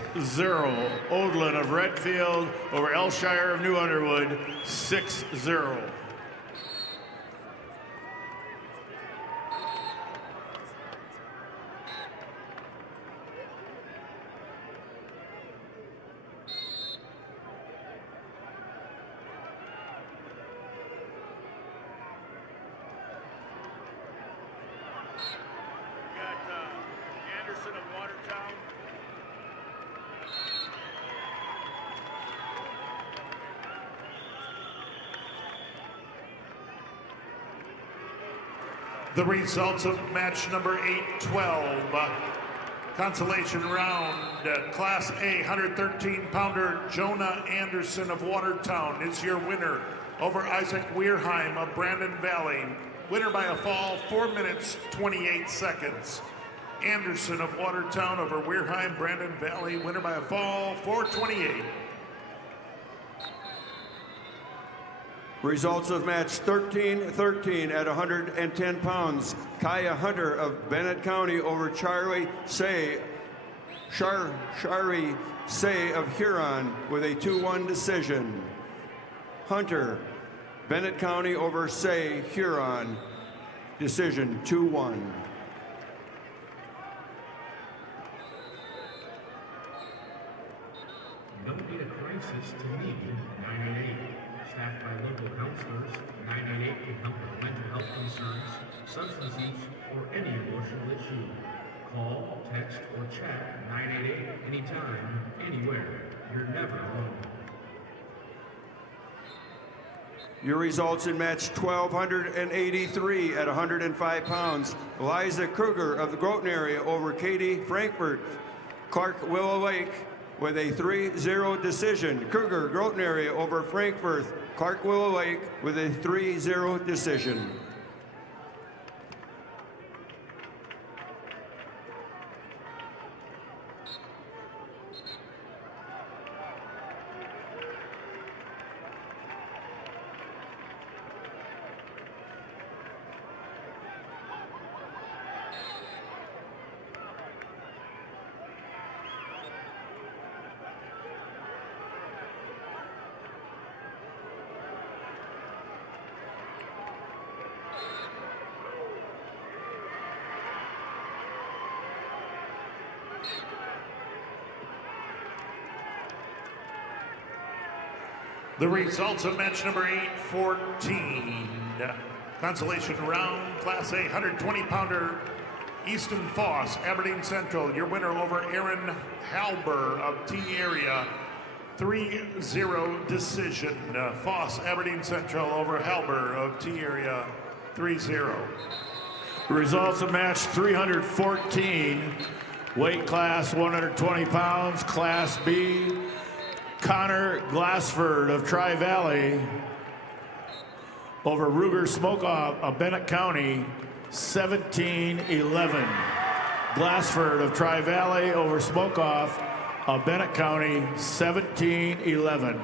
Odlin of Redfield over Elshire of New Underwood 6-0. Anderson of Watertown. The results of match number 8-12. Consolation round, Class A 113-pounder Jonah Anderson of Watertown is your winner over Isaac Weirheim of Brandon Valley. Winner by a fall, 4 minutes, 28 seconds. Anderson of Watertown over Weirheim, Brandon Valley. Winner by a fall, 4:28. Results of match 13-13 at 110 pounds. Kaya Hunter of Bennett County over Shari Say of Huron with a 2-1 decision. Hunter, Bennett County over Say, Huron, decision 2-1. Don't need a crisis to need 988. Staffed by local counselors, 988 can help with mental health concerns, substance use, or any emotional issue. Call, text, or chat 988 anytime, anywhere. You're never alone. Your results in match 1283 at 105 pounds. Eliza Kruger of the Groton area over Katie Frankfurt, Clark Willow Lake with a 3-0 decision. Kruger, Groton area over Frankfurt, Clark Willow Lake with a 3-0 decision. The results of match number 8-14. Consolation round, Class A 120-pounder Easton Foss, Aberdeen Central. Your winner over Aaron Halber of T area. 3-0 decision. Foss, Aberdeen Central over Halber of T area. 3-0. Results of match 314. Weight class 120 pounds, Class B. Connor Glassford of Tri-Valley over Ruger Smokeoff of Bennett County, 17-11. Glassford of Tri-Valley over Smokeoff of Bennett County, 17-11.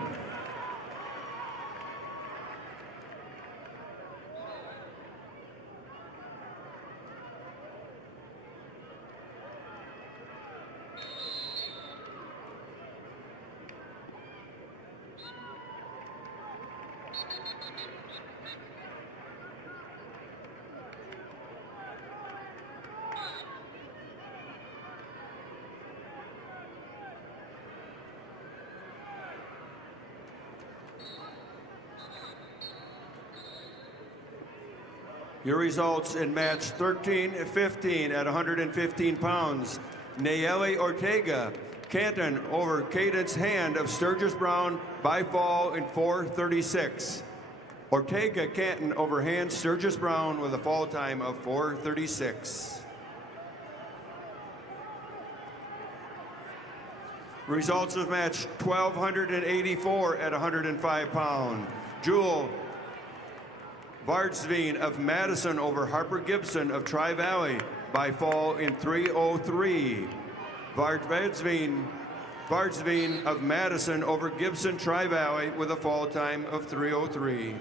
Your results in match 13-15 at 115 pounds. Nayeli Ortega, Canton over Cadence Hand of Sturgis Brown by fall in 4:36. Ortega Canton over Hand Sturgis Brown with a fall time of 4:36. Results of match 1284 at 105 pound. Jewel Vardsveen of Madison over Harper Gibson of Tri-Valley by fall in 3:03. Vardsveen of Madison over Gibson Tri-Valley with a fall time of 3:03.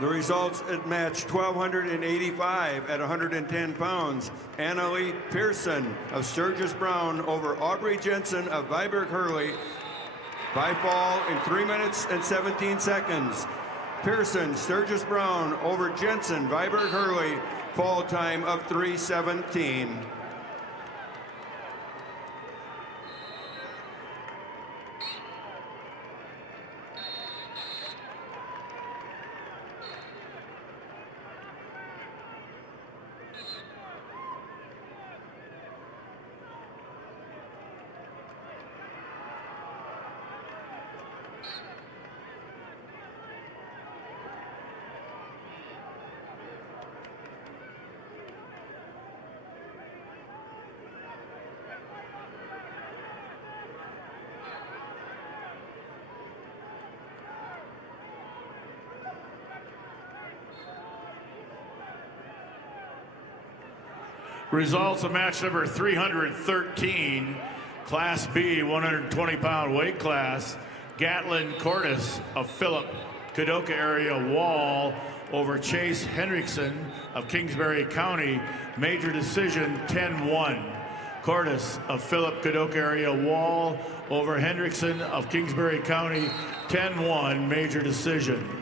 The results at match 1,285 at 110 pounds. Annalie Pearson of Sturgis Brown over Aubrey Jensen of Viborg Hurley by fall in 3 minutes and 17 seconds. Pearson, Sturgis Brown over Jensen, Viborg Hurley, fall time of 3:17. Results of match number 313, Class B, 120-pound weight class. Gatlin Cordes of Philip Kadoka area Wall over Chase Henriksen of Kingsbury County. Major decision 10-1. Cordes of Philip Kadoka area Wall over Henriksen of Kingsbury County. 10-1, major decision.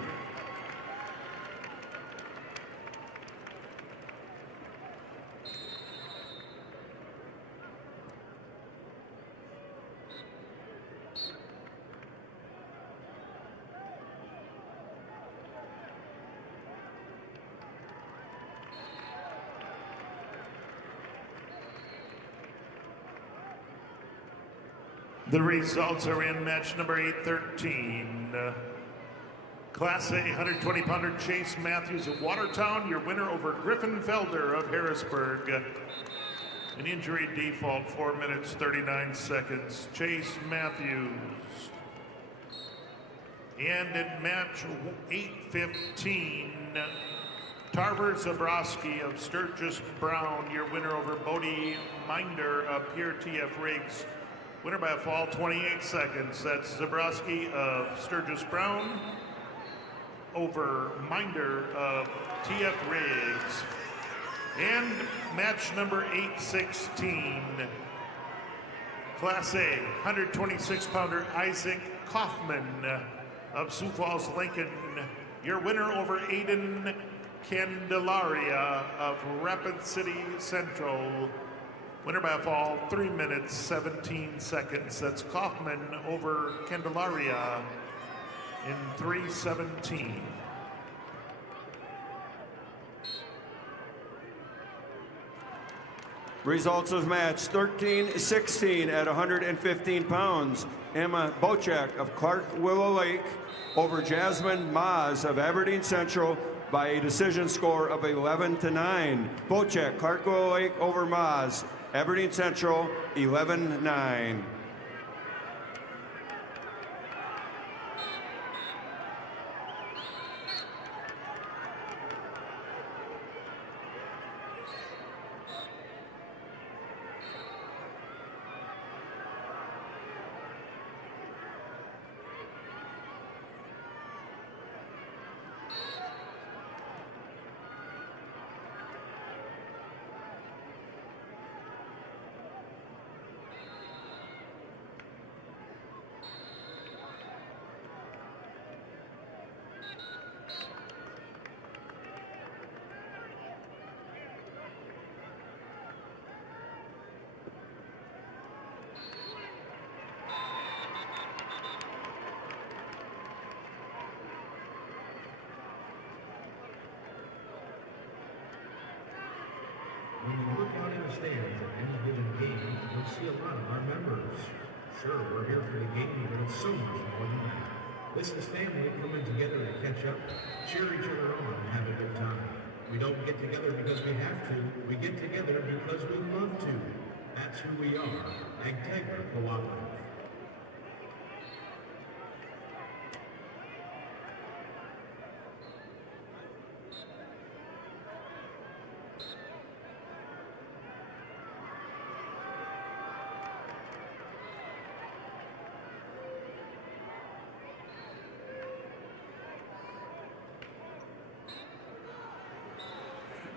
The results are in match number 813. Class A 120-pounder Chase Matthews of Watertown, your winner over Griffin Felder of Harrisburg. An injury default, 4 minutes, 39 seconds. Chase Matthews. And in match 815, Tarver Zabrowski of Sturgis Brown, your winner over Bodie Minder of Pierre T.F. Riggs. Winner by a fall, 28 seconds. That's Zabrowski of Sturgis Brown over Minder of T.F. Riggs. And match number 816, Class A, 126-pounder Isaac Kaufman of Sioux Falls, Lincoln. Your winner over Aiden Candelaria of Rapid City Central. Winner by a fall, 3 minutes, 17 seconds. That's Kaufman over Candelaria in 3:17. Results of match 13-16 at 115 pounds. Emma Bocek of Clark Willow Lake over Jasmine Maas of Aberdeen Central by a decision score of 11-9. Bocek, Clark Willow Lake over Maas, Aberdeen Central, 11-9. When you look out in the stands at any given game, you'll see a lot of our members. Sure, we're here for the game, but it's so much more than that. This is family coming together to catch up, cheer each other on, and have a good time. We don't get together because we have to. We get together because we love to. That's who we are, Agtegra Cooperative.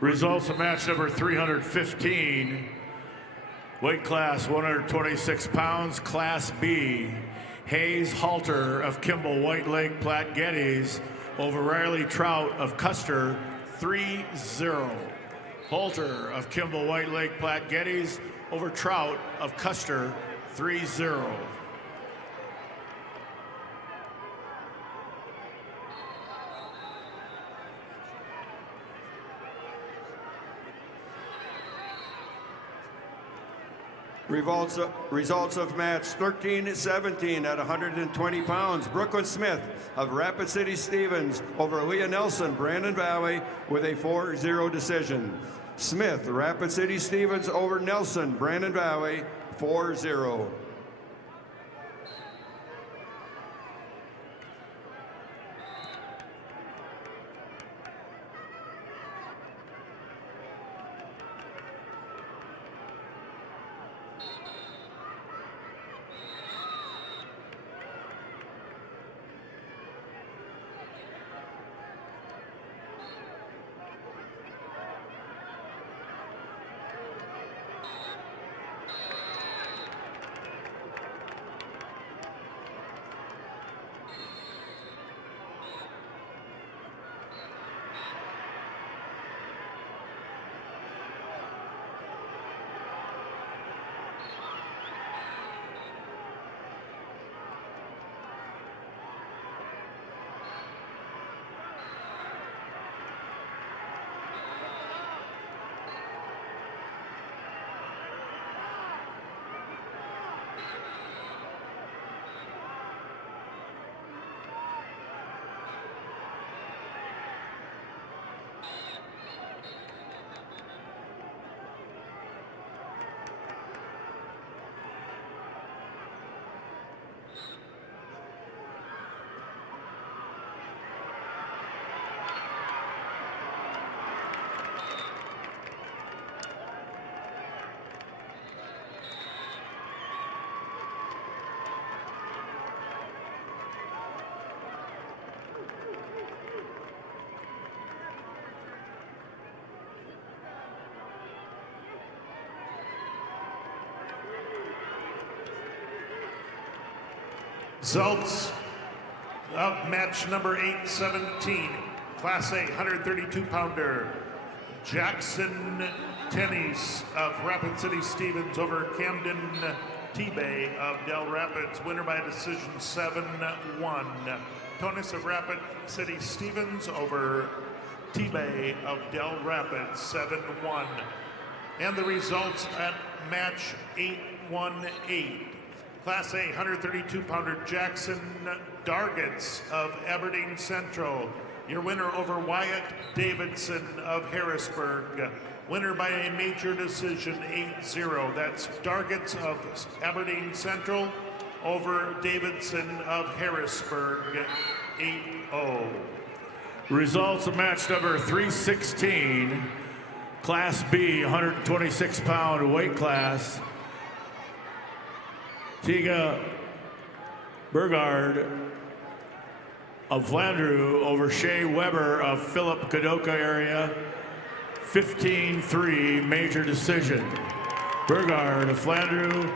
Results of match number 315, weight class 126 pounds, Class B. Hayes Halter of Kimball White Lake Platte Geddes over Riley Trout of Custer, 3-0. Halter of Kimball White Lake Platte Geddes over Trout of Custer, 3-0. Results of match 13-17 at 120 pounds. Brooklyn Smith of Rapid City Stevens over Leah Nelson, Brandon Valley, with a 4-0 decision. Smith, Rapid City Stevens over Nelson, Brandon Valley, 4-0. Results of match number 817, Class A 132-pounder. Jackson Tennies of Rapid City Stevens over Camden T-Bay of Del Rapids, winner by decision 7-1. Tonis of Rapid City Stevens over T-Bay of Del Rapids, 7-1. And the results at match 818. Class A 132-pounder Jackson Dargits of Aberdeen Central. Your winner over Wyatt Davidson of Harrisburg. Winner by a major decision, 8-0. That's Dargits of Aberdeen Central over Davidson of Harrisburg, 8-0. Results of match number 316, Class B, 126-pound weight class. Tiga Burgard of Flandreau over Shea Weber of Philip Kadoka area, 15-3 major decision. Burgard of Flandreau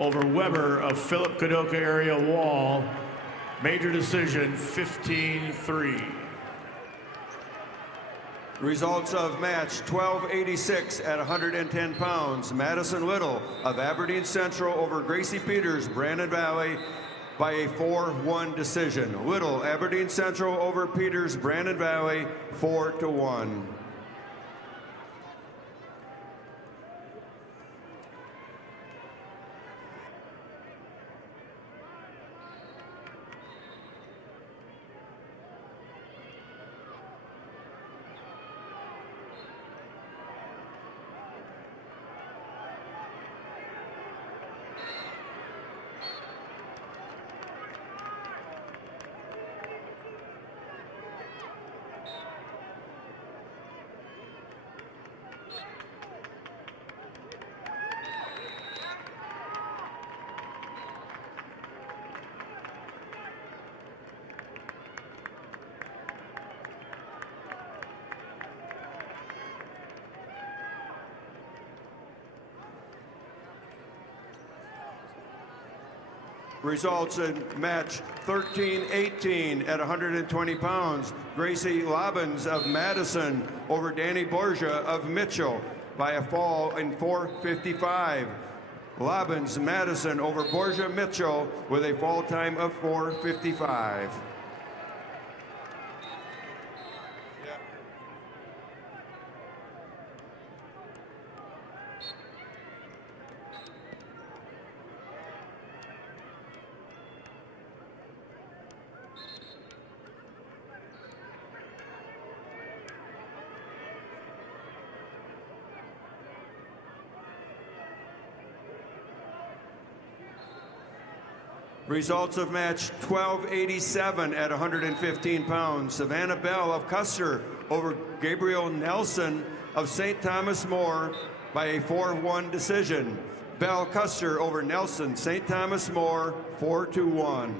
over Weber of Philip Kadoka area wall, major decision, 15-3. Results of match 1286 at 110 pounds. Madison Little of Aberdeen Central over Gracie Peters, Brandon Valley, by a 4-1 decision. Little, Aberdeen Central over Peters, Brandon Valley, 4-1. Results in match 13-18 at 120 pounds. Gracie Lobbins of Madison over Danny Borgia of Mitchell by a fall in 4:55. Lobbins Madison over Borgia Mitchell with a fall time of 4:55. Results of match 1287 at 115 pounds. Savannah Bell of Custer over Gabriel Nelson of St. Thomas More by a 4-1 decision. Bell Custer over Nelson, St. Thomas More, 4-1.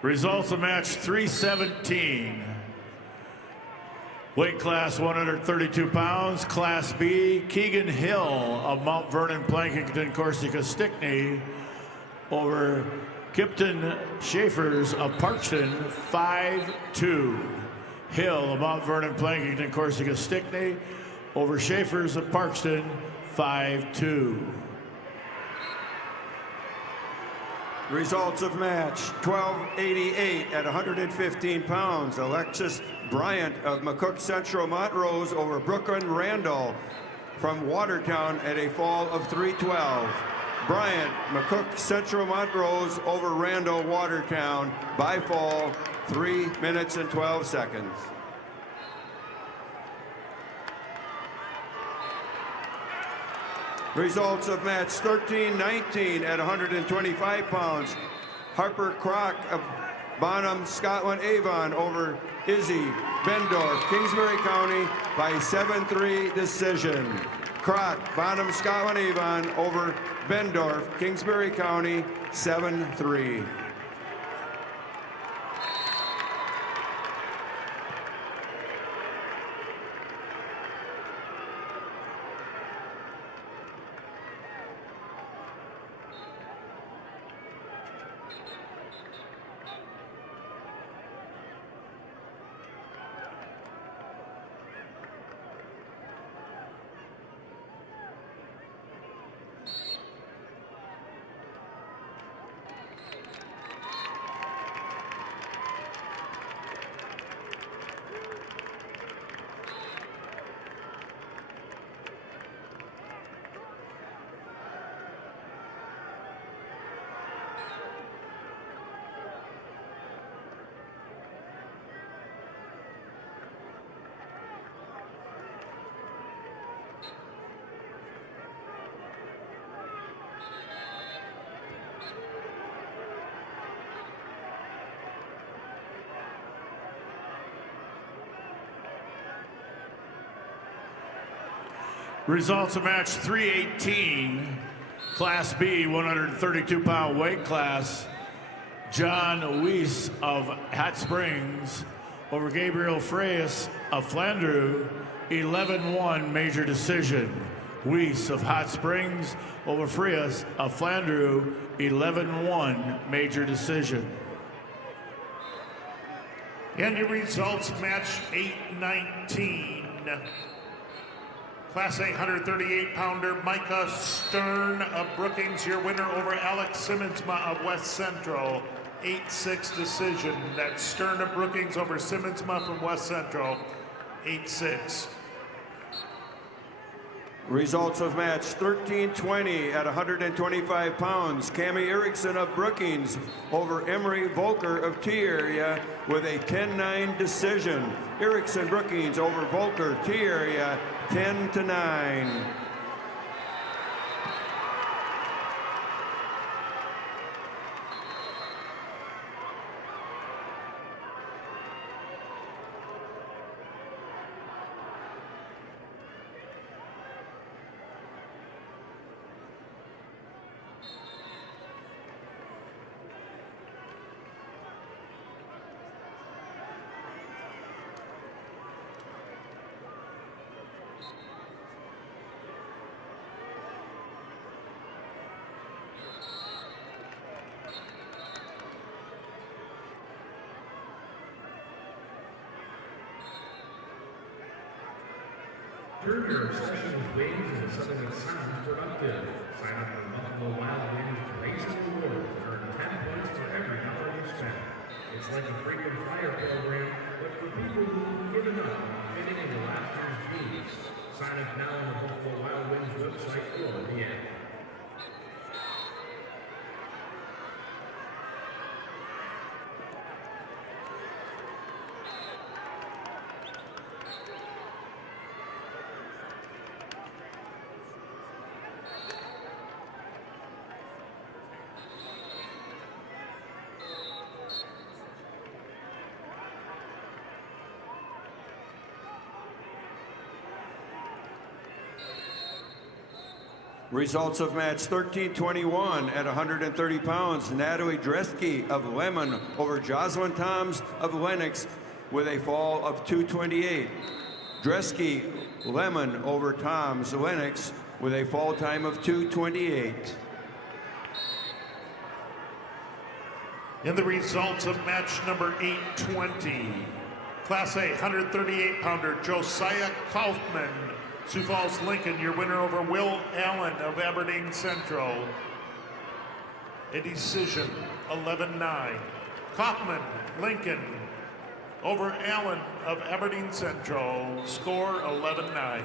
Results of match 317. Weight class 132 pounds, Class B, Keegan Hill of Mount Vernon, Plankington, Corsica, Stickney over Kipton Schaefers of Parkston, 5-2. Hill of Mount Vernon, Plankington, Corsica, Stickney over Schaefers of Parkston, 5-2. Results of match 1288 at 115 pounds. Alexis Bryant of McCook Central Montrose over Brooklyn Randall from Watertown at a fall of 3:12. Bryant, McCook Central Montrose over Randall Watertown by fall 3 minutes and 12 seconds. Results of match 13-19 at 125 pounds. Harper Crock of Bonham, Scotland Avon over Izzy Bendorf, Kingsbury County by 7-3 decision. Crock, Bonham, Scotland Avon over Bendorf, Kingsbury County, 7-3. Results of match 318, Class B, 132-pound weight class. John Weiss of Hot Springs over Gabriel Freyas of Flandreau, 11-1 major decision. Weiss of Hot Springs over Freyas of Flandreau, 11-1 major decision. And your results, match 819. Class A 138-pounder Micah Stern of Brookings, your winner over Alex Simmonsma of West Central, 8-6 decision. That's Stern of Brookings over Simmonsma from West Central, 8-6. Results of match 1320 at 125 pounds. Cami Erickson of Brookings over Emery Volker of T Area with a 10-9 decision. Erickson Brookings over Volker T Area 10-9. Turn your obsession with wings into something that sounds productive. Sign up for Buffalo Wild Wings Raise Reward and earn 10 points for every dollar you spend. It's like a frequent flyer program, but for people who've given up on fitting into last year's needs. Sign up now on the Buffalo Wild Wings website or the app. Results of match 1321 at 130 pounds. Natalie Dresky of Lemon over Jocelyn Toms of Lennox with a fall of 228. Dresky Lemon over Toms Lennox with a fall time of 228. In the results of match number 820, Class A 138-pounder Josiah Kaufman, Sioux Falls Lincoln, your winner over Will Allen of Aberdeen Central. A decision, 11-9. Kaufman, Lincoln, over Allen of Aberdeen Central. Score, 11-9.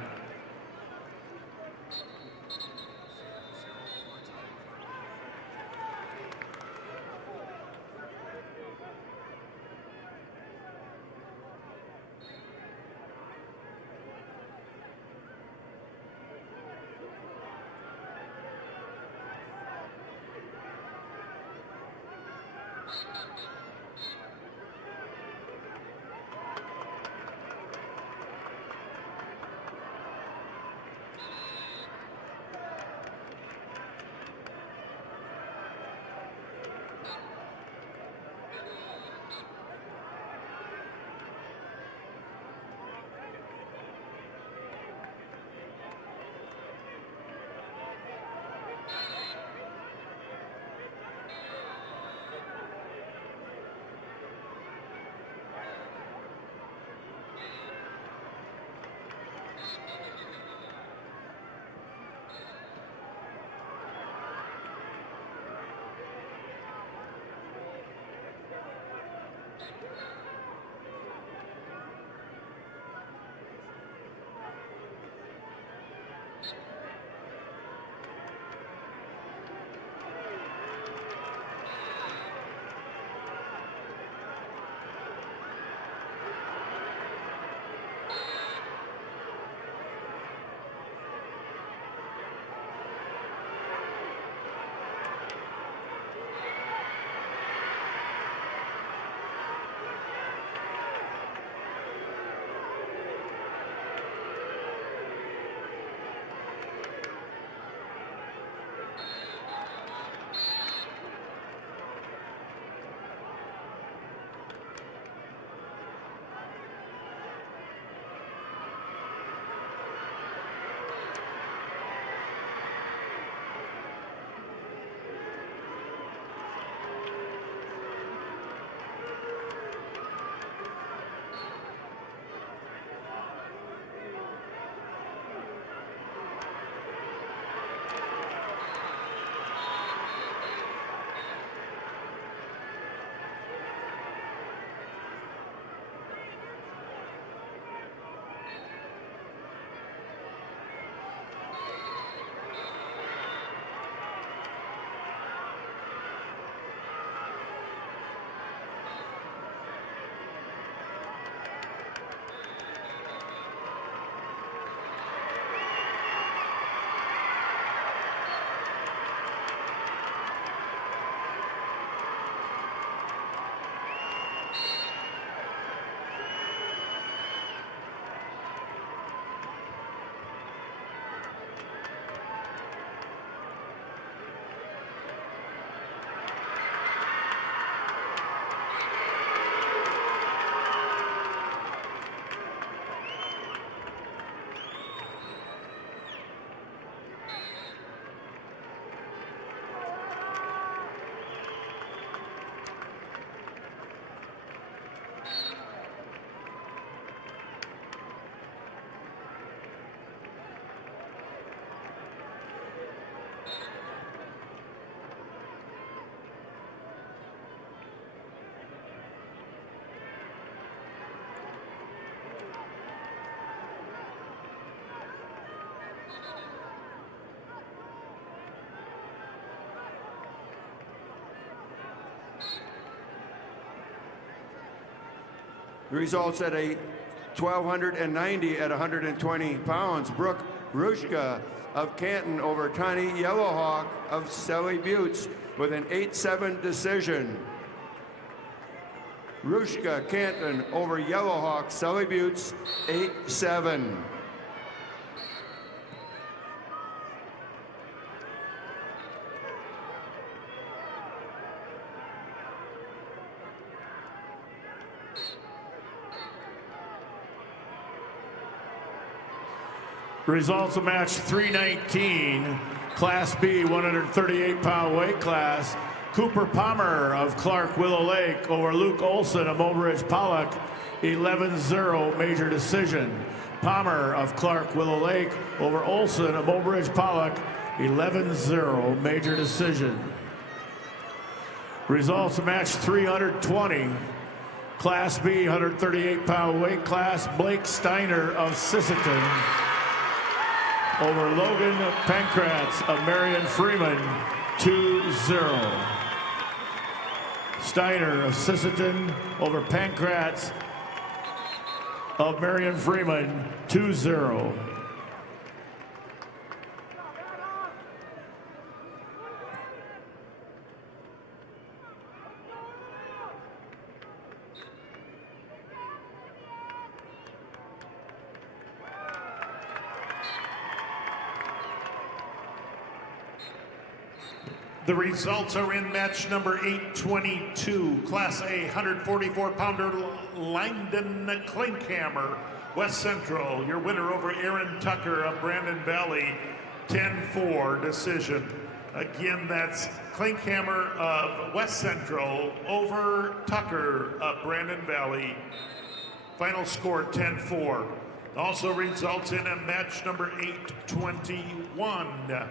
Results at a 1,290 at 120 pounds. Brooke Rushka of Canton over Tani Yellowhawk of Selly Buttes with an 8-7 decision. Rushka Canton over Yellowhawk Selly Buttes 8-7. Results of match 319, Class B 138-pound weight class. Cooper Palmer of Clark Willow Lake over Luke Olson of Mobridge Pollock, 11-0 major decision. Palmer of Clark Willow Lake over Olson of Mobridge Pollock, 11-0 major decision. Results of match 320, Class B 138-pound weight class. Blake Steiner of Sisseton over Logan Pankratz of Marion Freeman, 2-0. Steiner of Sisseton over Pankratz of Marion Freeman, 2-0. The results are in match number 822, Class A 144-pounder Langdon Klinkhammer, West Central. Your winner over Aaron Tucker of Brandon Valley, 10-4 decision. Again, that's Klinkhammer of West Central over Tucker of Brandon Valley. Final score 10-4. Also results in a match number 821.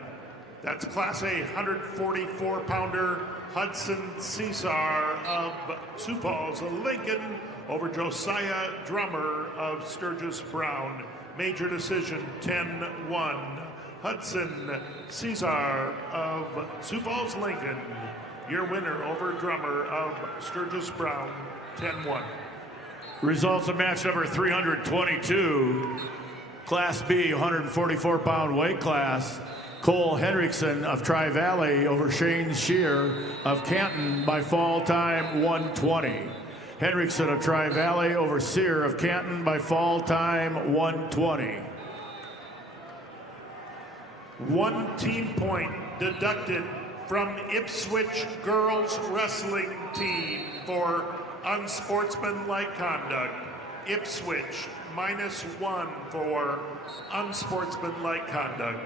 That's Class A 144-pounder Hudson Caesar of Sioux Falls, Lincoln over Josiah Drummer of Sturgis Brown. Major decision 10-1. Hudson Caesar of Sioux Falls, Lincoln. Your winner over Drummer of Sturgis Brown, 10-1. Results of match number 322, Class B 144-pound weight class. Cole Henriksen of Tri-Valley over Shane Shear of Canton by fall time 120. Henriksen of Tri-Valley over Sear of Canton by fall time 120. 1 team point deducted from Ipswich girls wrestling team for unsportsmanlike conduct. Ipswich -1 for unsportsmanlike conduct.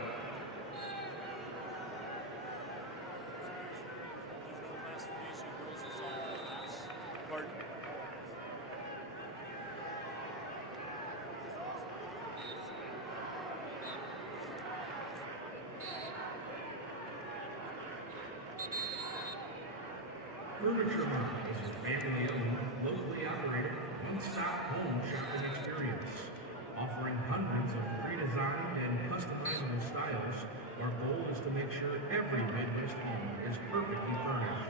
Furniture Mart is a family-owned, locally operated, one-stop home shopping experience. Offering hundreds of pre-designed and customizable styles, our goal is to make sure every Midwest home is perfectly furnished.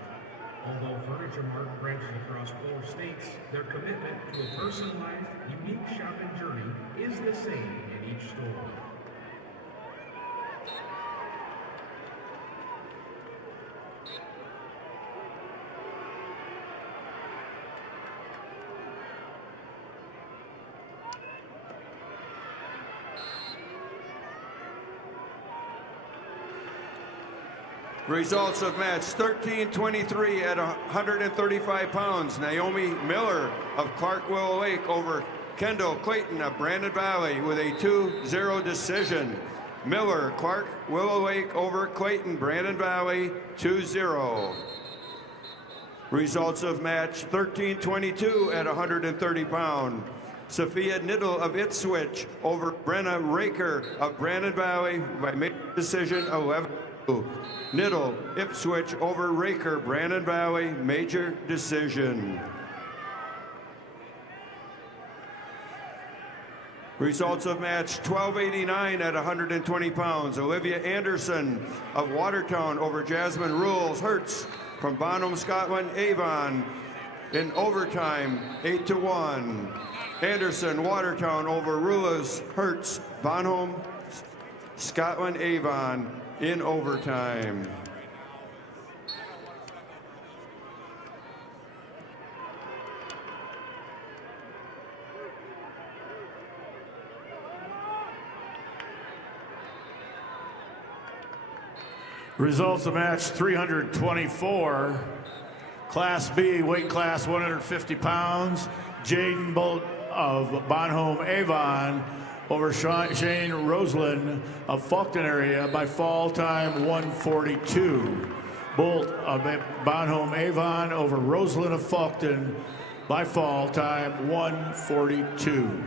Although Furniture Mart branches across 4 states, their commitment to a personalized, unique shopping journey is the same in each store. Results of match 1323 at 135 pounds. Naomi Miller of Clark Willow Lake over Kendall Clayton of Brandon Valley with a 2-0 decision. Miller, Clark Willow Lake over Clayton, Brandon Valley, 2-0. Results of match 1322 at 130 pounds. Sophia Niddle of Ipswich over Brenna Raker of Brandon Valley by decision 11-2. Niddle, Ipswich over Raker, Brandon Valley, major decision. Results of match 1289 at 120 pounds. Olivia Anderson of Watertown over Jasmine Rules Hertz from Bonham, Scotland, Avon In overtime, 8-1. Anderson Watertown over Rulas Hertz Bonholm Scotland Avon in overtime. Results of match 324. Class B, weight class 150 pounds. Jaden Bolt of Bonholm Avon over Shane Roseland of Faulkton area by fall time 142. Bolt of Bonholm Avon over Roseland of Faulkton by fall time 142.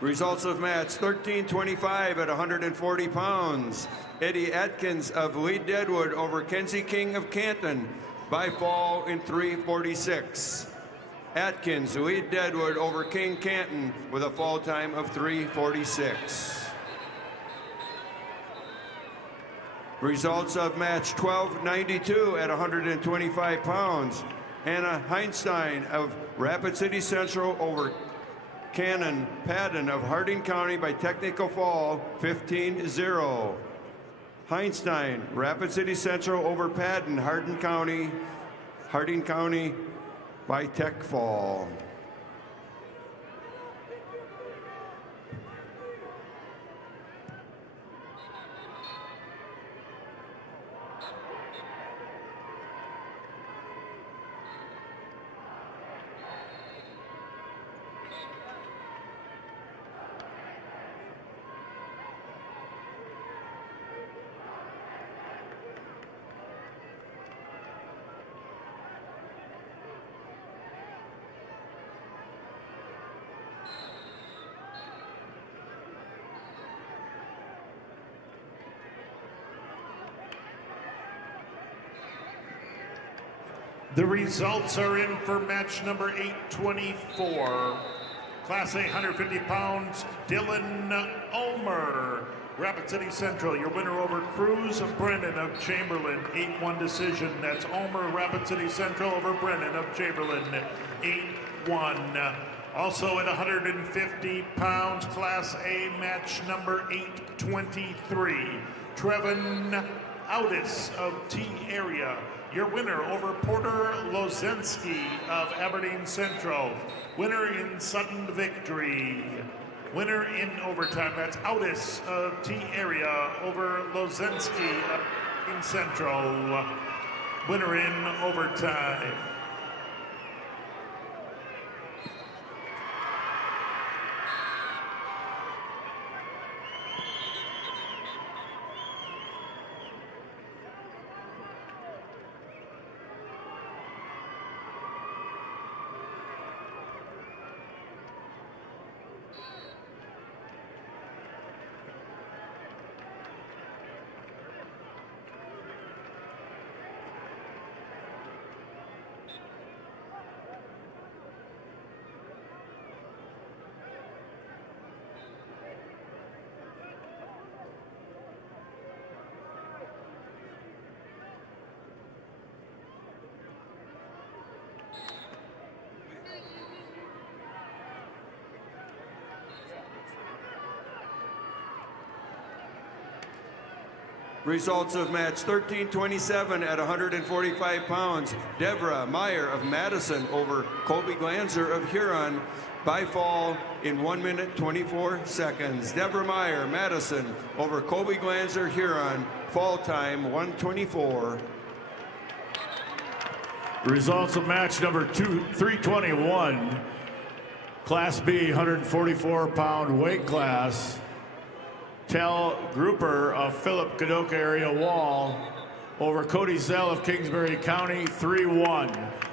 Results of match 13-25 at 140 pounds. Eddie Atkins of Lee Deadwood over Kenzie King of Canton by fall in 3:46. Atkins, Lee Deadwood over King Canton with a fall time of 3:46. Results of match 12-92 at 125 pounds. Hannah Heinstein of Rapid City Central over Cannon Padden of Harding County by technical fall 15-0. Heinstein, Rapid City Central over Padden, Harding County by tech fall. The results are in for match number 824. Class A, 150 pounds, Dylan Ulmer, Rapid City Central. Your winner over Cruz of Brennan of Chamberlain, 8-1 decision. That's Ulmer, Rapid City Central over Brennan of Chamberlain, 8-1. Also at 150 pounds, Class A, match number 823. Trevin Audis of T Area. Your winner over Porter Lozensky of Aberdeen Central. Winner in sudden victory. Winner in overtime. That's Audis of T Area over Lozensky of Aberdeen Central. Winner in overtime. Results of match 1327 at 145 pounds. Deborah Meyer of Madison over Colby Glanzer of Huron by fall in 1 minute 24 seconds. Deborah Meyer, Madison over Colby Glanzer, Huron, fall time 1:24. Results of match number 321, Class B, 144-pound weight class. Tal Grouper of Philip Kadoka area Wall over Cody Zell of Kingsbury County, 3-1.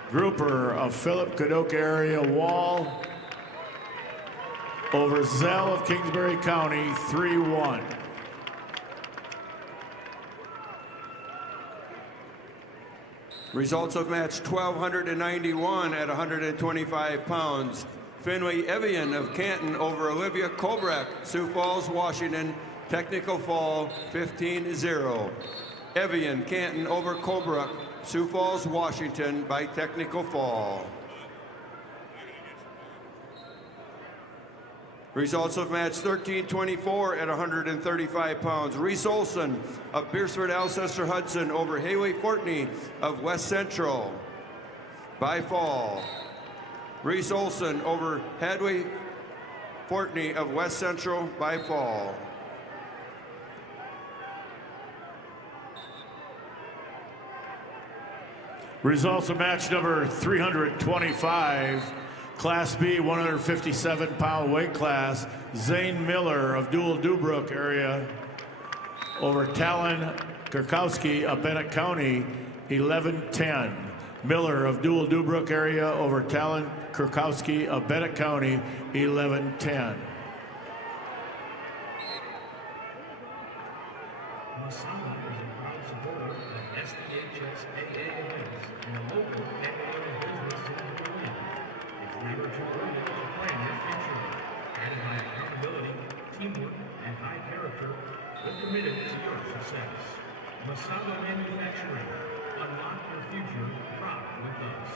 Grouper of Philip Kadoka area Wall over Zell of Kingsbury County, 3-1. Results of match 1291 at 125 pounds. Finley Evian of Canton over Olivia Kobrak, Sioux Falls, Washington, technical fall 15-0. Evian, Canton over Kobrak, Sioux Falls, Washington by technical fall. Results of match 1324 at 135 pounds. Reese Olson of Beersford, Alcester, Hudson over Haley Fortney of West Central by fall. Reese Olson over Hadley Fortney of West Central by fall. Results of match number 325, Class B, 157-pound weight class. Zane Miller of Dual Dubrook area over Talon Kurkowski of Bennett County, 11-10. Miller of Dual Dubrook area over Talon Kurkowski of Bennett County, 11-10. Masama is a proud supporter of SDHS-AA events and a local family-owned business in the win. It's never too early to plan your future. Guided by accountability, teamwork, and high character, we're committed to your success. Masama Manufacturing. Unlock your future proud with us.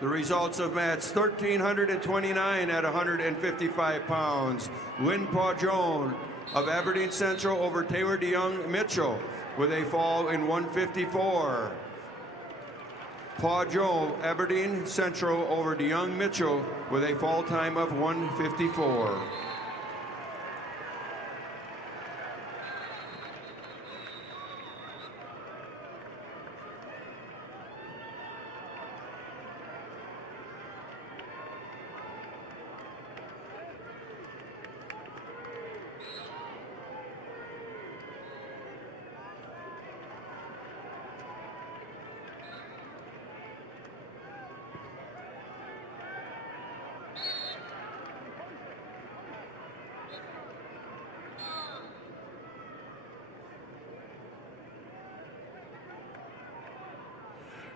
The results of match 1329 at 155 pounds. Lynn Pajon of Aberdeen Central over Taylor DeYoung Mitchell with a fall in 154. Pajon, Aberdeen Central over DeYoung Mitchell with a fall time of 154.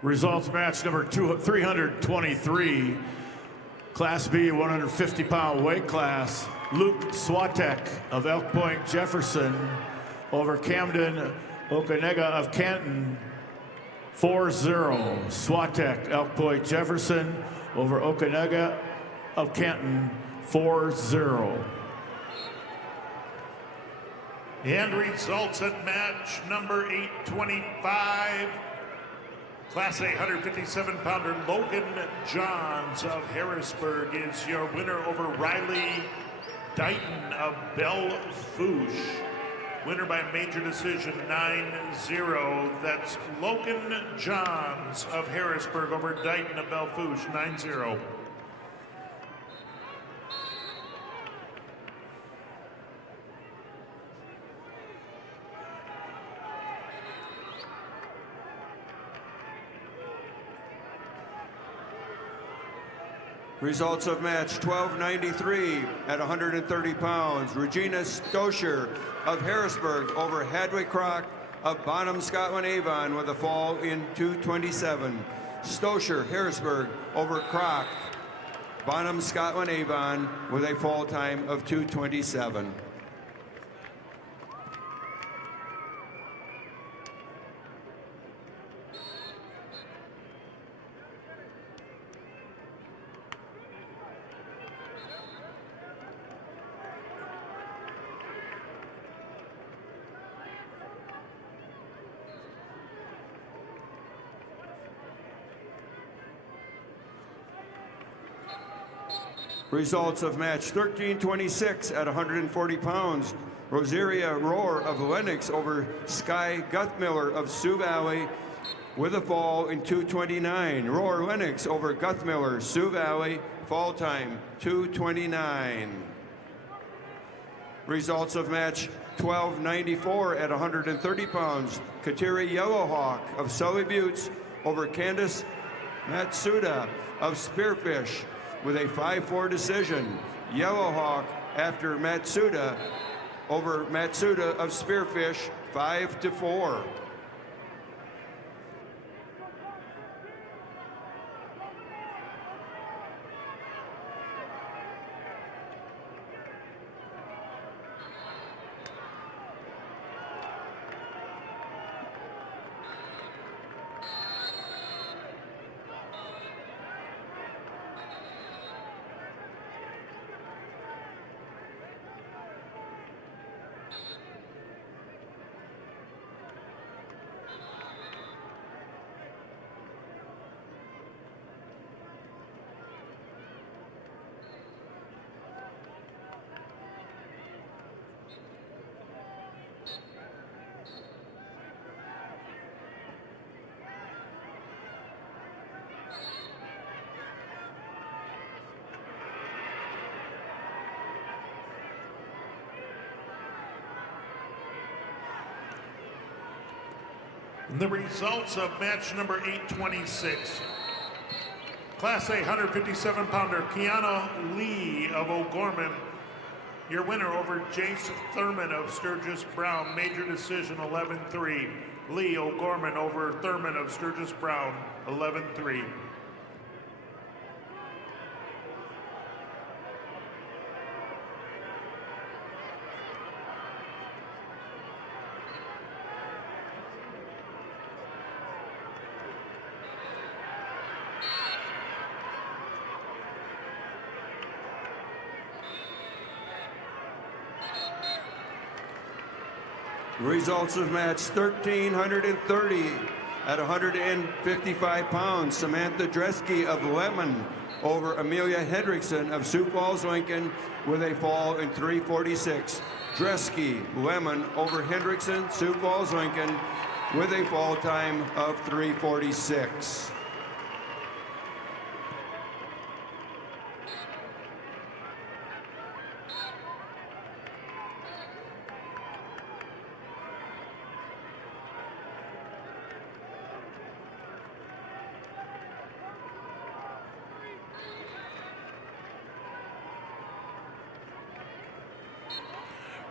Results match number 323, Class B, 150-pound weight class. Luke Swatek of Elk Point, Jefferson over Camden Okanega of Canton, 4-0. Swatek, Elk Point, Jefferson over Okanega of Canton, 4-0. And results at match number 825. Class A 157-pounder Logan Johns of Harrisburg is your winner over Riley Dighton of Belle Fourche. Winner by major decision 9-0. That's Logan Johns of Harrisburg over Dighton of Belle Fourche, 9-0. Results of match 1293 at 130 pounds. Regina Stosher of Harrisburg over Hadley Crock of Bonham, Scotland, Avon with a fall in 227. Stosher, Harrisburg over Crock, Bonham, Scotland, Avon with a fall time of 227. Results of match 1326 at 140 pounds. Rosaria Rohr of Lennox over Sky Guthmiller of Sioux Valley with a fall in 229. Rohr Lennox over Guthmiller, Sioux Valley, fall time 229. Results of match 1294 at 130 pounds. Kateri Yellowhawk of Sully Buttes over Candace Matsuda of Spearfish with a 5-4 decision. Yellowhawk after Matsuda over Matsuda of Spearfish 5-4. The results of match number 826. Class A 157-pounder Kiana Lee of O'Gorman, your winner over Jace Thurman of Sturgis Brown, major decision 11-3. Lee O'Gorman over Thurman of Sturgis Brown, 11-3. Results of match 1330 at 155 pounds. Samantha Dresky of Lemon over Amelia Hendrickson of Sioux Falls, Lincoln with a fall in 346. Dresky, Lemon over Hendrickson, Sioux Falls, Lincoln with a fall time of 346.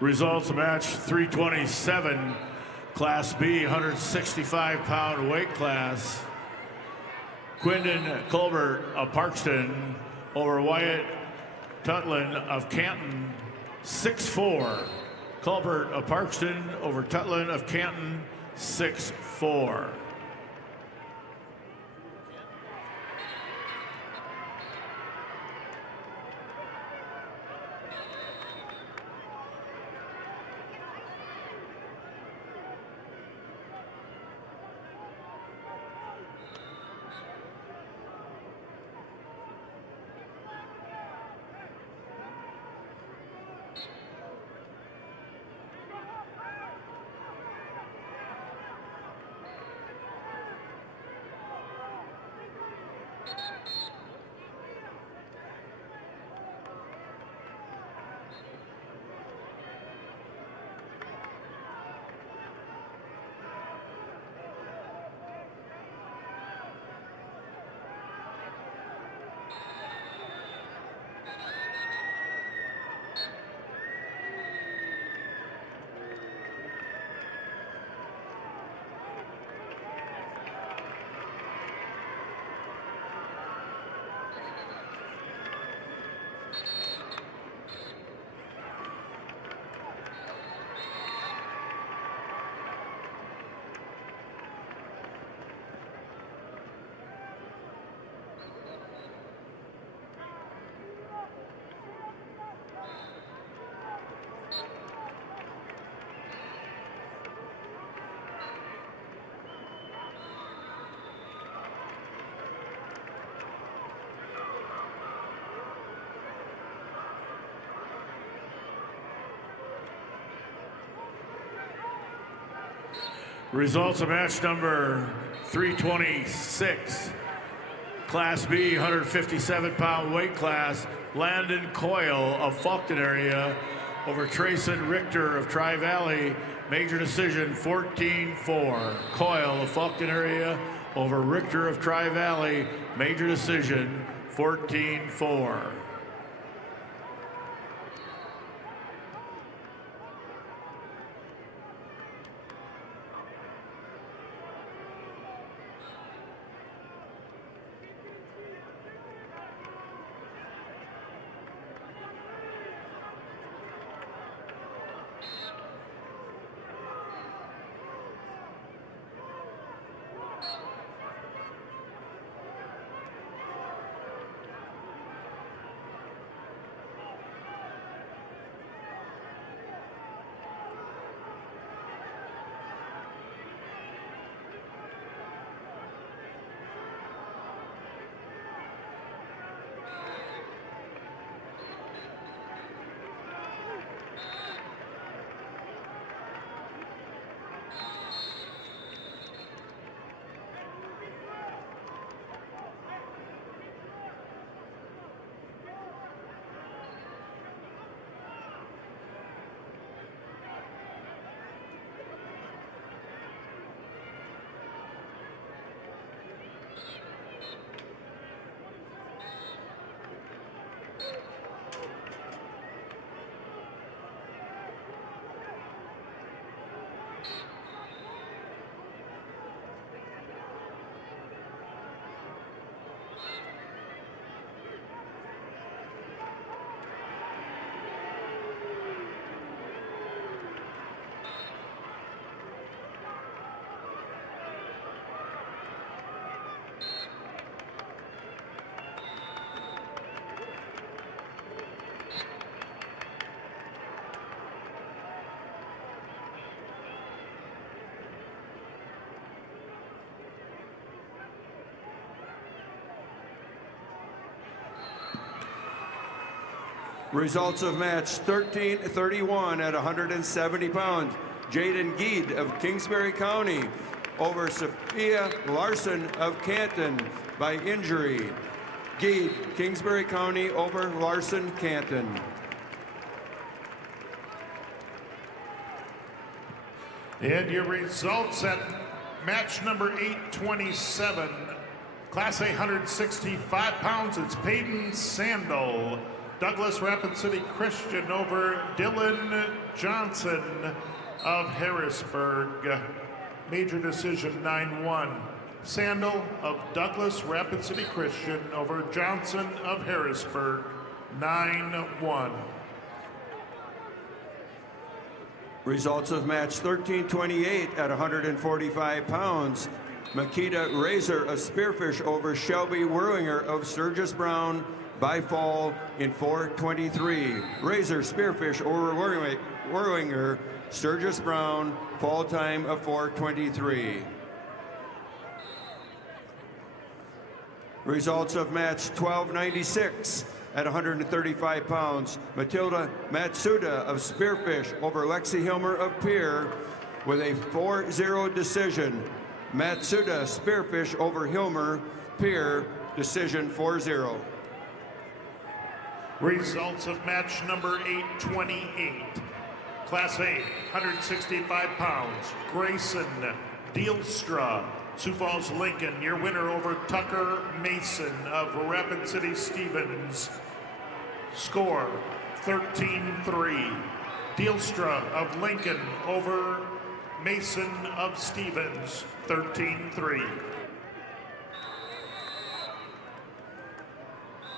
Results of match 327, Class B, 165-pound weight class. Quindon Colbert of Parkston over Wyatt Tutland of Canton, 6-4. Colbert of Parkston over Tutland of Canton, 6-4. Results of match number 326. Class B, 157-pound weight class. Landon Coyle of Fulton area over Trayson Richter of Tri-Valley. Major decision 14-4. Coyle of Fulton area over Richter of Tri-Valley. Major decision 14-4. Results of match 13-31 at 170 pounds. Jaden Geed of Kingsbury County over Sophia Larson of Canton by injury. Geed, Kingsbury County over Larson, Canton. And your results at match number 827, Class A 165 pounds, it's Peyton Sandel, Douglas Rapid City Christian over Dylan Johnson of Harrisburg. Major decision 9-1. Sandel of Douglas Rapid City Christian over Johnson of Harrisburg, 9-1. Results of match 13-28 at 145 pounds. Makita Razor of Spearfish over Shelby Werlinger of Sturgis Brown by fall in 4:23. Razor Spearfish over Werlinger, Sturgis Brown, fall time of 4:23. Results of match 1296 at 135 pounds. Matilda Matsuda of Spearfish over Lexi Hilmer of Pierre with a 4-0 decision. Matsuda Spearfish over Hilmer, Pierre, decision 4-0. Results of match number 828. Class A, 165 pounds. Grayson Dealstra, Sioux Falls, Lincoln, your winner over Tucker Mason of Rapid City Stevens. Score 13-3. Dealstra of Lincoln over Mason of Stevens, 13-3.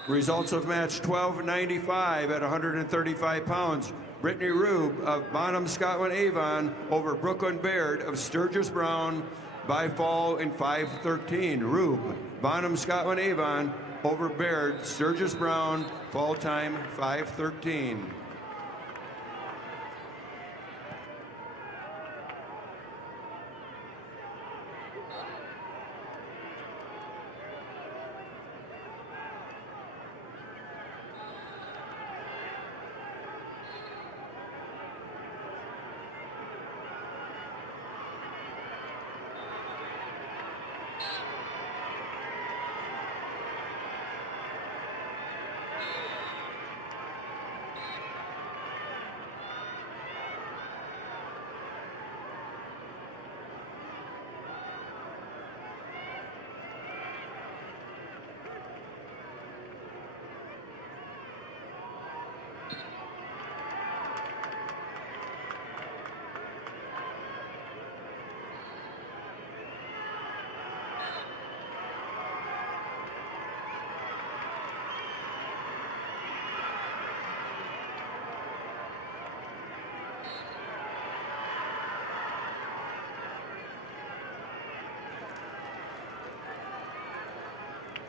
Results of match 1295 at 135 pounds. Brittany Rube of Bonham, Scotland, Avon over Brooklyn Baird of Sturgis Brown by fall in 5:13. Rube, Bonham, Scotland, Avon over Baird, Sturgis Brown, fall time 5:13.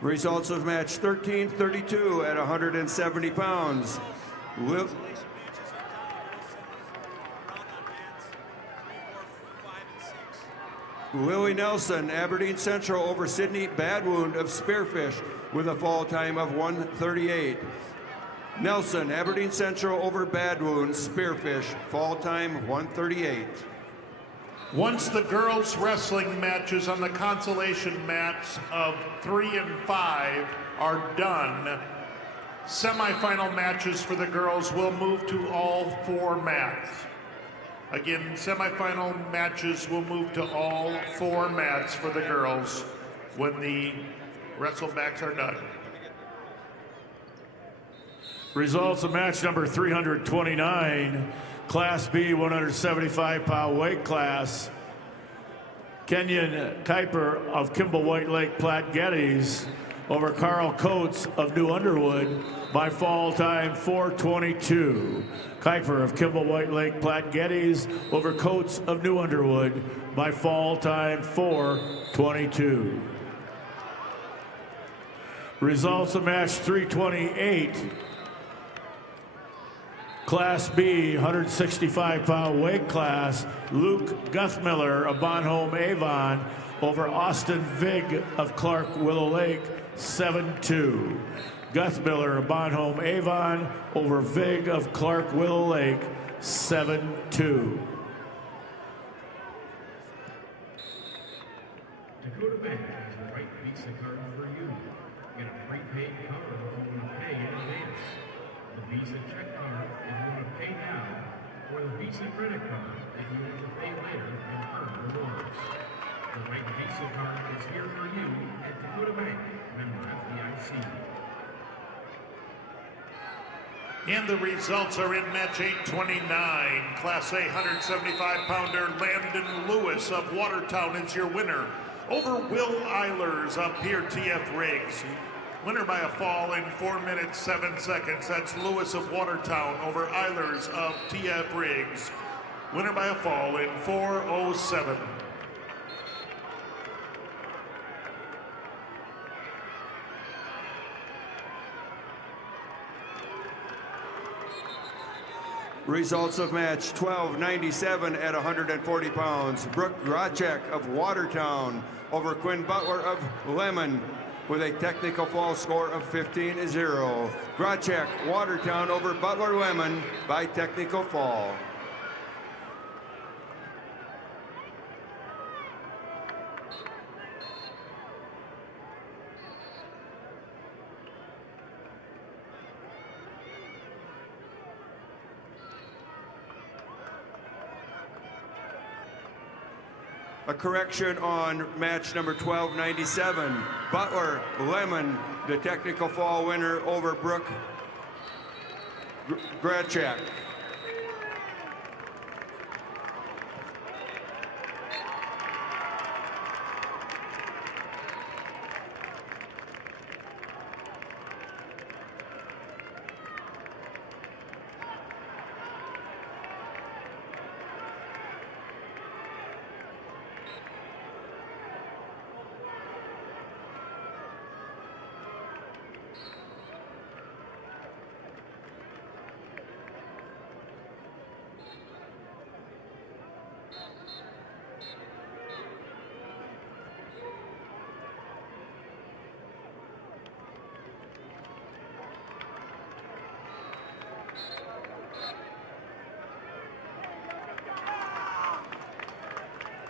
Results of match 13-32 at 170 pounds. Willie Nelson, Aberdeen Central over Sidney Badwound of Spearfish with a fall time of 1:38. Nelson, Aberdeen Central over Badwound, Spearfish, fall time 1:38. Once the girls' wrestling matches on the consolation mats of 3 and 5 are done, semifinal matches for the girls will move to all 4 mats. Again, semifinal matches will move to all 4 mats for the girls when the wrestlebacks are done. Results of match number 329, Class B 175-pound weight class. Kenyon Kuiper of Kimball White Lake Platte Geddes over Carl Coates of New Underwood by fall time 4:22. Kuiper of Kimball White Lake Platte Geddes over Coates of New Underwood by fall time 4:22. Results of match 328. Class B 165-pound weight class, Luke Guthmiller of Bonhomme Avon over Austin Vig of Clark Willow Lake 7-2. Guthmiller of Bonhomme Avon over Vig of Clark Willow Lake 7-2. Dakota Bank has the right Visa card for you. Get a prepaid card if you want to pay in advance. The Visa check card if you want to pay now, or the Visa credit card if you want to pay later and earn rewards. The right Visa card is here for you at Dakota Bank, member FDIC. And the results are in match 829. Class A 175-pounder Landon Lewis of Watertown is your winner over Will Eilers of Pier TF Riggs. Winner by a fall in 4 minutes 7 seconds. That's Lewis of Watertown over Eilers of TF Riggs. Winner by a fall in 4:07. Results of match 1297 at 140 pounds. Brooke Grachek of Watertown over Quinn Butler of Lemon with a technical fall score of 15-0. Grachek, Watertown over Butler Lemon by technical fall. A correction on match number 1297. Butler Lemon, the technical fall winner over Brooke Grachek.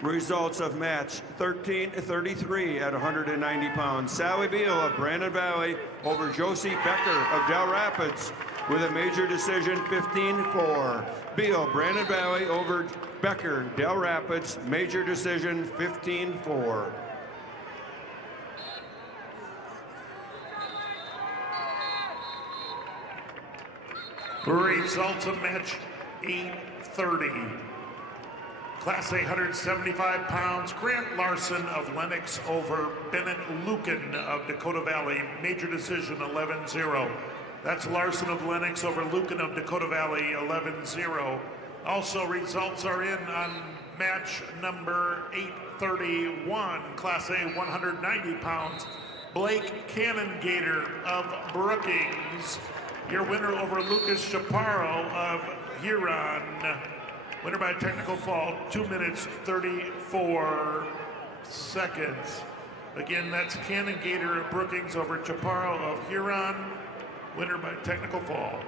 Results of match 13-33 at 190 pounds. Sally Beal of Brandon Valley over Josie Becker of Del Rapids with a major decision 15-4. Beal, Brandon Valley over Becker, Del Rapids, major decision 15-4. Results of match 830. Class A 175 pounds, Grant Larson of Lenox over Bennett Lucan of Dakota Valley, major decision 11-0. That's Larson of Lenox over Lucan of Dakota Valley 11-0. Also results are in on match number 831, Class A 190 pounds, Blake Cannongator of Brookings. Your winner over Lucas Chaparro of Huron. Winner by technical fall, 2 minutes, 34 seconds. Again, that's Cannongator of Brookings over Chaparro of Huron. Winner by technical fall.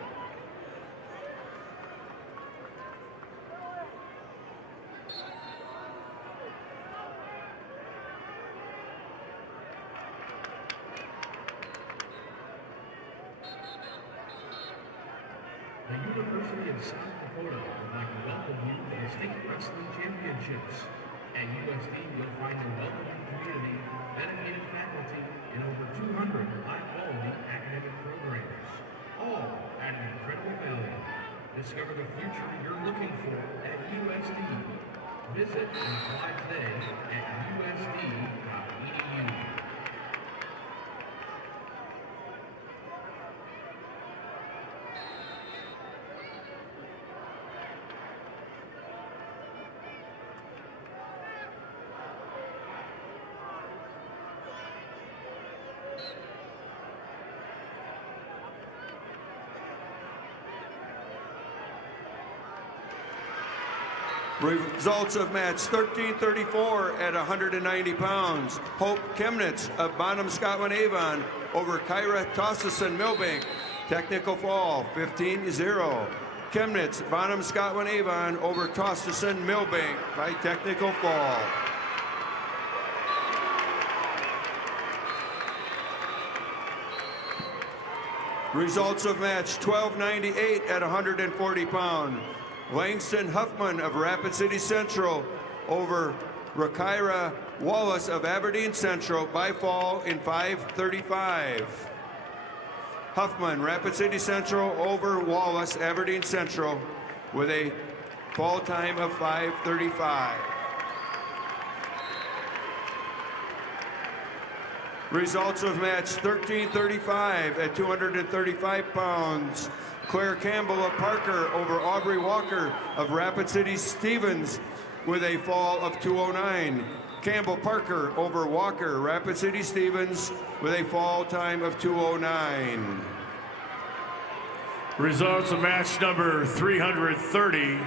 The University of South Dakota would like to welcome you to the State Wrestling Championships. At USD, you'll find a welcoming community, dedicated faculty, and over 200 high-quality academic programs, all at an incredible value. Discover the future you're looking for at USD. Visit and apply today at usd.edu. Results of match 1334 at 190 pounds. Hope Chemnitz of Bonham, Scotland, Avon over Kyra Tossison Milbank. Technical fall 15-0. Chemnitz, Bonham, Scotland, Avon over Tossison Milbank by technical fall. Results of match 1298 at 140 pounds. Langston Huffman of Rapid City Central over Rakira Wallace of Aberdeen Central by fall in 5:35. Huffman, Rapid City Central over Wallace, Aberdeen Central with a fall time of 5:35. Results of match 1335 at 235 pounds. Claire Campbell of Parker over Aubrey Walker of Rapid City Stevens with a fall of 209. Campbell Parker over Walker, Rapid City Stevens with a fall time of 209. Results of match number 330,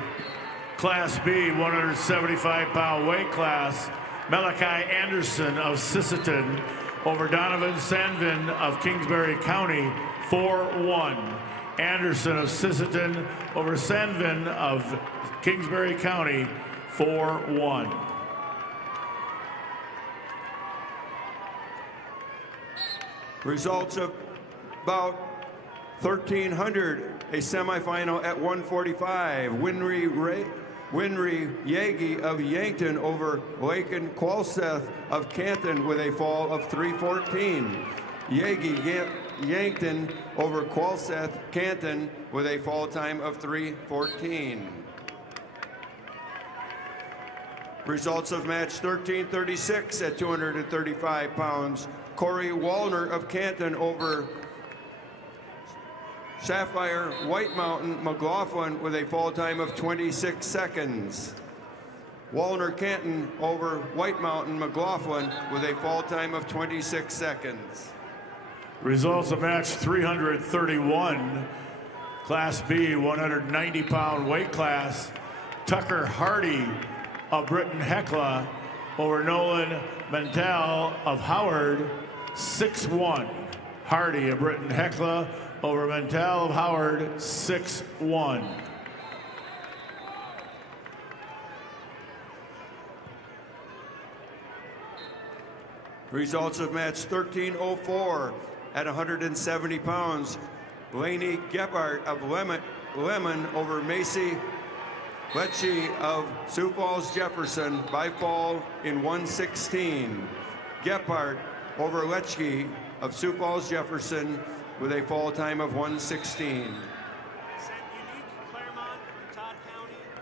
Class B, 175-pound weight class. Malachi Anderson of Sisseton over Donovan Sanvin of Kingsbury County, 4-1. Anderson of Sisseton over Sanvin of Kingsbury County, 4-1. Results of bout 1300, a semifinal at 145. Winry Yagi of Yankton over Lakin Qualseth of Canton with a fall of 3:14. Yankton over Qualseth Canton with a fall time of 3:14. Results of match 1336 at 235 pounds. Corey Wallner of Canton over Sapphire White Mountain McLaughlin with a fall time of 26 seconds. Wallner Canton over White Mountain McLaughlin with a fall time of 26 seconds. Results of match 331, Class B, 190-pound weight class. Tucker Hardy of Britton Hecla over Nolan Mantel of Howard, 6-1. Hardy of Britton Hecla over Mantel of Howard, 6-1. Results of match 1304 at 170 pounds. Blaney Gebhardt of Lemon over Macy Lecce of Sioux Falls Jefferson by fall in 1:16. Gebhardt over Lecce of Sioux Falls Jefferson with a fall time of 1:16. Sent Unique Claremont from Todd County and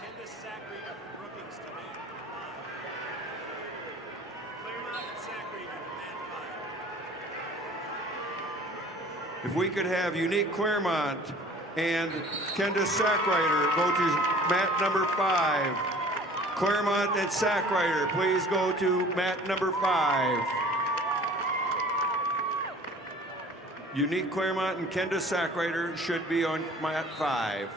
Candace Sackreda from Brookings to mat 5. Claremont and Sackreda to mat 5. If we could have Unique Claremont and Candace Sackrider go to mat number 5. Claremont and Sackrider, please go to mat number 5. Unique Claremont and Kenda Sackrider should be on mat 5.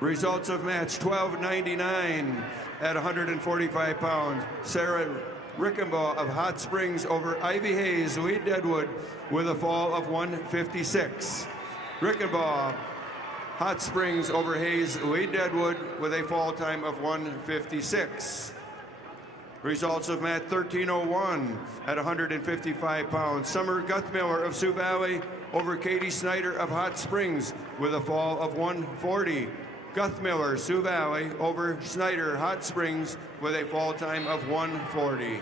Results of match 1299 at 145 pounds. Sarah Rickenbaugh of Hot Springs over Ivy Hayes, Lee Deadwood, with a fall of 156. Rickenbaugh, Hot Springs over Hayes, Lee Deadwood, with a fall time of 156. Results of match 1301 at 155 pounds. Summer Guthmiller of Sioux Valley over Katie Snyder of Hot Springs with a fall of 140. Guthmiller, Sioux Valley over Snyder, Hot Springs with a fall time of 140.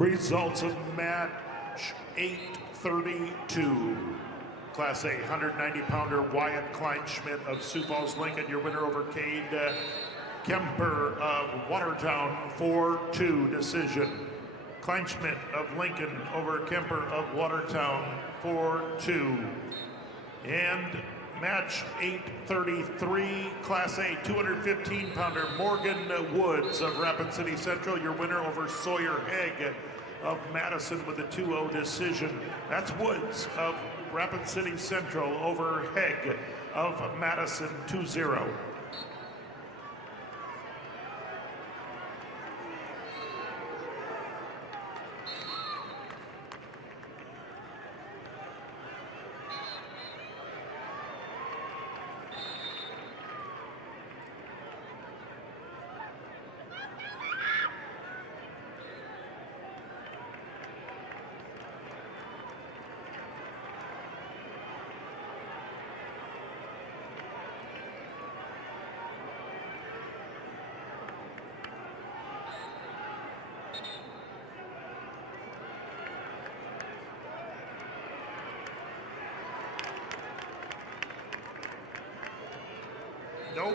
Results of match 832. Class A 190-pounder Wyatt Kleinschmidt of Sioux Falls, Lincoln, your winner over Cade Kemper of Watertown, 4-2 decision. Kleinschmidt of Lincoln over Kemper of Watertown, 4-2. And match 833, Class A 215-pounder Morgan Woods of Rapid City Central, your winner over Sawyer Haig of Madison with a 2-0 decision. That's Woods of Rapid City Central over Haig of Madison, 2-0. Nope.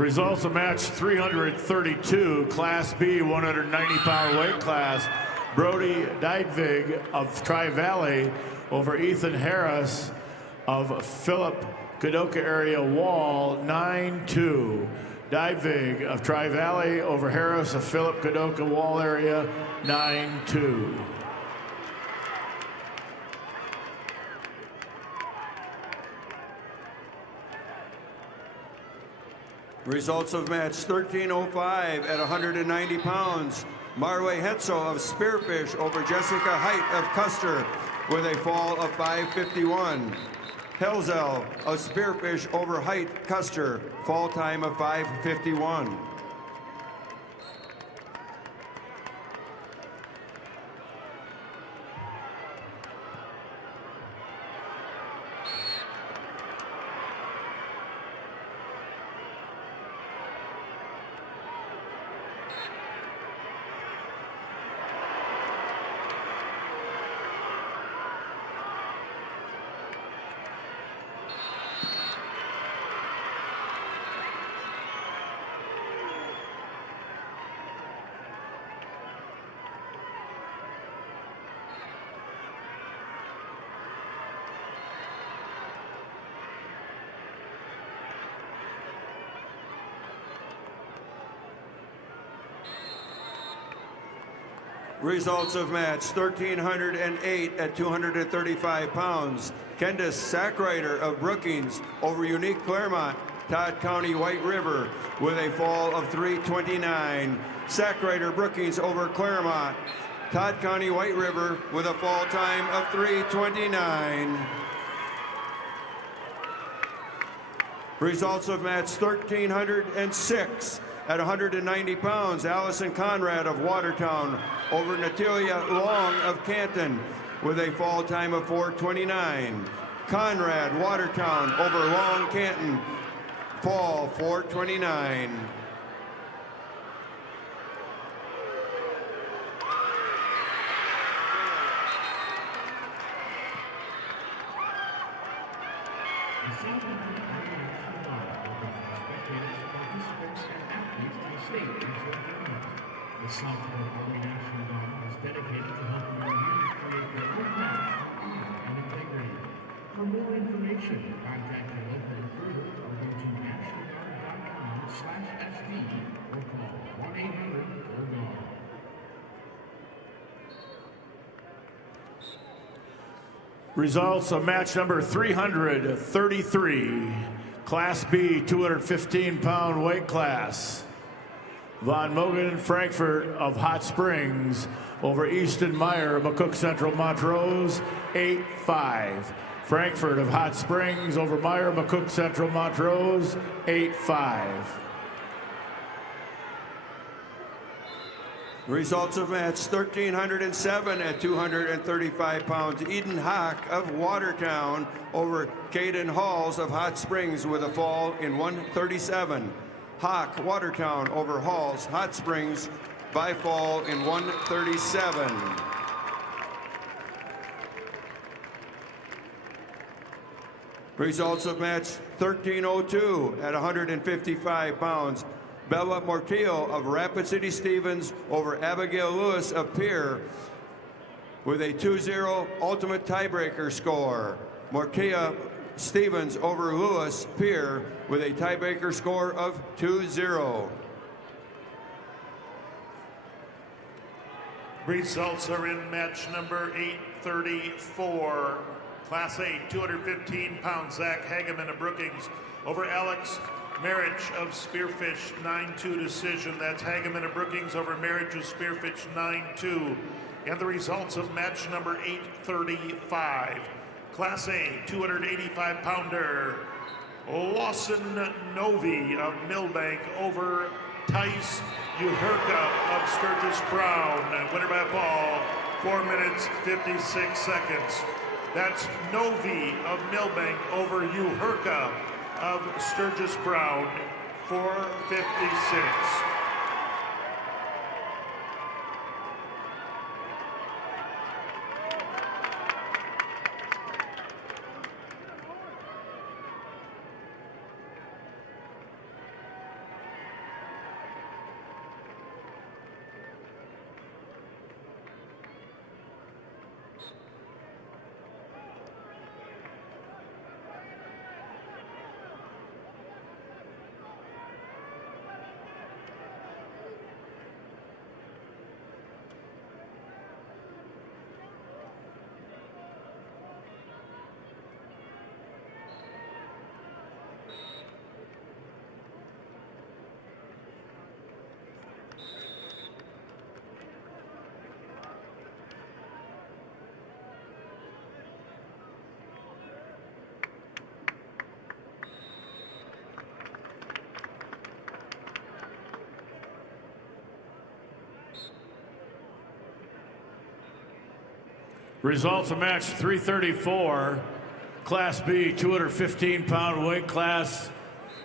Results of match 332, Class B, 190-pound weight class. Brody Dydvig of Tri-Valley over Ethan Harris of Philip Kadoka area Wall, 9-2. Dydvig of Tri-Valley over Harris of Philip Kadoka Wall area, 9-2. Results of match 1305 at 190 pounds. Marway Hetzel of Spearfish over Jessica Height of Custer with a fall of 5:51. Helzel of Spearfish over Height Custer, fall time of 5:51. Results of match 1308 at 235 pounds. Kendis Sackrider of Brookings over Unique Claremont, Todd County White River with a fall of 3:29. Sackrider Brookings over Claremont, Todd County White River with a fall time of 3:29. Results of match 1306 at 190 pounds. Allison Conrad of Watertown over Natalia Long of Canton with a fall time of 4:29. Conrad Watertown over Long Canton, fall 4:29. The Southern International Bar welcomes spectators, participants, and athletes to the state in Georgia. The South Florida National Guard is dedicated to helping our youth create their own path of honor and integrity. For more information, contact your local recruiter or go to nationalguard.com/SD or call 1-800-GO-GUARD. Results of match number 333, Class B, 215-pound weight class. Von Mogen Frankfurt of Hot Springs over Easton Meyer of McCook Central Montrose, 8-5. Frankfurt of Hot Springs over Meyer McCook Central Montrose, 8-5. Results of match 1307 at 235 pounds. Eden Hock of Watertown over Caden Halls of Hot Springs with a fall in 1:37. Hock Watertown over Halls Hot Springs by fall in 1:37. Results of match 1302 at 155 pounds. Bella Mortillo of Rapid City Stevens over Abigail Lewis of Pierre with a 2-0 ultimate tiebreaker score. Mortillo Stevens over Lewis Pierre with a tiebreaker score of 2-0. Results are in match number 834. Class A, 215-pound Zach Hageman of Brookings over Alex Marriage of Spearfish, 9-2 decision. That's Hageman of Brookings over Marriage of Spearfish, 9-2. And the results of match number 835. Class A, 285-pounder Lawson Novi of Millbank over Tice Uherka of Sturgis Brown. Winner by fall, 4 minutes, 56 seconds. That's Novi of Millbank over Uherka of Sturgis Brown, 4:56. Results of match 334, Class B, 215-pound weight class.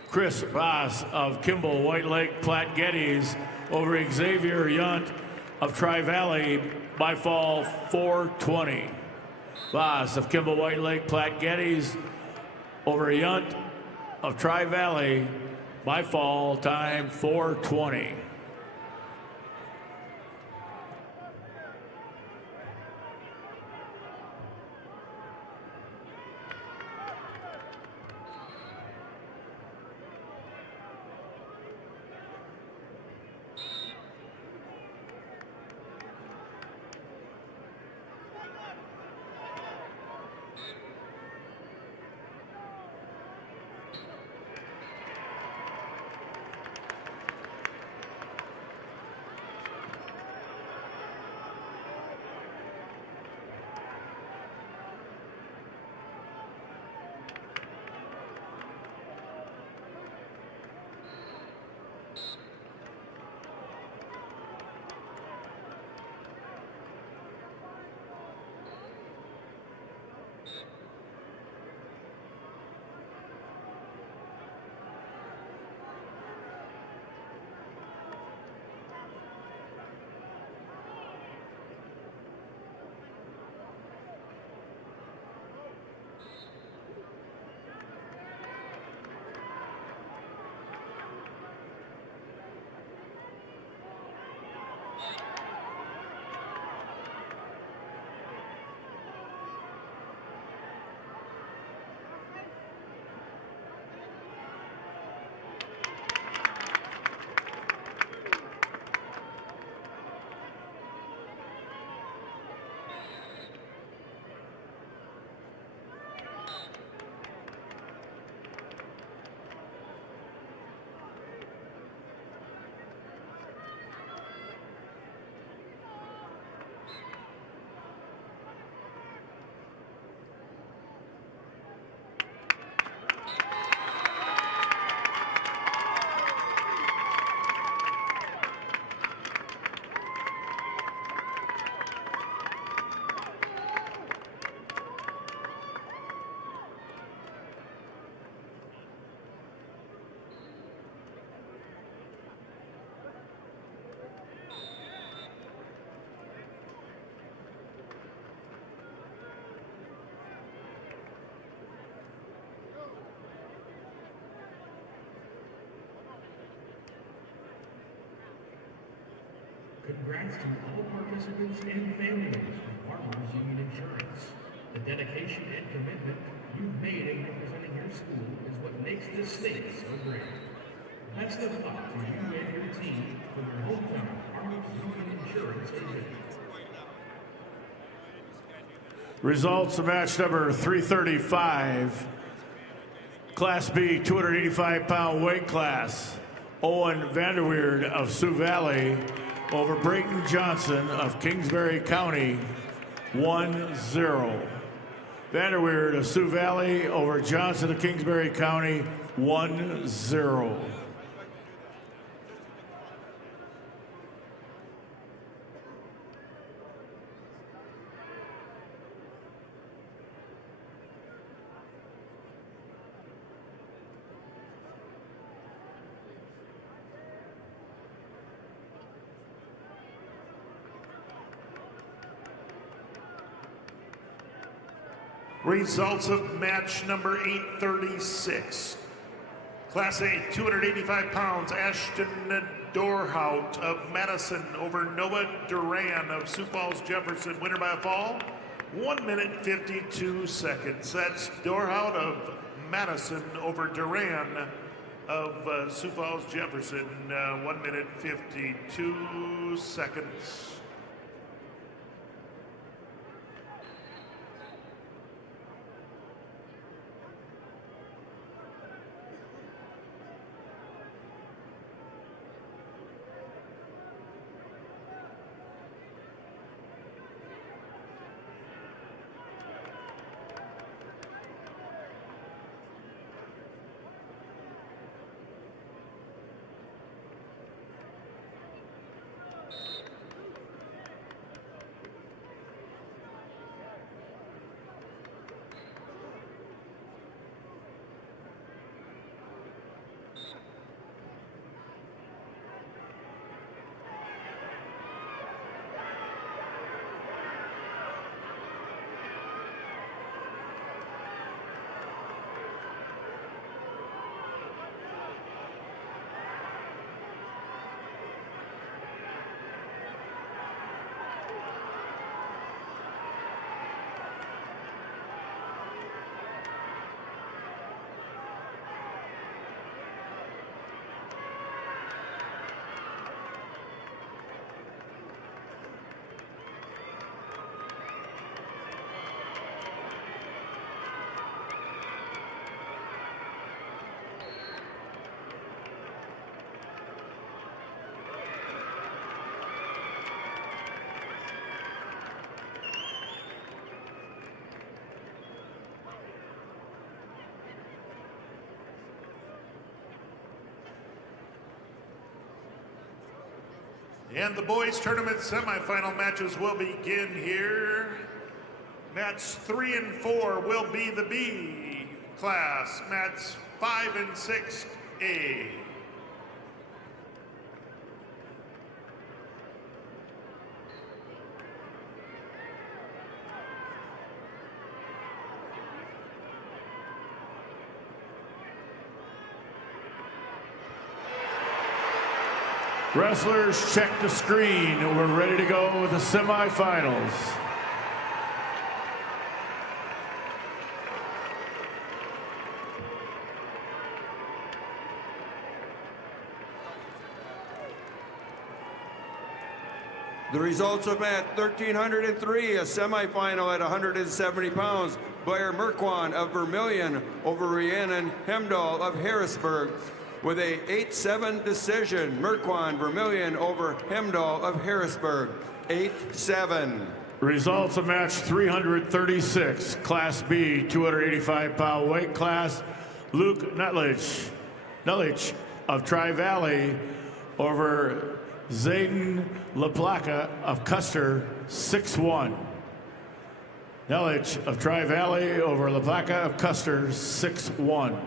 Chris Voss of Kimball White Lake Platte Geddes over Xavier Yunt of Tri-Valley by fall 420. Voss of Kimball White Lake Platte Geddes over Yunt of Tri-Valley by fall time 420. Congrats to all participants and families from Farmers Union Insurance. The dedication and commitment you've made in representing your school is what makes this state so great. Best of luck to you and your team from your hometown Farmers Union Insurance agent. Results of match number 335, Class B, 285-pound weight class. Owen Vanderweerd of Sioux Valley over Brayton Johnson of Kingsbury County, 1-0. Vanderweerd of Sioux Valley over Johnson of Kingsbury County, 1-0. Results of match number 836. Class A, 285 pounds, Ashton Dorhout of Madison over Noah Duran of Sioux Falls Jefferson. Winner by a fall, 1 minute 52 seconds. That's Dorhout of Madison over Duran of Sioux Falls Jefferson. 1 minute 52 seconds. And the boys tournament semifinal matches will begin here. Mats 3 and 4 will be the B class. Mats 5 and 6 A. Wrestlers, check the screen. We're ready to go with the semifinals. The results of match 1303, a semifinal at 170 pounds. Blair Merkwan of Vermillion over Rhiannon Hemdahl of Harrisburg with a 8-7 decision. Merkwan Vermillion over Hemdahl of Harrisburg, 8-7. Results of match 336, Class B, 285-pound weight class. Luke Nutledge of Tri-Valley over Zayden LaPlaca of Custer, 6-1. Nutledge of Tri-Valley over LaPlaca of Custer, 6-1.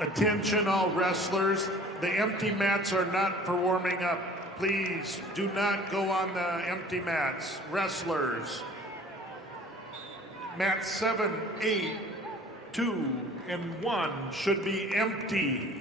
Attention all wrestlers, the empty mats are not for warming up. Please do not go on the empty mats. Wrestlers, mats 7, 8, 2, and 1 should be empty.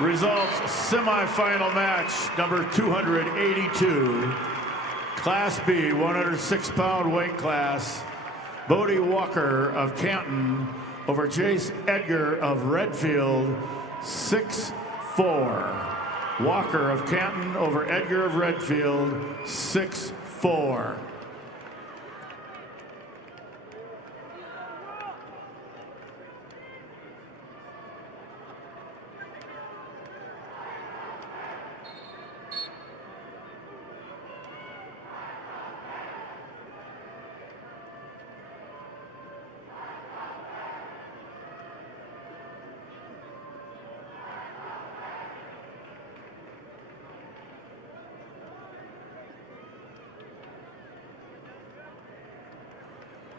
Results, semifinal match number 282, Class B, 106-pound weight class. Bodie Walker of Canton over Jace Edgar of Redfield, 6-4. Walker of Canton over Edgar of Redfield, 6-4.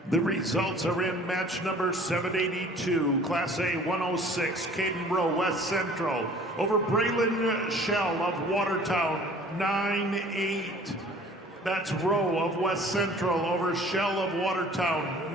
The results are in match number 782, Class A 106, Caden Rowe, West Central, over Braylon Shell of Watertown, 9-8. That's Rowe of West Central over Shell of Watertown,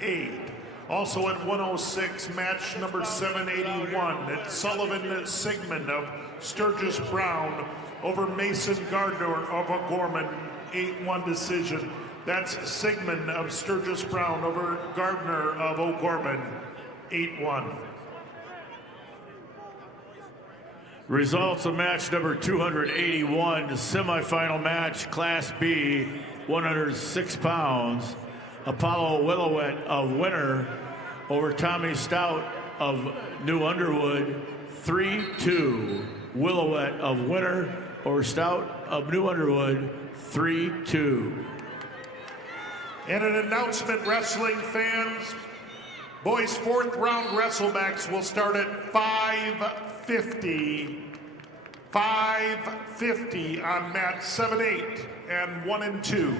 9-8. Also at 106, match number 781, it's Sullivan Sigmund of Sturgis Brown over Mason Gardner of O'Gorman, 8-1 decision. That's Sigmund of Sturgis Brown over Gardner of O'Gorman, 8-1. Results of match number 281, semifinal match, Class B, 106 pounds. Apollo Willowet of Winter over Tommy Stout of New Underwood, 3-2. Willowet of Winter over Stout of New Underwood, 3-2. And an announcement, wrestling fans. Boys' fourth round wrestlebacks will start at 5:50. 5:50 on mat 7-8 and 1 and 2.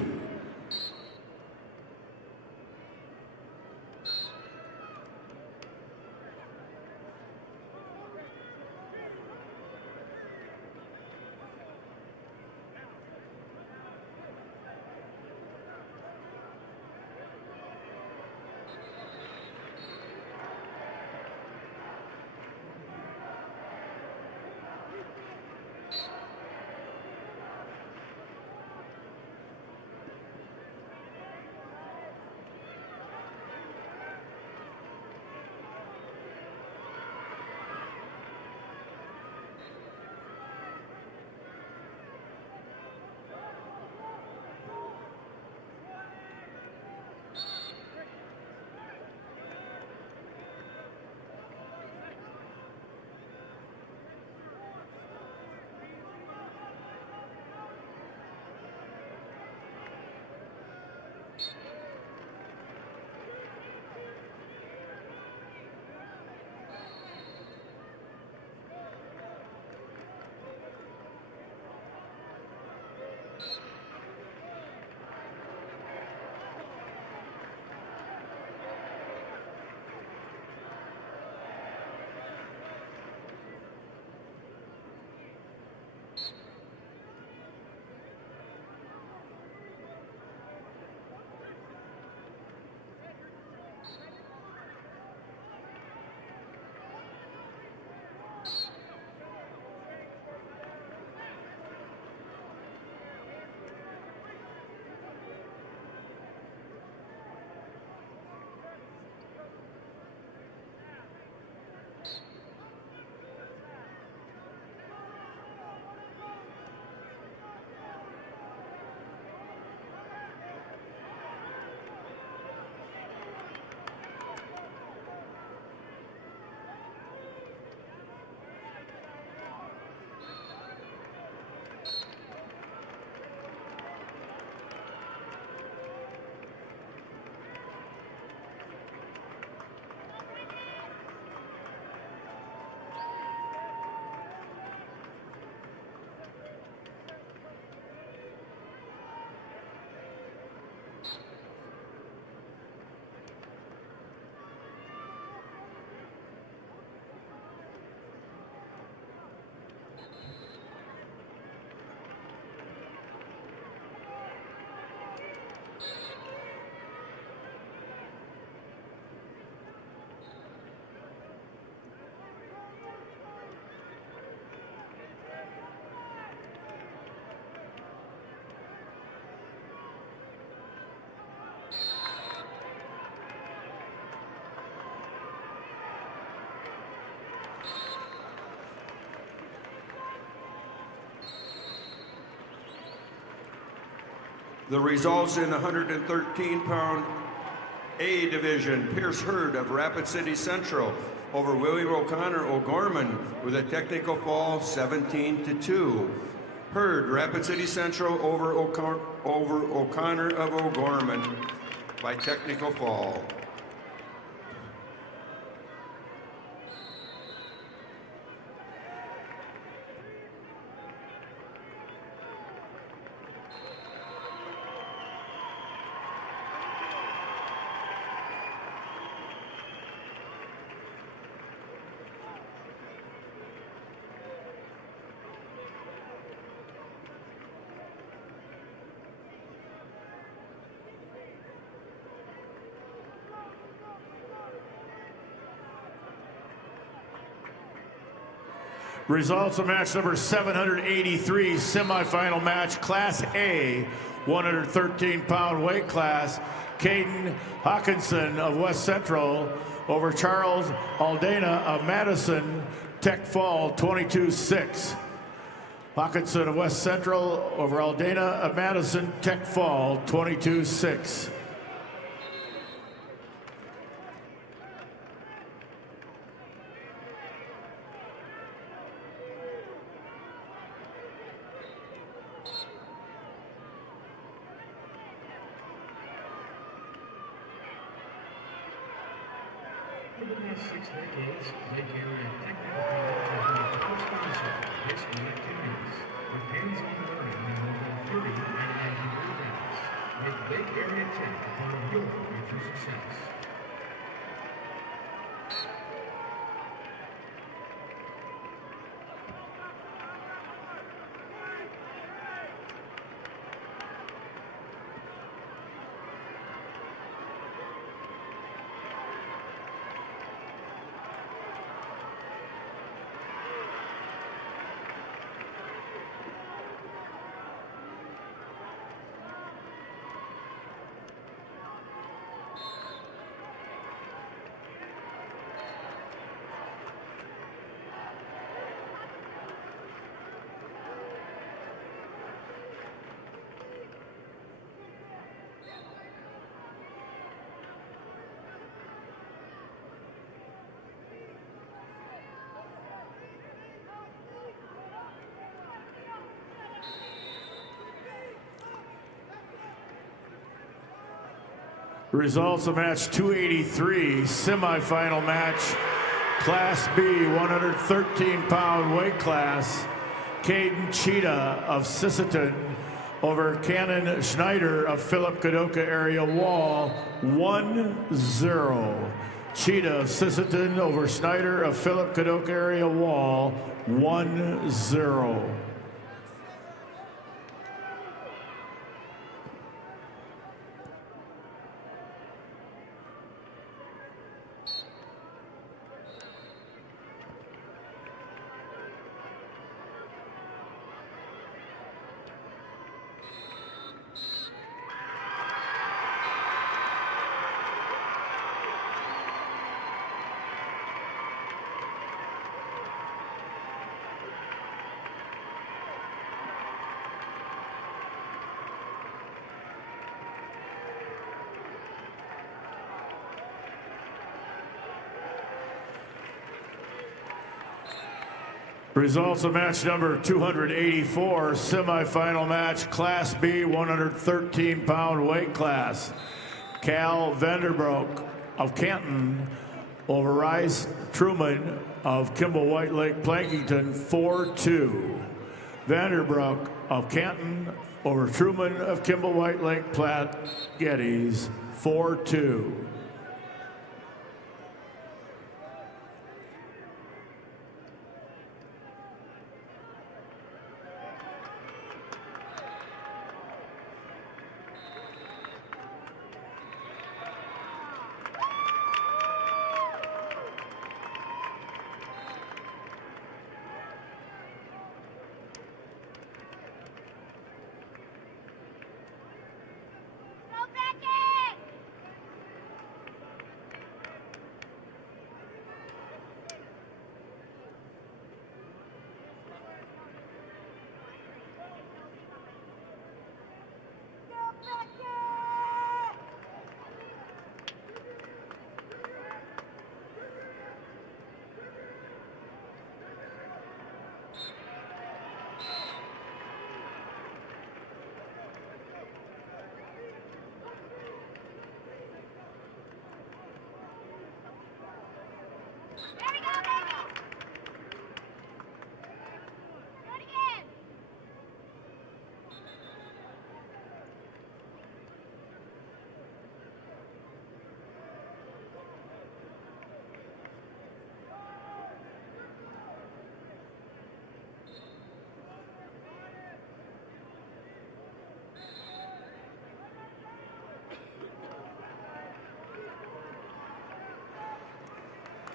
The results in the 113-pound A division, Pierce Hurd of Rapid City Central over William O'Connor O'Gorman with a technical fall 17-2. Hurd, Rapid City Central over O'Connor of O'Gorman by technical fall. Results of match number 783, semifinal match, Class A, 113-pound weight class. Caden Hawkinson of West Central over Charles Aldana of Madison, tech fall 22-6. Hawkinson of West Central over Aldana of Madison, tech fall 22-6. For the past 6 decades, Lake Area Technical College has been a proud sponsor of history activities with hands-on learning in more than 30 NIU events. Make Lake Area Tech a part of your future success. Results of match 283, semifinal match, Class B, 113-pound weight class. Caden Cheetah of Sisseton over Cannon Schneider of Philip Kadoka area wall, 1-0. Cheetah of Sisseton over Schneider of Philip Kadoka area wall, 1-0. Results of match number 284, semifinal match, Class B, 113-pound weight class. Cal Vanderbroek of Canton over Rice Truman of Kimball White Lake Plankington, 4-2. Vanderbroek of Canton over Truman of Kimball White Lake Platte Geddes, 4-2.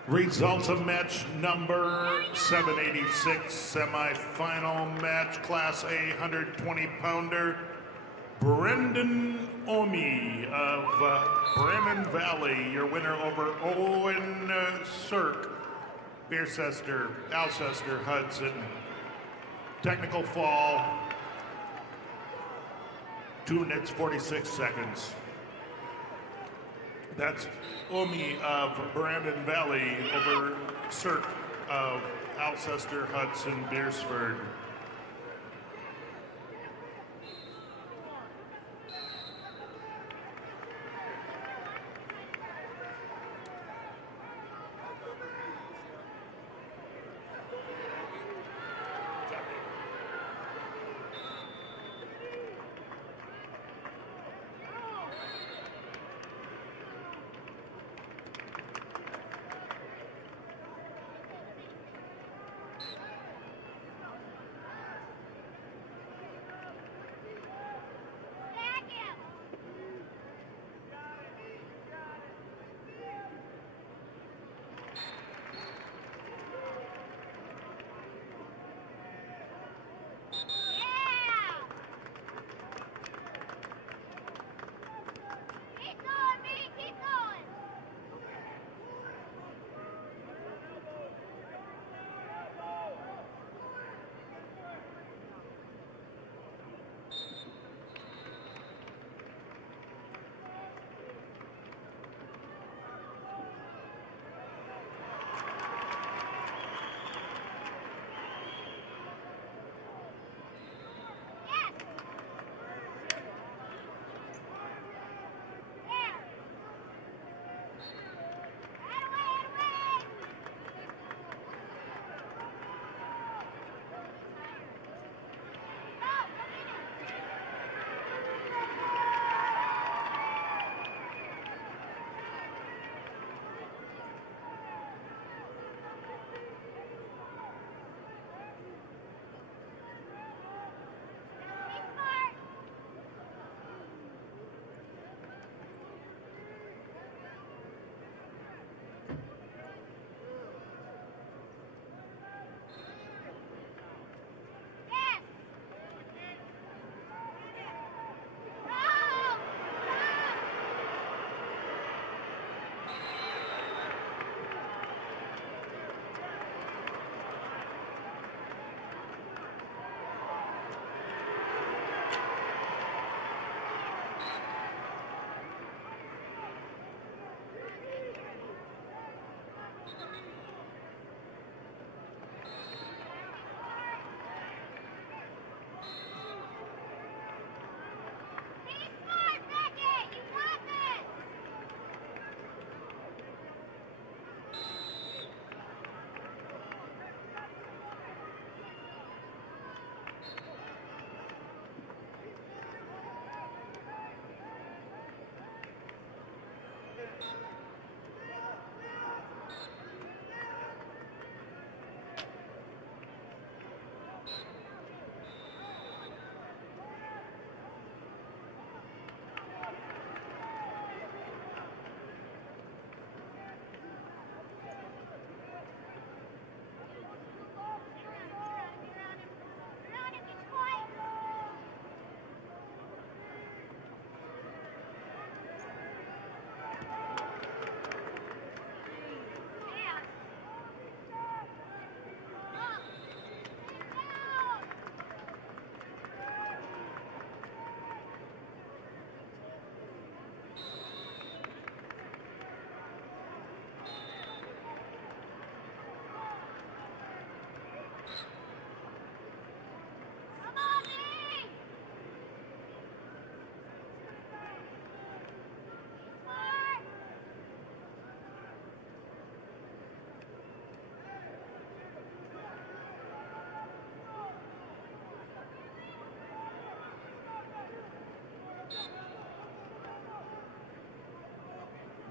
Results of match number 786, semifinal match, Class A 120-pounder. Brendan Omi of Bremen Valley, your winner over Owen Sirk, Beercester, Alcester, Hudson. Technical fall, 2 minutes 46 seconds. That's Omi of Brandon Valley over Sirk of Alcester, Hudson, Beersford.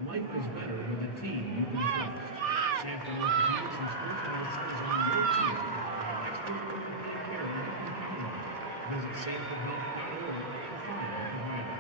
Life is better with a team you can trust. Sanford Orthopedics and Sports Medicine is on your team. Our expert orthopedic care right behind you. Visit sanfordhealth.org to find a provider.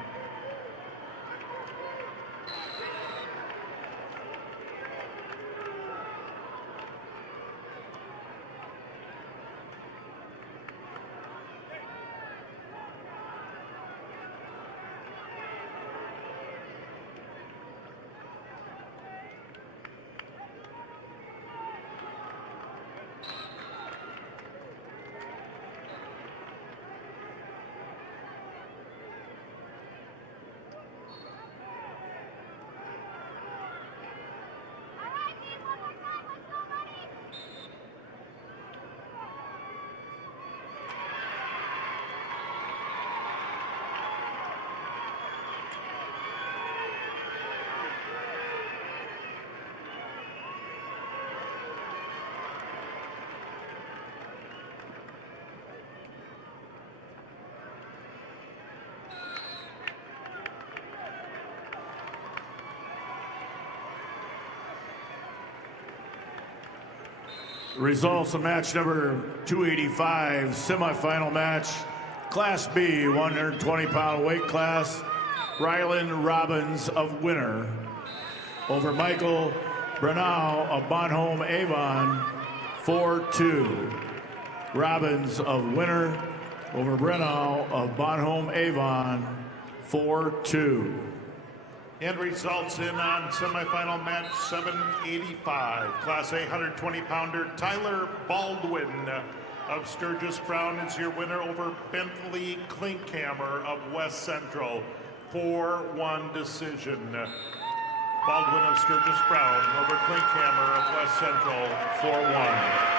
Results of match number 285, semifinal match, Class B, 120-pound weight class. Rylan Robbins of Winner over Michael Brunau of Bonhomme Avon, 4-2. Robbins of Winner over Brunau of Bonhomme Avon, 4-2. And results in on semifinal match 785. Class A 120-pounder Tyler Baldwin of Sturgis Brown is your winner over Bentley Klinkhammer of West Central. 4-1 decision. Baldwin of Sturgis Brown over Klinkhammer of West Central, 4-1.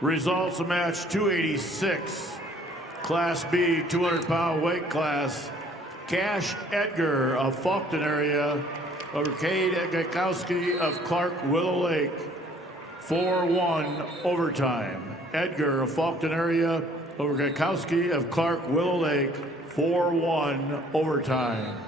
Results of match 286, Class B, 200-pound weight class. Cash Edgar of Faulkton area over Cade Gajkowski of Clark Willow Lake, 4-1 overtime. Edgar of Faulkton area over Gajkowski of Clark Willow Lake, 4-1 overtime.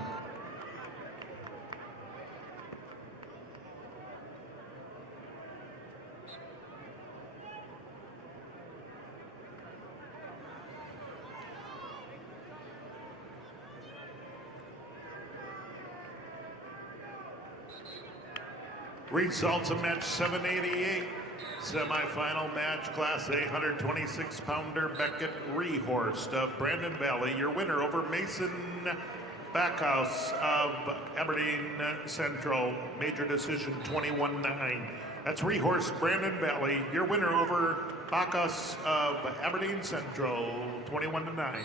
Results of match 788. Semifinal match, Class A 126-pounder Beckett Rehorst of Brandon Valley, your winner over Mason Backhouse of Aberdeen Central. Major decision 21-9. That's Rehorst, Brandon Valley, your winner over Backhouse of Aberdeen Central, 21-9.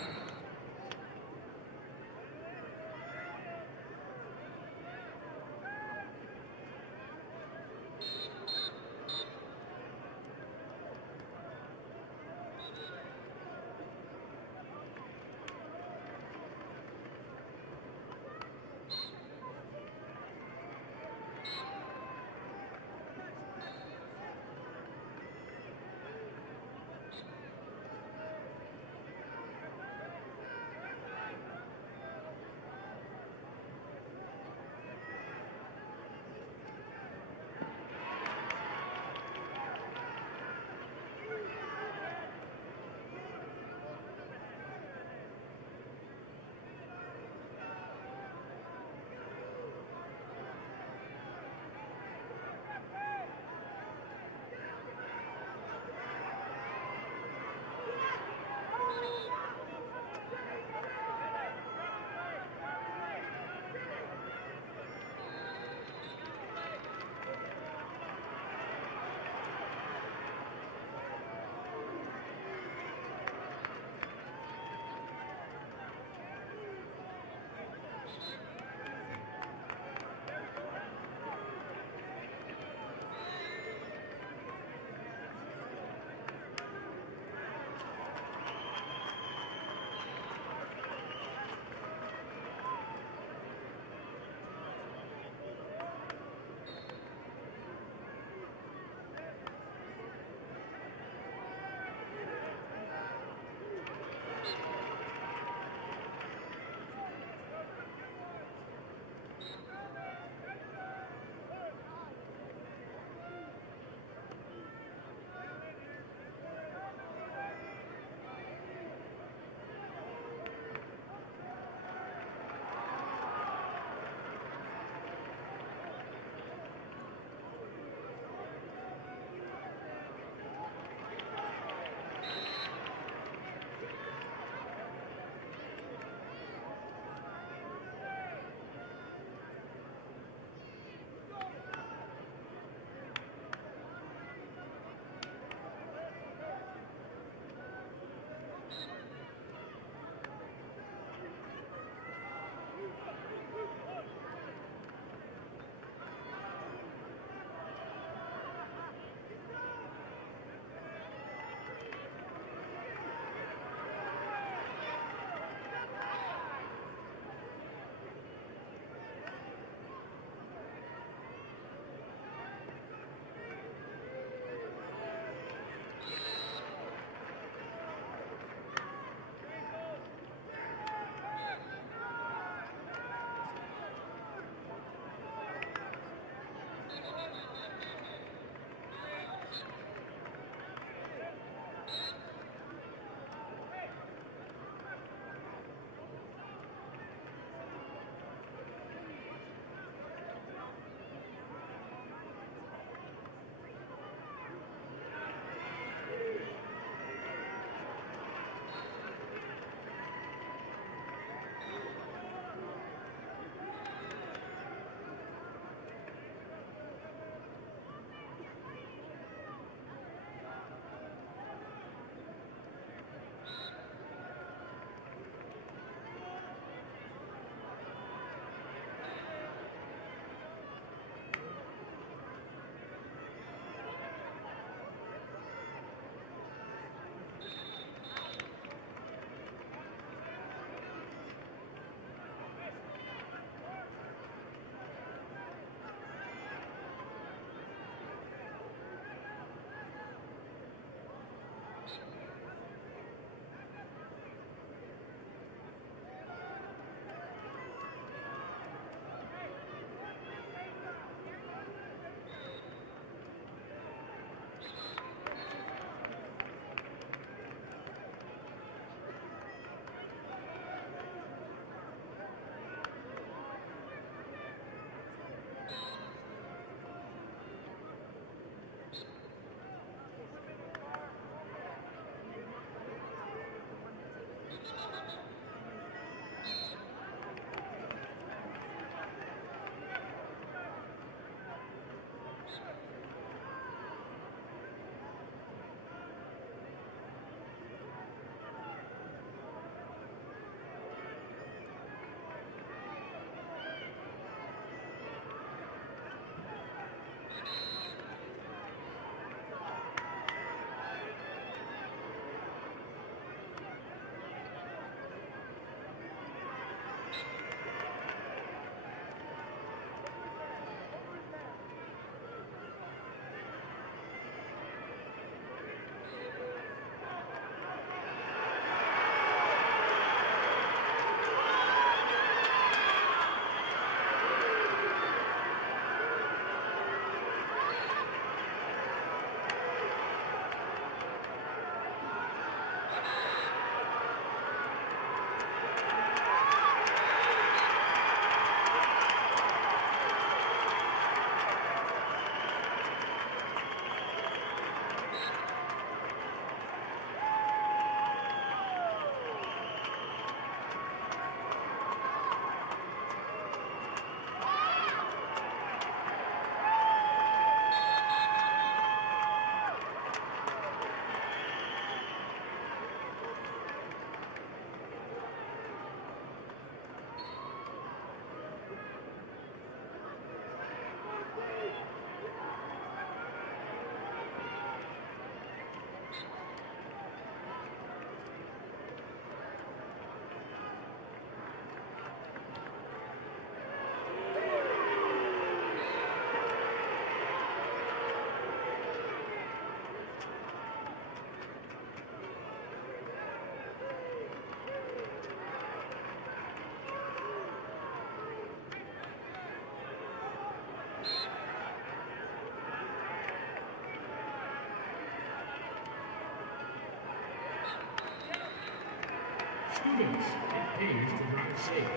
Students, it pays to drive safe.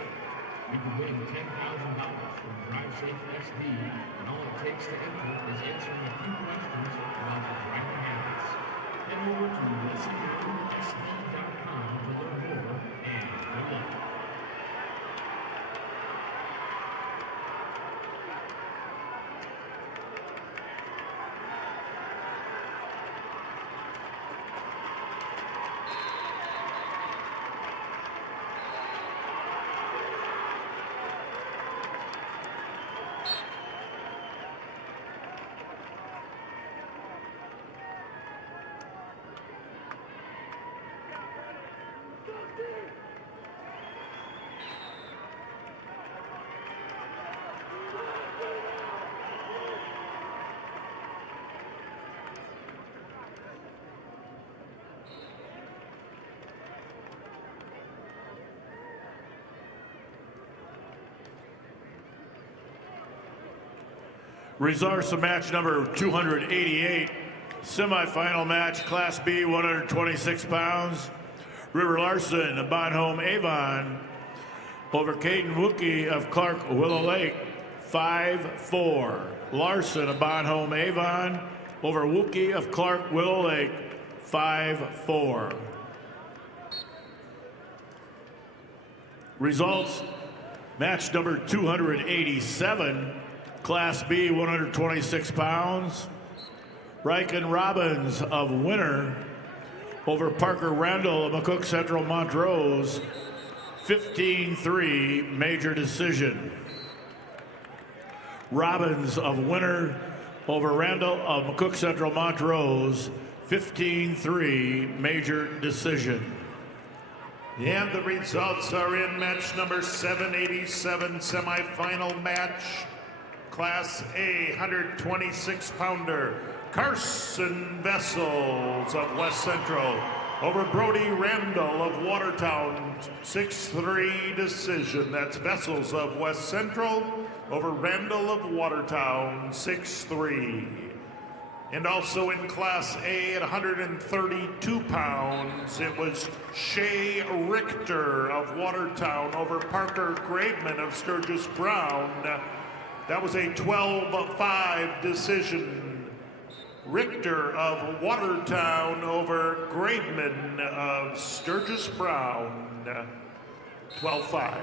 You can win $10,000 from Drive Safe SB, and all it takes to enter is answering a few questions about your driving habits. Head over to listentoSB.com to learn more, and good luck. Results of match number 288, semifinal match, Class B, 126 pounds. River Larson of Bonhomme Avon over Caden Wookie of Clark Willow Lake, 5-4. Larson of Bonhomme Avon over Wookie of Clark Willow Lake, 5-4. Results, match number 287, Class B, 126 pounds. Riken Robbins of Winter over Parker Randall of McCook Central Montrose, 15-3, major decision. Robbins of Winter over Randall of McCook Central Montrose, 15-3, major decision. And the results are in match number 787, semifinal match. Class A, 126-pounder, Carson Vessels of West Central over Brody Randall of Watertown, 6-3 decision. That's Vessels of West Central over Randall of Watertown, 6-3. And also in Class A at 132 pounds, it was Shay Richter of Watertown over Parker Graveman of Sturgis Brown. That was a 12-5 decision. Richter of Watertown over Graveman of Sturgis Brown, 12-5.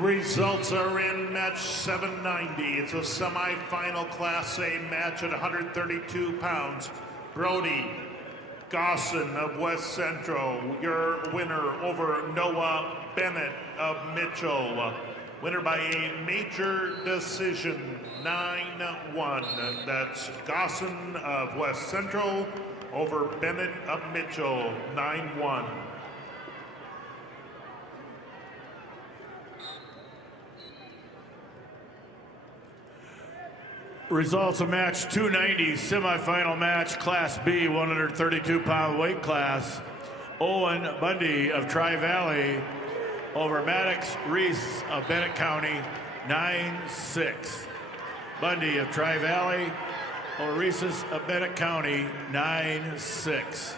Results are in match 790. It's a semifinal Class A match at 132 pounds. Brody Gosson of West Central, your winner over Noah Bennett of Mitchell. Winner by a major decision, 9-1. That's Gosson of West Central over Bennett of Mitchell, 9-1. Results of match 290, semifinal match, Class B, 132-pound weight class. Owen Bundy of Tri-Valley over Maddox Reese of Bennett County, 9-6. Bundy of Tri-Valley over Reese's of Bennett County, 9-6.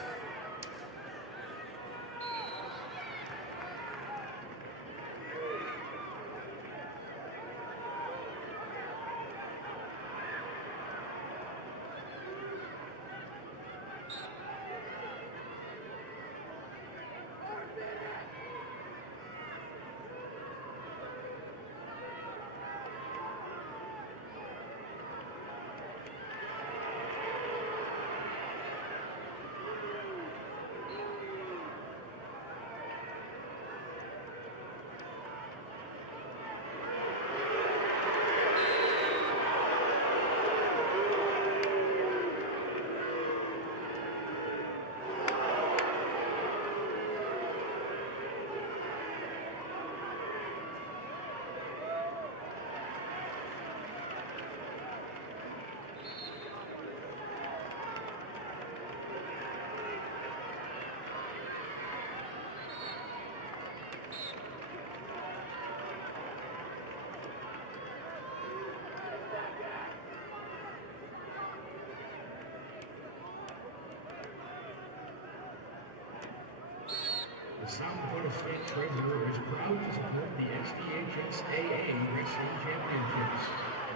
The South Dakota State Treasurer is proud to support the SDHSAA Wrestling Championships.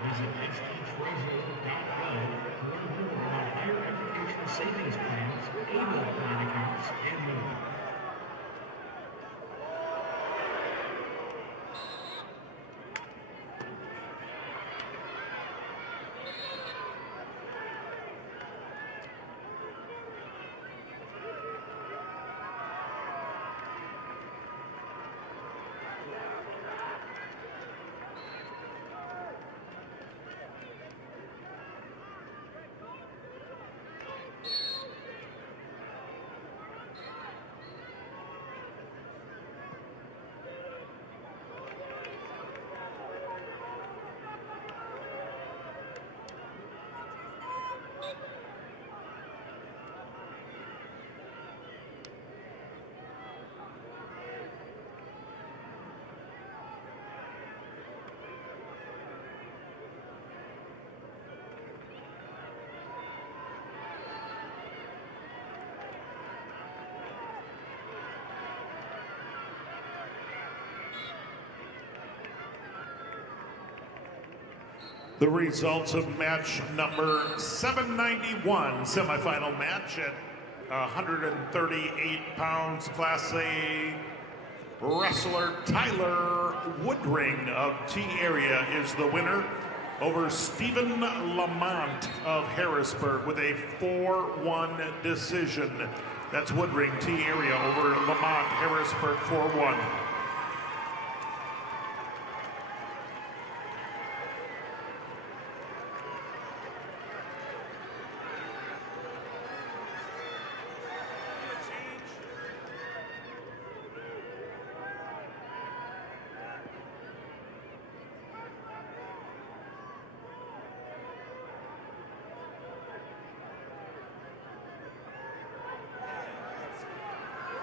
Visit sdtreasurer.gov to learn more about higher education savings plans, ABLE plan accounts, and more. The results of match number 791, semifinal match at 138 pounds, Class A wrestler Tyler Woodring of T Area is the winner over Stephen Lamont of Harrisburg with a 4-1 decision. That's Woodring, T Area over Lamont, Harrisburg, 4-1.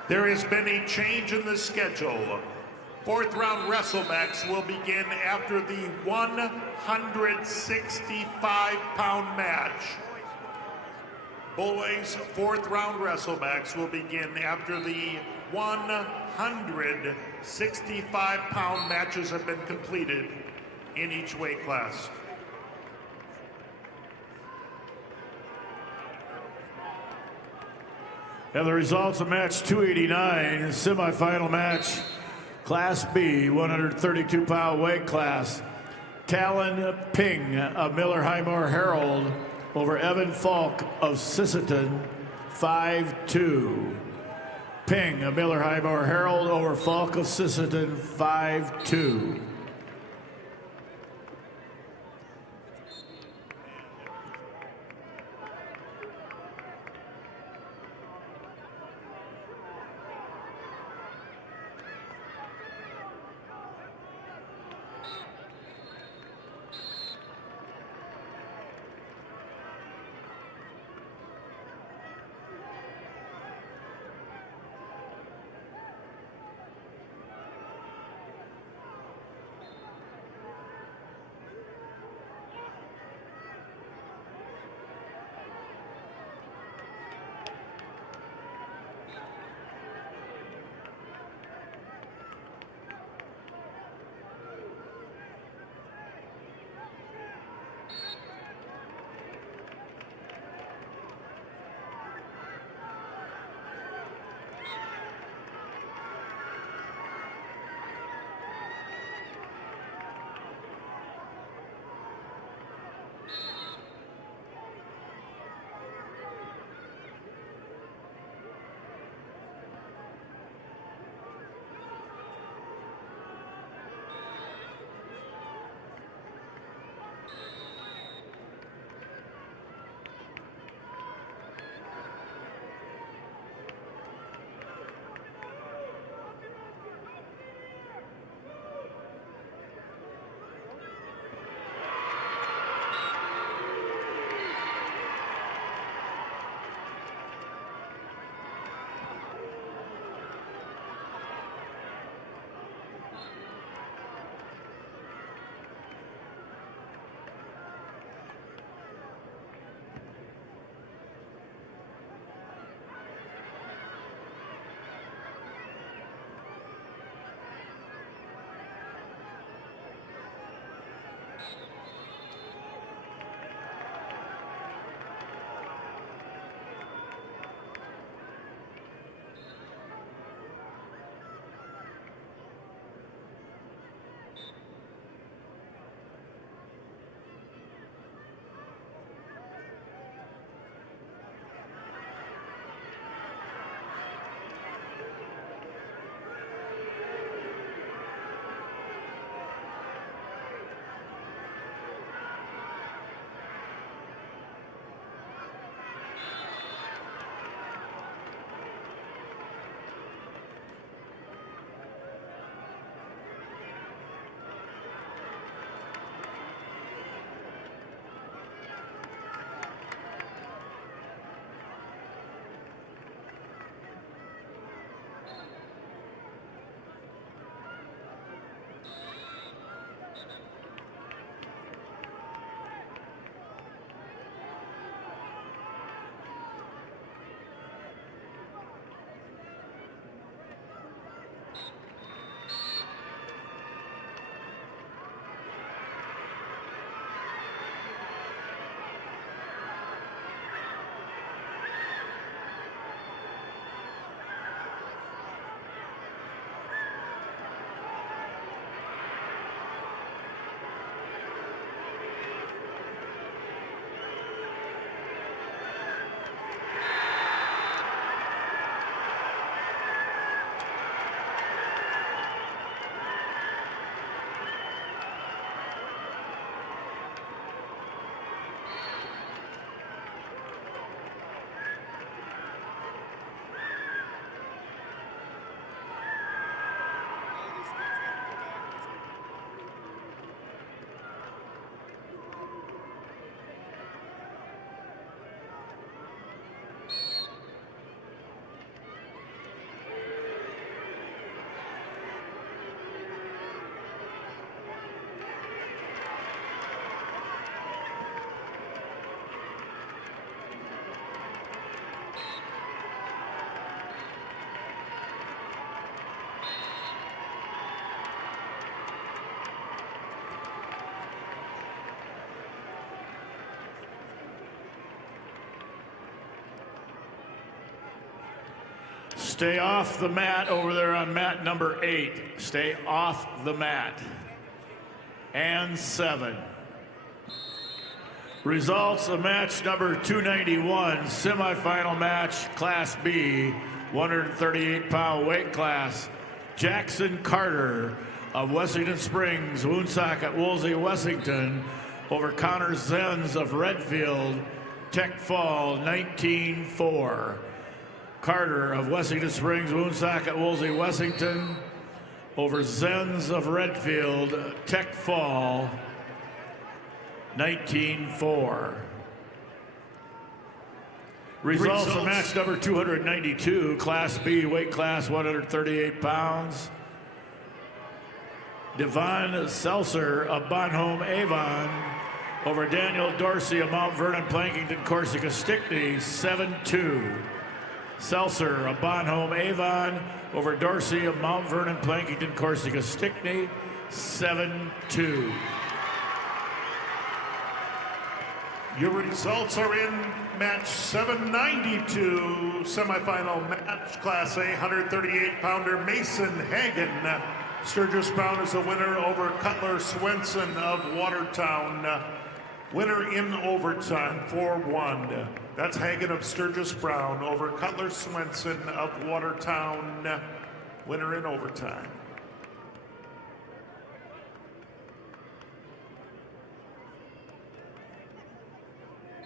There has been a change in the schedule. Fourth round WrestleMax will begin after the 165-pound match. Boys' fourth round WrestleMax will begin after the 165-pound matches have been completed in each weight class. And the results of match 289, semifinal match, Class B, 132-pound weight class. Talon Ping of Miller Highmore Herald over Evan Falk of Sisseton, 5-2. Ping of Miller Highmore Herald over Falk of Sisseton, 5-2. Stay off the mat over there on mat number 8. Stay off the mat. And 7. Results of match number 291, semifinal match, Class B, 138-pound weight class. Jackson Carter of Wessington Springs, Woonsocket, Woolsey, Wessington, over Connor Zenz of Redfield, Tech Fall, 19-4. Carter of Wessington Springs, Woonsocket, Woolsey, Wessington, over Zenz of Redfield, Tech Fall, 19-4. Results of match number 292, Class B, weight class 138 pounds. Devon Seltzer of Bonhomme Avon over Daniel Dorsey of Mount Vernon, Plankington, Corsica, Stickney, 7-2. Seltzer of Bonhomme Avon over Dorsey of Mount Vernon, Plankington, Corsica, Stickney, 7-2. Your results are in match 792, semifinal match, Class A, 138-pounder Mason Hagen. Sturgis Brown is the winner over Cutler Swenson of Watertown. Winner in overtime, 4-1. That's Hagen of Sturgis Brown over Cutler Swenson of Watertown. Winner in overtime.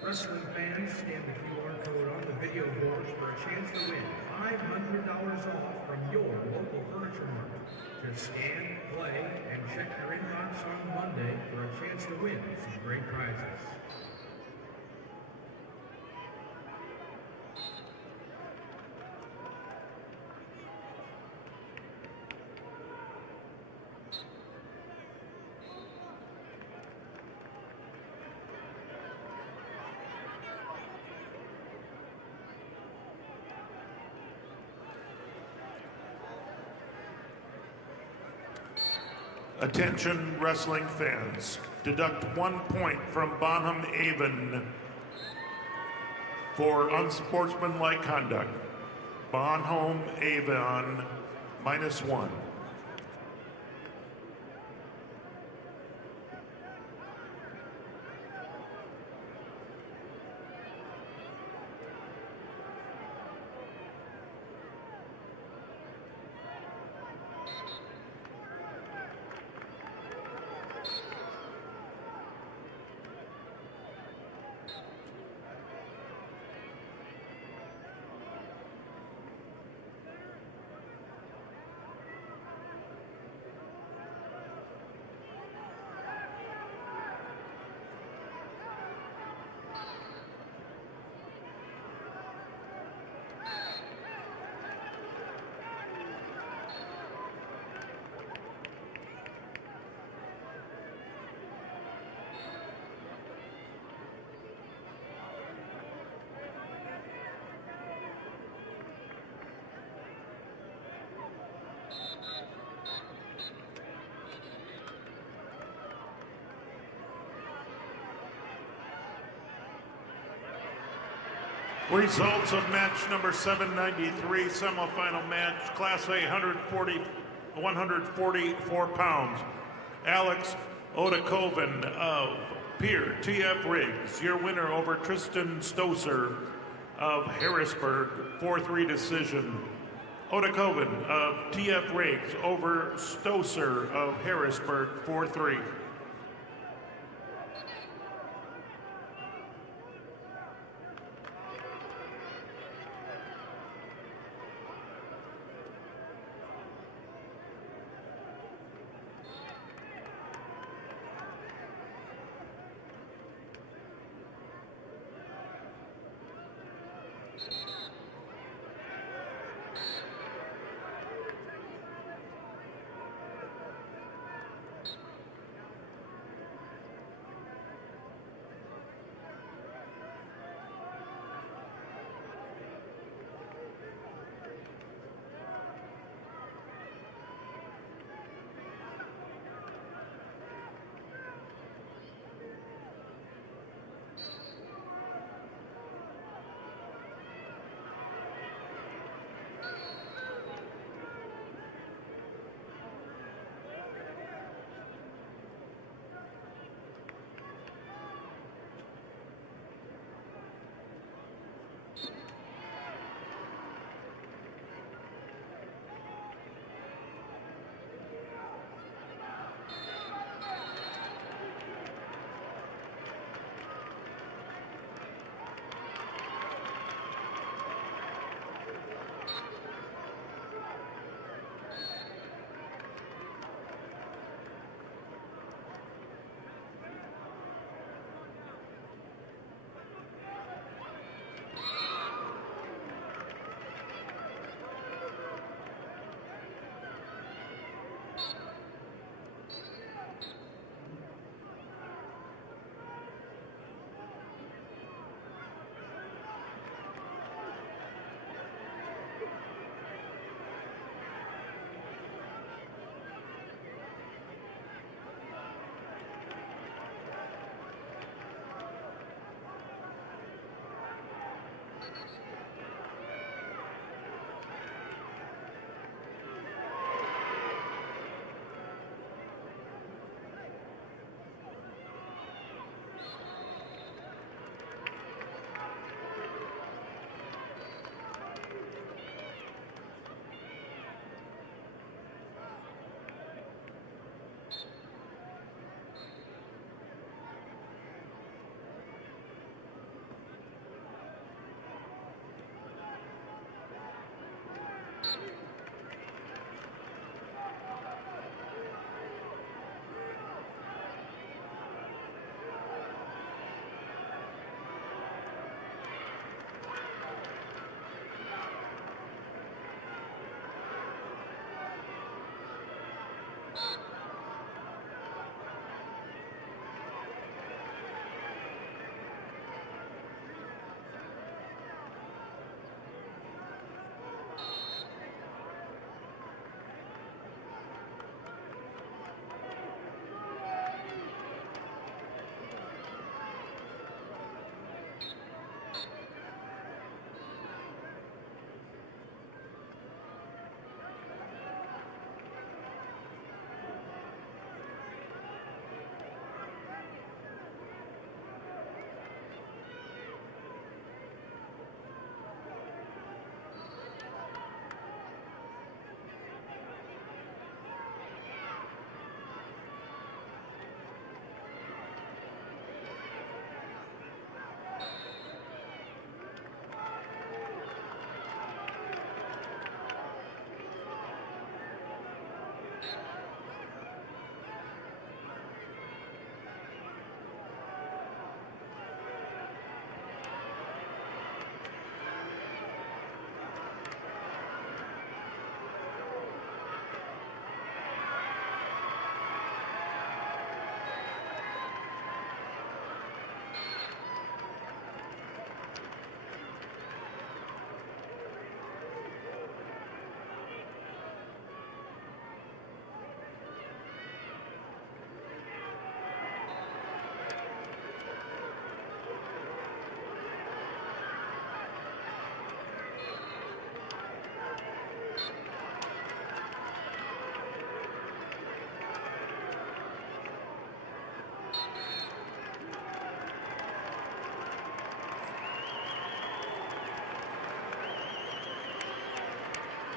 Wrestling fans, scan the QR code on the video board for a chance to win $500 off from your local furniture market. Just scan, play, and check your inbox on Monday for a chance to win some great prizes. Attention wrestling fans, deduct 1 point from Bonham Avon for unsportsmanlike conduct. Bonham Avon, -1. Results of match number 793, semifinal match, Class A, 144 pounds. Alex Odakoven of Pier TF Riggs, your winner over Tristan Stoser of Harrisburg, 4-3 decision. Odakoven of TF Riggs over Stoser of Harrisburg, 4-3.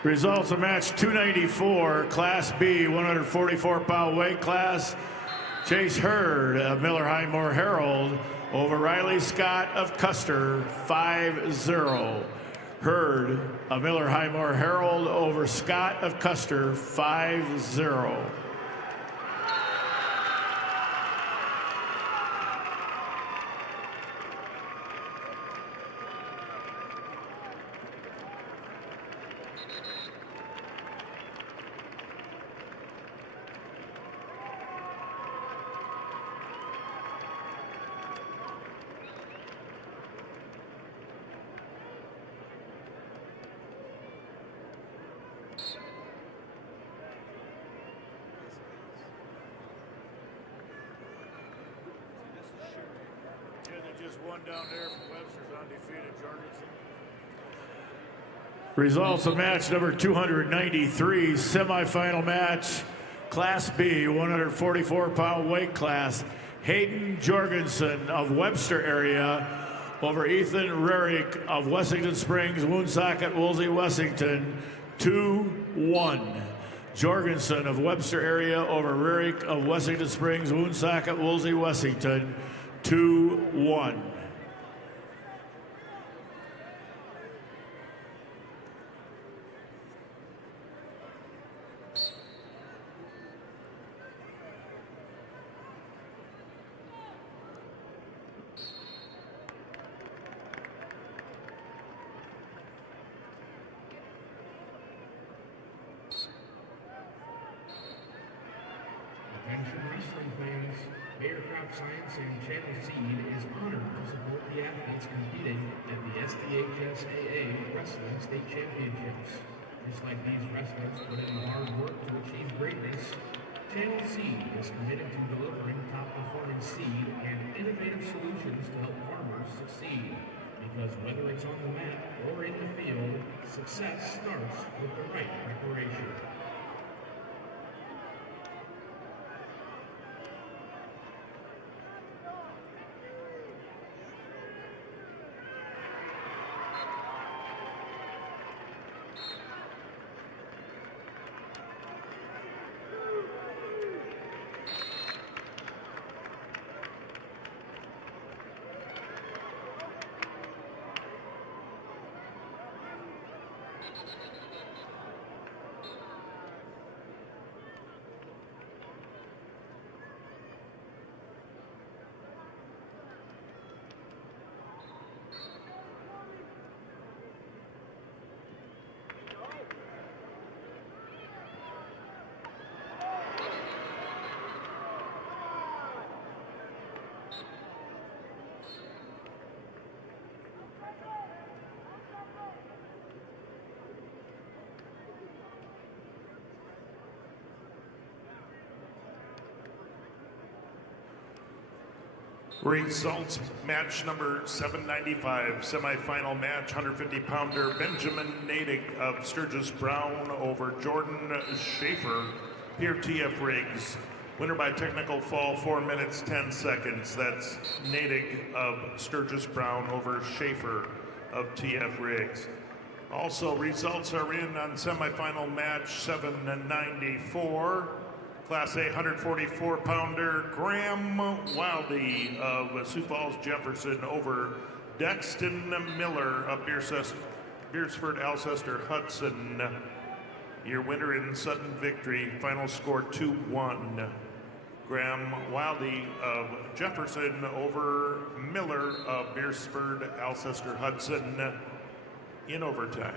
Results of match 294, Class B, 144-pound weight class. Chase Hurd of Miller High Moore Herald over Riley Scott of Custer, 5-0. Hurd of Miller High Moore Herald over Scott of Custer, 5-0. One down there from Webster's undefeated, Jorgensen. Results of match number 293, semifinal match, Class B, 144-pound weight class. Hayden Jorgensen of Webster area over Ethan Rarick of Wessington Springs, Woonsocket, Woolsey, Wessington, 2-1. Jorgensen of Webster area over Rarick of Wessington Springs, Woonsocket, Woolsey, Wessington, 2-1. Attention wrestling fans, Bayer Crop Science and Channel Seed is honored to support the athletes competing at the SDHSAA Wrestling State Championships. Just like these wrestlers put in the hard work to achieve greatness, Channel Seed is committed to delivering top-performing seed and innovative solutions to help farmers succeed. Because whether it's on the mat or in the field, success starts with the right preparation. Results, match number 795, semifinal match, 150-pounder Benjamin Natick of Sturgis Brown over Jordan Schaefer, Pierre TF Riggs. Winner by technical fall, 4 minutes, 10 seconds. That's Natick of Sturgis Brown over Schaefer of TF Riggs. Also, results are in on semifinal match 794. Class A 144-pounder Graham Wildy of Sioux Falls Jefferson over Dexton Miller of Beersford Alcester Hudson. Your winner in sudden victory, final score 2-1. Graham Wildy of Jefferson over Miller of Beersford Alcester Hudson in overtime.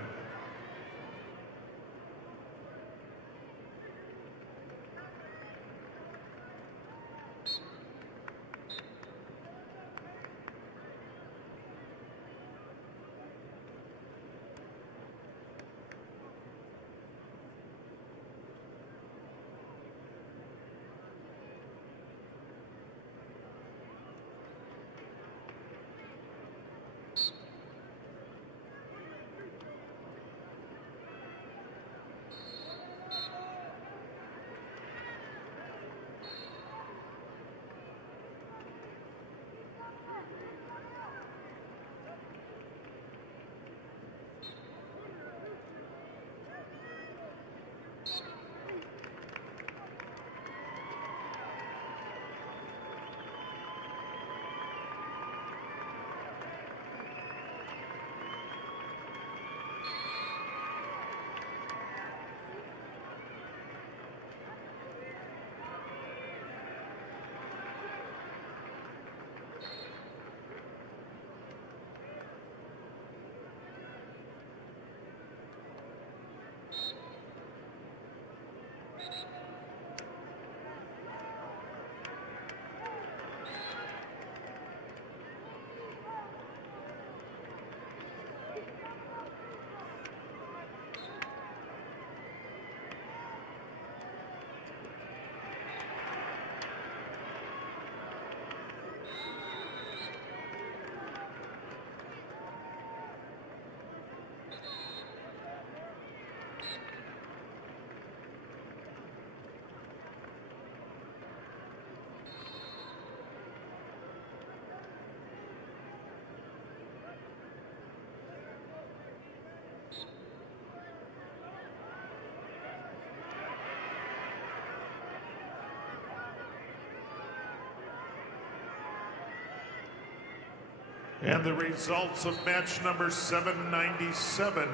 And the results of match number 797,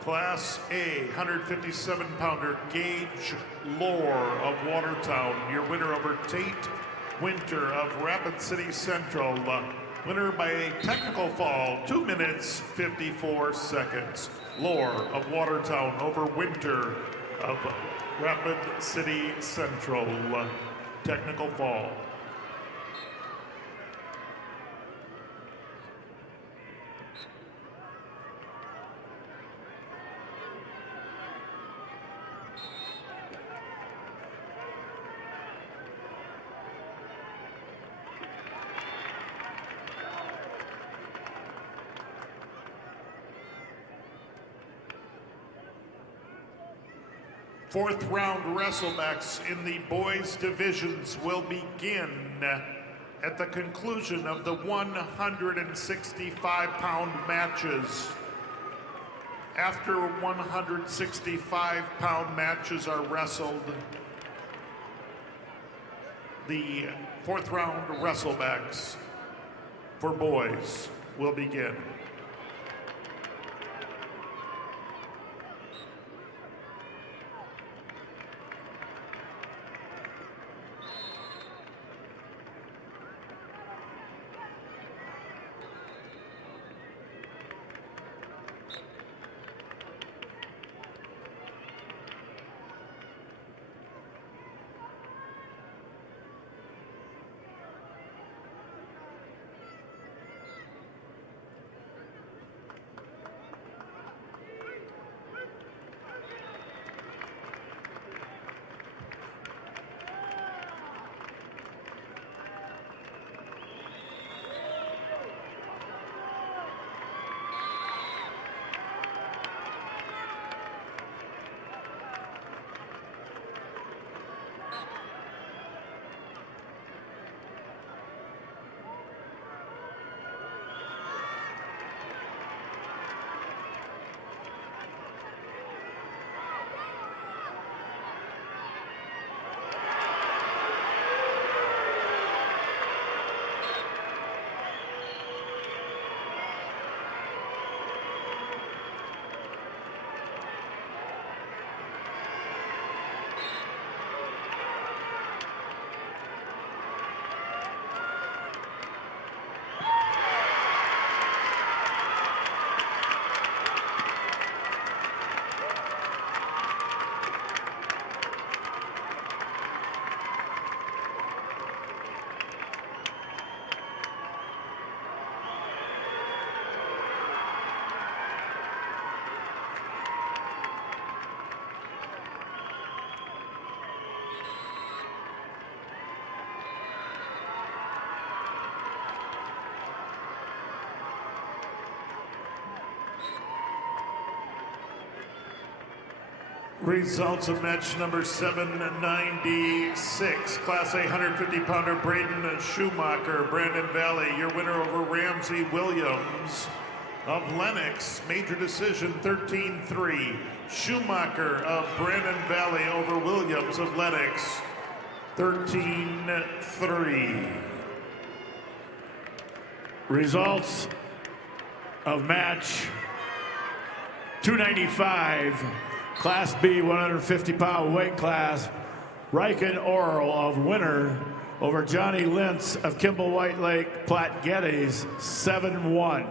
Class A 157-pounder Gage Lore of Watertown, your winner over Tate Winter of Rapid City Central. Winner by a technical fall, 2 minutes, 54 seconds. Lore of Watertown over Winter of Rapid City Central. Technical fall. Fourth round wrestlebacks in the boys divisions will begin at the conclusion of the 165-pound matches. After 165-pound matches are wrestled, the fourth round wrestlebacks for boys will begin. Results of match number 796. Class A 150-pounder Braden Schumacher, Brandon Valley, your winner over Ramsey Williams of Lennox. Major decision 13-3. Schumacher of Brandon Valley over Williams of Lennox 13-3. Results of match 295, Class B 150-pound weight class. Riken Oral of winner over Johnny Lintz of Kimball White Lake Platte Geddes 7-1.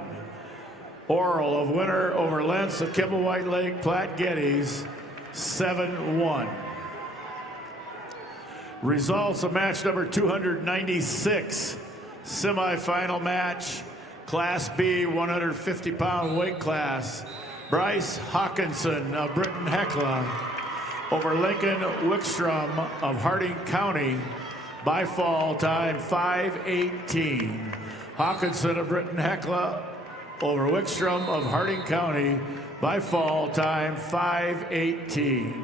Oral of winner over Lentz of Kimball White Lake Platte Geddes 7-1. Results of match number 296, semifinal match, Class B 150-pound weight class. Bryce Hawkinson of Britton Hecla over Lincoln Wickstrom of Harding County by fall time 5:18. Hawkinson of Britton Hecla over Wickstrom of Harding County by fall time 5:18.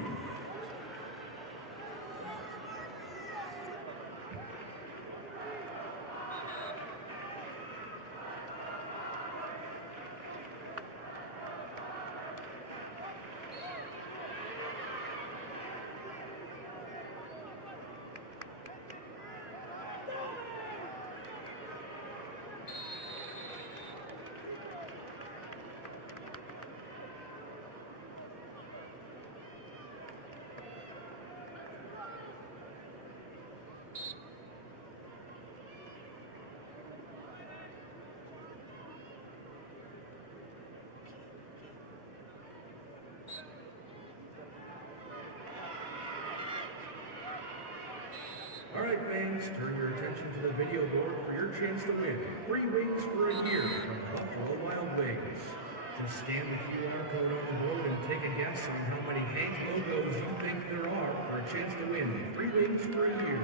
All right, fans, turn your attention to the video board for your chance to win free wings for a year from Buffalo Wild Wings. Just scan the QR code on the board and take a guess on how many Hank logos you think there are for a chance to win free wings for a year.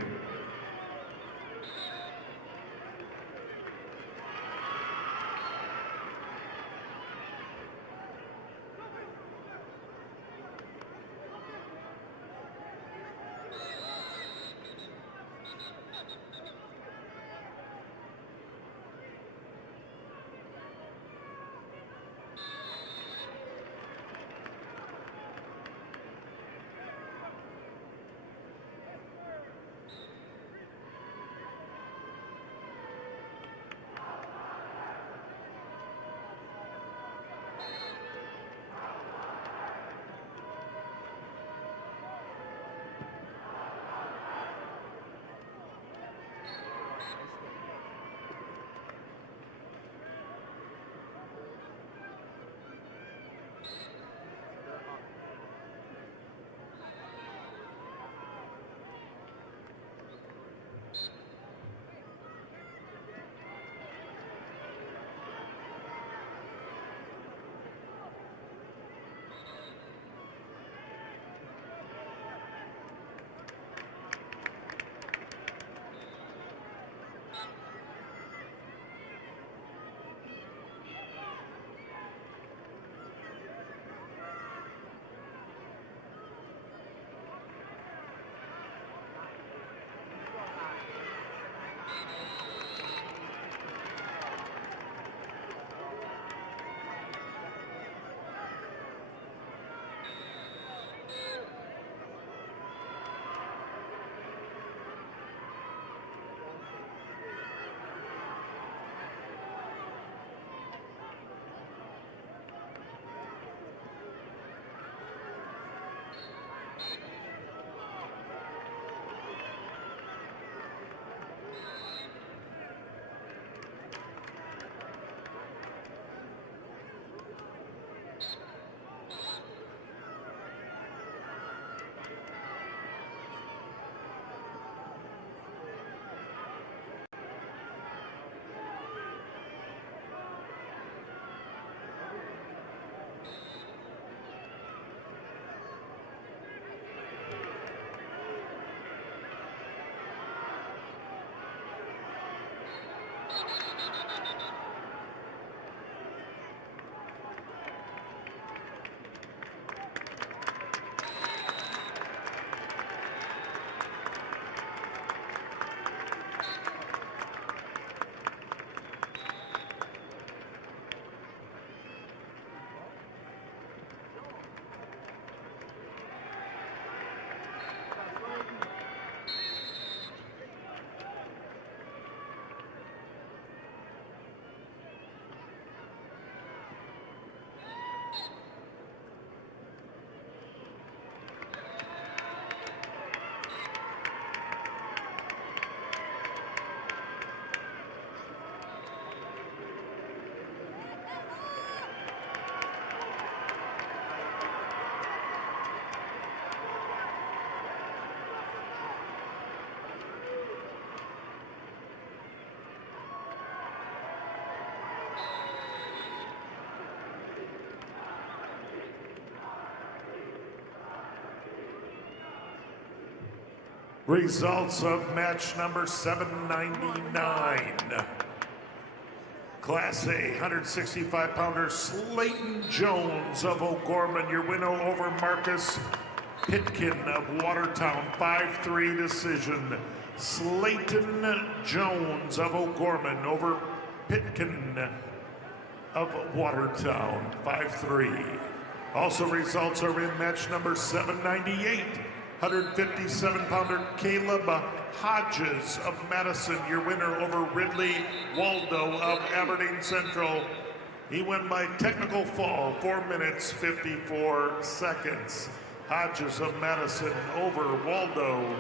Results of match number 799. Class A 165-pounder Slayton Jones of O'Gorman, your winner over Marcus Pitkin of Watertown, 5-3 decision. Slayton Jones of O'Gorman over Pitkin of Watertown, 5-3. Also results are in match number 798. 157-pounder Caleb Hodges of Madison, your winner over Ridley Waldo of Aberdeen Central. He won by technical fall, 4 minutes, 54 seconds. Hodges of Madison over Waldo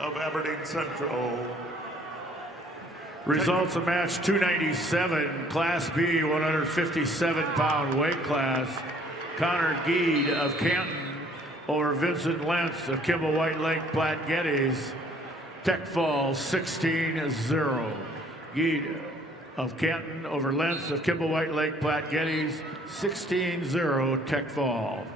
of Aberdeen Central. Results of match 297, Class B, 157-pound weight class. Connor Geed of Canton over Vincent Lentz of Kimball White Lake Platte Geddes. Tech fall 16-0. Geed of Canton over Lentz of Kimball White Lake Platte Geddes. 16-0 Tech fall.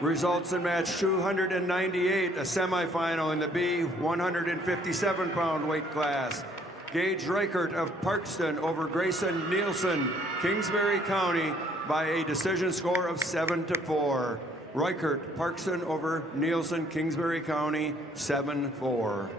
Results in match 298, a semifinal in the B 157-pound weight class. Gage Reichert of Parkston over Grayson Nielsen, Kingsbury County, by a decision score of 7-4. Reichert, Parkston over Nielsen, Kingsbury County, 7-4.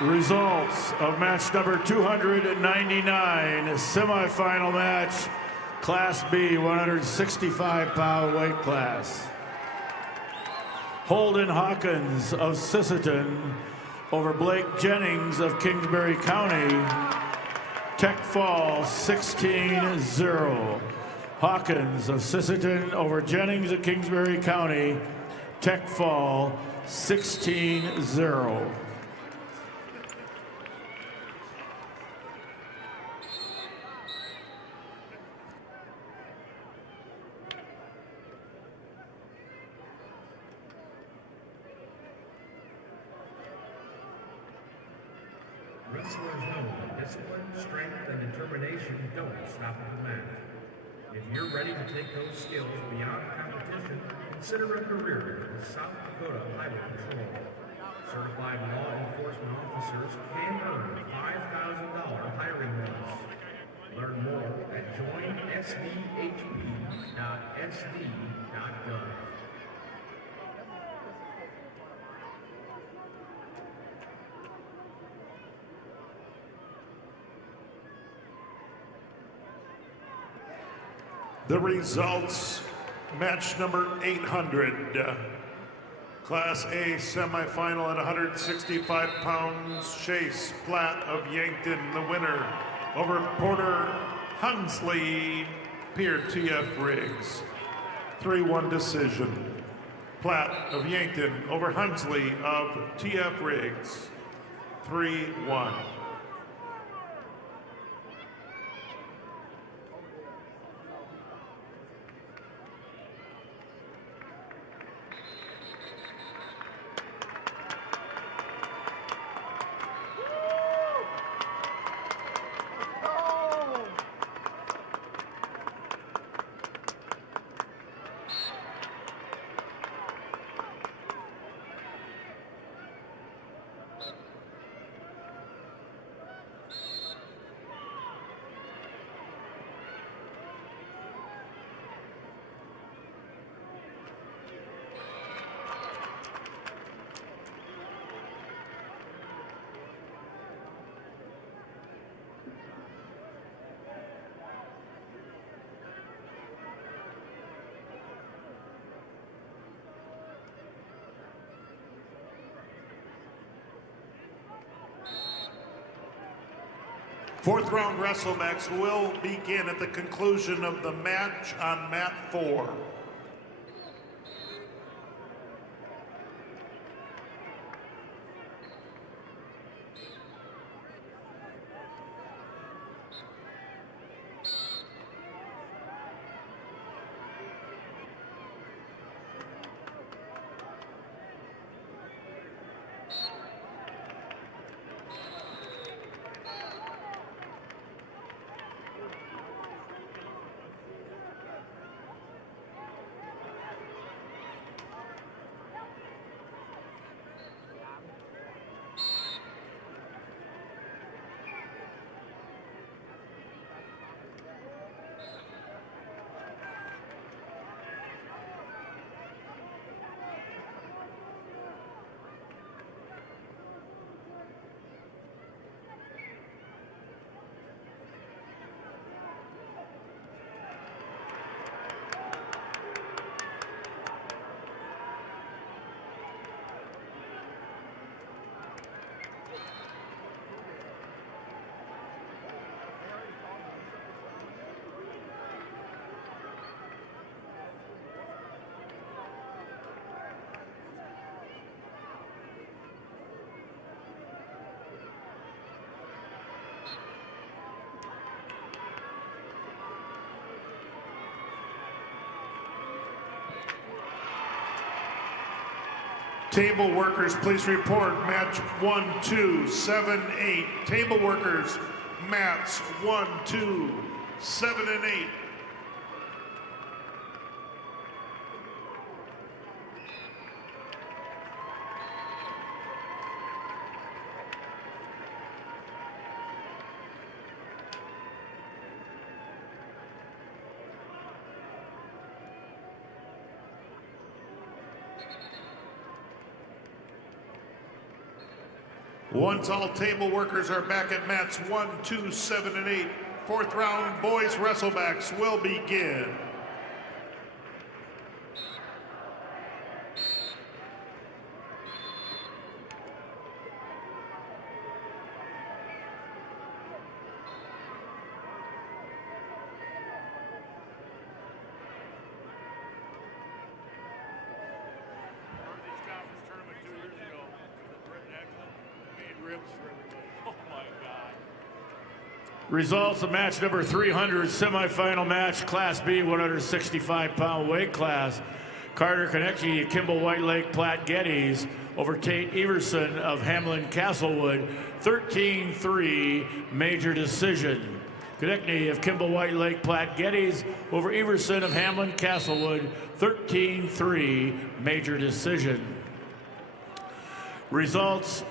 Results of match number 299, semifinal match, Class B, 165-pound weight class. Holden Hawkins of Sisseton over Blake Jennings of Kingsbury County. Tech fall 16-0. Hawkins of Sisseton over Jennings of Kingsbury County. Tech fall 16-0. Wrestlers know that discipline, strength, and determination don't stop at the mat. If you're ready to take those skills beyond competition, consider a career with South Dakota Highway Patrol. Certified law enforcement officers can earn a $5,000 hiring bonus. Learn more at joinsdhp.sd.gov. The results, match number 800, Class A semifinal at 165 pounds, Chase Platt of Yankton, the winner, over Porter Hunsley, Pierre T.F. Riggs. 3-1 decision. Platt of Yankton over Hunsley of T.F. Riggs. 3-1. Fourth round WrestleMax will begin at the conclusion of the match on mat 4. Table workers, please report match 1, 2, 7, 8. Table workers, mats 1, 2, 7, and 8. Once all table workers are back at mats 1, 2, 7, and 8, fourth round boys wrestlebacks will begin. Northeast Conference tournament 2 years ago. Britton Eklund made ribs for everybody. Oh my God. Results of match number 300, semifinal match, Class B, 165-pound weight class. Carter Konechny, Kimball White Lake Platte Geddes over Tate Everson of Hamlin Castlewood, 13-3 major decision. Konechny of Kimball White Lake Platte Geddes over Everson of Hamlin Castlewood, 13-3 major decision. Results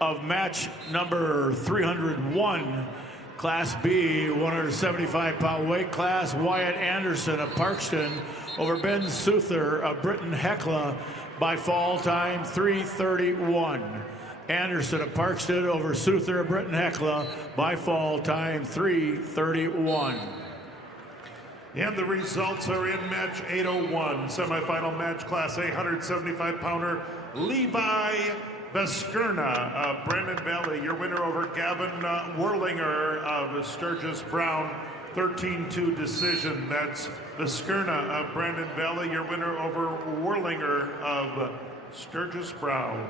of match number 301, Class B, 175-pound weight class, Wyatt Anderson of Parkston over Ben Souther of Britton Hecla by fall time 3:31. Anderson of Parkston over Souther of Britton Hecla by fall time 3:31. And the results are in match 801, semifinal match, Class A 175-pounder, Levi Veskerna of Brandon Valley, your winner over Gavin Werlinger of Sturgis Brown, 13-2 decision. That's Veskerna of Brandon Valley, your winner over Werlinger of Sturgis Brown.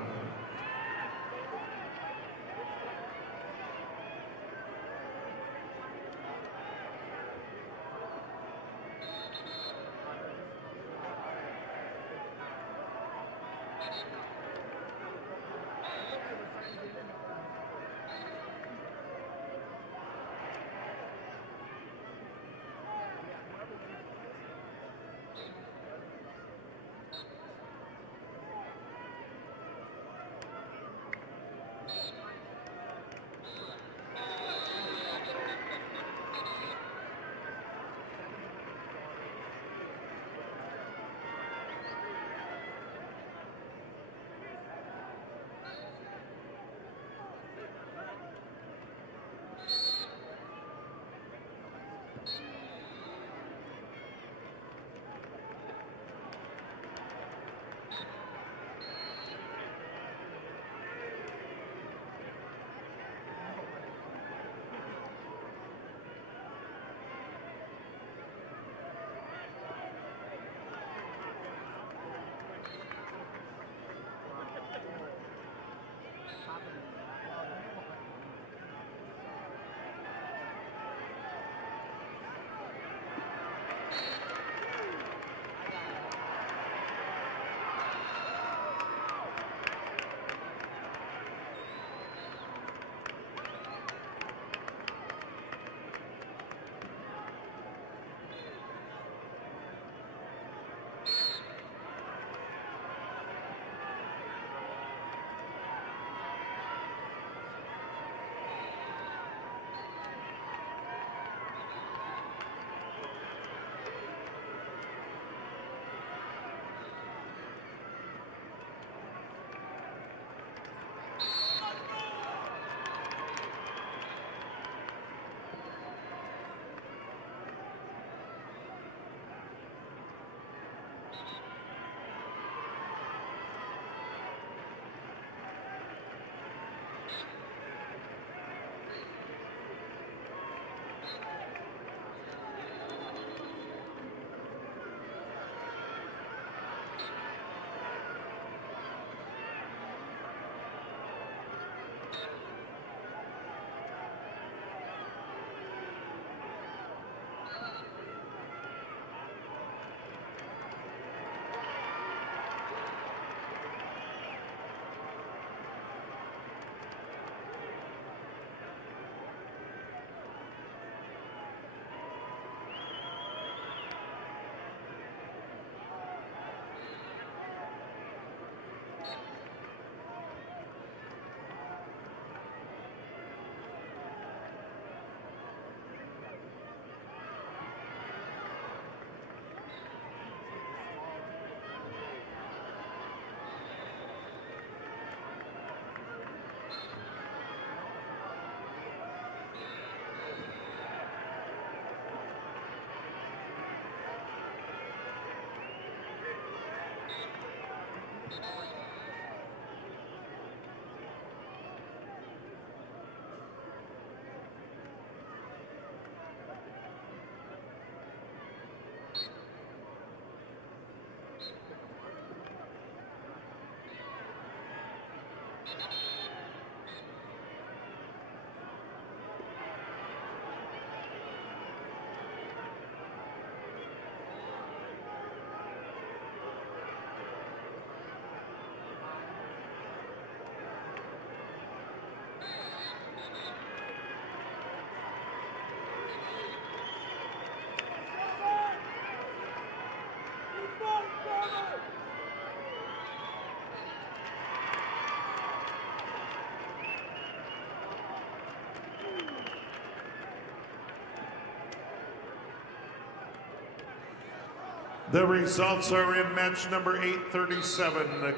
The results are in match number 837, the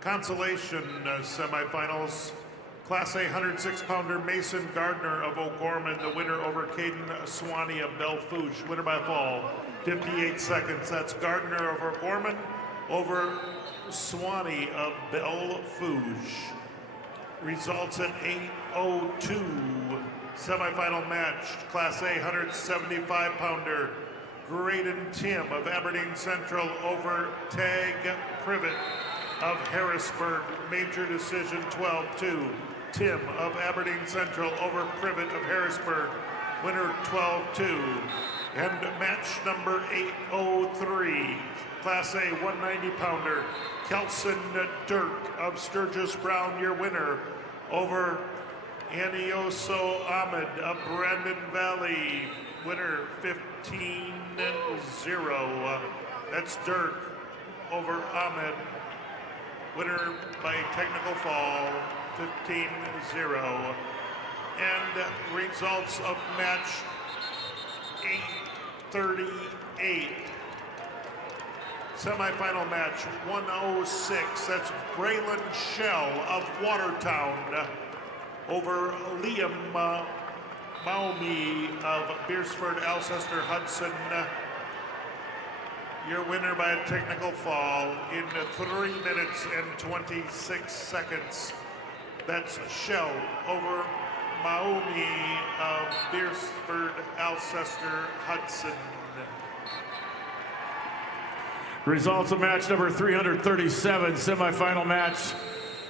consolation semifinals. Class A 106-pounder Mason Gardner of O'Gorman, the winner over Caden Swanee of Belle Fourche. Winner by fall, 58 seconds. That's Gardner of O'Gorman over Swanee of Belle Fourche. Results at 8:02. Semifinal match, Class A 175-pounder Graydon Tim of Aberdeen Central over Tag Privet of Harrisburg. Major decision 12-2. Tim of Aberdeen Central over Privet of Harrisburg. Winner 12-2. And match number 803. Class A 190-pounder Kelson Dirk of Sturgis Brown, your winner, over Anioso Ahmed of Brandon Valley. Winner 15-0. That's Dirk over Ahmed. Winner by technical fall, 15-0. And results of match 838. Semifinal match 106. That's Braylon Shell of Watertown over Liam Maumee of Beersford Alcester Hudson. Your winner by a technical fall in 3 minutes and 26 seconds. That's Shell over Maumee of Beersford Alcester Hudson. Results of match number 337, semifinal match,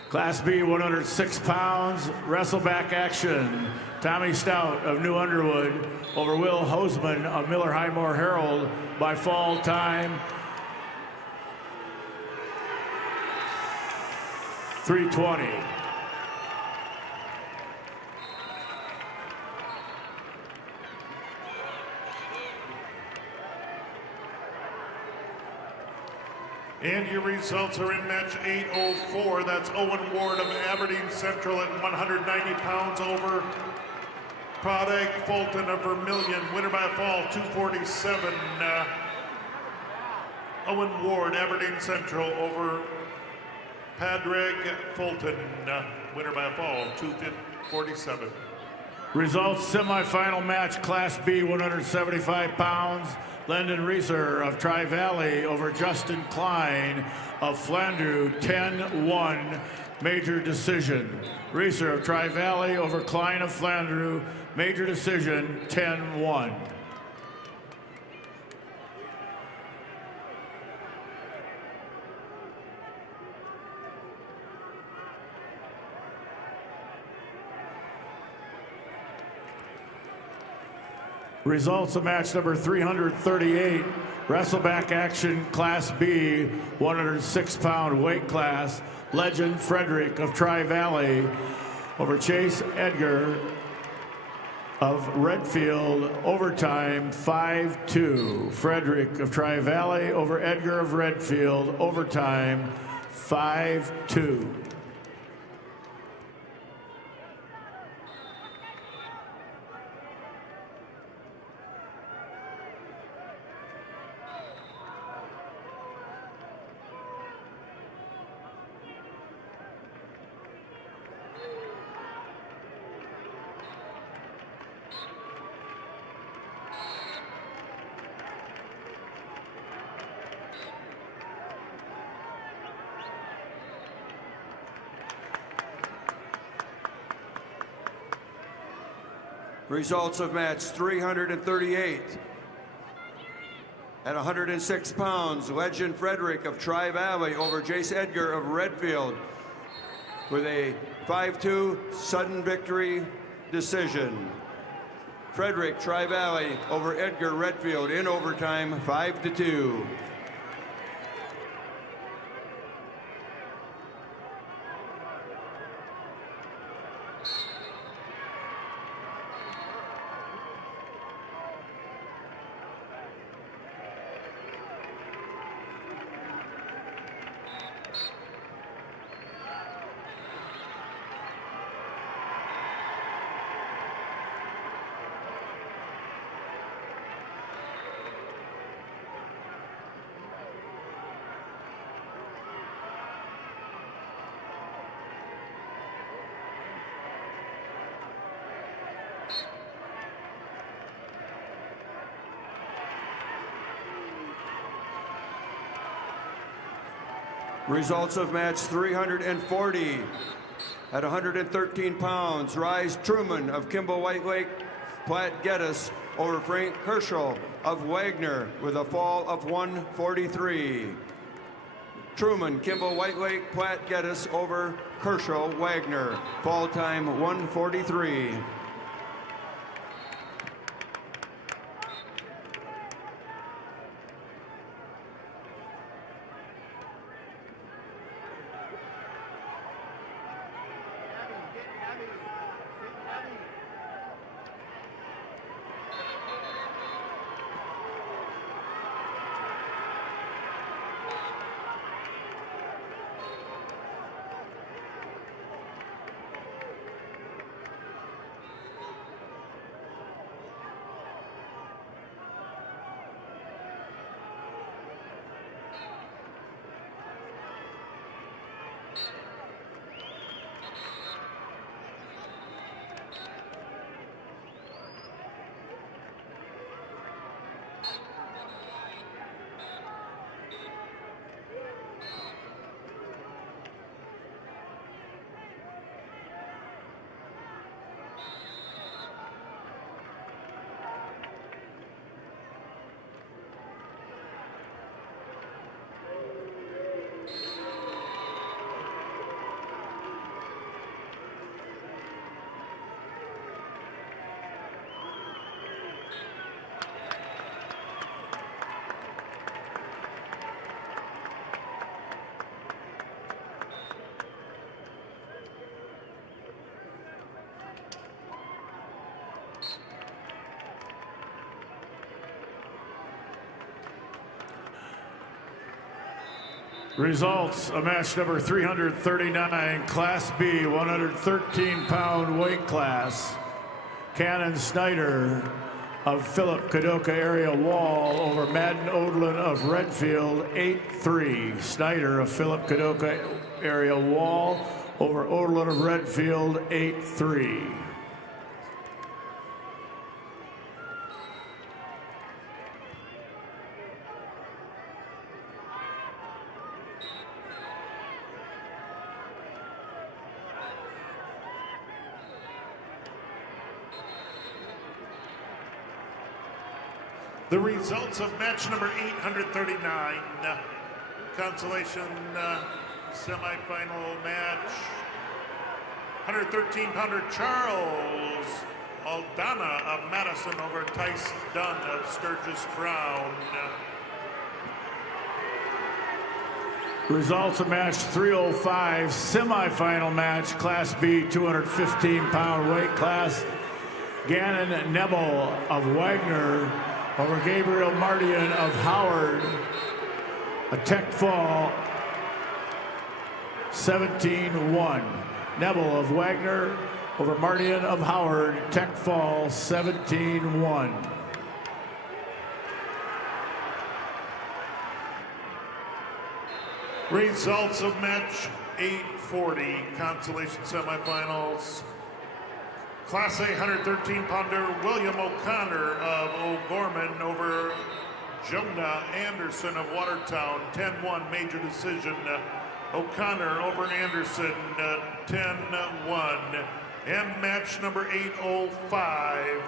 Class B, 106 pounds, wrestleback action. Tommy Stout of New Underwood over Will Hoseman of Miller Highmore Herald by fall time, 3:20. And your results are in match 804. That's Owen Ward of Aberdeen Central at 190 pounds over Pradag Fulton of Vermilion. Winner by fall, 247. Owen Ward, Aberdeen Central over Padraig Fulton. Winner by fall, 247. Results semifinal match, Class B, 175 pounds. Lyndon Reeser of Tri-Valley over Justin Klein of Flandreau, 10-1, major decision. Reeser of Tri-Valley over Klein of Flandreau, major decision, 10-1. Results of match number 338, wrestleback action, Class B, 106-pound weight class. Legend Frederick of Tri-Valley over Chase Edgar of Redfield, overtime 5-2. Frederick of Tri-Valley over Edgar of Redfield, overtime 5-2. Results of match 338. At 106 pounds, Legend Frederick of Tri-Valley over Jace Edgar of Redfield with a 5-2 sudden victory decision. Frederick Tri-Valley over Edgar Redfield in overtime, 5-2. Results of match 340. At 113 pounds, Rise Truman of Kimball White Lake Platte Geddes over Frank Herschel of Wagner with a fall of 143. Truman, Kimball White Lake Platte Geddes over Herschel Wagner. Fall time 143. Results of match number 339, Class B, 113-pound weight class. Cannon Snyder of Philip Kadoka area Wall over Madden Odlin of Redfield, 8-3. Snyder of Philip Kadoka area Wall over Odlin of Redfield, 8-3. The results of match number 839, consolation semifinal match. 113-pounder Charles Aldana of Madison over Tice Dunn of Sturgis Brown. Results of match 305, semifinal match, Class B, 215-pound weight class. Gannon Nebel of Wagner over Gabriel Mardian of Howard. A tech fall, 17-1. Nebel of Wagner over Mardian of Howard, tech fall, 17-1. Results of match 840, consolation semifinals. Class A 113-pounder William O'Connor of O'Gorman over Jonah Anderson of Watertown, 10-1 major decision. O'Connor over Anderson, 10-1. And match number 805,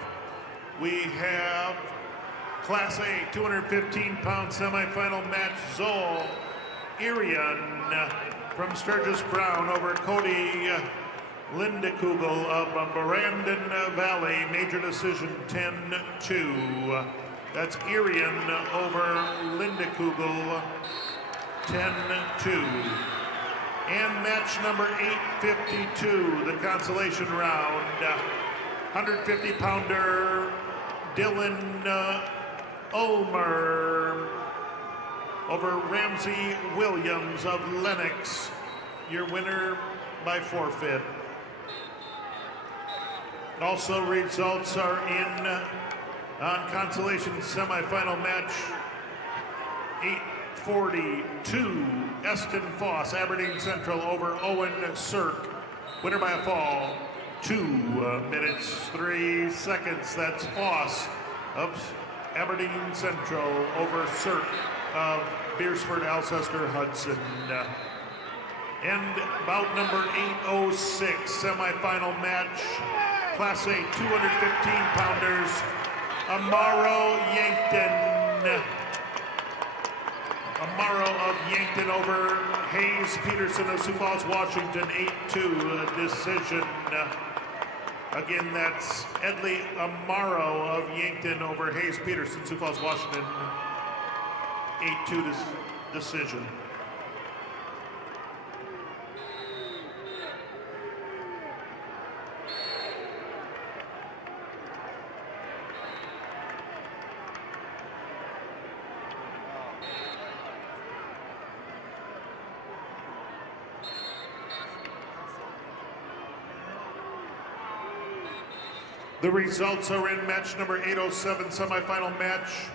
we have Class A 215-pound semifinal match, Zoll Irian from Sturgis Brown over Cody Lindekugel of Brandon Valley, major decision 10-2. That's Irian over Lindekugel, 10-2. And match number 852, the consolation round. 150-pounder Dylan Ulmer over Ramsey Williams of Lenox. Your winner by forfeit. Also, results are in on consolation semifinal match 842. Eston Foss, Aberdeen Central over Owen Cirque. Winner by a fall, 2 minutes, 3 seconds. That's Foss of Aberdeen Central over Cirque of Beersford, Alcester, Hudson. And bout number 806, semifinal match, Class A 215-pounders, Amaro Yankton. Amaro of Yankton over Hayes Peterson of Sioux Falls, Washington, 8-2 decision. Again, that's Edley Amaro of Yankton over Hayes Peterson, Sioux Falls, Washington, 8-2 decision. The results are in match number 807, semifinal match.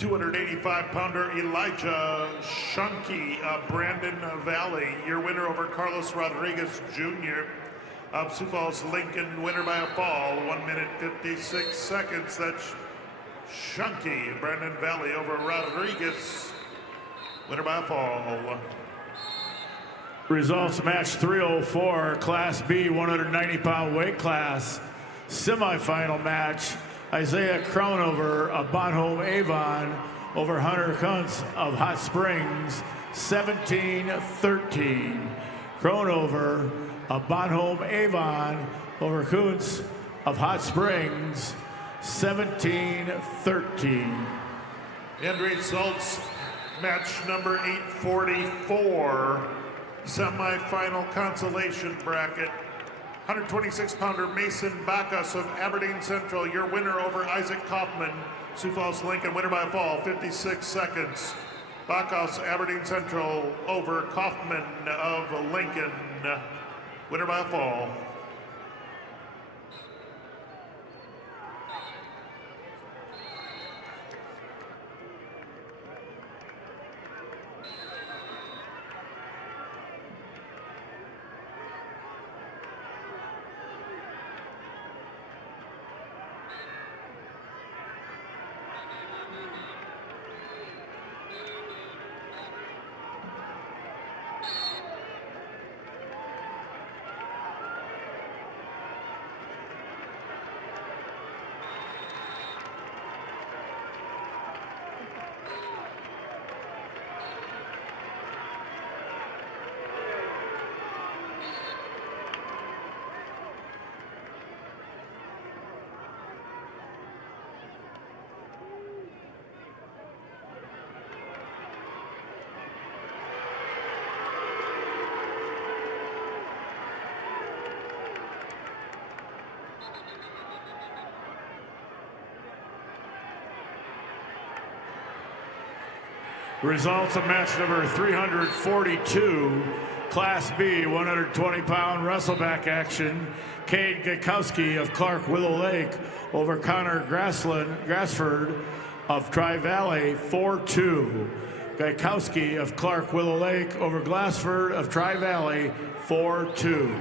285-pounder Elijah Shunky of Brandon Valley, your winner over Carlos Rodriguez Jr. of Sioux Falls, Lincoln, winner by a fall, 1 minute 56 seconds. That's Shunky, Brandon Valley over Rodriguez, winner by a fall. Results match 304, Class B, 190-pound weight class. Semifinal match, Isaiah Crownover of Bonhomme Avon over Hunter Kuntz of Hot Springs, 17-13. Crownover of Bonhomme Avon over Kuntz of Hot Springs, 17-13. End results, match number 844, semifinal consolation bracket. 126-pounder Mason Bacchus of Aberdeen Central, your winner over Isaac Kaufman, Sioux Falls, Lincoln, winner by a fall, 56 seconds. Bacchus, Aberdeen Central over Kaufman of Lincoln, winner by a fall. Results of match number 342, Class B, 120-pound wrestleback action. Cade Gakowski of Clark Willow Lake over Connor Grassford of Tri-Valley, 4-2. Gakowski of Clark Willow Lake over Glassford of Tri-Valley, 4-2.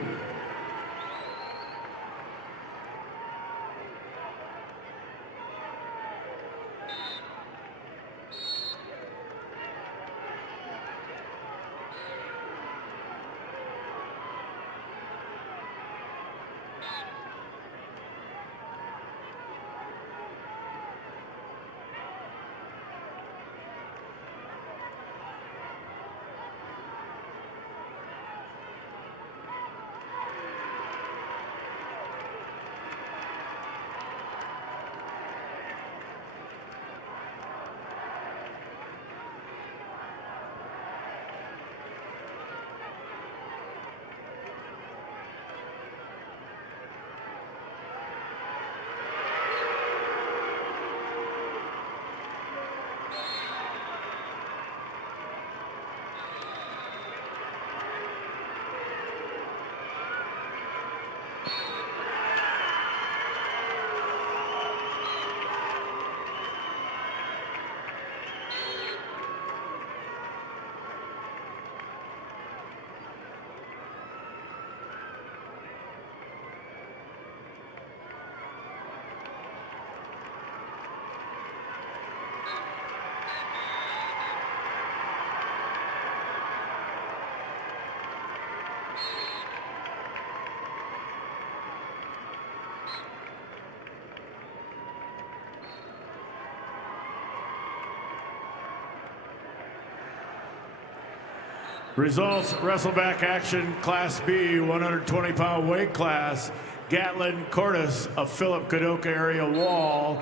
Results, wrestleback action, Class B, 120-pound weight class. Gatlin Cordes of Philip Kadoka area Wall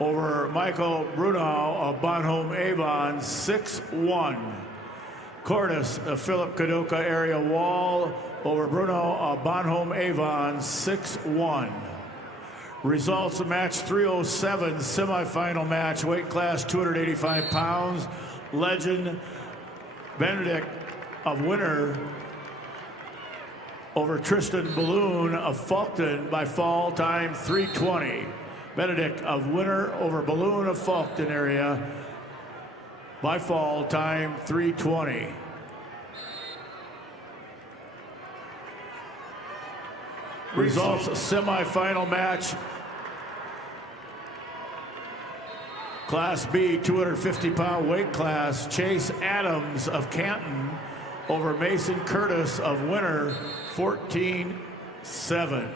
over Michael Brunau of Bonhomme Avon, 6-1. Cordes of Philip Kadoka area Wall over Bruno of Bonhomme Avon, 6-1. Results of match 307, semifinal match, weight class 285 pounds. Legend Benedict of Winter over Tristan Balloon of Faulkton by fall, time 3:20. Benedict of Winter over Balloon of Faulkton area by fall, time 3:20. Results semifinal match. Class B, 250-pound weight class. Chase Adams of Canton over Mason Curtis of Winter, 14-7.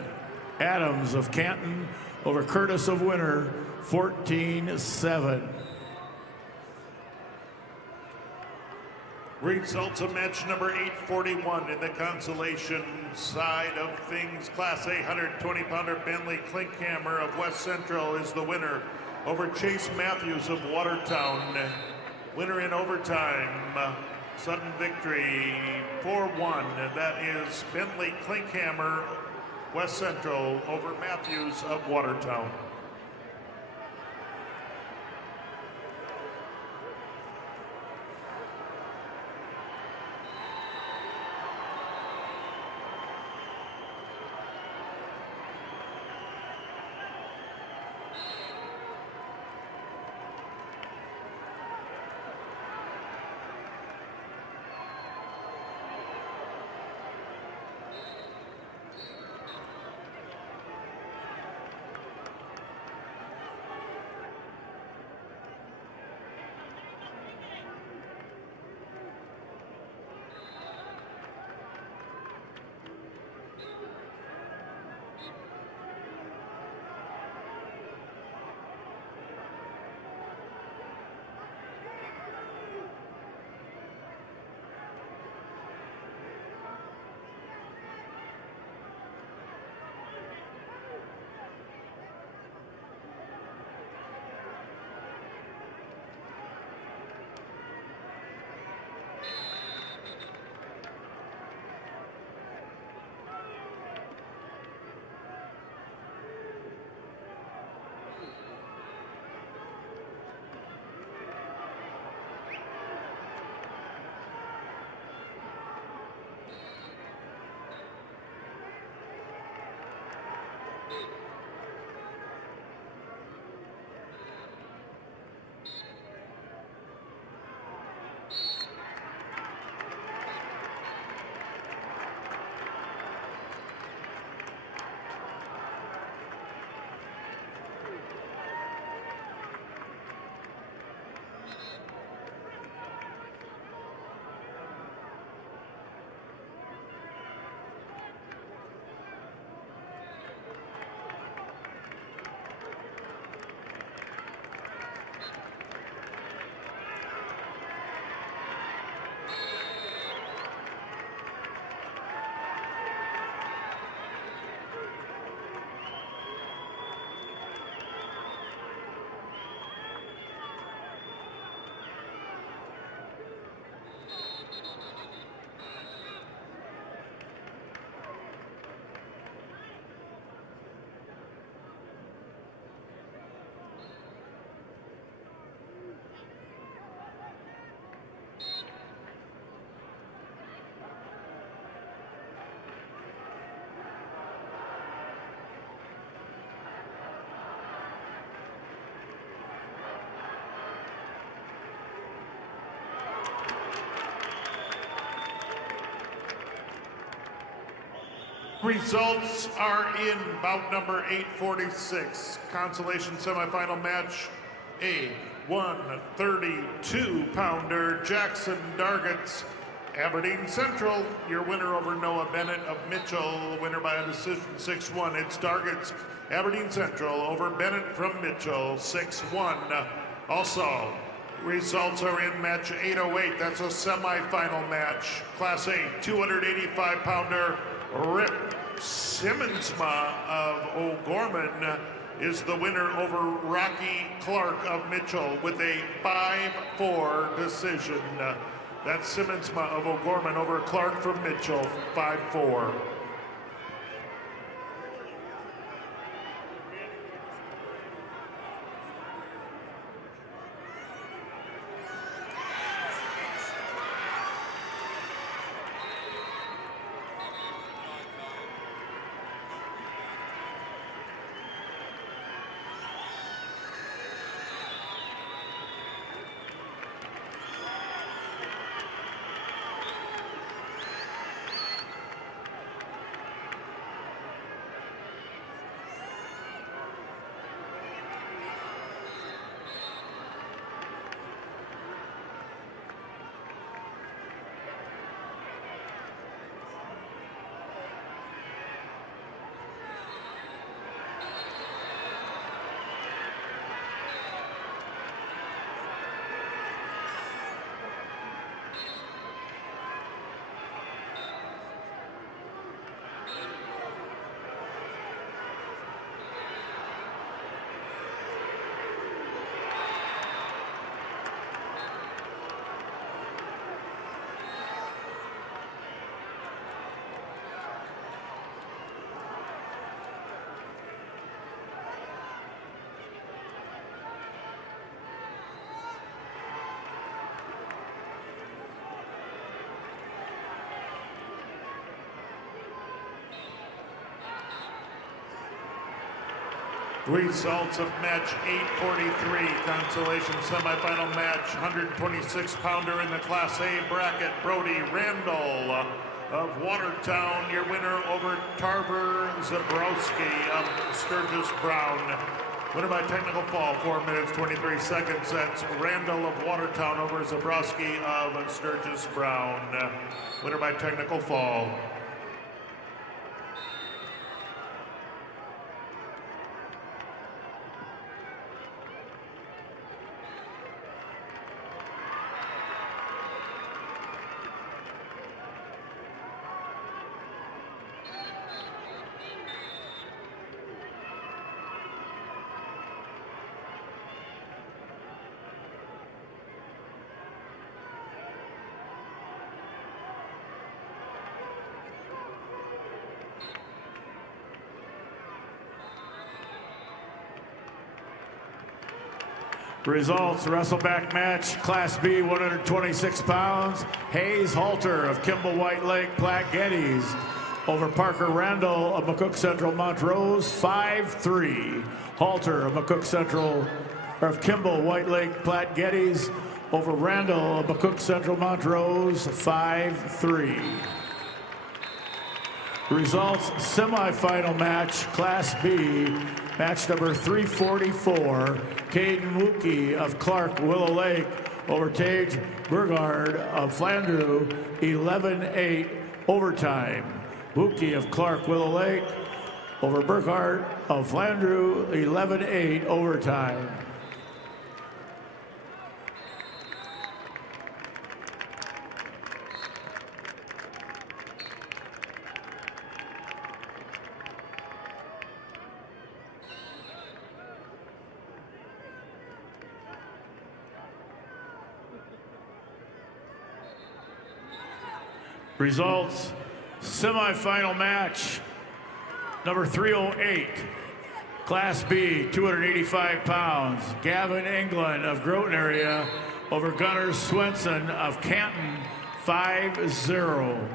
Adams of Canton over Curtis of Winter, 14-7. Results of match number 841 in the consolation side of things. Class A 120-pounder Bentley Klinkhammer of West Central is the winner over Chase Matthews of Watertown. Winner in overtime, sudden victory, 4-1. That is Bentley Klinkhammer, West Central over Matthews of Watertown. Results are in bout number 846. Consolation semifinal match. A 132-pounder Jackson Dargett, Aberdeen Central. Your winner over Noah Bennett of Mitchell. Winner by a decision, 6-1. It's Dargett, Aberdeen Central over Bennett from Mitchell, 6-1. Also, Results are in match 808. That's a semifinal match. Class A 285-pounder Rip Simmonsma of O'Gorman is the winner over Rocky Clark of Mitchell with a 5-4 decision. That's Simmonsma of O'Gorman over Clark from Mitchell, 5-4. Results of match 843, consolation semifinal match, 126-pounder in the Class A bracket, Brody Randall of Watertown, your winner over Tarver Zabrowski of Sturgis Brown. Winner by technical fall, 4 minutes, 23 seconds. That's Randall of Watertown over Zabrowski of Sturgis Brown. Winner by technical fall. Results, wrestleback match, Class B, 126 pounds. Hayes Halter of Kimball White Lake Platte Geddes over Parker Randall of McCook Central Montrose, 5-3. Halter of McCook Central, of Kimball White Lake Platte Geddes over Randall of McCook Central Montrose, 5-3. Results, semifinal match, Class B, match number 344, Caden Wookie of Clark Willow Lake over Tage Burgard of Flandreau, 11-8 overtime. Wookie of Clark Willow Lake over Burgard of Flandreau, 11-8 overtime. Results, semifinal match, number 308, Class B, 285 pounds, Gavin England of Groton area over Gunnar Swenson of Canton, 5-0.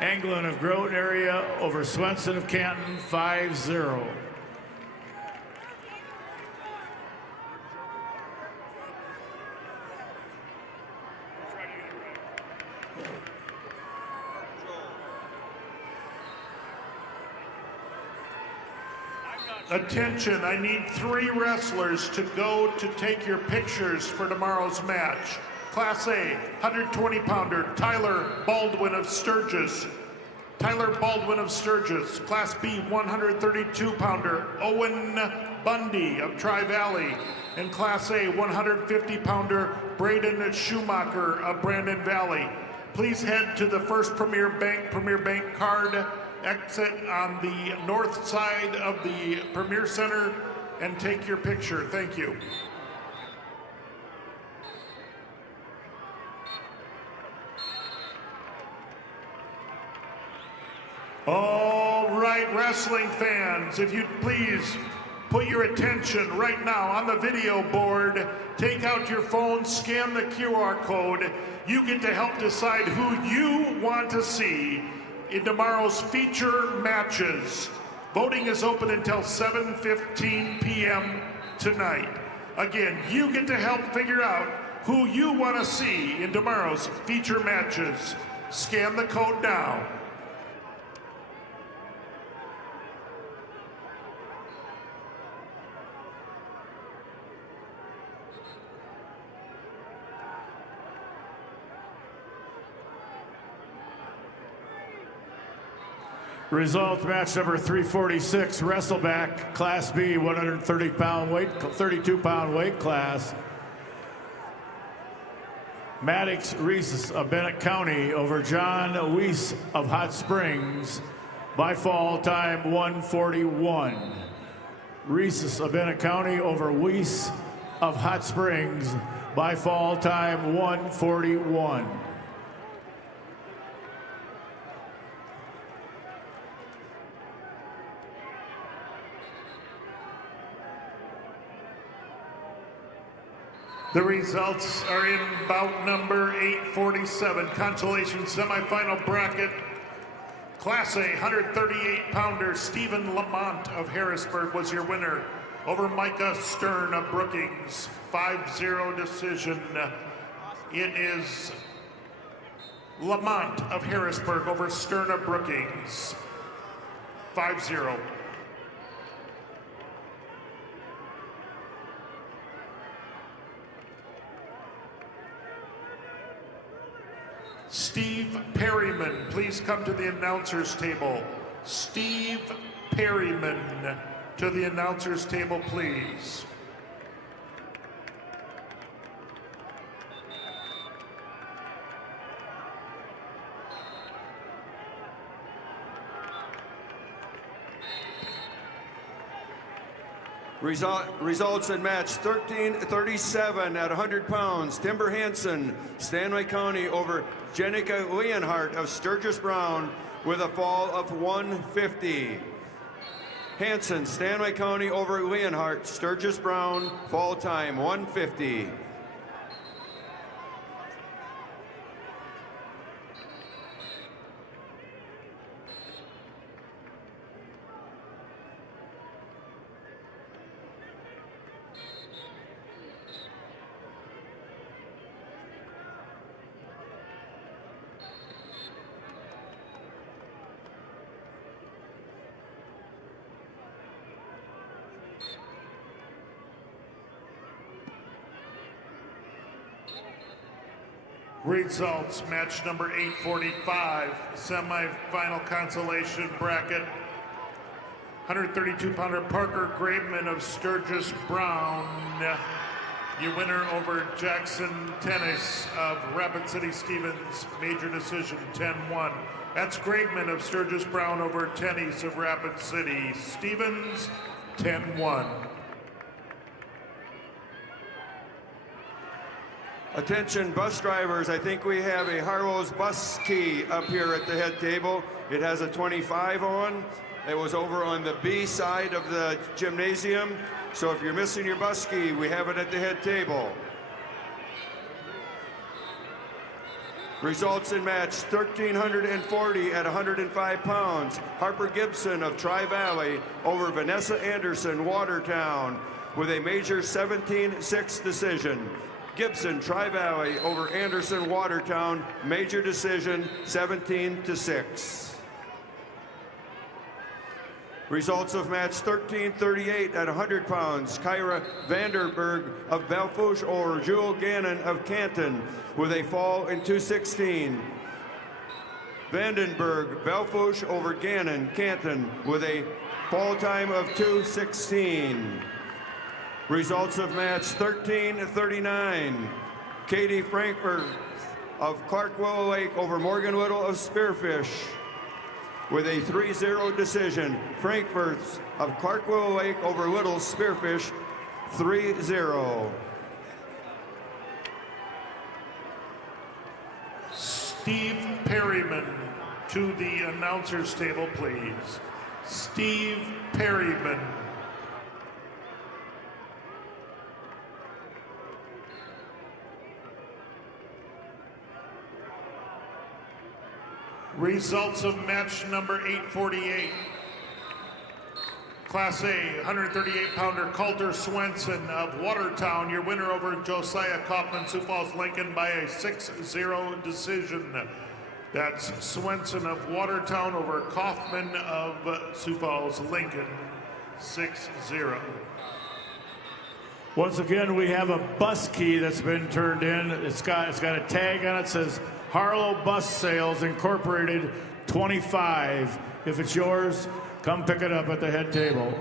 England of Groton area over Swenson of Canton, 5-0. Attention, I need 3 wrestlers to go to take your pictures for tomorrow's match. Class A, 120-pounder, Tyler Baldwin of Sturgis. Tyler Baldwin of Sturgis, Class B 132-pounder Owen Bundy of Tri-Valley, and Class A 150-pounder Braden Schumacher of Brandon Valley. Please head to the First Premier Bank card exit on the north side of the Premier Center and take your picture. Thank you. All right, wrestling fans, if you'd please put your attention right now on the video board, take out your phone, scan the QR code. You get to help decide who you want to see in tomorrow's feature matches. Voting is open until 7:15 p.m. tonight. Again, you get to help figure out who you want to see in tomorrow's feature matches. Scan the code now. Results, match number 346, Wrestleback, Class B, 32-pound weight class. Maddox Reese of Bennett County over John Weiss of Hot Springs by fall time 1:41. Reese of Bennett County over Weiss of Hot Springs by fall time 1:41. The results are in bout number 847, consolation semifinal bracket. Class A 138-pounder Stephen Lamont of Harrisburg was your winner over Micah Stern of Brookings. 5-0 decision. It is Lamont of Harrisburg over Stern of Brookings. 5-0. Steve Perryman, please come to the announcer's table. Steve Perryman to the announcer's table, please. Results in match 1337 at 100 pounds. Timber Hansen, Stanley County over Jenica Leonhardt of Sturgis Brown with a fall of 150. Hansen, Stanley County over Leonhardt, Sturgis Brown, fall time 150. Results, match number 845, semifinal consolation bracket. 132-pounder Parker Graveman of Sturgis Brown. Your winner over Jackson Tennis of Rapid City Stevens, major decision 10-1. That's Graveman of Sturgis Brown over Tennis of Rapid City Stevens, 10-1. Attention bus drivers, I think we have a Harlow's bus key up here at the head table. It has a 25 on. It was over on the B side of the gymnasium. So if you're missing your bus key, we have it at the head table. Results in match 1340 at 105 pounds. Harper Gibson of Tri-Valley over Vanessa Anderson, Watertown, with a major 17-6 decision. Gibson, Tri-Valley over Anderson, Watertown, major decision 17-6. Results of match 1338 at 100 pounds. Kyra Vanderberg of Belfouche or Jewel Gannon of Canton with a fall in 216. Vandenberg Belfouche over Gannon Canton with a fall time of 2:16. Results of match 13-39. Katie Frankfurt of Clark Willow Lake over Morgan Whittle of Spearfish with a 3-0 decision. Frankfurt of Clark Willow Lake over Little Spearfish 3-0. Steve Perryman to the announcer's table, please. Steve Perryman. Results of match number 848. Class A, 138-pounder Calder Swenson of Watertown, your winner over Josiah Kaufman, Sioux Falls, Lincoln by a 6-0 decision. That's Swenson of Watertown over Kaufman of Sioux Falls, Lincoln, 6-0. Once again, we have a bus key that's been turned in. It's got a tag on it that says Harlow Bus Sales Incorporated 25. If it's yours, come pick it up at the head table.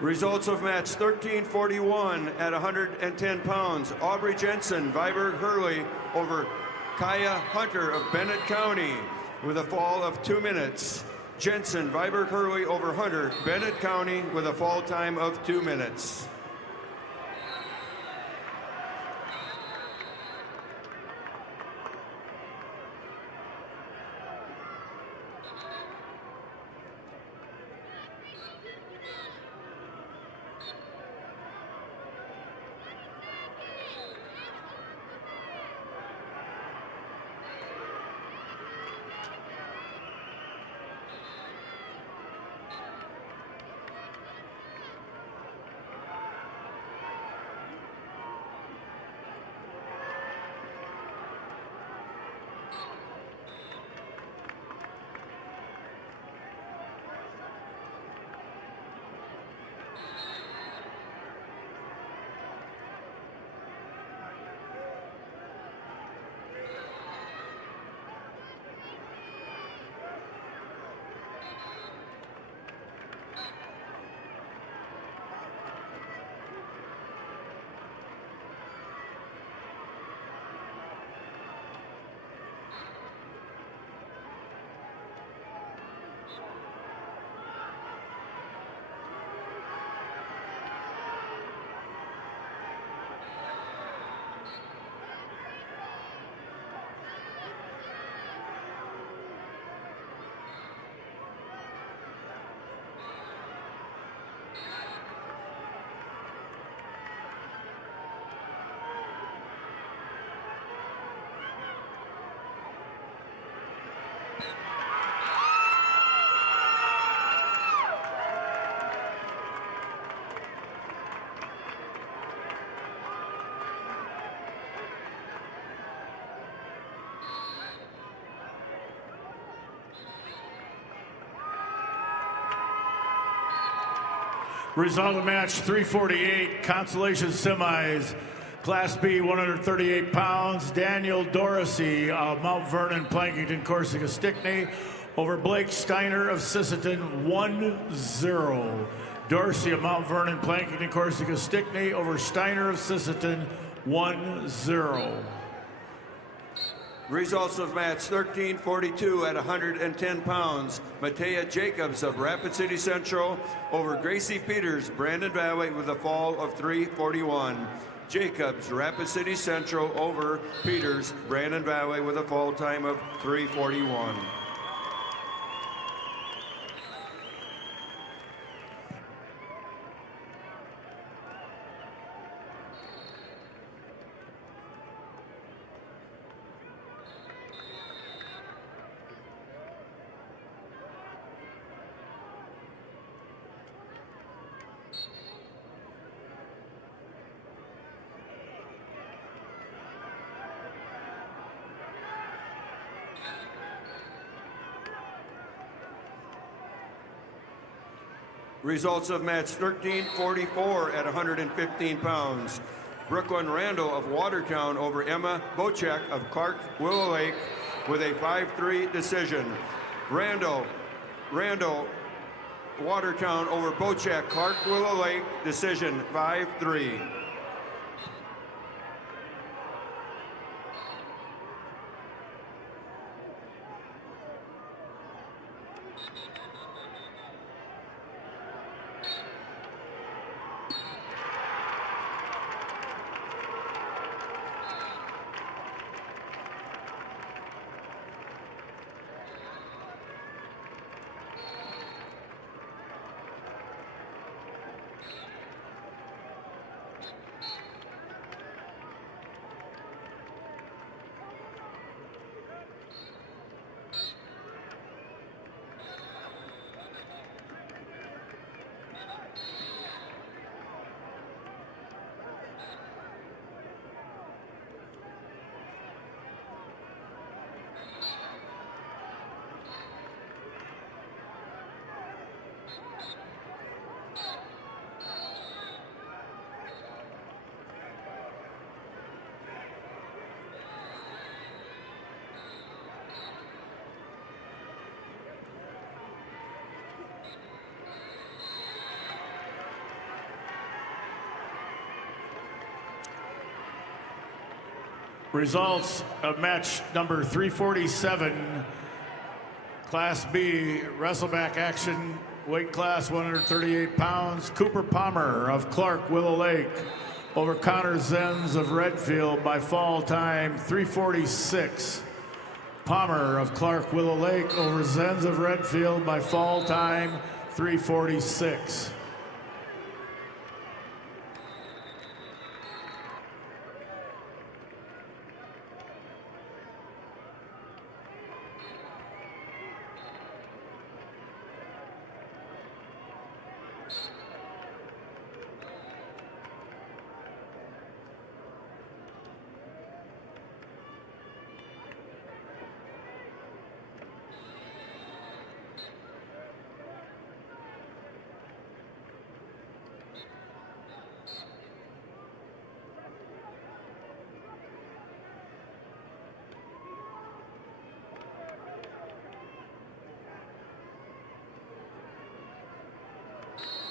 Results of match 1341 at 110 pounds. Aubrey Jensen, Viborg Hurley over Kaya Hunter of Bennett County with a fall of 2 minutes. Jensen, Viborg Hurley over Hunter, Bennett County with a fall time of 2 minutes. Result of the match 348, consolation semis. Class B, 138 pounds. Daniel Dorsey of Mount Vernon, Plankington, Corsica, Stickney over Blake Steiner of Sisseton, 1-0. Dorsey of Mount Vernon, Plankington, Corsica, Stickney over Steiner of Sisseton, 1-0. Results of match 1342 at 110 pounds. Matea Jacobs of Rapid City Central over Gracie Peters, Brandon Valley with a fall of 341. Jacobs, Rapid City Central over Peters, Brandon Valley with a fall time of 341. Results of match 1344 at 115 pounds. Brooklyn Randall of Watertown over Emma Bochek of Clark Willow Lake with a 5-3 decision. Randall Watertown over Bochac Clark Willow Lake, decision 5-3. Results of match number 347, Class B, wrestleback action, weight class 138 pounds. Cooper Palmer of Clark Willow Lake over Connor Zenz of Redfield by fall time 346. Palmer of Clark Willow Lake over Zenz of Redfield by fall time 346.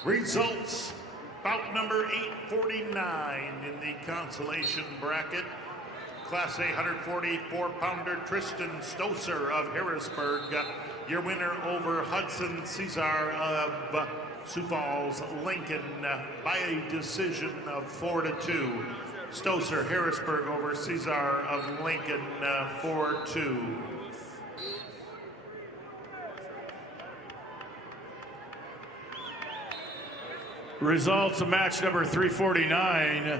Results, bout number 849 in the consolation bracket. Class A 144-pounder Tristan Stoser of Harrisburg, your winner over Hudson Cesar of Sioux Falls, Lincoln, by a decision of 4-2. Stoser, Harrisburg over Cesar of Lincoln, 4-2. Results of match number 349,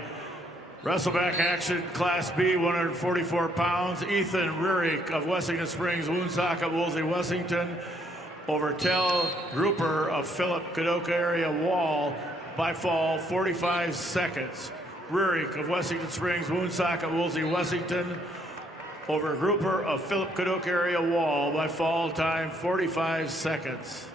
wrestleback action, Class B, 144 pounds. Ethan Rurik of Wessington Springs, Woonsocket, Woolsey, Wessington over Tel Grouper of Philip Kadoka area Wall by fall 45 seconds. Rurik of Wessington Springs, Woonsocket, Woolsey, Wessington over Grouper of Philip Kadoka area Wall by fall time 45 seconds.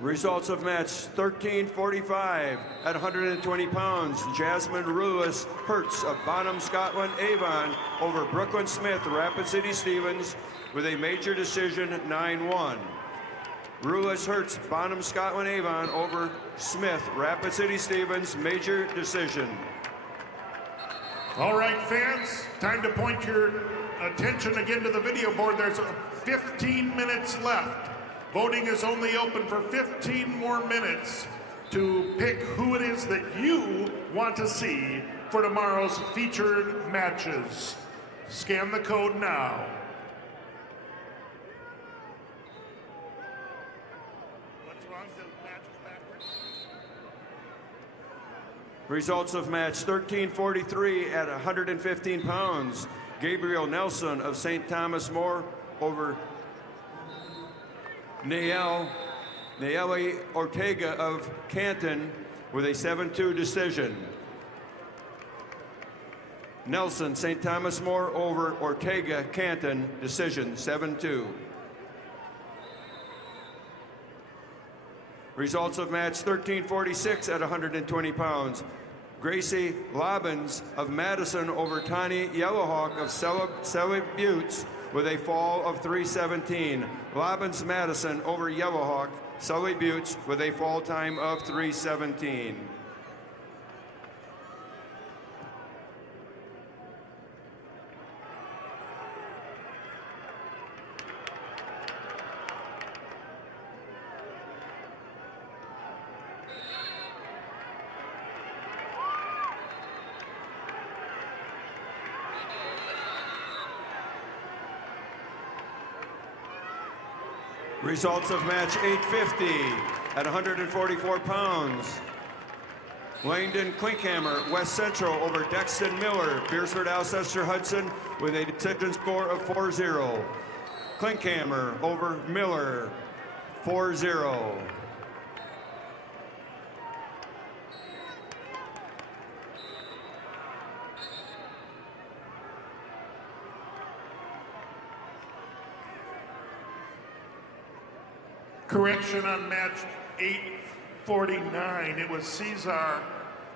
Results of match 1345 at 120 pounds. Jasmine Rulis Hertz of Bonham, Scotland, Avon over Brooklyn Smith, Rapid City Stevens with a major decision 9-1. Rulis Hertz, Bonham, Scotland, Avon over Smith, Rapid City Stevens, major decision. All right, fans, time to point your attention again to the video board. There's 15 minutes left. Voting is only open for 15 more minutes to pick who it is that you want to see for tomorrow's featured matches. Scan the code now. What's wrong? The match is backwards? Results of match 1343 at 115 pounds. Gabriel Nelson of St. Thomas More over Nayeli Ortega of Canton with a 7-2 decision. Nelson, St. Thomas More over Ortega, Canton, decision 7-2. Results of match 1346 at 120 pounds. Gracie Lobbins of Madison over Tani Yellowhawk of Selly Buttes with a fall of 317. Lobbins Madison over Yellowhawk, Selly Buttes with a fall time of 317. Results of match 850 at 144 pounds. Langdon Klinkhammer, West Central over Dexton Miller, Beersford Alcester Hudson with a decision score of 4-0. Klinkhammer over Miller, 4-0. Correction on match 849. It was Cesar,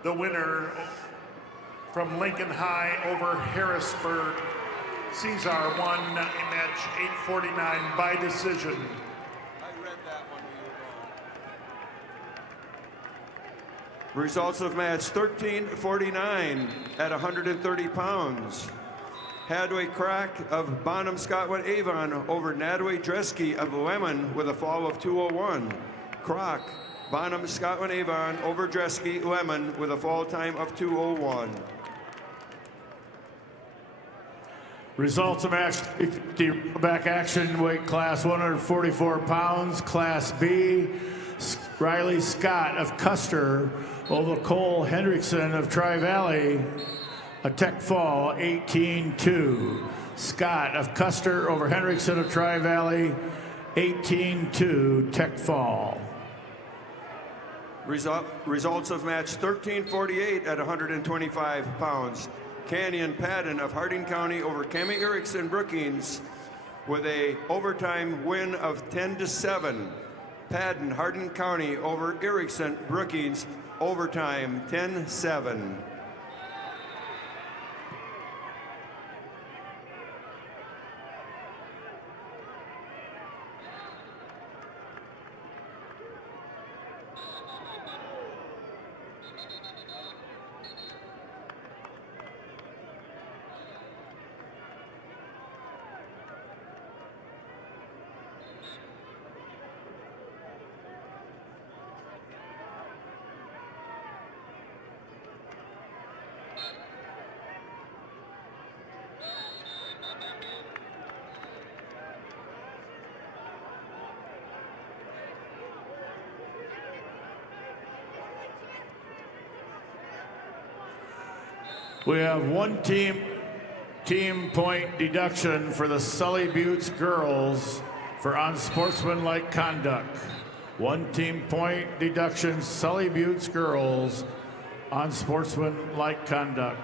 the winner from Lincoln High over Harrisburg. Cesar won match 849 by decision. I read that one when you were gone. Results of match 1349 at 130 pounds. Hadway Crack of Bonham Scotland Avon over Nadway Dresky of Lemon with a fall of 201. Croc, Bonham Scotland Avon over Dresky Lemon with a fall time of 201. Results of match 50 back action, weight class 144 pounds, class B. Riley Scott of Custer over Cole Hendrickson of Tri-Valley. A tech fall, 18-2. Scott of Custer over Hendrickson of Tri-Valley, 18-2, tech fall. Results of match 1348 at 125 pounds. Canyon Padden of Harding County over Cami Erickson Brookings with a overtime win of 10-7. Padden, Harding County over Erickson Brookings, overtime 10-7. We have one team point deduction for the Sully Buttes girls for unsportsmanlike conduct. One team point deduction, Sully Buttes girls, unsportsmanlike conduct.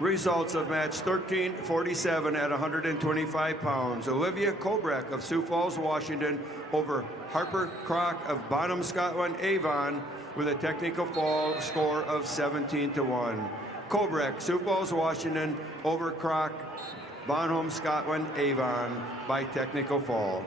Results of match 1347 at 125 pounds. Olivia Kobrak of Sioux Falls, Washington over Harper Crock of Bonham Scotland Avon with a technical fall score of 17-1. Kobrak, Sioux Falls, Washington over Crock, Bonham Scotland Avon by technical fall.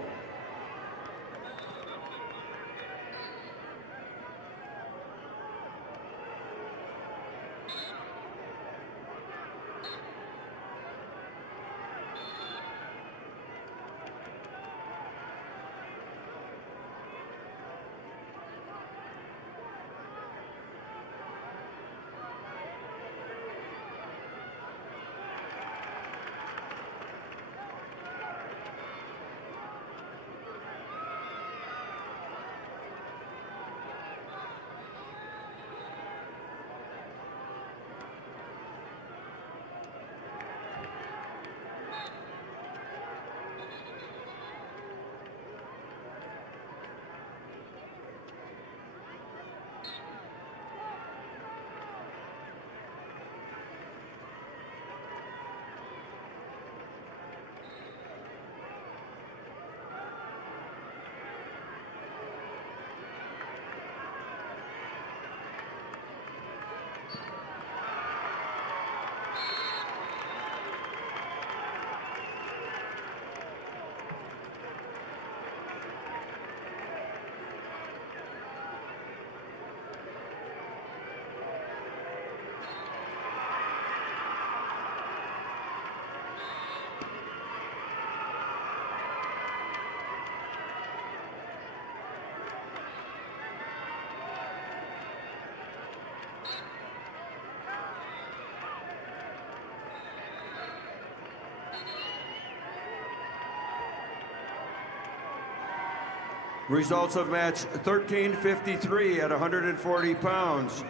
Results of match 1353 at 140 pounds.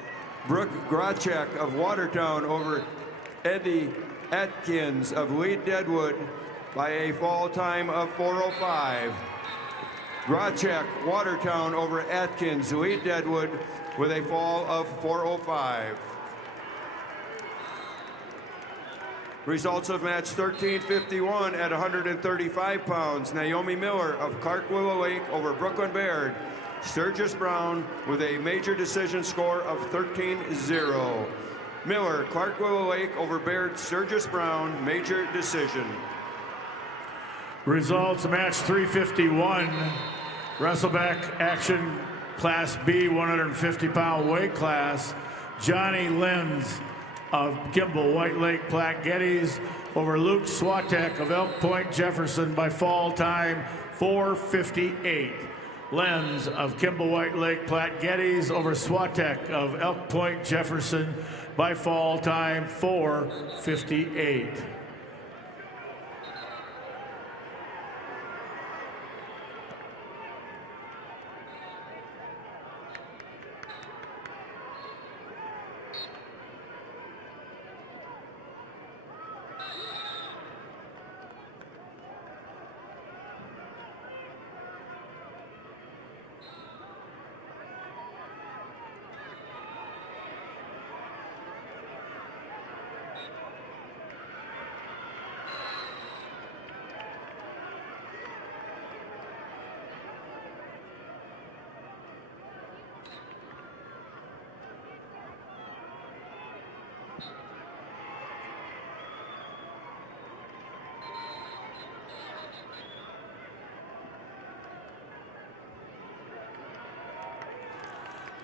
Brooke Grachek of Watertown over Eddie Atkins of Lee Deadwood by a fall time of 4:05. Grachek, Watertown over Atkins, Lee Deadwood with a fall of 4:05. Results of match 1351 at 135 pounds. Naomi Miller of Clark Willow Lake over Brooklyn Baird. Sturgis Brown with a major decision score of 13-0. Miller, Clark Willow Lake over Baird, Sturgis Brown, major decision. Results match 351. Wrestleback action Class B 150-pound weight class. Johnny Lenz of Kimball White Lake Platte Geddes over Luke Swatek of Elk Point Jefferson by fall time 4:58. Lenz of Kimball White Lake Platte Geddes over Swatek of Elk Point Jefferson by fall time 4:58.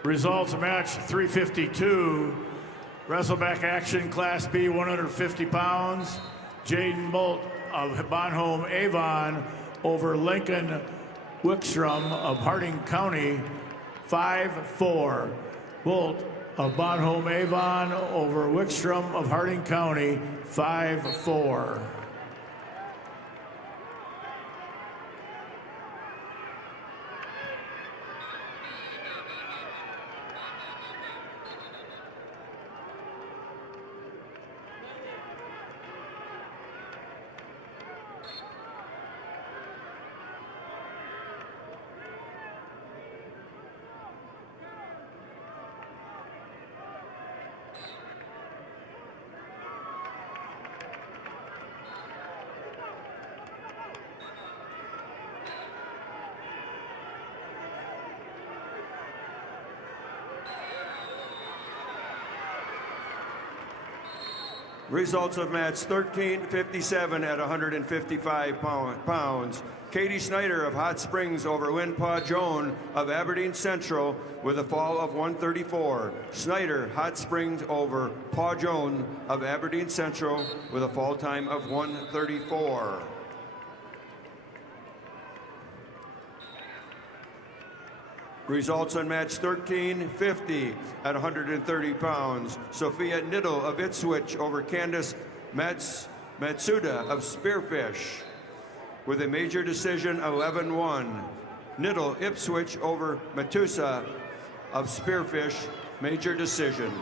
Results match 352. Wrestleback action Class B 150 pounds. Jaden Bolt of Bonhomme Avon over Lincoln Wickstrom of Harding County 5-4. Bolt of Bonhomme Avon over Wickstrom of Harding County 5-4. Results of match 1357 at 155 pounds. Katie Snyder of Hot Springs over Lynn Pa Joan of Aberdeen Central with a fall of 134. Snyder, Hot Springs over Pa Joan of Aberdeen Central with a fall time of 134. Results on match 1350 at 130 pounds. Sophia Niddle of Ipswich over Candace Matsuda of Spearfish with a major decision 11-1. Niddle Ipswich over Matusa of Spearfish, major decision.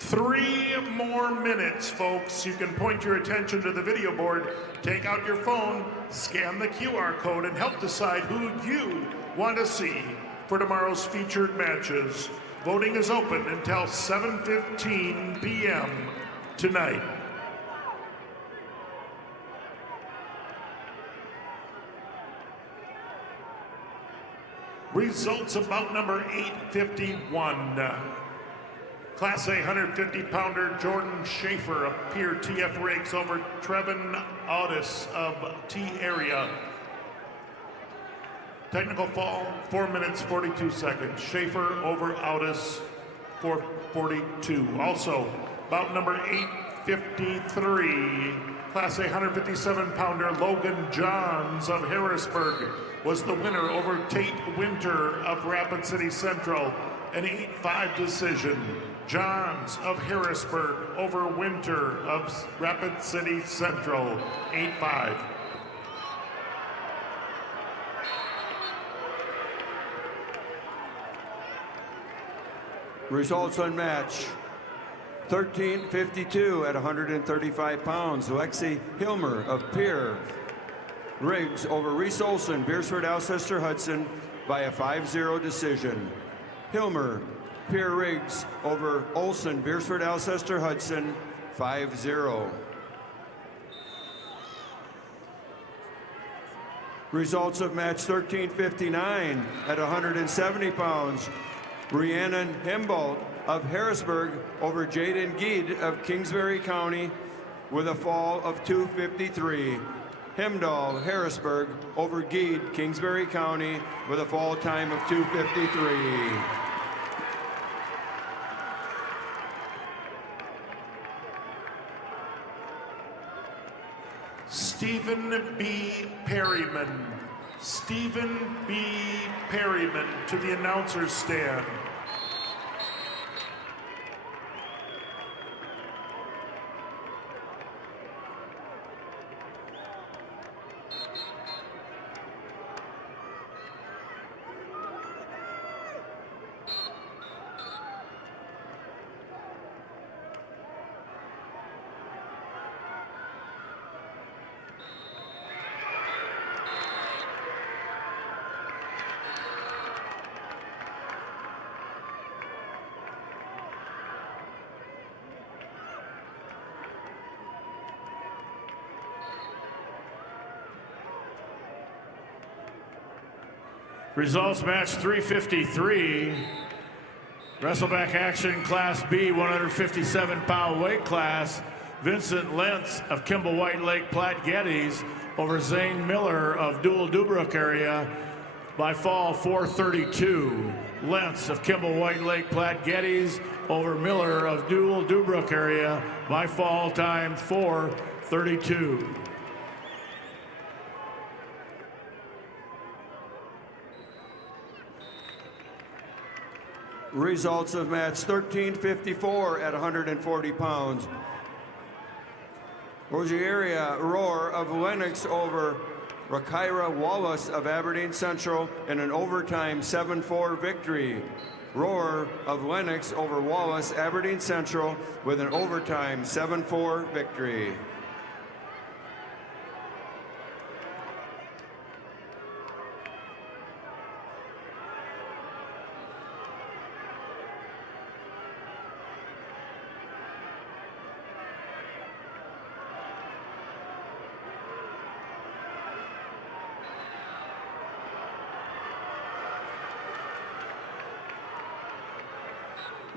Three more minutes, folks. You can point your attention to the video board, take out your phone, scan the QR code, and help decide who you want to see for tomorrow's featured matches. Voting is open until 7:15 p.m. tonight. Results of bout number 851. Class A 150-pounder Jordan Schaefer of Pier TF Rakes over Trevin Audis of T-Area. Technical fall, 4 minutes, 42 seconds. Schaefer over Audis, 4:42. Also, bout number 853. Class A 157-pounder Logan Johns of Harrisburg was the winner over Tate Winter of Rapid City Central. An 8-5 decision. Johns of Harrisburg over Winter of Rapid City Central, 8-5. Results on match. 13:52 at 135 pounds. Lexi Hilmer of Pier Riggs over Reese Olson, Beersford, Alcester, Hudson by a 5-0 decision. Hilmer, Pier Riggs over Olson, Beersford, Alcester, Hudson, 5-0. Results of match 13:59 at 170 pounds. Rhiannon Hembold of Harrisburg over Jaden Geed of Kingsbury County with a fall of 2:53. Hemdahl, Harrisburg over Geed, Kingsbury County with a fall time of 2:53. Stephen B. Perryman. Stephen B. Perryman to the announcer's stand. Results match 353. Wrestleback action Class B 157-pound weight class. Vincent Lentz of Kimball White Lake Platte Geddes over Zane Miller of Dual Dubrook area by fall 4:32. Lentz of Kimball White Lake Platte Geddes over Miller of Dual Dubrook area by fall time 4:32. Results of match 13:54 at 140 pounds. Rogeria Roar of Lennox over Rakira Wallace of Aberdeen Central in an overtime 7-4 victory. Roar of Lennox over Wallace, Aberdeen Central with an overtime 7-4 victory.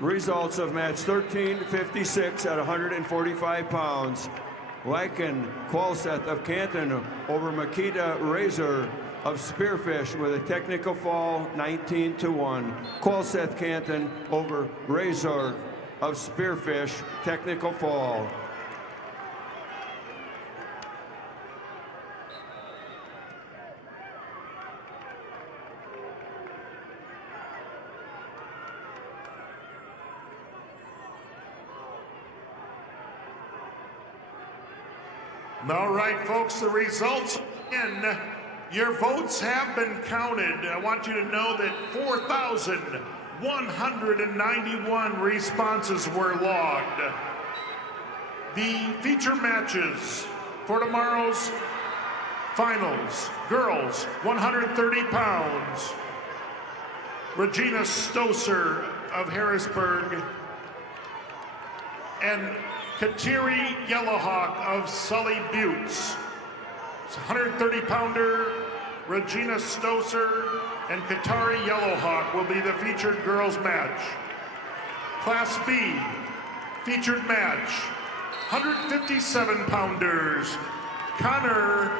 Results of match 13:56 at 145 pounds. Lycan Qualseth of Canton over Makita Razor of Spearfish with a technical fall 19-1. Qualseth Canton over Razor of Spearfish, technical fall. All right, folks, the results in. Your votes have been counted. I want you to know that 4,191 responses were logged. The feature matches for tomorrow's finals. Girls, 130 pounds. Regina Stoser of Harrisburg, and Kateri Yellowhawk of Sully Buttes. 130-pounder Regina Stoser and Katari Yellowhawk will be the featured girls match. Class B, featured match, 157-pounders, Connor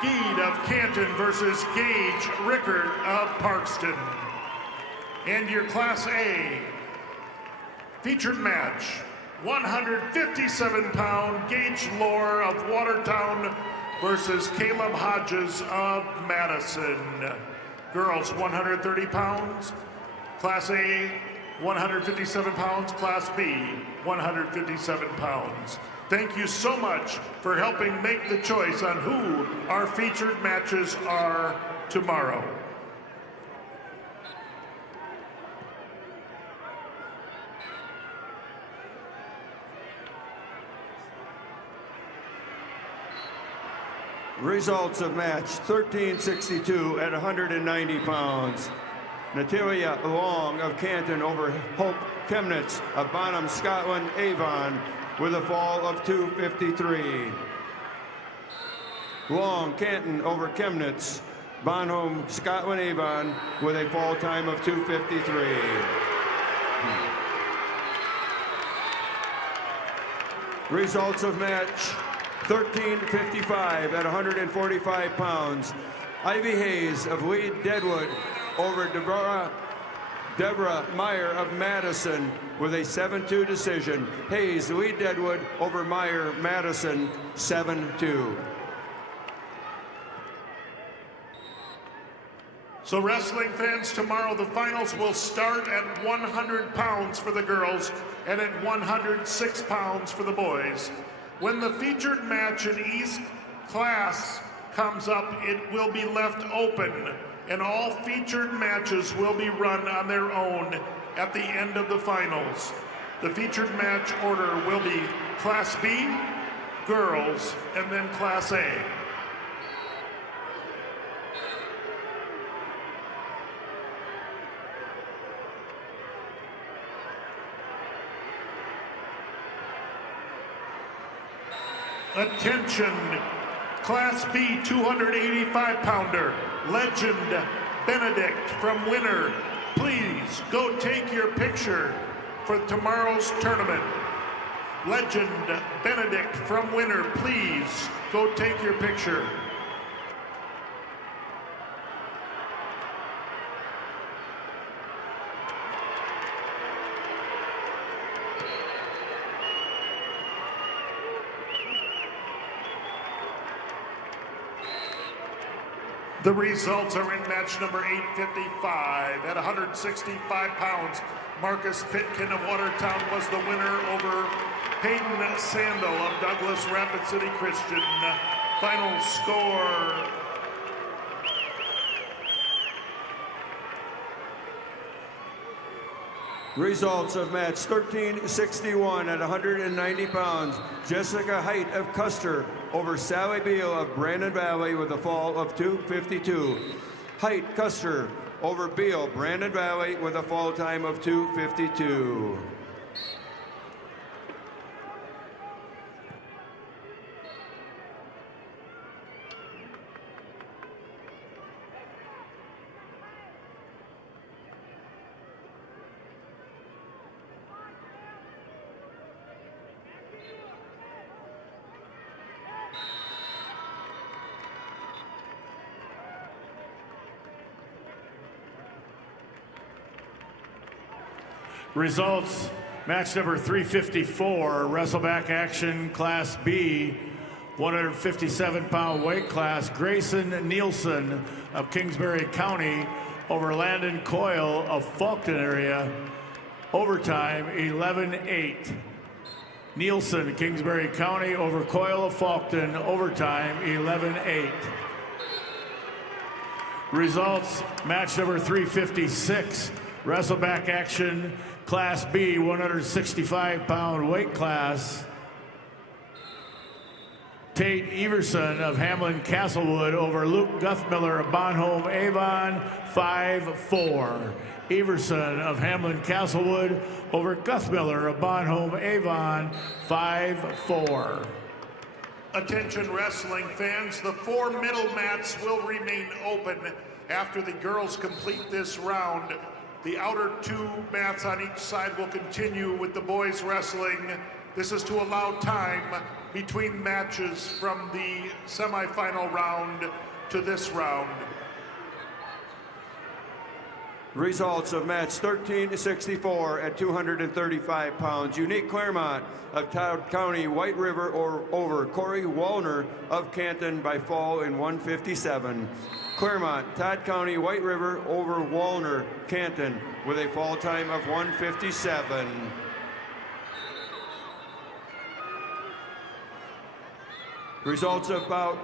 Geed of Canton versus Gage Rickard of Parkston. And your Class A, featured match, 157-pound Gage Lohr of Watertown versus Caleb Hodges of Madison. Girls, 130 pounds. Class A, 157 pounds. Class B, 157 pounds. Thank you so much for helping make the choice on who our featured matches are tomorrow. Results of match 1362 at 190 pounds. Natalia Long of Canton over Hope Chemnitz of Bonham, Scotland, Avon with a fall of 253. Long, Canton over Chemnitz, Bonham, Scotland, Avon with a fall time of 253. Results of match 1355 at 145 pounds. Ivy Hayes of Lee Deadwood over Deborah Meyer of Madison with a 7-2 decision. Hayes, Lee Deadwood over Meyer, Madison, 7-2. So wrestling fans, tomorrow the finals will start at 100 pounds for the girls and at 106 pounds for the boys. When the featured match in each class comes up, it will be left open, and all featured matches will be run on their own at the end of the finals. The featured match order will be Class B, girls, and then Class A. Attention, Class B 285-pounder, Legend Benedict from Winner. Please go take your picture for tomorrow's tournament. Legend Benedict from Winner, please go take your picture. The results are in match number 855 at 165 pounds. Marcus Pitkin of Watertown was the winner over Peyton Sandel of Douglas Rapid City Christian. Final score. Results of match 1361 at 190 pounds. Jessica Height of Custer over Sally Beal of Brandon Valley with a fall of 252. Height, Custer over Beal, Brandon Valley with a fall time of 252. Results, match number 354, wrestleback action, Class B, 157-pound weight class. Grayson Nielsen of Kingsbury County over Landon Coyle of Fulton area. Overtime, 11-8. Nielsen, Kingsbury County over Coyle of Fulton. Overtime, 11-8. Results, match number 356, wrestleback action, Class B, 165-pound weight class. Tate Everson of Hamlin Castlewood over Luke Guthmiller of Bonhomme Avon, 5-4. Everson of Hamlin Castlewood over Guthmiller of Bonhomme Avon, 5-4. Attention wrestling fans, the 4 middle mats will remain open after the girls complete this round. The outer 2 mats on each side will continue with the boys wrestling. This is to allow time between matches from the semifinal round to this round. Results of match 1364 at 235 pounds. Unique Claremont of Todd County, White River over Corey Wallner of Canton by fall in 157. Claremont, Todd County, White River over Wallner, Canton with a fall time of 157. Results of bout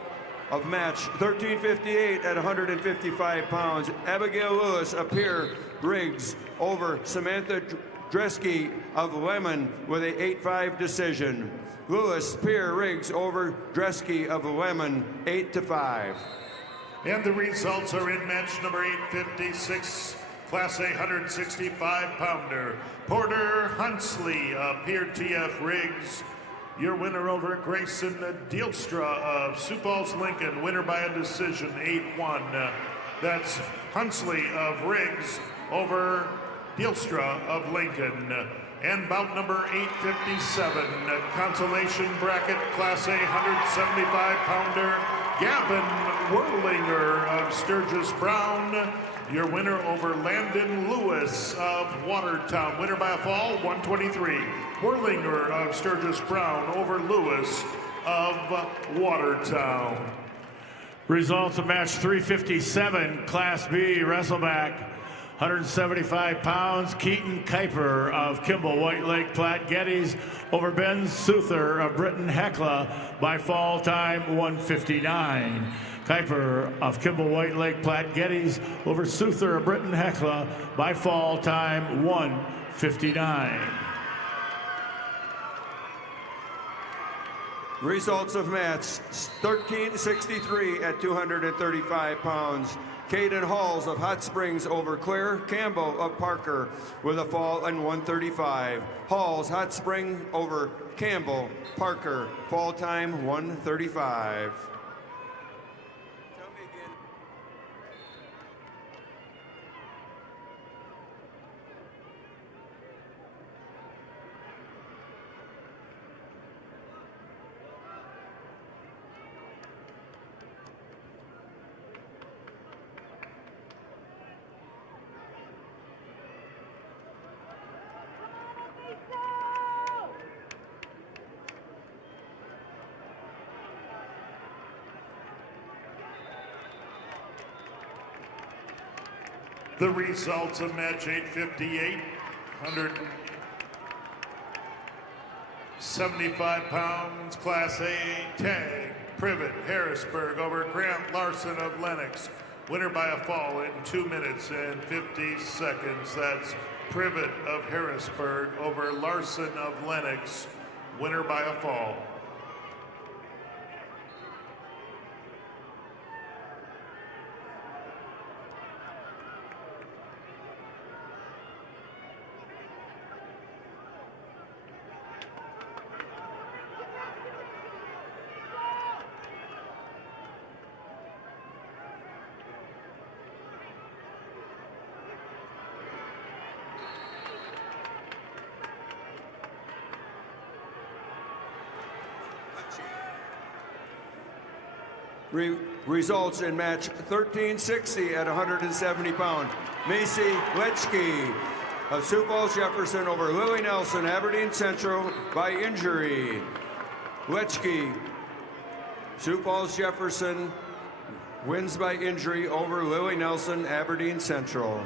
of match 1358 at 155 pounds. Abigail Lewis of Pierre Briggs over Samantha Dresky of Lemon with a 8-5 decision. Lewis, Pierre Riggs over Dresky of Lemon, 8-5. And the results are in match number 856, Class A 165-pounder. Porter Hunsley of Pierre T.F. Riggs, your winner over Grayson Dielstra of Sioux Falls, Lincoln, winner by a decision, 8-1. That's Hunsley of Riggs over Dielstra of Lincoln. And bout number 857, consolation bracket, Class A 175-pounder, Gavin Werlinger of Sturgis Brown, your winner over Landon Lewis of Watertown, winner by a fall, 123. Werlinger of Sturgis Brown over Lewis of Watertown. Results of match 357, Class B, Wrestleback, 175 pounds, Keaton Kuiper of Kimball, White Lake, Platte Geddes over Ben Souther of Britton Hecla by fall time 159. Kuiper of Kimball, White Lake, Platte Geddes over Souther of Britton Hecla by fall time 159. Results of match 1363 at 235 pounds. Caden Halls of Hot Springs over Claire Campbell of Parker with a fall in 135. Halls, Hot Spring over Campbell, Parker, fall time 135. The results of match 858, 175 pounds, Class A tag, Privet Harrisburg over Grant Larson of Lenox. Winner by a fall in 2 minutes and 50 seconds. That's Privet of Harrisburg over Larson of Lenox. Winner by a fall. Results in match 1360 at 170 pounds. Macy Letchke of Sioux Falls Jefferson over Lily Nelson, Aberdeen Central by injury. Letchke, Sioux Falls Jefferson wins by injury over Lily Nelson, Aberdeen Central.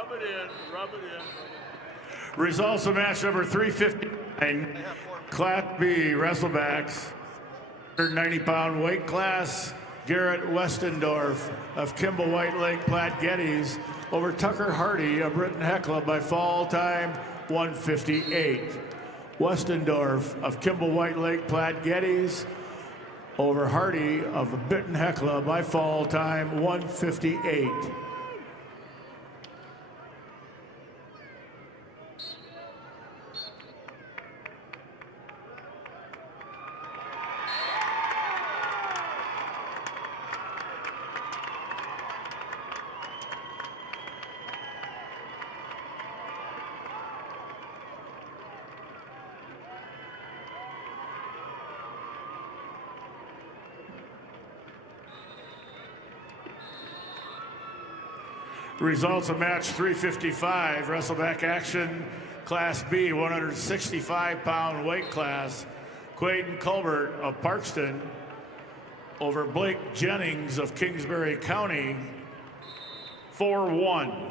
Rub it in, rub it in. Results of match number 359, Class B wrestlebacks, 190-pound weight class. Garrett Westendorf of Kimball White Lake Platte Geddes over Tucker Hardy of Britton Hecla by fall time 158. Westendorf of Kimball White Lake Platte Geddes over Hardy of Britton Hecla by fall time 158. Results of match 355, wrestleback action, Class B, 165-pound weight class. Quaden Colbert of Parkston over Blake Jennings of Kingsbury County, 4-1.